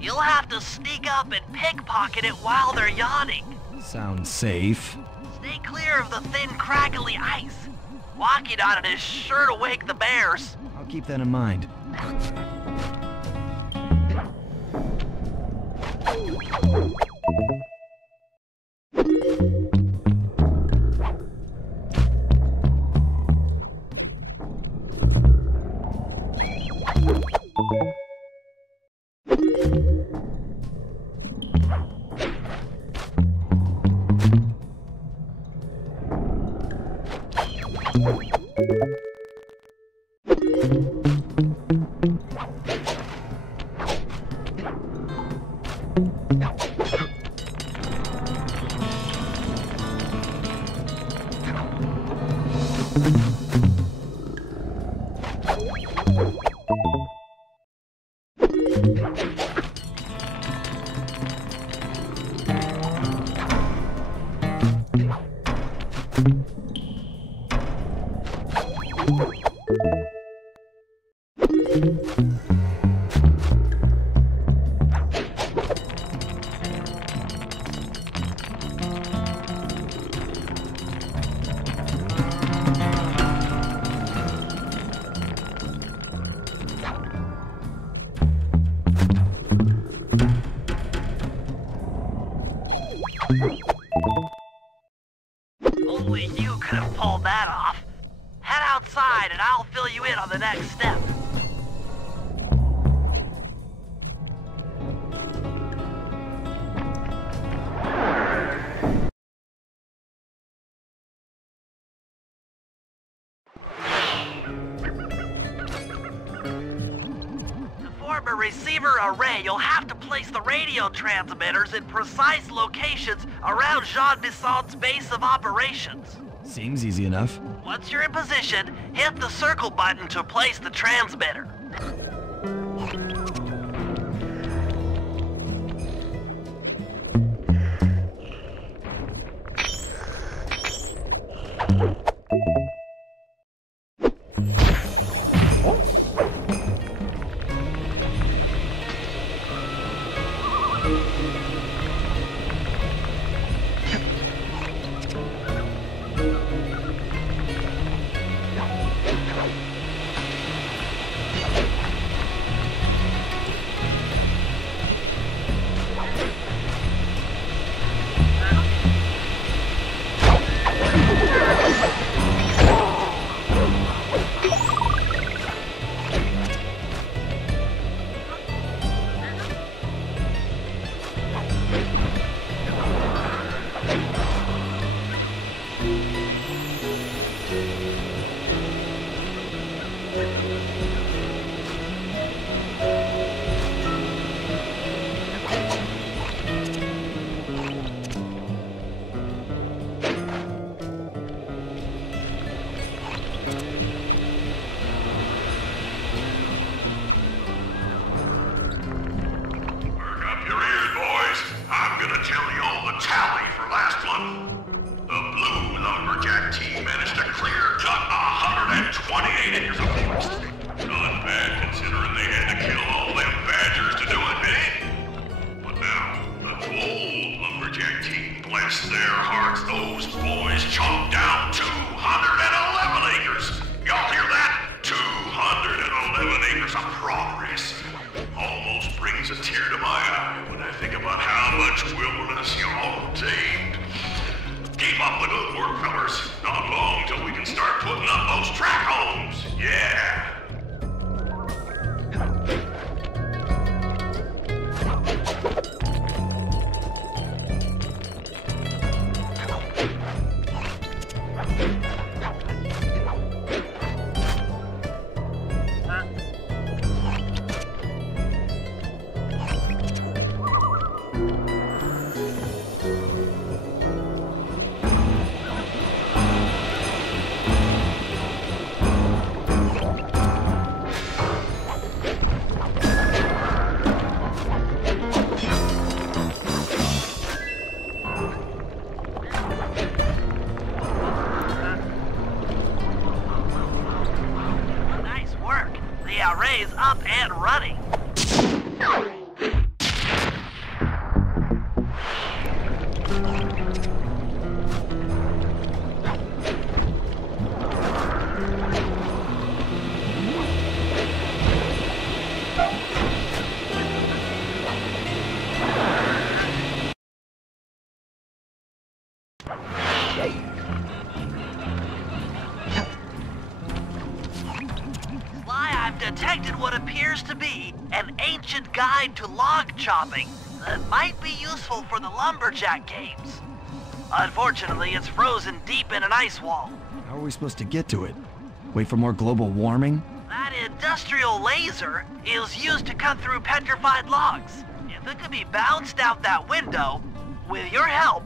You'll have to sneak up and pickpocket it while they're yawning. Sounds safe. Stay clear of the thin, crackly ice. Walking on it is sure to wake the bears. I'll keep that in mind. Only you could have pulled that off. Head outside and I'll fill you in on the next step. To form a receiver array, you'll have to place the radio transmitters in precise locations around Jean Bisson's base of operations. Seems easy enough. Once you're in position, hit the circle button to place the transmitter. Up and running. Detected what appears to be an ancient guide to log chopping that might be useful for the lumberjack games. Unfortunately, it's frozen deep in an ice wall. How are we supposed to get to it? Wait for more global warming? That industrial laser is used to cut through petrified logs. If it could be bounced out that window, with your help,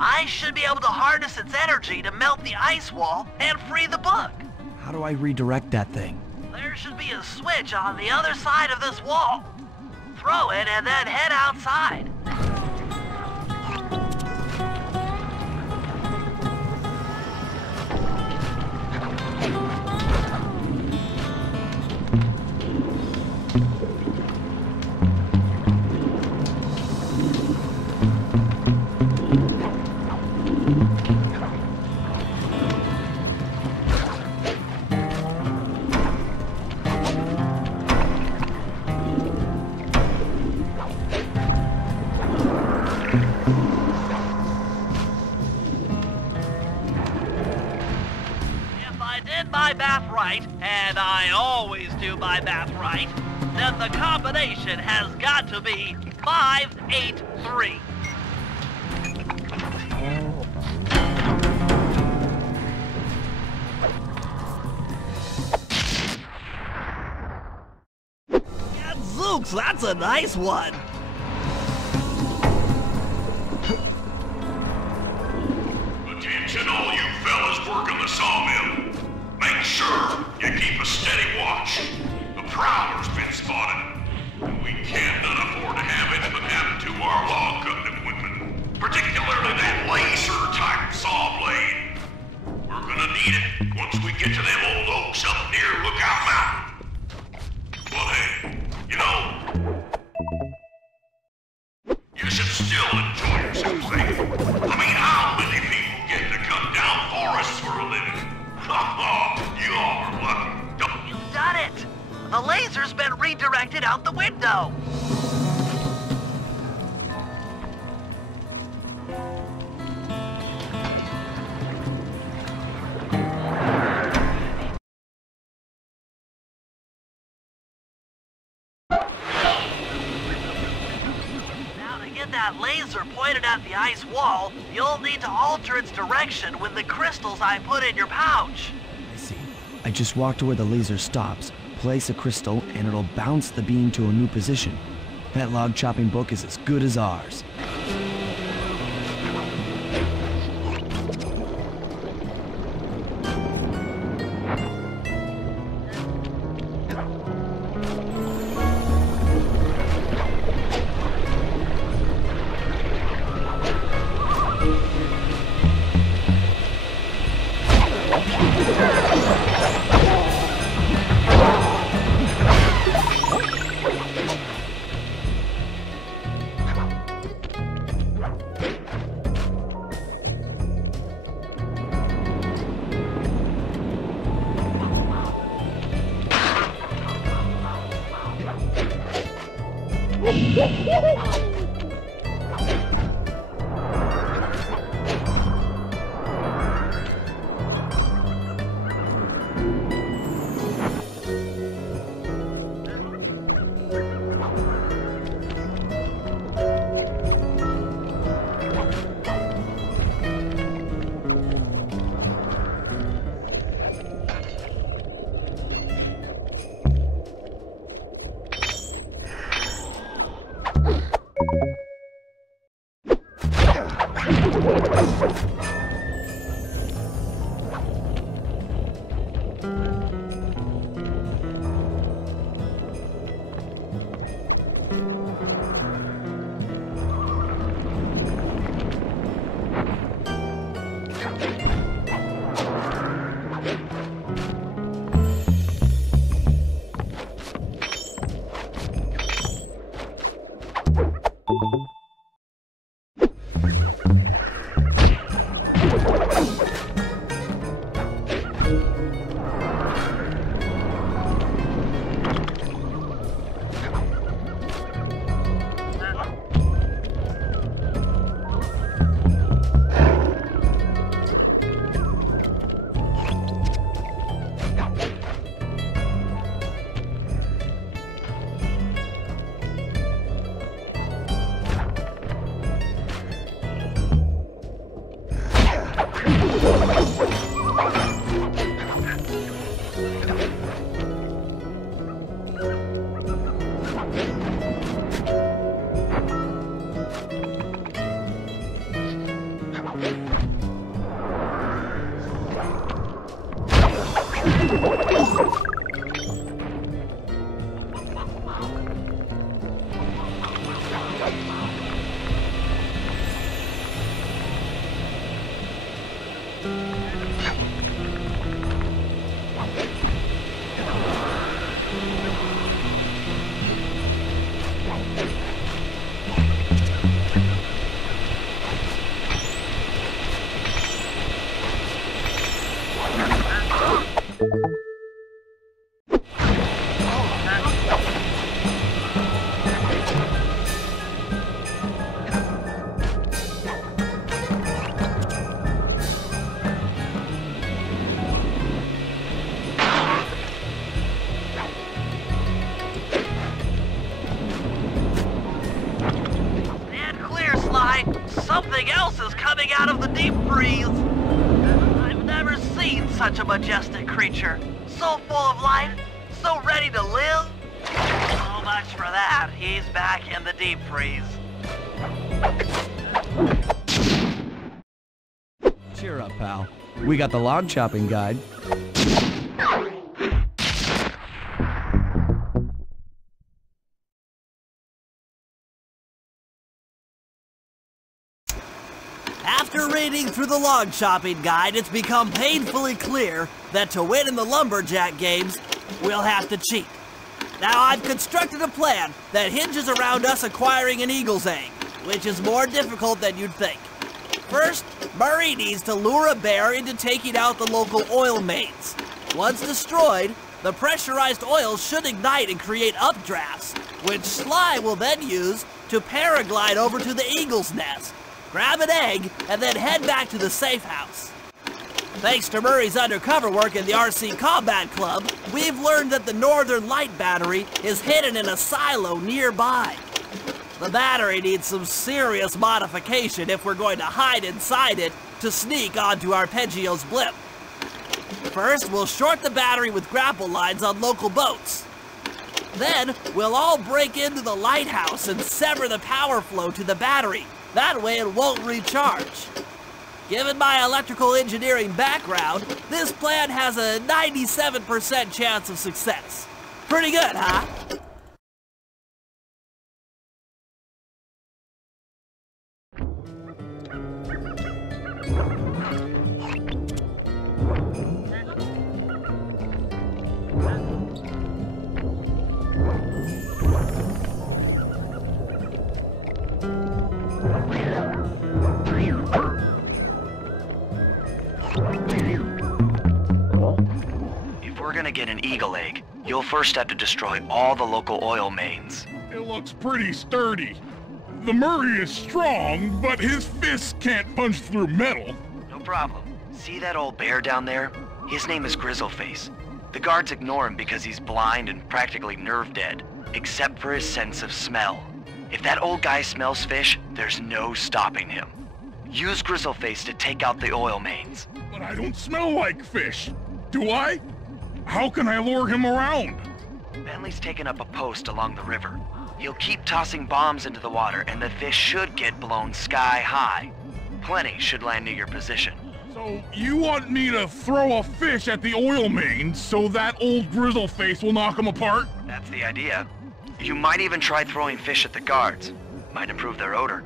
I should be able to harness its energy to melt the ice wall and free the bug. How do I redirect that thing? There should be a switch on the other side of this wall. Throw it and then head outside. And I always do my math right, then the combination has got to be 583. Zooks, that's a nice one. Attention all you fellas working the sawmill. Make sure you keep a steady watch. The prowler's been spotted. And we can't afford to have anything happen to our log cutting equipment. Particularly that laser-type saw blade. We're gonna need it once we get to them old oaks up near Lookout Mountain. Well, hey, you know, you should still enjoy yourself, eh? I mean, how many people get to cut down forests for a living? You are lucky. You've done it! The laser's been redirected out the window! that laser pointed at the ice wall, you'll need to alter its direction with the crystals I put in your pouch. I see. I just walk to where the laser stops, place a crystal, and it'll bounce the beam to a new position. That log chopping book is as good as ours. Something else is coming out of the deep freeze. I've never seen such a majestic creature. So full of life, so ready to live. So much for that, he's back in the deep freeze. Cheer up, pal. We got the log chopping guide. After reading through the log chopping guide, it's become painfully clear that to win in the lumberjack games, we'll have to cheat. Now, I've constructed a plan that hinges around us acquiring an eagle's egg, which is more difficult than you'd think. First, Murray needs to lure a bear into taking out the local oil mains. Once destroyed, the pressurized oil should ignite and create updrafts, which Sly will then use to paraglide over to the eagle's nest, grab an egg, and then head back to the safe house. Thanks to Murray's undercover work in the RC Combat Club, we've learned that the Northern Light Battery is hidden in a silo nearby. The battery needs some serious modification if we're going to hide inside it to sneak onto Arpeggio's blimp. First, we'll short the battery with grapple lines on local boats. Then, we'll all break into the lighthouse and sever the power flow to the battery. That way it won't recharge. Given my electrical engineering background, this plan has a 97% chance of success. Pretty good, huh? If we're gonna get an eagle egg, you'll first have to destroy all the local oil mains. It looks pretty sturdy. The Murray is strong, but his fists can't punch through metal. No problem. See that old bear down there? His name is Grizzle Face. The guards ignore him because he's blind and practically nerve dead, except for his sense of smell. If that old guy smells fish, there's no stopping him. Use Grizzle Face to take out the oil mains. But I don't smell like fish, do I? How can I lure him around? Bentley's taken up a post along the river. He'll keep tossing bombs into the water and the fish should get blown sky high. Plenty should land near your position. So you want me to throw a fish at the oil mains so that old Grizzle Face will knock him apart? That's the idea. You might even try throwing fish at the guards. Might improve their odor.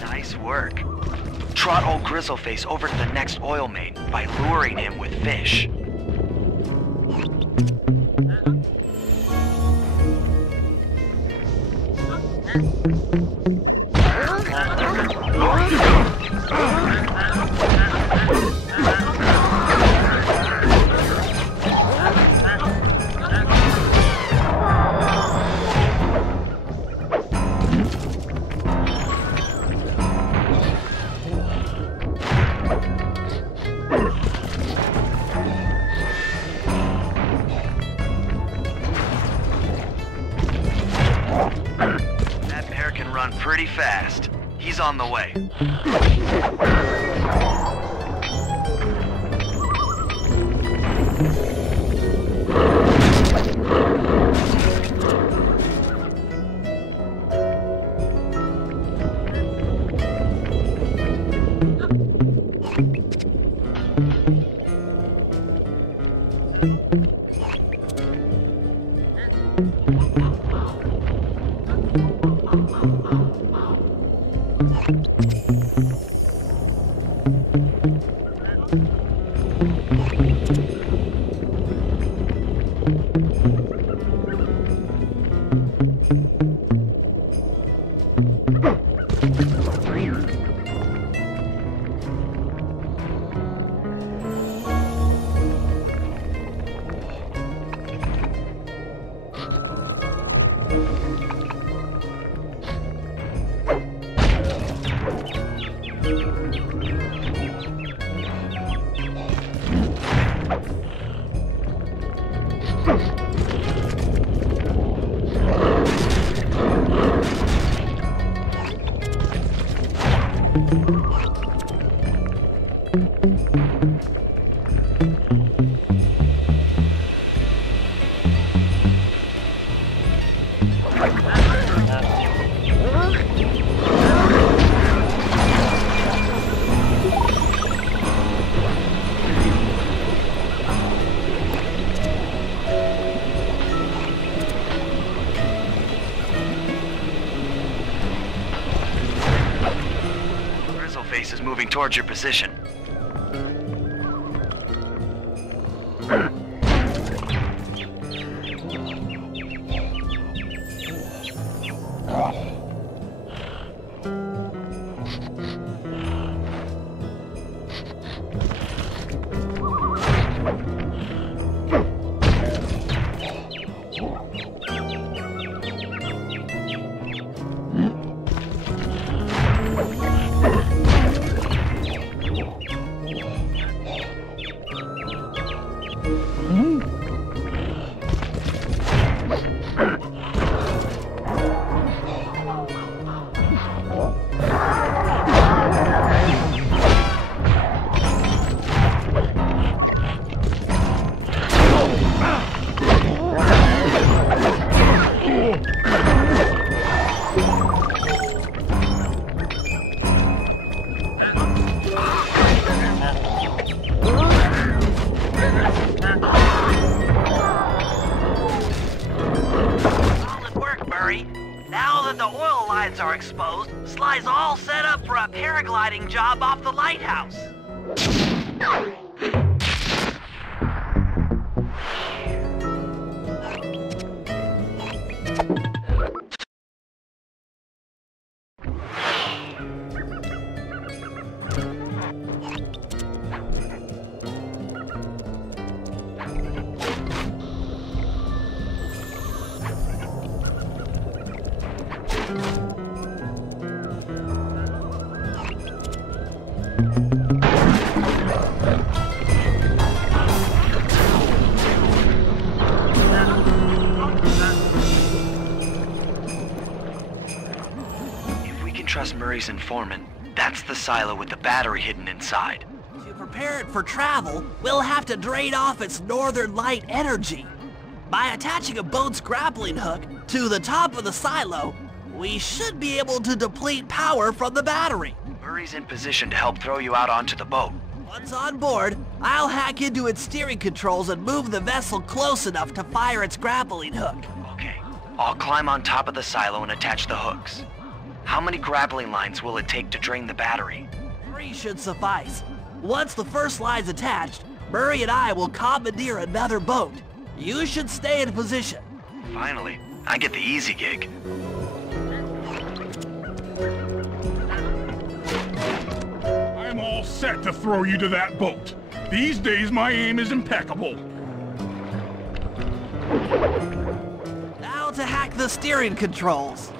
Nice work. Trot old Grizzle Face over to the next oil main by luring him with fish. Pretty fast. He's on the way. Face is moving towards your position. Are exposed, Sly's all set up for a paragliding job off the lighthouse. Trust Murray's informant. That's the silo with the battery hidden inside. To prepare it for travel, we'll have to drain off its northern light energy. By attaching a boat's grappling hook to the top of the silo, we should be able to deplete power from the battery. Murray's in position to help throw you out onto the boat. Once on board, I'll hack into its steering controls and move the vessel close enough to fire its grappling hook. Okay, I'll climb on top of the silo and attach the hooks. How many grappling lines will it take to drain the battery? 3 should suffice. Once the first line's attached, Murray and I will commandeer another boat. You should stay in position. Finally, I get the easy gig. I'm all set to throw you to that boat. These days, my aim is impeccable. Now to hack the steering controls.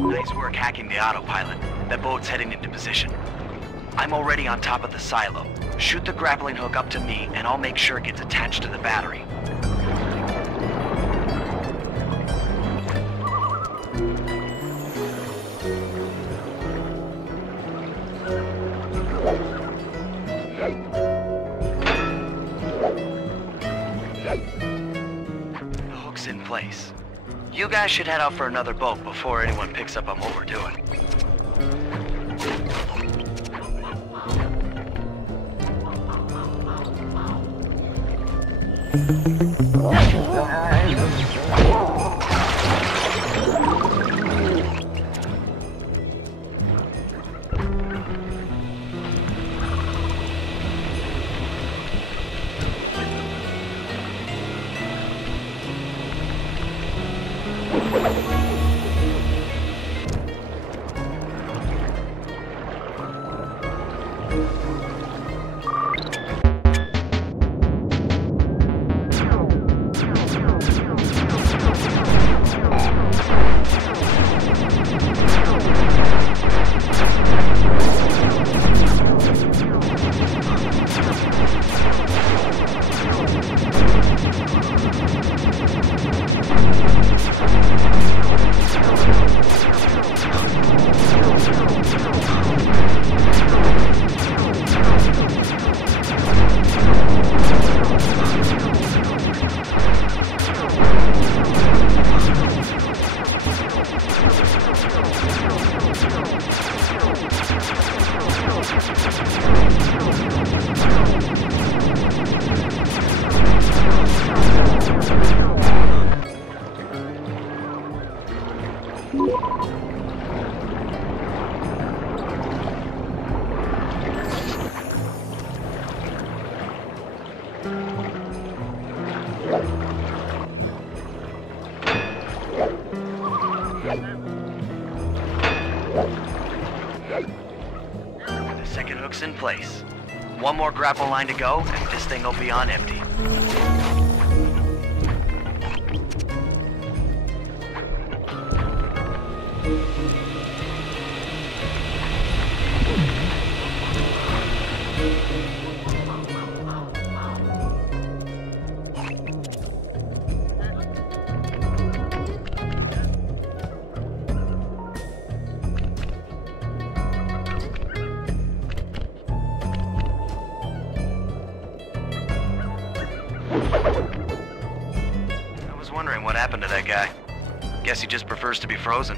Nice work hacking the autopilot. That boat's heading into position. I'm already on top of the silo. Shoot the grappling hook up to me, and I'll make sure it gets attached to the battery. The hook's in place. You guys should head out for another boat before anyone picks up on what we're doing. The second hook's in place. One more grapple line to go, and this thing will be on empty. What happened to that guy? Guess he just prefers to be frozen.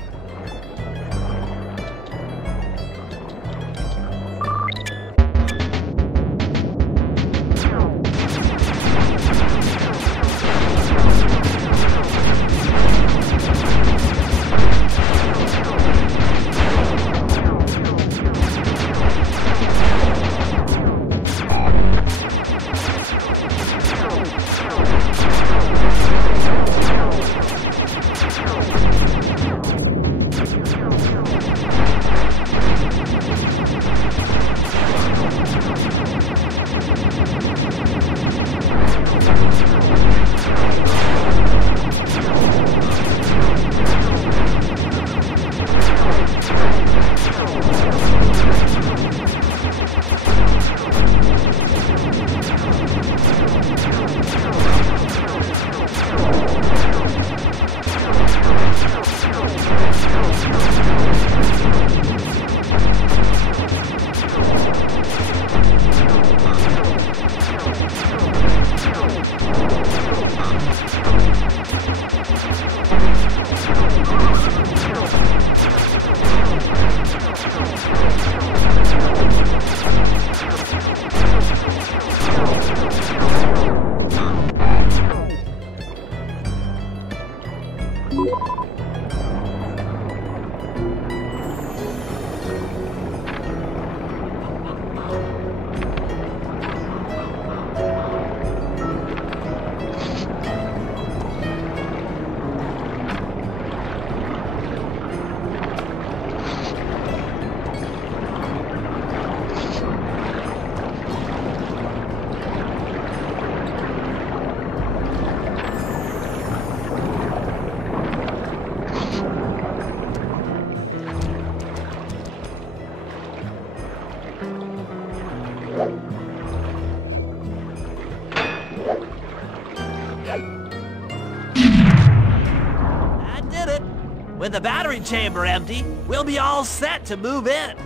With the battery chamber empty, we'll be all set to move in.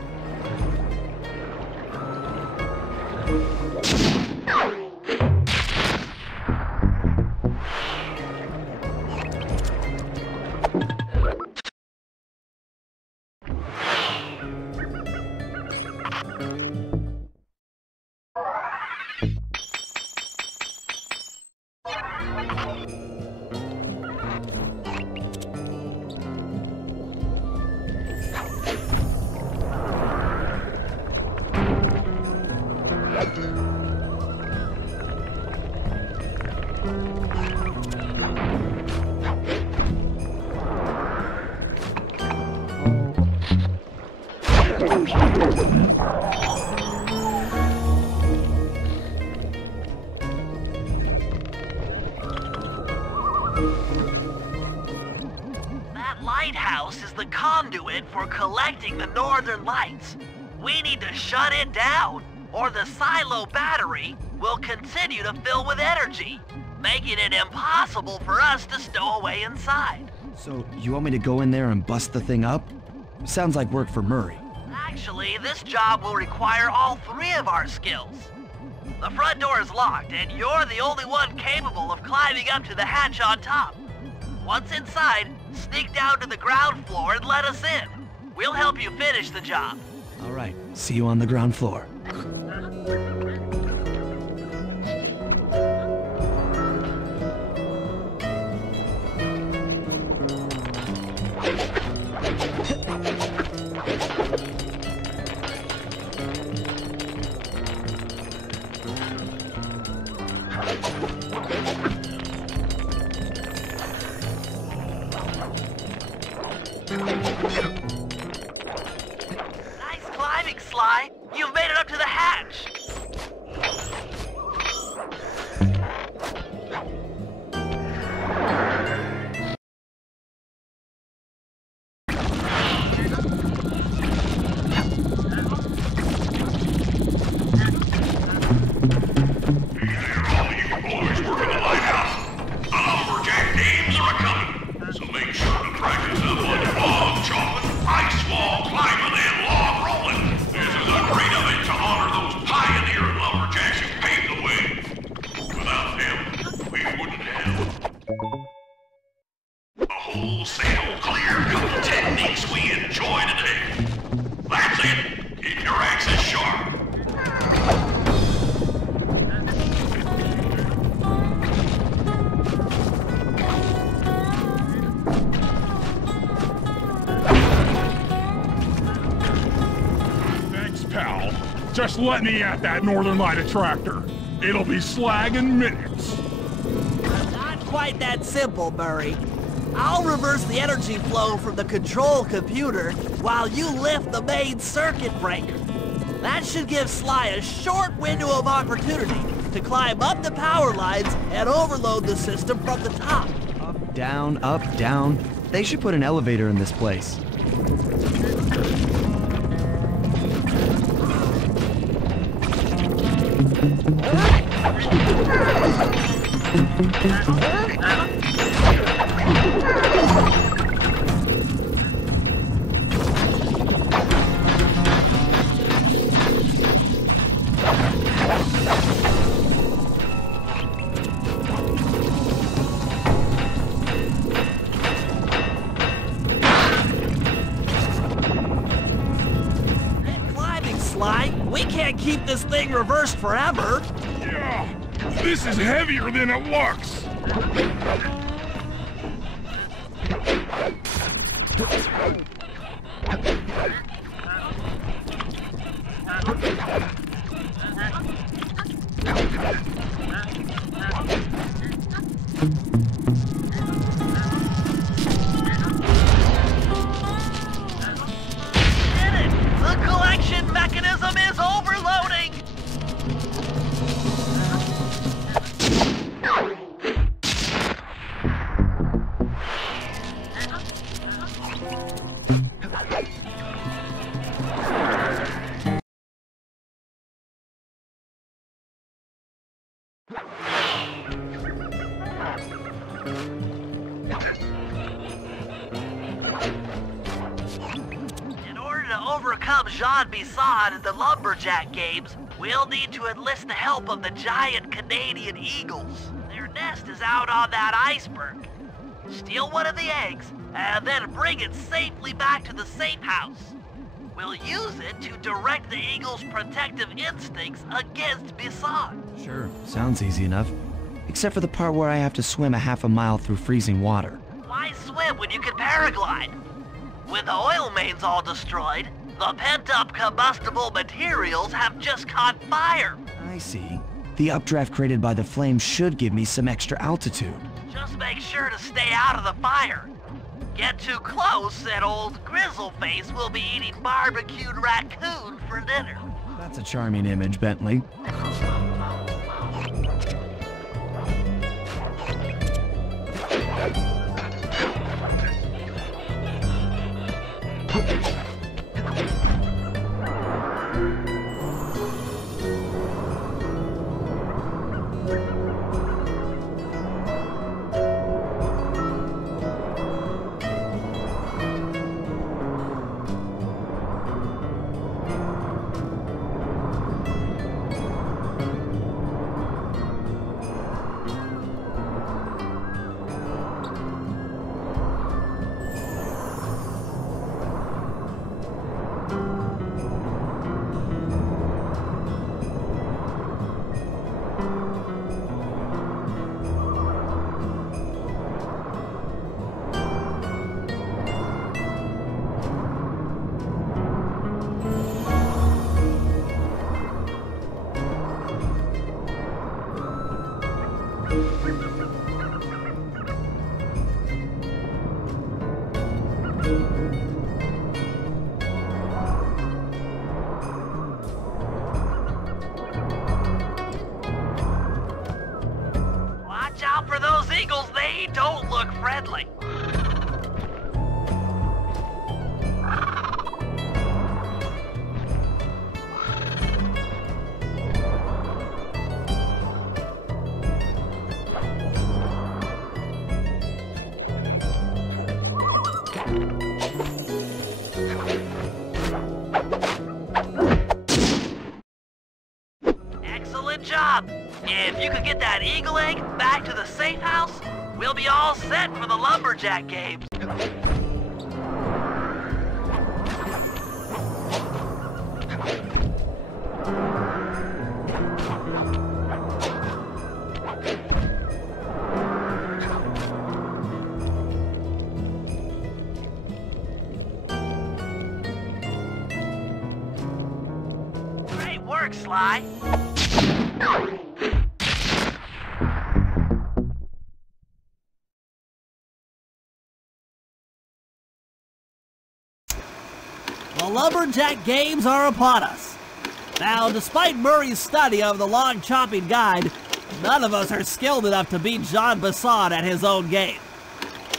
That lighthouse is the conduit for collecting the northern lights. We need to shut it down, or the silo battery will continue to fill with energy, making it impossible for us to stow away inside. So, you want me to go in there and bust the thing up? Sounds like work for Murray. Actually, this job will require all three of our skills. The front door is locked, and you're the only one capable of climbing up to the hatch on top. Once inside, sneak down to the ground floor and let us in. We'll help you finish the job. All right, see you on the ground floor. Nice climbing, Sly. You've made it up to the hatch. Just let me at that Northern Light attractor. It'll be slag in minutes. Not quite that simple, Murray. I'll reverse the energy flow from the control computer while you lift the main circuit breaker. That should give Sly a short window of opportunity to climb up the power lines and overload the system from the top. Up, down. They should put an elevator in this place. Climbing, Sly. We can't keep this thing reversed forever. Yeah, this is heavier than it looks. The collection mechanism is overloading! Overcome Jean Bisson in the Lumberjack games, we'll need to enlist the help of the giant Canadian eagles. Their nest is out on that iceberg. Steal one of the eggs, and then bring it safely back to the safe house. We'll use it to direct the eagles' protective instincts against Bisson. Sure, sounds easy enough. Except for the part where I have to swim a half a mile through freezing water. Why swim when you can paraglide? With the oil mains all destroyed, the pent-up combustible materials have just caught fire. I see. The updraft created by the flames should give me some extra altitude. Just make sure to stay out of the fire. Get too close and old Grizzle Face will be eating barbecued raccoon for dinner. That's a charming image, Bentley. Watch out for those eagles, they don't look friendly. Excellent job! If you could get that eagle egg back to the safe house, we'll be all set for the lumberjack games. Great work, Sly. The lumberjack games are upon us. Now, despite Murray's study of the log chopping guide, none of us are skilled enough to beat Jean Bisson at his own game.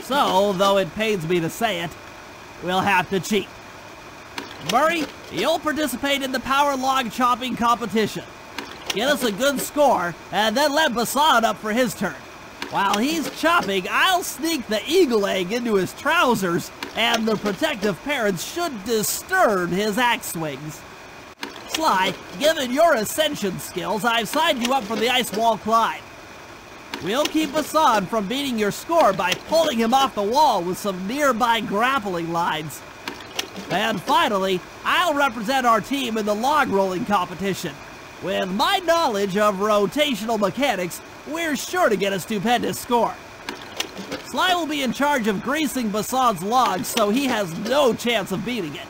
So, though it pains me to say it, we'll have to cheat. Murray, you'll participate in the power log chopping competition. Get us a good score, and then let Bisson up for his turn. While he's chopping, I'll sneak the eagle egg into his trousers, and the protective parents should disturb his axe swings. Sly, given your ascension skills, I've signed you up for the ice wall climb. We'll keep Bisson from beating your score by pulling him off the wall with some nearby grappling lines. And finally, I'll represent our team in the log rolling competition. With my knowledge of rotational mechanics, we're sure to get a stupendous score. Sly will be in charge of greasing Bisson's logs, so he has no chance of beating it.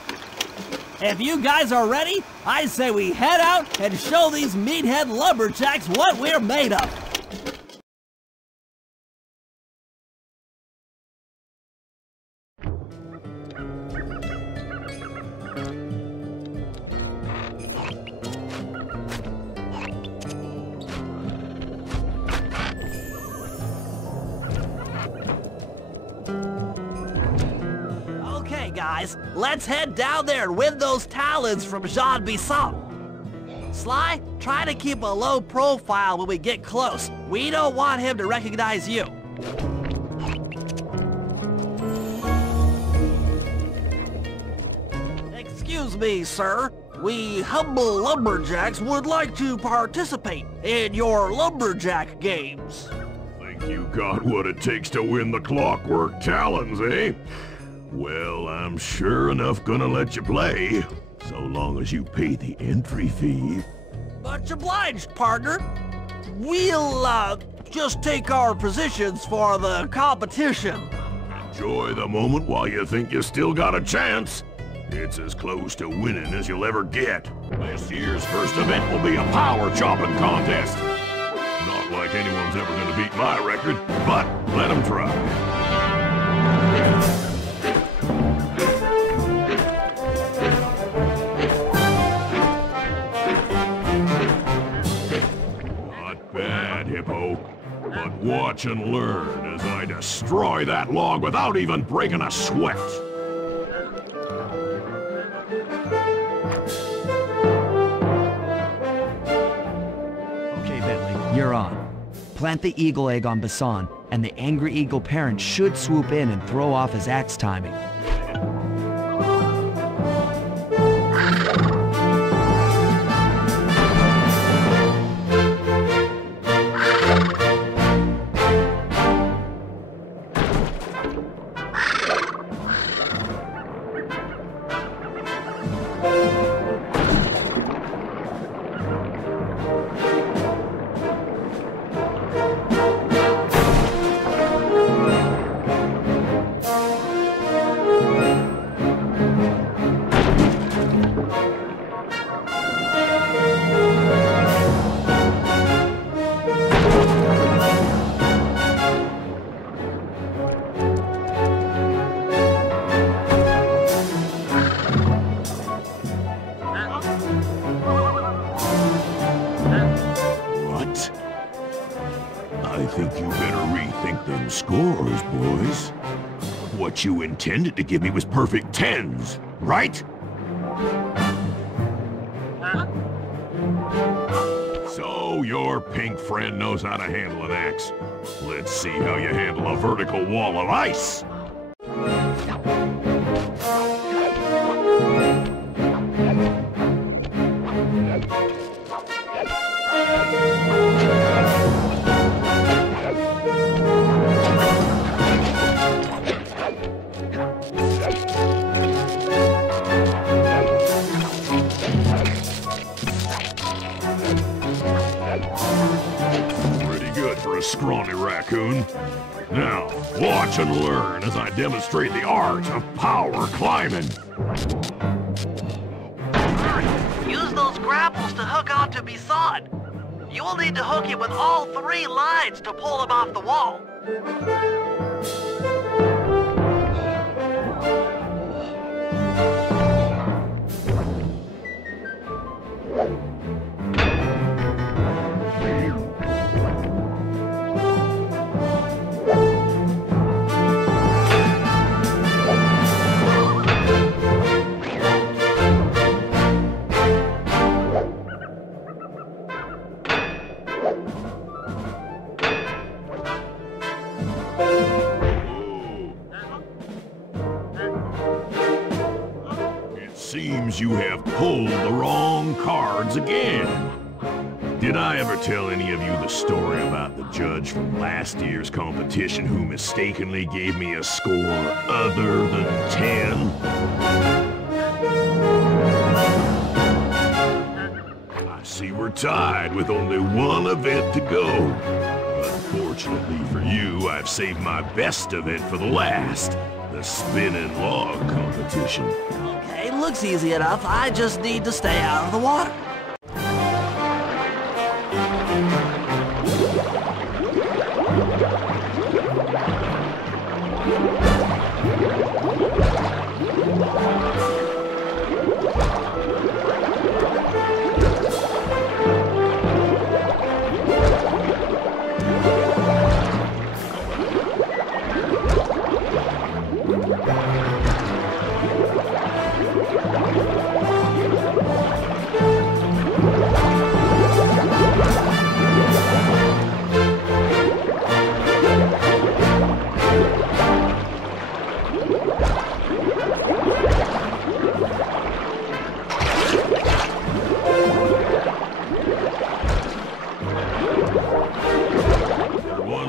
If you guys are ready, I say we head out and show these meathead lumberjacks what we're made of. Guys, let's head down there and win those talons from Jean Bisson. Sly, try to keep a low profile when we get close. We don't want him to recognize you. Excuse me, sir. We humble lumberjacks would like to participate in your lumberjack games. Think you got what it takes to win the clockwork talons, eh? Well, I'm sure enough gonna let you play, so long as you pay the entry fee. Much obliged, partner. We'll, just take our positions for the competition. Enjoy the moment while you think you still got a chance. It's as close to winning as you'll ever get. This year's first event will be a power chopping contest. Not like anyone's ever gonna beat my record, but let them try. Hippo, but watch and learn as I destroy that log without even breaking a sweat. Okay, Bentley, you're on. Plant the eagle egg on Bisson, and the angry eagle parent should swoop in and throw off his axe timing. what you intended to give me was perfect 10s, right? So your pink friend knows how to handle an axe. Let's see how you handle a vertical wall of ice. A scrawny raccoon. Now, watch and learn as I demonstrate the art of power climbing. Use those grapples to hook onto Bisad. You will need to hook it with all 3 lines to pull him off the wall. Seems you have pulled the wrong cards again. Did I ever tell any of you the story about the judge from last year's competition who mistakenly gave me a score other than 10? I see we're tied with only one event to go. Unfortunately for you, I've saved my best event for the last, the spinning log competition. Okay, looks easy enough. I just need to stay out of the water.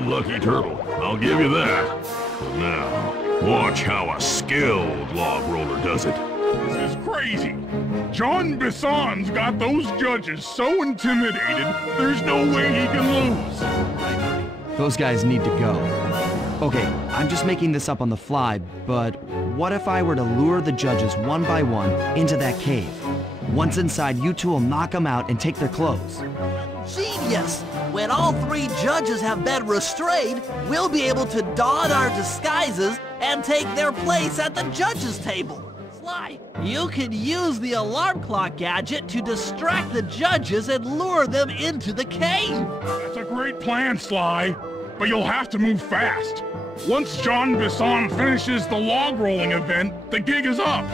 Lucky turtle, I'll give you that. But now, watch how a skilled log roller does it. This is crazy. John Bisson's got those judges so intimidated, there's no way he can lose. Those guys need to go. Okay, I'm just making this up on the fly, but what if I were to lure the judges one by one into that cave? Once inside, you two will knock them out and take their clothes. Genius! When all 3 judges have been restrained, we'll be able to don our disguises and take their place at the judges' table. Sly, you can use the alarm clock gadget to distract the judges and lure them into the cave. That's a great plan, Sly, but you'll have to move fast. Once John Bisson finishes the log rolling event, the gig is up.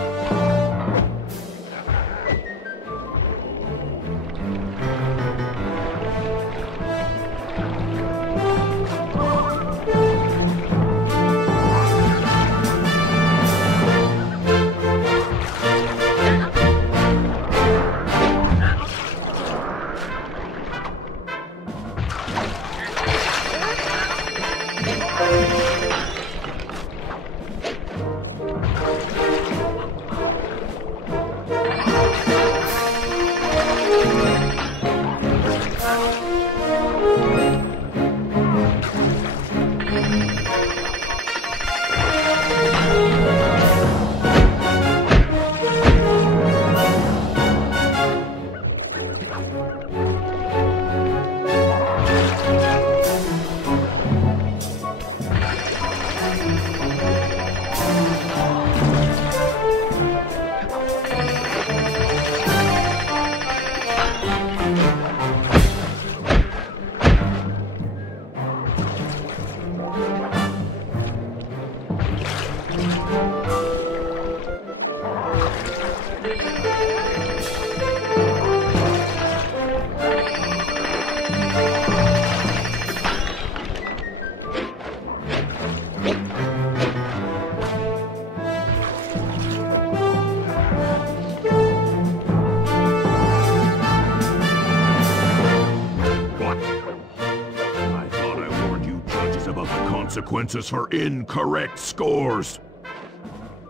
consequences for incorrect scores.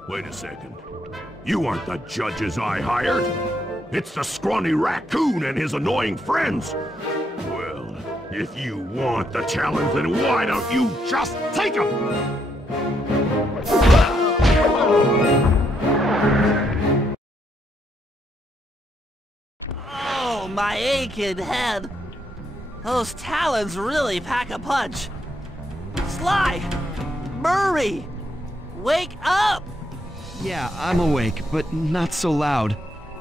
Wait a second. You aren't the judges I hired. It's the scrawny raccoon and his annoying friends. Well, if you want the challenge, then why don't you just take them? Oh, my aching head. Those talons really pack a punch. Sly! Murray! Wake up! Yeah, I'm awake, but not so loud.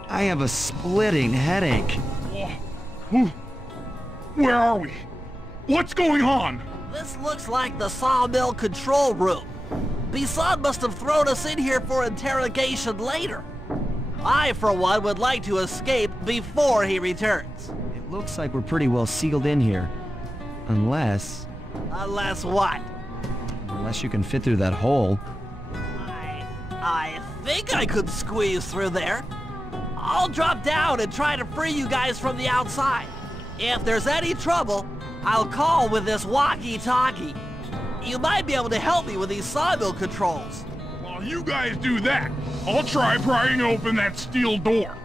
I have a splitting headache. Where are we? What's going on? This looks like the sawmill control room. Bisson must have thrown us in here for interrogation later. I, for one, would like to escape before he returns. It looks like we're pretty well sealed in here. Unless... Unless what? Unless you can fit through that hole. I think I could squeeze through there. I'll drop down and try to free you guys from the outside. If there's any trouble, I'll call with this walkie-talkie. You might be able to help me with these sawmill controls. While you guys do that, I'll try prying open that steel door.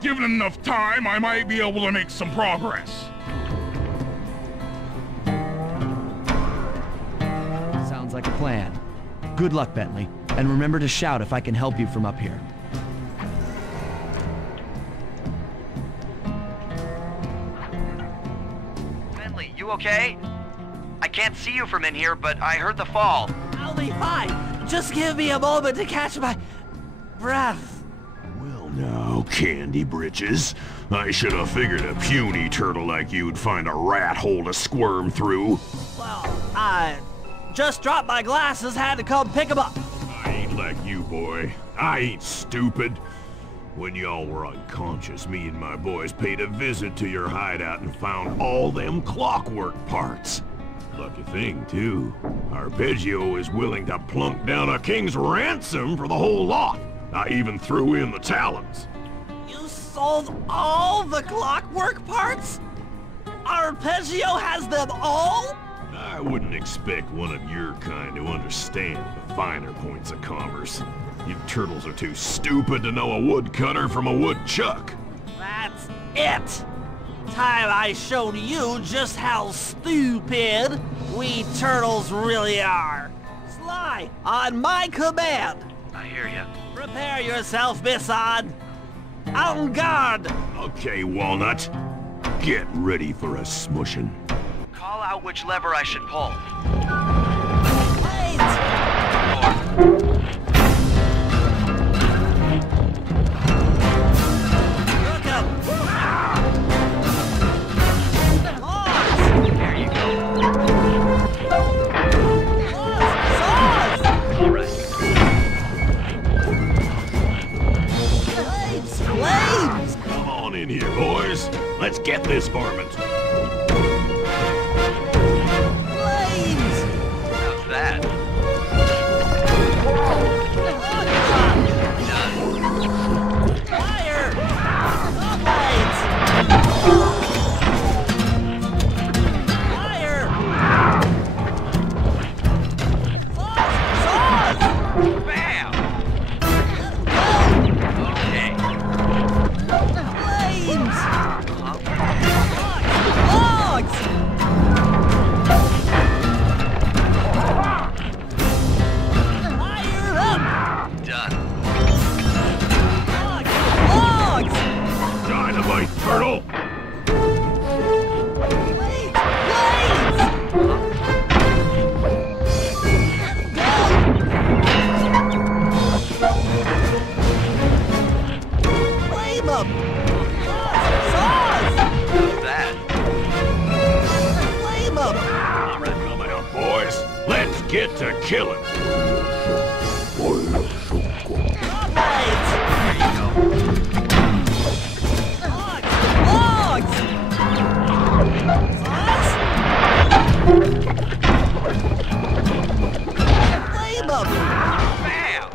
Given enough time, I might be able to make some progress. Sounds like a plan. Good luck, Bentley. And remember to shout if I can help you from up here. Bentley, you okay? I can't see you from in here, but I heard the fall. I'll be fine. Just give me a moment to catch my breath. Well now, Candy Britches. I should have figured a puny turtle like you'd find a rat hole to squirm through. Well, I just dropped my glasses, had to come pick them up. I ain't like you, boy. I ain't stupid. When y'all were unconscious, me and my boys paid a visit to your hideout and found all them clockwork parts. Lucky thing, too. Arpeggio is willing to plunk down a king's ransom for the whole lot. I even threw in the talons. You sold all the clockwork parts? Arpeggio has them all? I wouldn't expect one of your kind to understand the finer points of commerce. You turtles are too stupid to know a woodcutter from a woodchuck. That's it! Time I showed you just how stupid we turtles really are. Sly, on my command. I hear you. Prepare yourself, Bisson. En garde! Okay, Walnut. Get ready for a smushing. Call out which lever I should pull. There you go. All right. Flames! Come on in here, boys. Let's get this varmint. How's that? Fire! Fire! Bam! Okay. Flames! Logs! Fire up! Done. Logs! Dynamite, turtle! Flame up! Saws! How's that? Flame up! All right. Come on, boys. Let's get to killing. Blades! There you go. Logs! Saws? Flame up! Bam!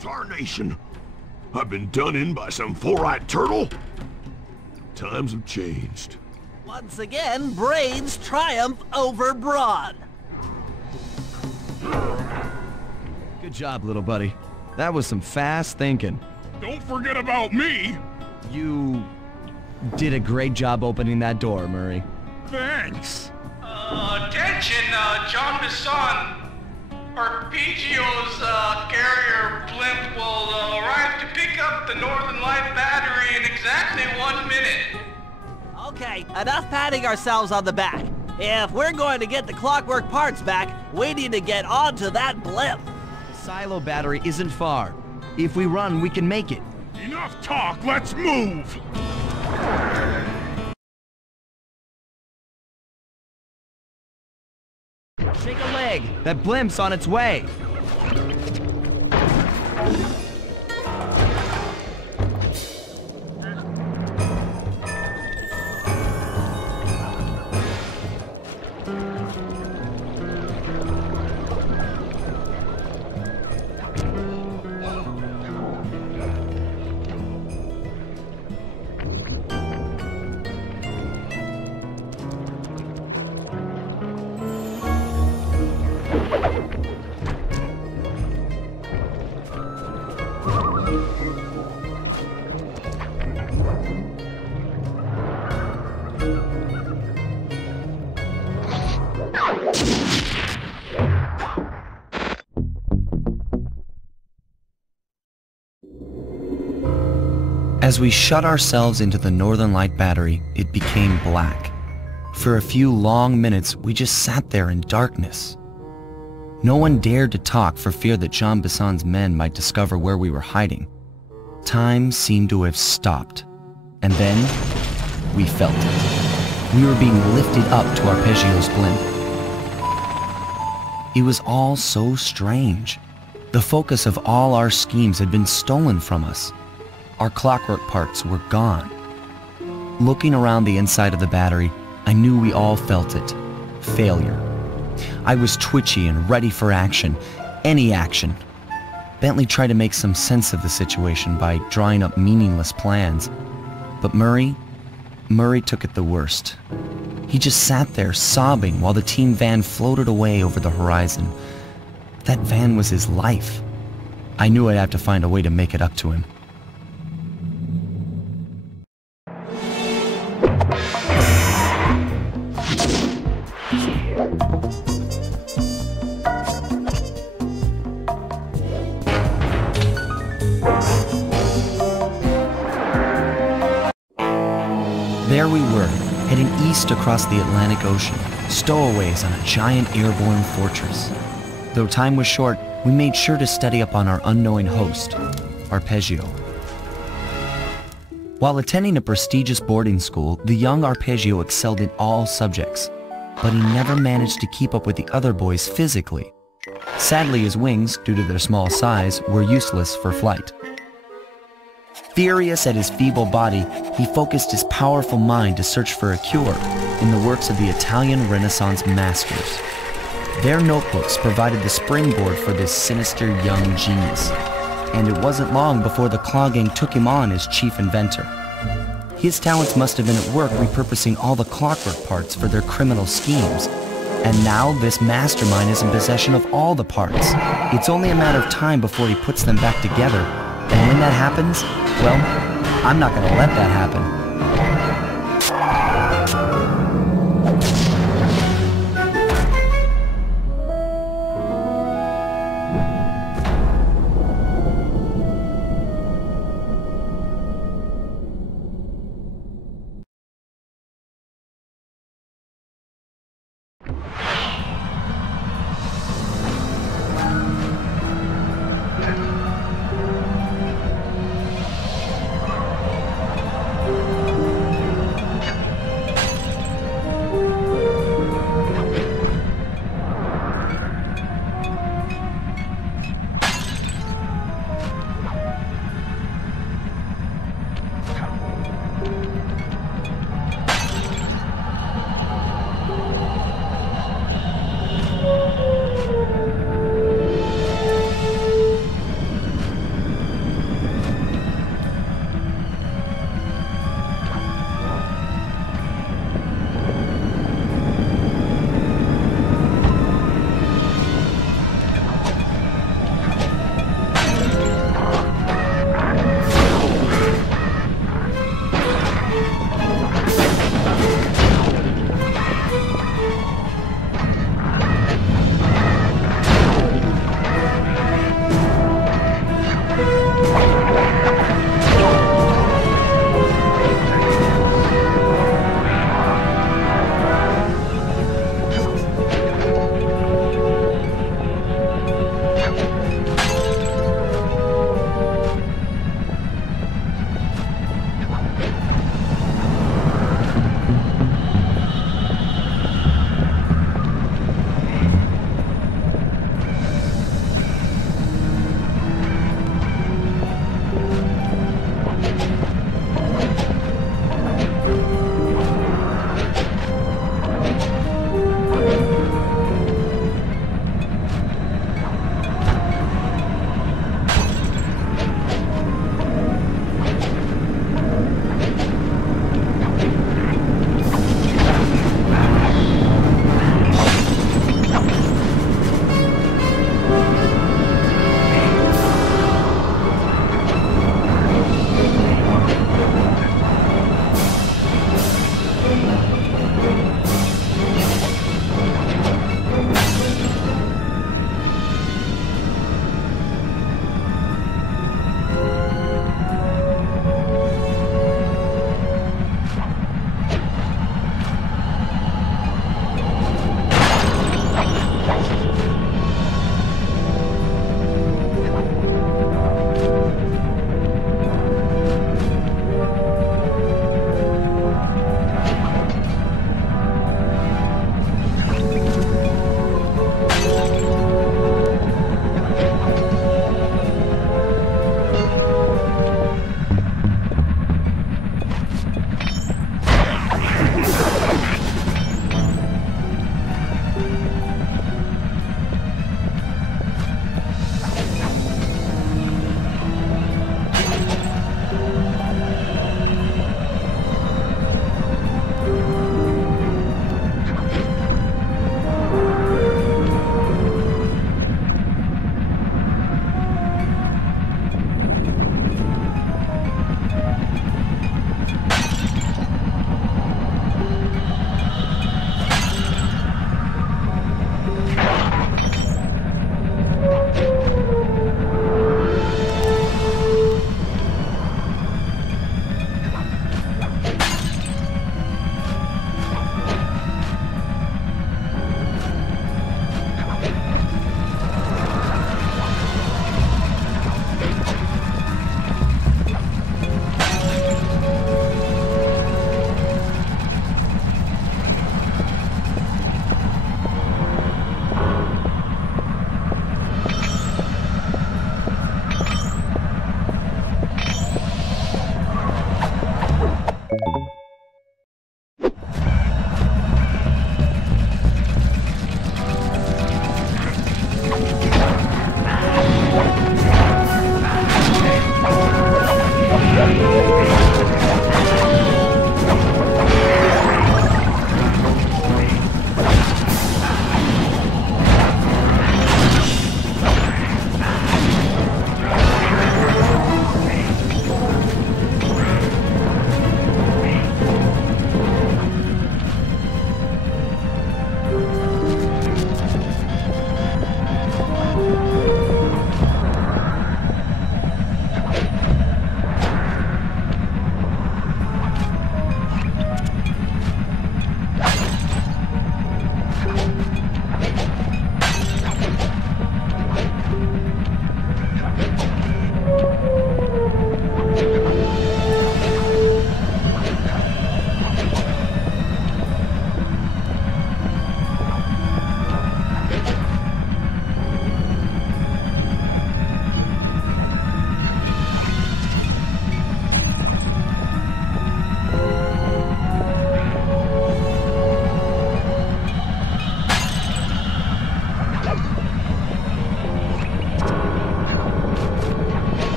Tarnation. I've been done in by some four-eyed turtle. Times have changed. Once again, brains triumph over brawn. Good job, little buddy. That was some fast thinking. Don't forget about me! You did a great job opening that door, Murray. Thanks! Attention, John Bisson. Arpeggio's carrier blimp will arrive to pick up the Northern Light battery in exactly 1 minute. Okay, enough patting ourselves on the back. If we're going to get the clockwork parts back, we need to get onto that blimp. The silo battery isn't far. If we run, we can make it. Enough talk, let's move! Shake a leg! That blimp's on its way! As we shut ourselves into the Northern Light battery, it became black. For a few long minutes, we just sat there in darkness. No one dared to talk for fear that Jean Besson's men might discover where we were hiding. Time seemed to have stopped. And then, we felt it. We were being lifted up to Arpeggio's blimp. It was all so strange. The focus of all our schemes had been stolen from us. Our clockwork parts were gone. Looking around the inside of the battery, I knew we all felt it. Failure. I was twitchy and ready for action. Any action. Bentley tried to make some sense of the situation by drawing up meaningless plans. But Murray took it the worst. He just sat there sobbing while the team van floated away over the horizon. That van was his life. I knew I'd have to find a way to make it up to him. There we were, heading east across the Atlantic Ocean, stowaways on a giant airborne fortress. Though time was short, we made sure to study up on our unknowing host, Arpeggio. While attending a prestigious boarding school, the young Arpeggio excelled in all subjects, but he never managed to keep up with the other boys physically. Sadly, his wings, due to their small size, were useless for flight. Furious at his feeble body, he focused his powerful mind to search for a cure in the works of the Italian Renaissance masters. Their notebooks provided the springboard for this sinister young genius, and it wasn't long before the Claw Gang took him on as chief inventor. His talents must have been at work repurposing all the clockwork parts for their criminal schemes, and now this mastermind is in possession of all the parts. It's only a matter of time before he puts them back together. And when that happens, well, I'm not going to let that happen.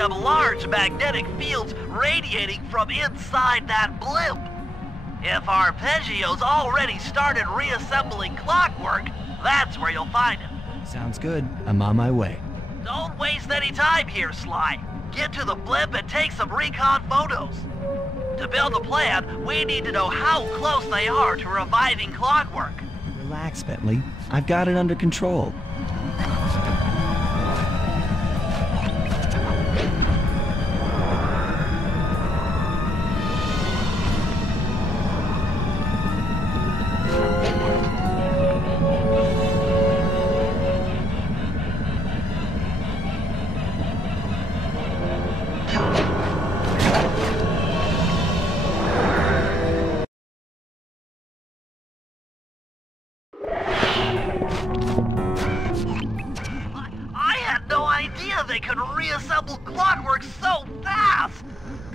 up large magnetic fields radiating from inside that blimp. If Arpeggio's already started reassembling clockwork, that's where you'll find him. Sounds good. I'm on my way. Don't waste any time here, Sly. Get to the blimp and take some recon photos. To build a plan, we need to know how close they are to reviving clockwork. Relax, Bentley. I've got it under control.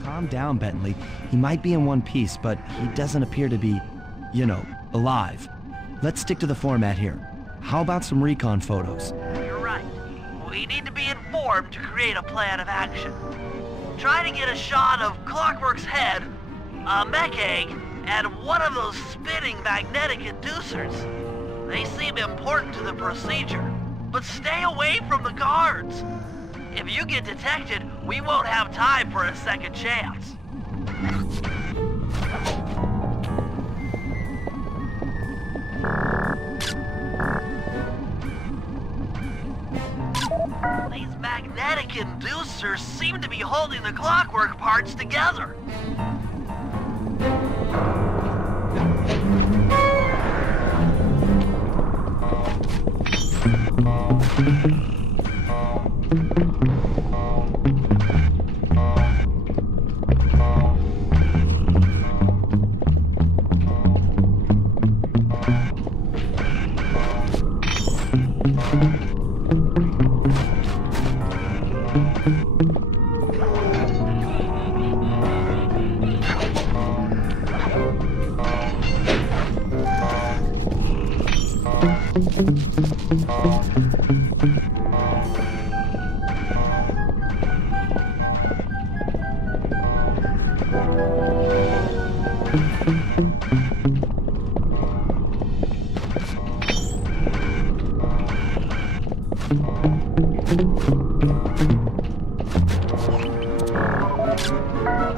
Calm down, Bentley. He might be in one piece, but he doesn't appear to be, you know, alive. Let's stick to the format here. How about some recon photos? You're right. We need to be informed to create a plan of action. Try to get a shot of Clockwork's head, a mech egg, and one of those spinning magnetic inducers. They seem important to the procedure, but stay away from the guards. If you get detected, we won't have time for a second chance. These magnetic inducers seem to be holding the clockwork parts together.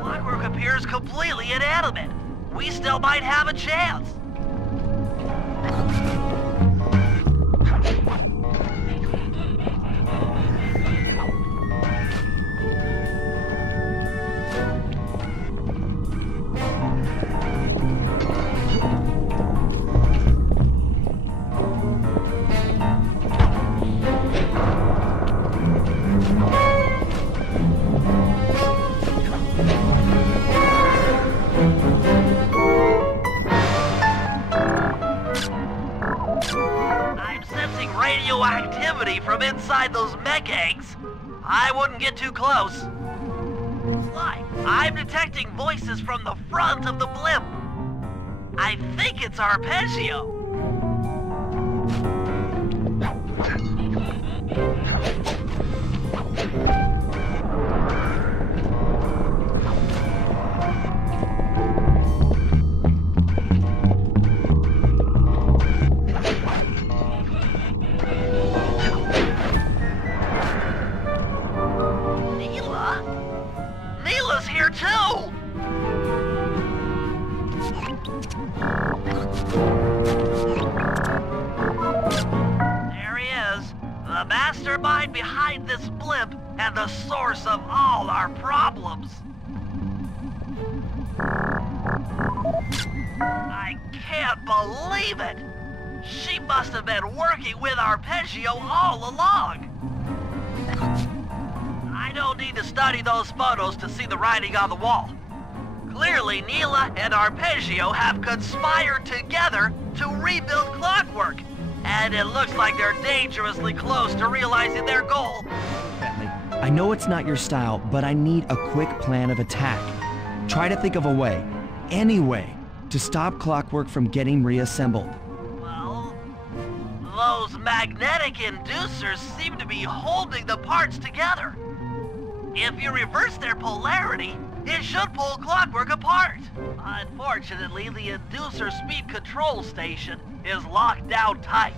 Clockwork appears completely inanimate. We still might have a chance. Radioactivity from inside those mech eggs. I wouldn't get too close. Sly, I'm detecting voices from the front of the blimp. I think it's Arpeggio. Mastermind behind this blimp and the source of all our problems. I can't believe it! She must have been working with Arpeggio all along. I don't need to study those photos to see the writing on the wall. Clearly, Neela and Arpeggio have conspired together to rebuild Clockwork. And it looks like they're dangerously close to realizing their goal. Bentley, I know it's not your style, but I need a quick plan of attack. Try to think of a way, any way, to stop Clockwork from getting reassembled. Well, those magnetic inducers seem to be holding the parts together. If you reverse their polarity, it should pull Clockwork apart. Unfortunately, the inducer speed control station is locked down tight.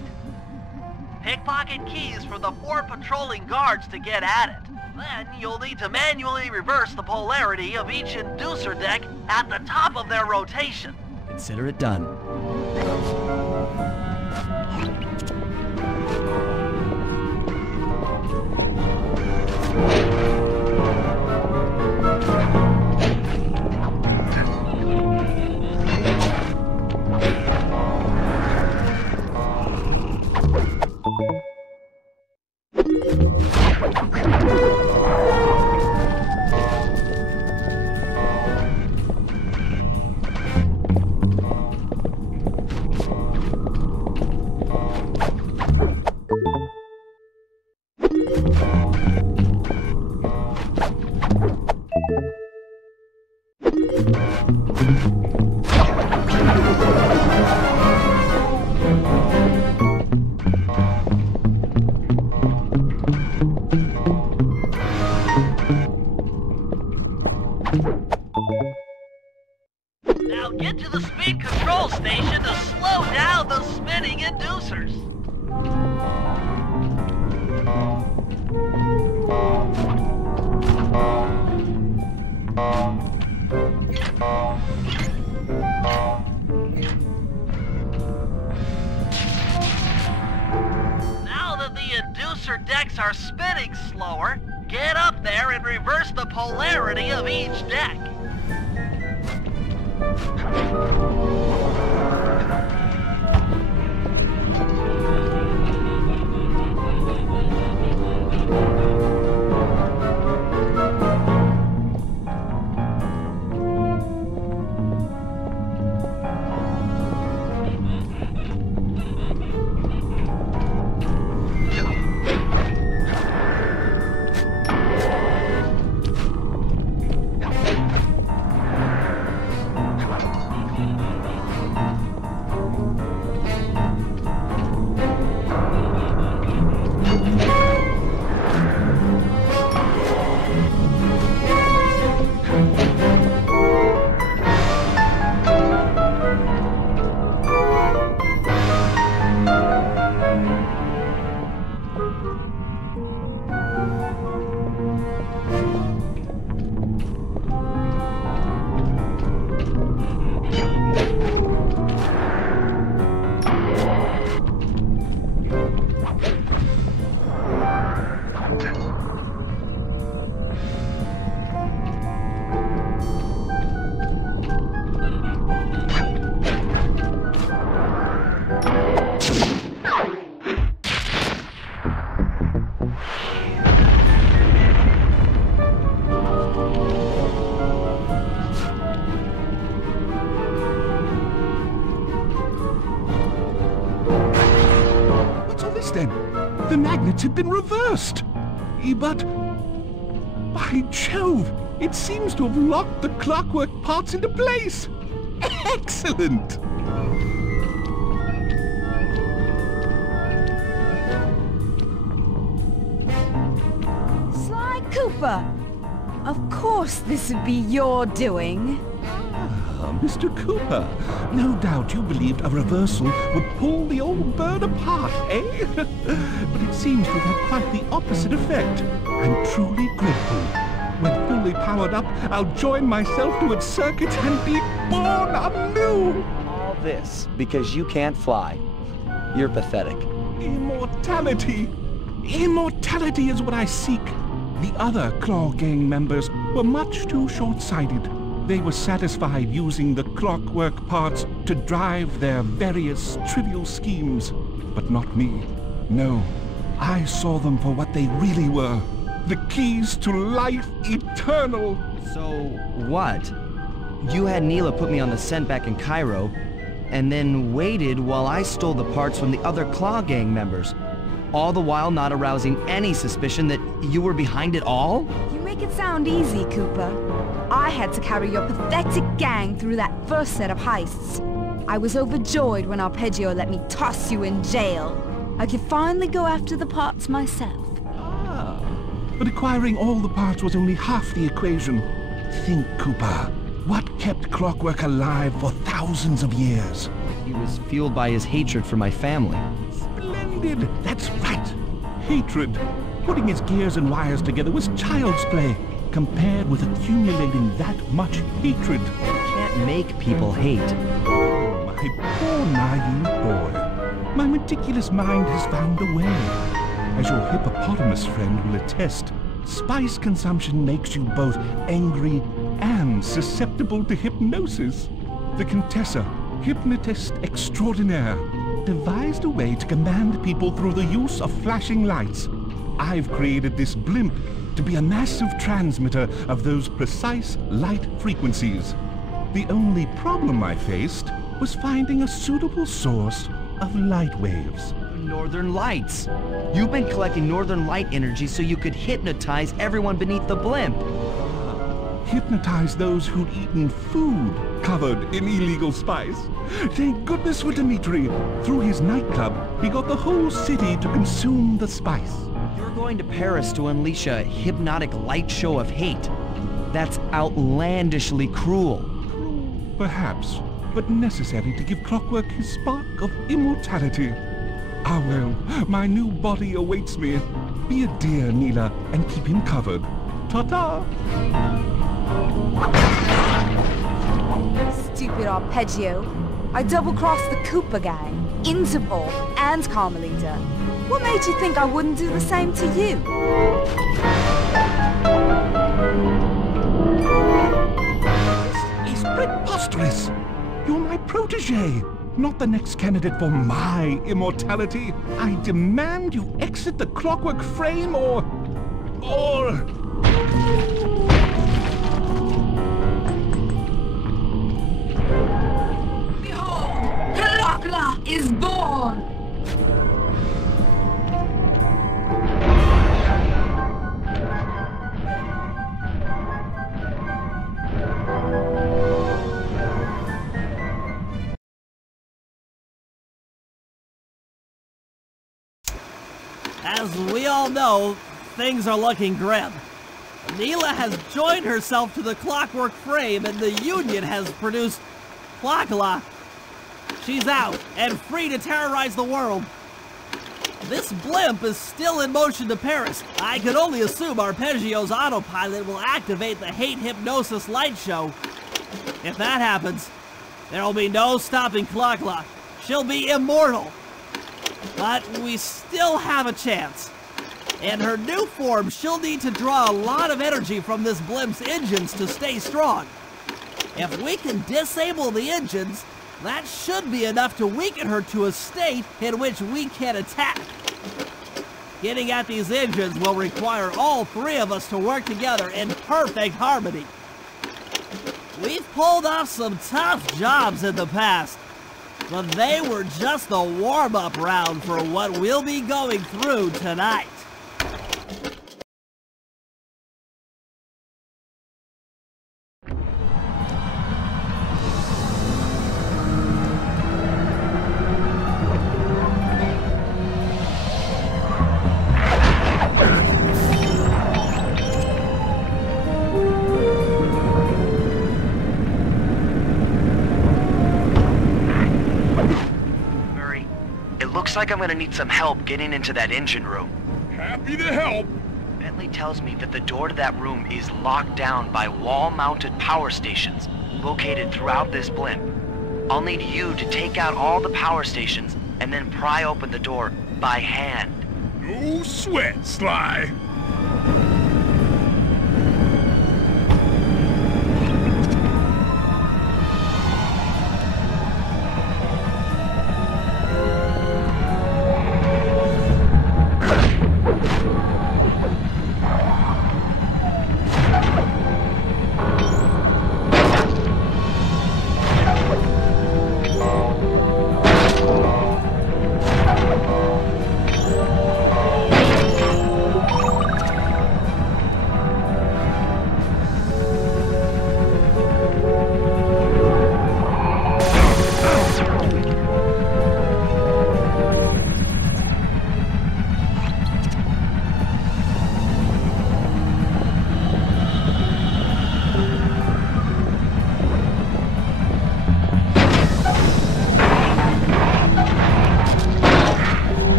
Pickpocket keys for the 4 patrolling guards to get at it. Then you'll need to manually reverse the polarity of each inducer deck at the top of their rotation. Consider it done. Now get to the speed control station to slow down the spinning inducers. Now that the inducer decks are spinning slower, get up there and reverse the polarity of each deck. The magnets had been reversed. But, by Jove, it seems to have locked the clockwork parts into place. Excellent! Sly Cooper! Of course this would be your doing. Mr. Cooper, no doubt you believed a reversal would pull the old bird apart, eh? But it seems to have had quite the opposite effect. I'm truly grateful. When fully powered up, I'll join myself to its circuit and be born anew! All this because you can't fly. You're pathetic. Immortality! Immortality is what I seek. The other Claw Gang members were much too short-sighted. They were satisfied using the clockwork parts to drive their various trivial schemes. But not me. No, I saw them for what they really were. The keys to life eternal. So, what? You had Neela put me on the scent back in Cairo, and then waited while I stole the parts from the other Claw Gang members. All the while not arousing any suspicion that you were behind it all? You make it sound easy, Cooper. I had to carry your pathetic gang through that first set of heists. I was overjoyed when Arpeggio let me toss you in jail. I could finally go after the parts myself. but acquiring all the parts was only half the equation. Think, Cooper. What kept Clockwork alive for thousands of years? He was fueled by his hatred for my family. Splendid! That's right! Hatred. Putting his gears and wires together was child's play, compared with accumulating that much hatred. You can't make people hate. Oh, my poor naive boy. My meticulous mind has found a way. As your hippopotamus friend will attest, spice consumption makes you both angry and susceptible to hypnosis. The Contessa, hypnotist extraordinaire, devised a way to command people through the use of flashing lights. I've created this blimp to be a massive transmitter of those precise light frequencies. The only problem I faced was finding a suitable source of light waves. Northern Lights. You've been collecting Northern Light energy so you could hypnotize everyone beneath the blimp. Hypnotize those who'd eaten food covered in illegal spice. Thank goodness for Dimitri. Through his nightclub, he got the whole city to consume the spice. You're going to Paris to unleash a hypnotic light show of hate. That's outlandishly cruel. Perhaps, but necessary to give Clockwork his spark of immortality. Ah well, my new body awaits me. Be a dear, Neela, and keep him covered. Ta-ta! Stupid arpeggio. I double-crossed the Cooper gang, Interpol, and Carmelita. What made you think I wouldn't do the same to you? This is preposterous! You're my protege, not the next candidate for my immortality. I demand you exit the Clockwork frame or... Behold, Clockla is born! As we all know, things are looking grim. Neela has joined herself to the Clockwork frame and the Union has produced Clockla. She's out and free to terrorize the world. This blimp is still in motion to Paris. I can only assume Arpeggio's autopilot will activate the hate hypnosis light show. If that happens, there will be no stopping Clockla. She'll be immortal. But we still have a chance. In her new form, she'll need to draw a lot of energy from this blimp's engines to stay strong. If we can disable the engines, that should be enough to weaken her to a state in which we can attack. Getting at these engines will require all three of us to work together in perfect harmony. We've pulled off some tough jobs in the past, but they were just the warm-up round for what we'll be going through tonight. Looks like I'm gonna need some help getting into that engine room. Happy to help. Bentley tells me that the door to that room is locked down by wall-mounted power stations located throughout this blimp. I'll need you to take out all the power stations and then pry open the door by hand. No sweat, Sly.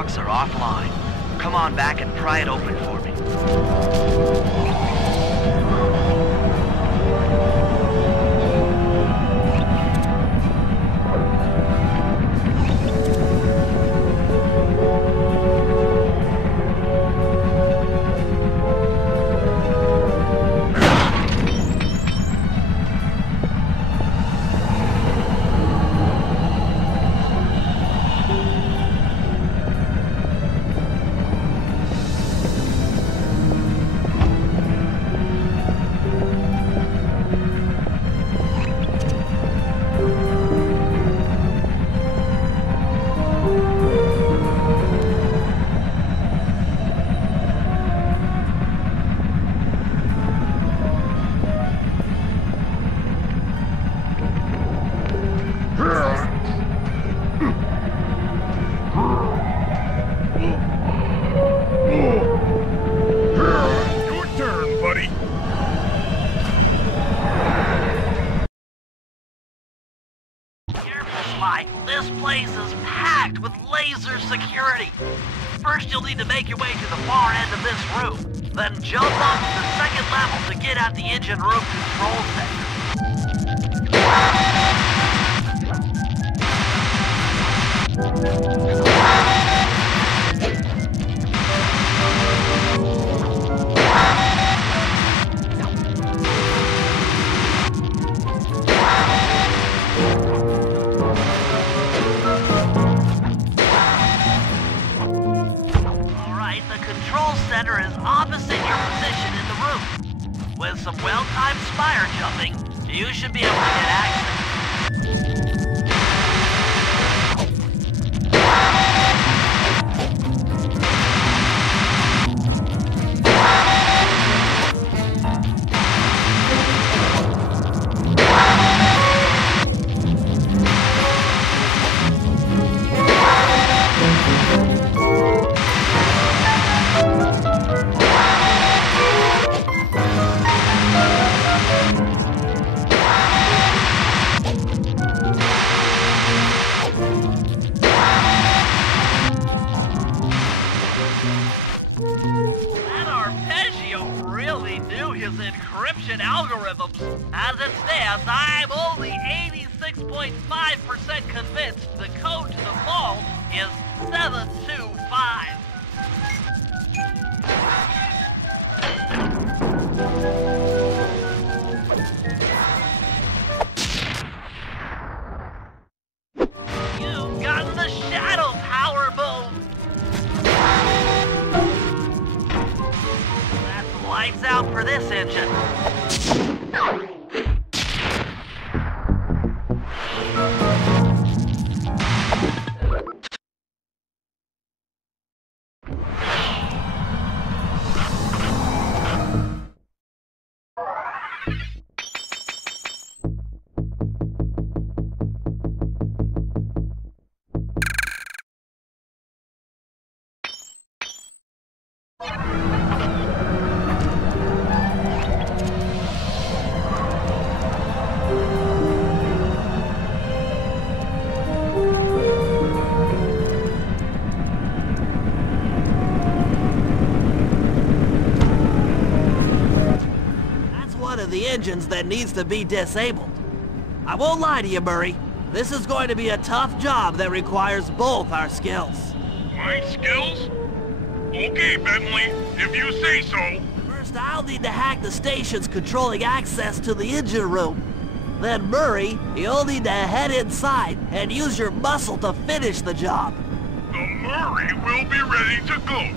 locks are offline. Come on back and pry it open for me. This place is packed with laser security. First, you'll need to make your way to the far end of this room. Then jump up to the second level to get at the engine room control center is opposite your position in the room. With some well-timed spire jumping, you should be able to get access. As it stands, I'm only 86.5% convinced the code to the vault is 725. You've gotten the shadow power move. That's lights out for this engine. The engines that needs to be disabled. I won't lie to you, Murray. This is going to be a tough job that requires both our skills. My skills? Okay, Bentley, if you say so. First, I'll need to hack the stations controlling access to the engine room. Then, Murray, you'll need to head inside and use your muscle to finish the job. The Murray will be ready to go.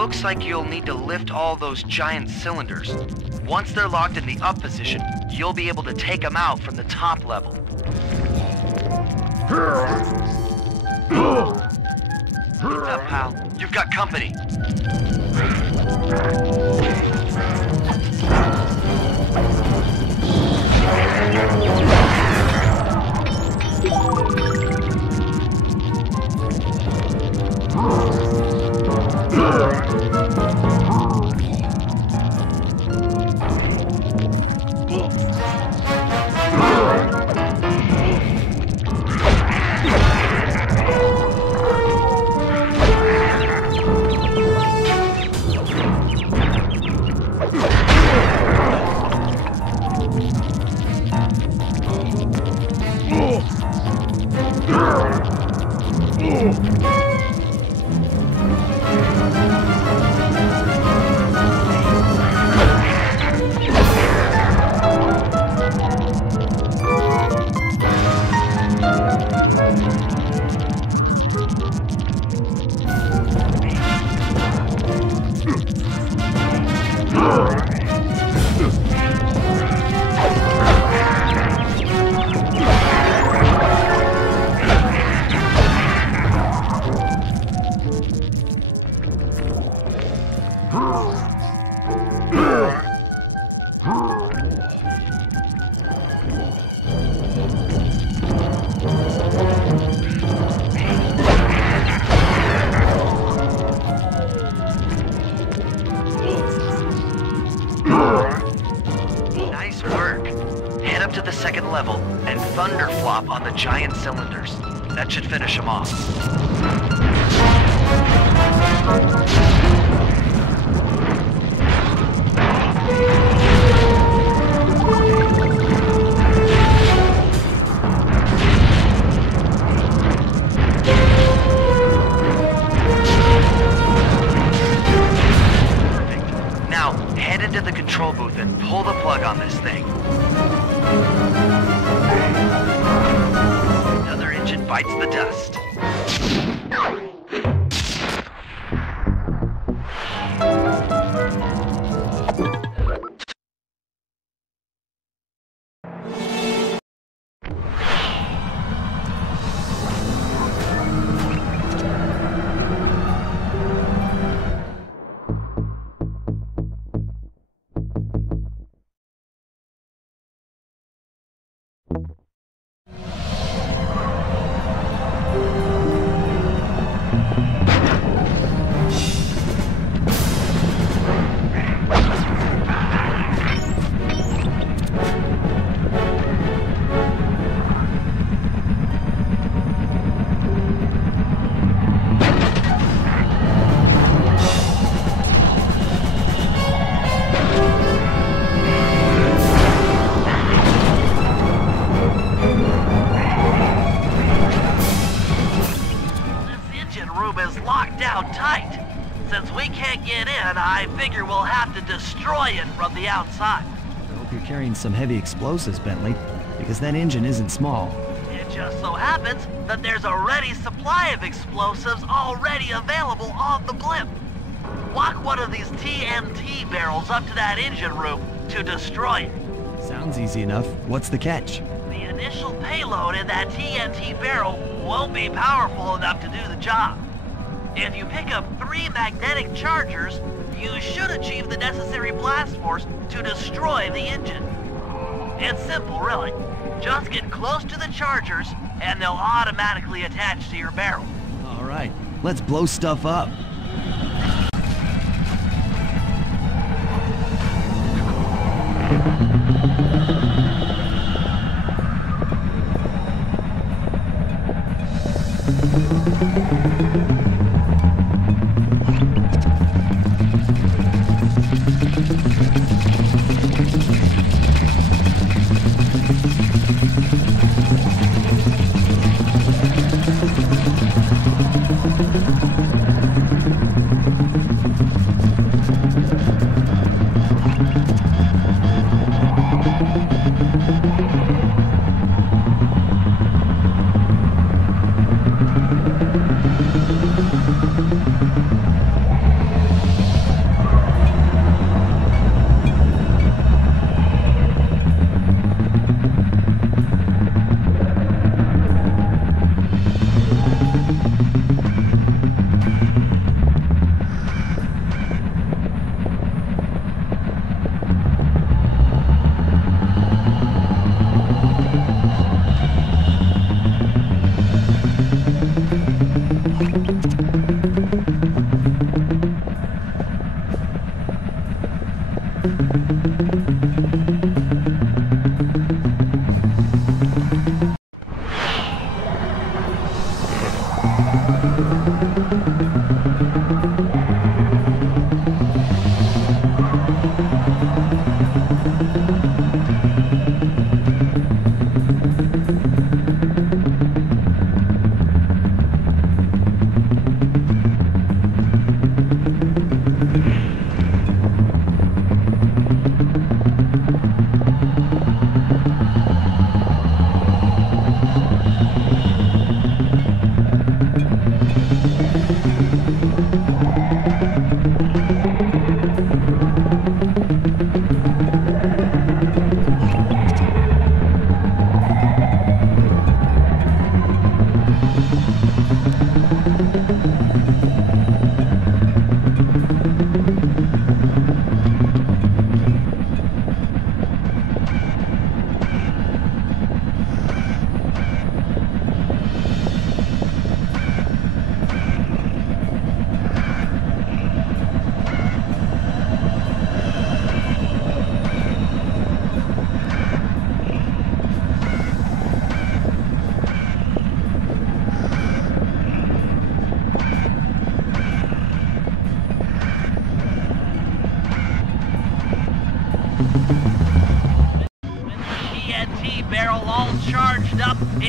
looks like you'll need to lift all those giant cylinders. Once they're locked in the up position, you'll be able to take them out from the top level. What's up, pal? You've got company. Nice work. Head up to the second level and thunderflop on the giant cylinders. That should finish them off. Now, head into the control booth and pull the plug on this thing. Another engine bites the dust. The outside. I hope you're carrying some heavy explosives, Bentley, because that engine isn't small. It just so happens that there's a ready supply of explosives already available on the blimp. Walk one of these TNT barrels up to that engine room to destroy it. Sounds easy enough. What's the catch? The initial payload in that TNT barrel won't be powerful enough to do the job. If you pick up 3 magnetic chargers, you should achieve the necessary blast force to destroy the engine. It's simple, really. Just get close to the chargers, and they'll automatically attach to your barrel. All right, let's blow stuff up.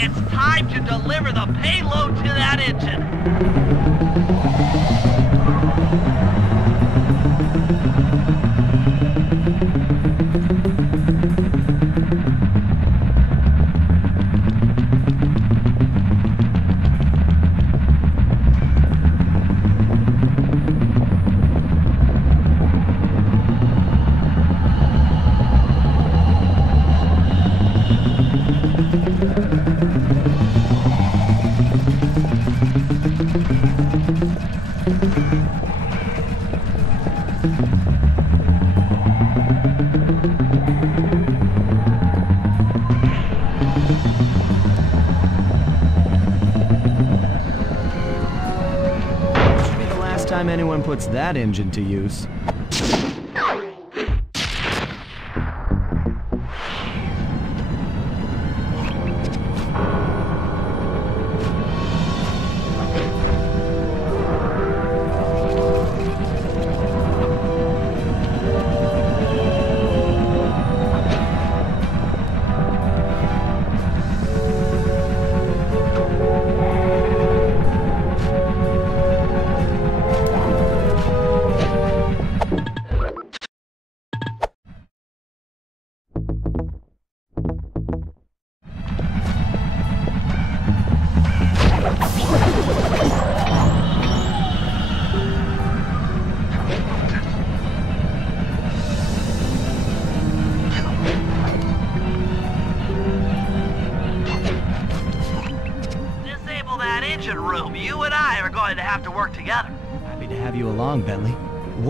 It's time to deliver the payload to that engine. Anyone puts that engine to use.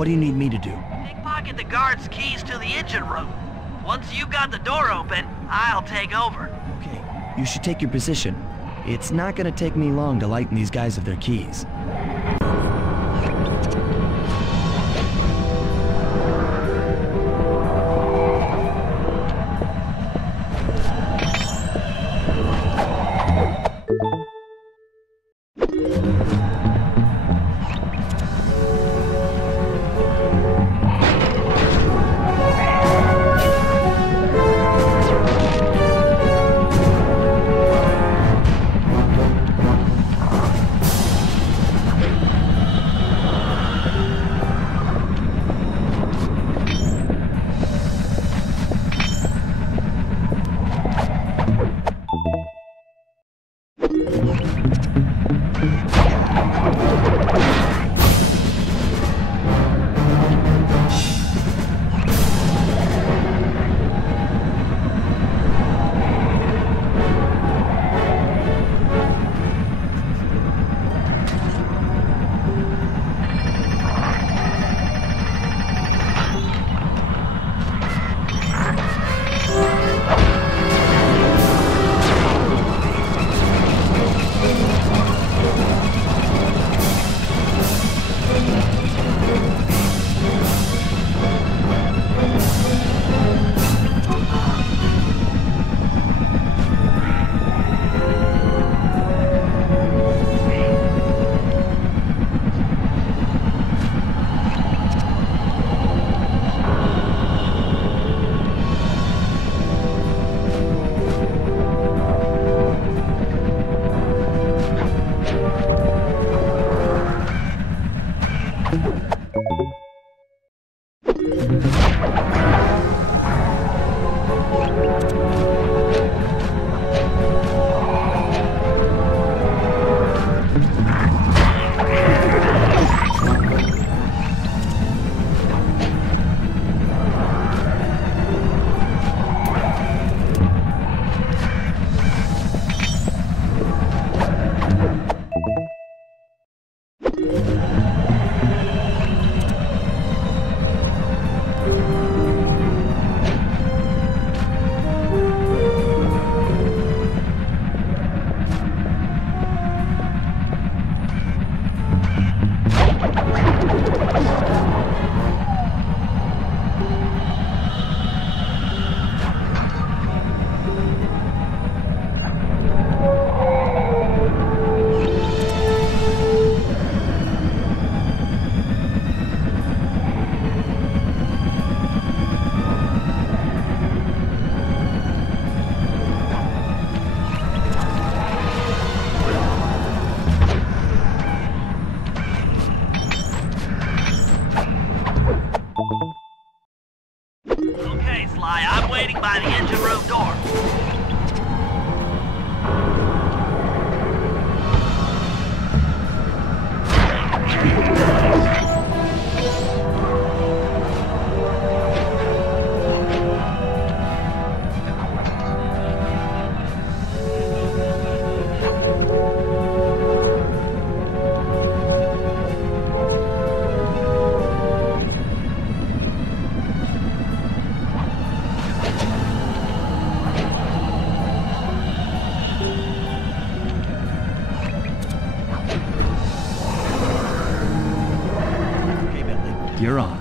What do you need me to do? Pickpocket the guard's keys to the engine room. Once you've got the door open, I'll take over. Okay, you should take your position. It's not gonna take me long to lighten these guys of their keys. waiting by the engine room door. You're on.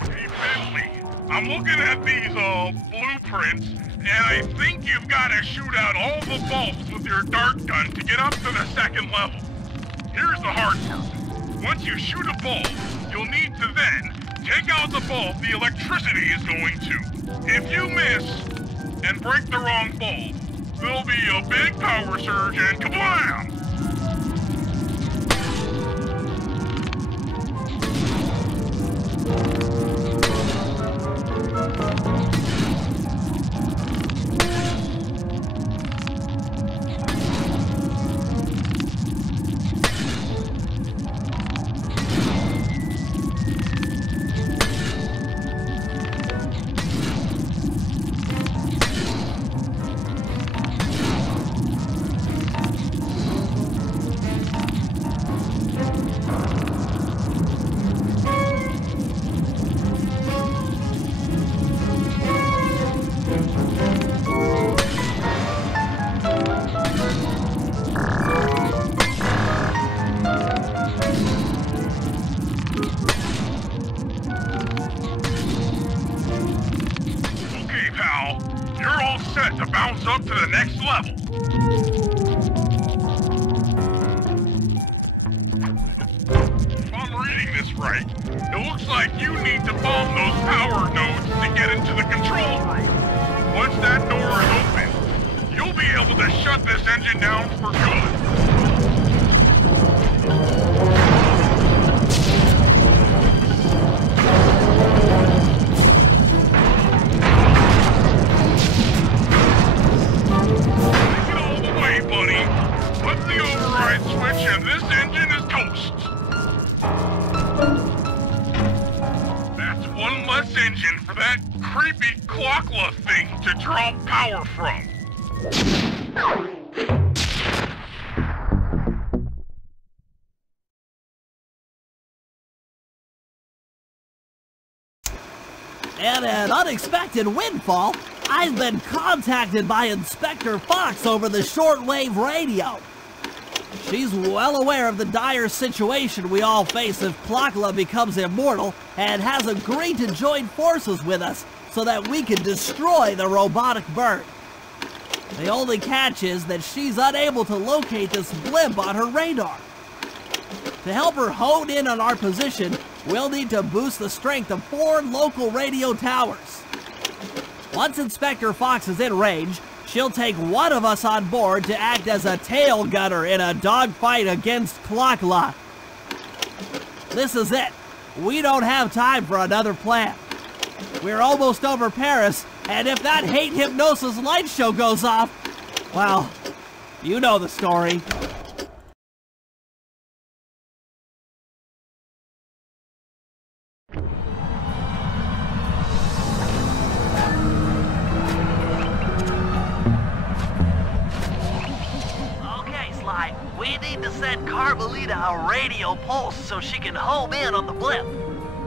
Hey, Bentley, I'm looking at these, blueprints, and I think you've got to shoot out all the bolts with your dart gun to get up to the second level. Here's the hard part. Once you shoot a bolt, you'll need to then take out the bolt the electricity is going to. If you miss and break the wrong bolt, there'll be a big power surge and kablam! To bounce up to the next level. If I'm reading this right, it looks like you need to bomb those power nodes to get into the control room. Once that door is open, you'll be able to shut this engine down for good. Switch and this engine is toast. That's one less engine for that creepy clockla thing to draw power from. And an unexpected windfall, I've been contacted by Inspector Fox over the shortwave radio. She's well aware of the dire situation we all face if Clockla becomes immortal and has agreed to join forces with us so that we can destroy the robotic bird. The only catch is that she's unable to locate this blimp on her radar. To help her hone in on our position, we'll need to boost the strength of 4 local radio towers. Once Inspector Fox is in range, she'll take one of us on board to act as a tail gunner in a dogfight against Clockla. This is it. We don't have time for another plan. We're almost over Paris, and if that hate hypnosis light show goes off, well, you know the story. We need to send Carmelita a radio pulse so she can home in on the blimp.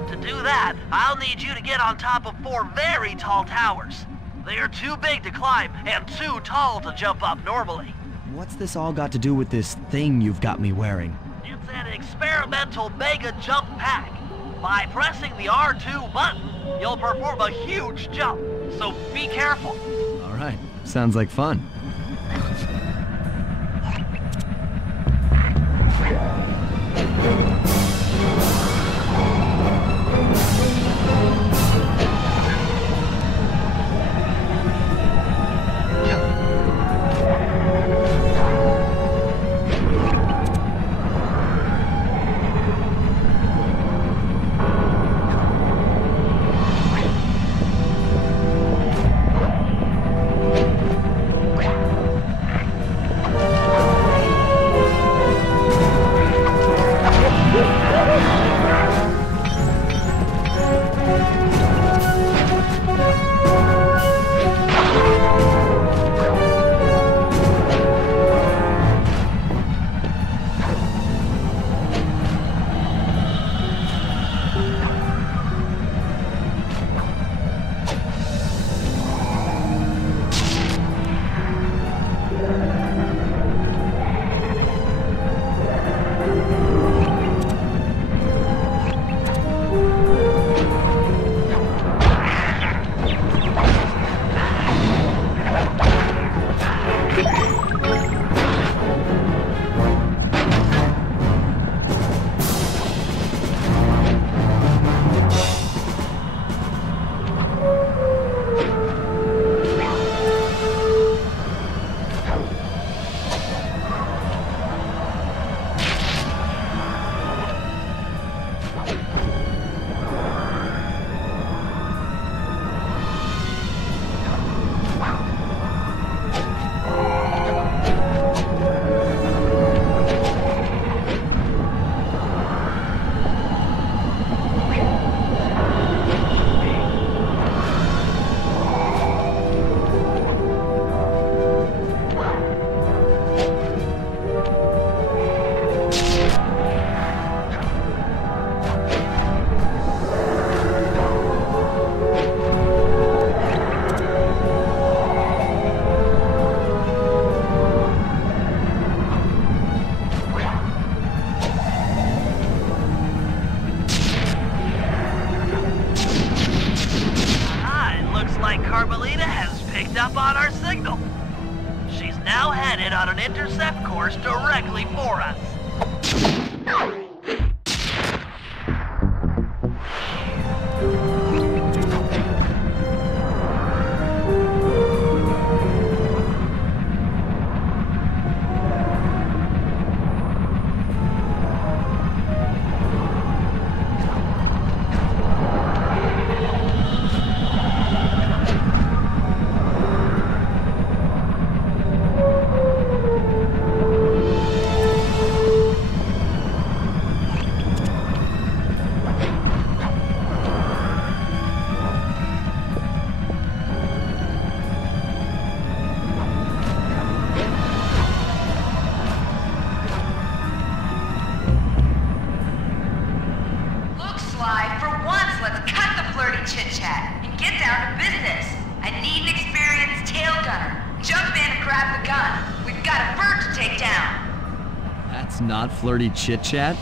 To do that, I'll need you to get on top of 4 very tall towers. They are too big to climb and too tall to jump up normally. What's this all got to do with this thing you've got me wearing? It's an experimental mega jump pack. By pressing the R2 button, you'll perform a huge jump, so be careful. All right, sounds like fun. picked up on our signal. She's now headed on an intercept course directly for us. Not flirty chit-chat?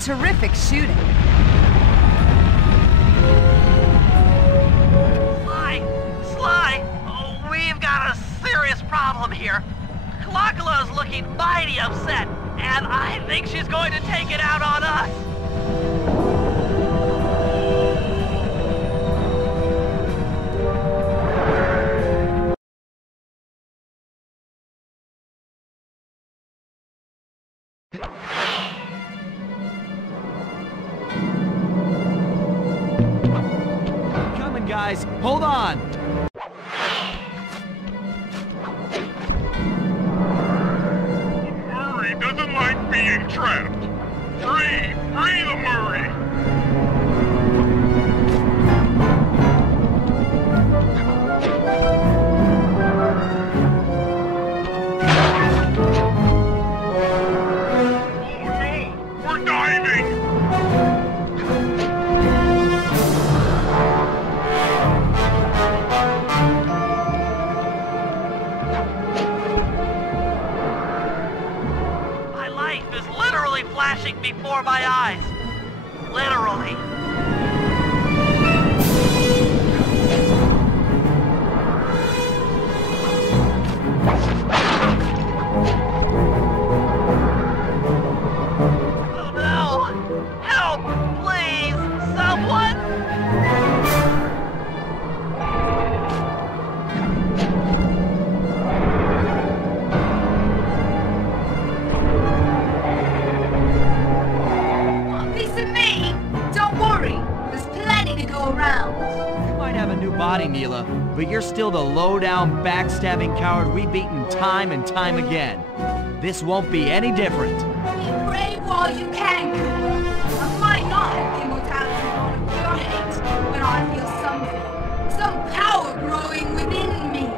Terrific shooting. Sly! Oh, we've got a serious problem here. Kalakala's looking mighty upset, and I think she's going to take it out on us. Guys, hold on! Murray doesn't like being trapped. Free the Murray! before my eyes. Literally. Oh no! Help! Please! Someone! You might have a new body, Neela, but you're still the low-down, backstabbing coward we've beaten time and time again. This won't be any different. Be brave while you can, Cooper. I might not have the immortality on pure hate, but I feel something. Some power growing within me.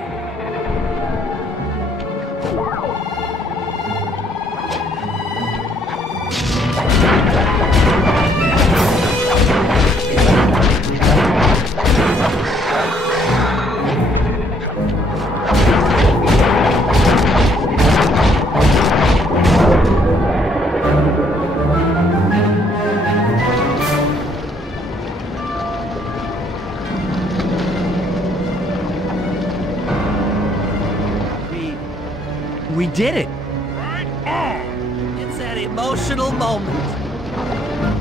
We did it! Right on! It's an emotional moment.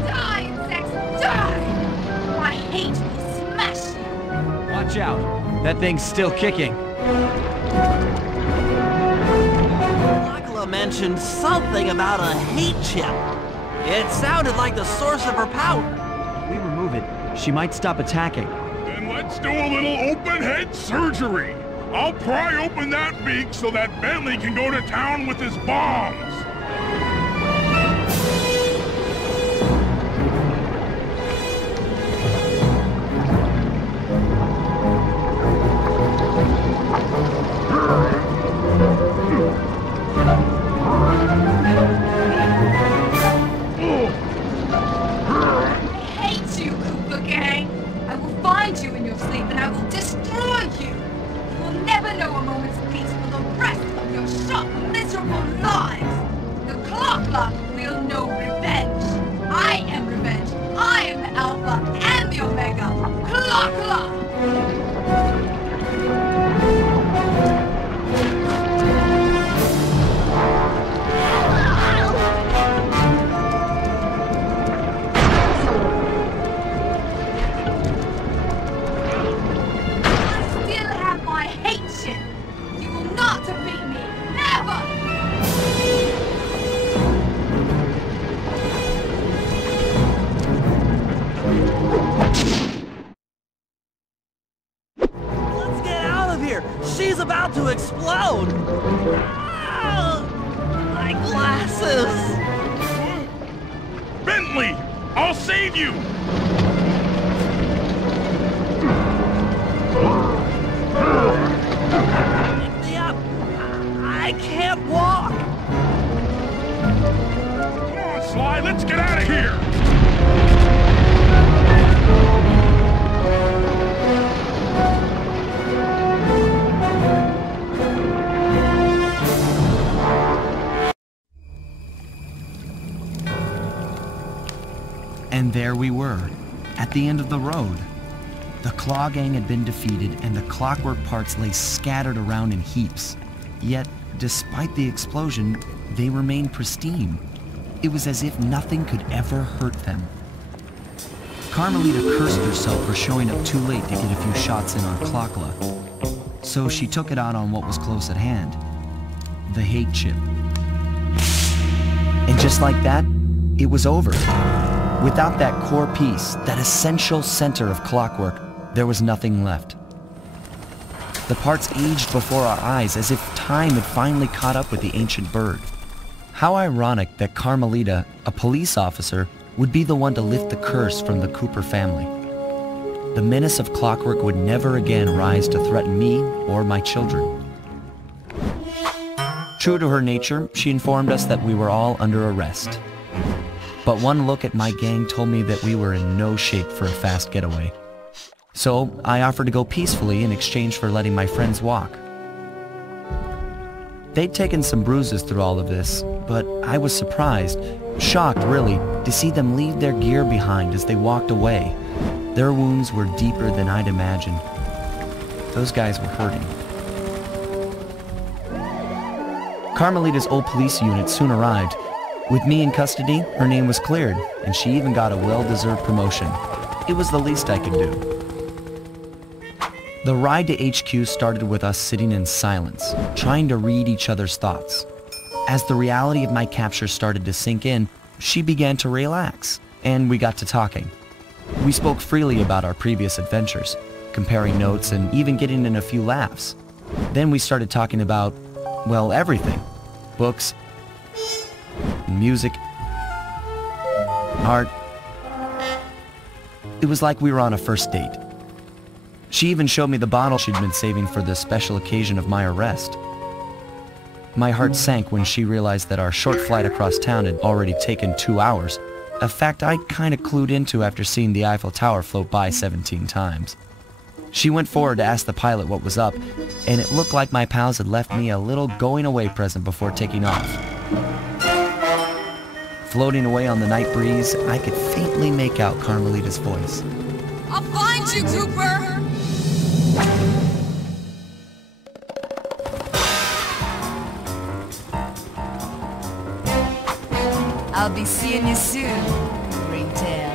Die, insects, die! My hate will smash you! Watch out. That thing's still kicking. Lakla mentioned something about a hate chip. It sounded like the source of her power. If we remove it, she might stop attacking. Then let's do a little open head surgery. I'll pry open that beak so that Bentley can go to town with his bombs. I hate you, Cooper Gang! I will find you in your sleep and I will destroy you! You will never know a moment's peace for the rest of your short, miserable lives! The clock will know revenge! I am revenge! I am the Alpha and the Omega! Clock! She's about to explode! Ah, my glasses! Bentley! I'll save you! Pick me up! I can't walk! Come on, Sly, let's get out of here! And there we were, at the end of the road. The Claw Gang had been defeated and the clockwork parts lay scattered around in heaps. Yet, despite the explosion, they remained pristine. It was as if nothing could ever hurt them. Carmelita cursed herself for showing up too late to get a few shots in on Clockla. So she took it out on what was close at hand, the hate chip. And just like that, it was over. Without that core piece, that essential center of clockwork, there was nothing left. The parts aged before our eyes as if time had finally caught up with the ancient bird. How ironic that Carmelita, a police officer, would be the one to lift the curse from the Cooper family. The menace of clockwork would never again rise to threaten me or my children. True to her nature, she informed us that we were all under arrest. But one look at my gang told me that we were in no shape for a fast getaway. So I offered to go peacefully in exchange for letting my friends walk. They'd taken some bruises through all of this, but I was surprised Shocked, really, to see them leave their gear behind as they walked away. Their wounds were deeper than I'd imagined. Those guys were hurting. Carmelita's old police unit soon arrived. With me in custody, her name was cleared, and she even got a well-deserved promotion. It was the least I could do. The ride to HQ started with us sitting in silence, trying to read each other's thoughts. As the reality of my capture started to sink in, she began to relax, and we got to talking. We spoke freely about our previous adventures, comparing notes and even getting in a few laughs. Then we started talking about, well, everything. Books, music, art. It was like we were on a first date. She even showed me the bottle she'd been saving for the special occasion of my arrest. My heart sank when she realized that our short flight across town had already taken 2 hours, a fact I kinda clued into after seeing the Eiffel Tower float by 17 times. She went forward to ask the pilot what was up, and it looked like my pals had left me a little going-away present before taking off. Floating away on the night breeze, I could faintly make out Carmelita's voice. I'll find you, Cooper! I'll be seeing you soon, Ringtail.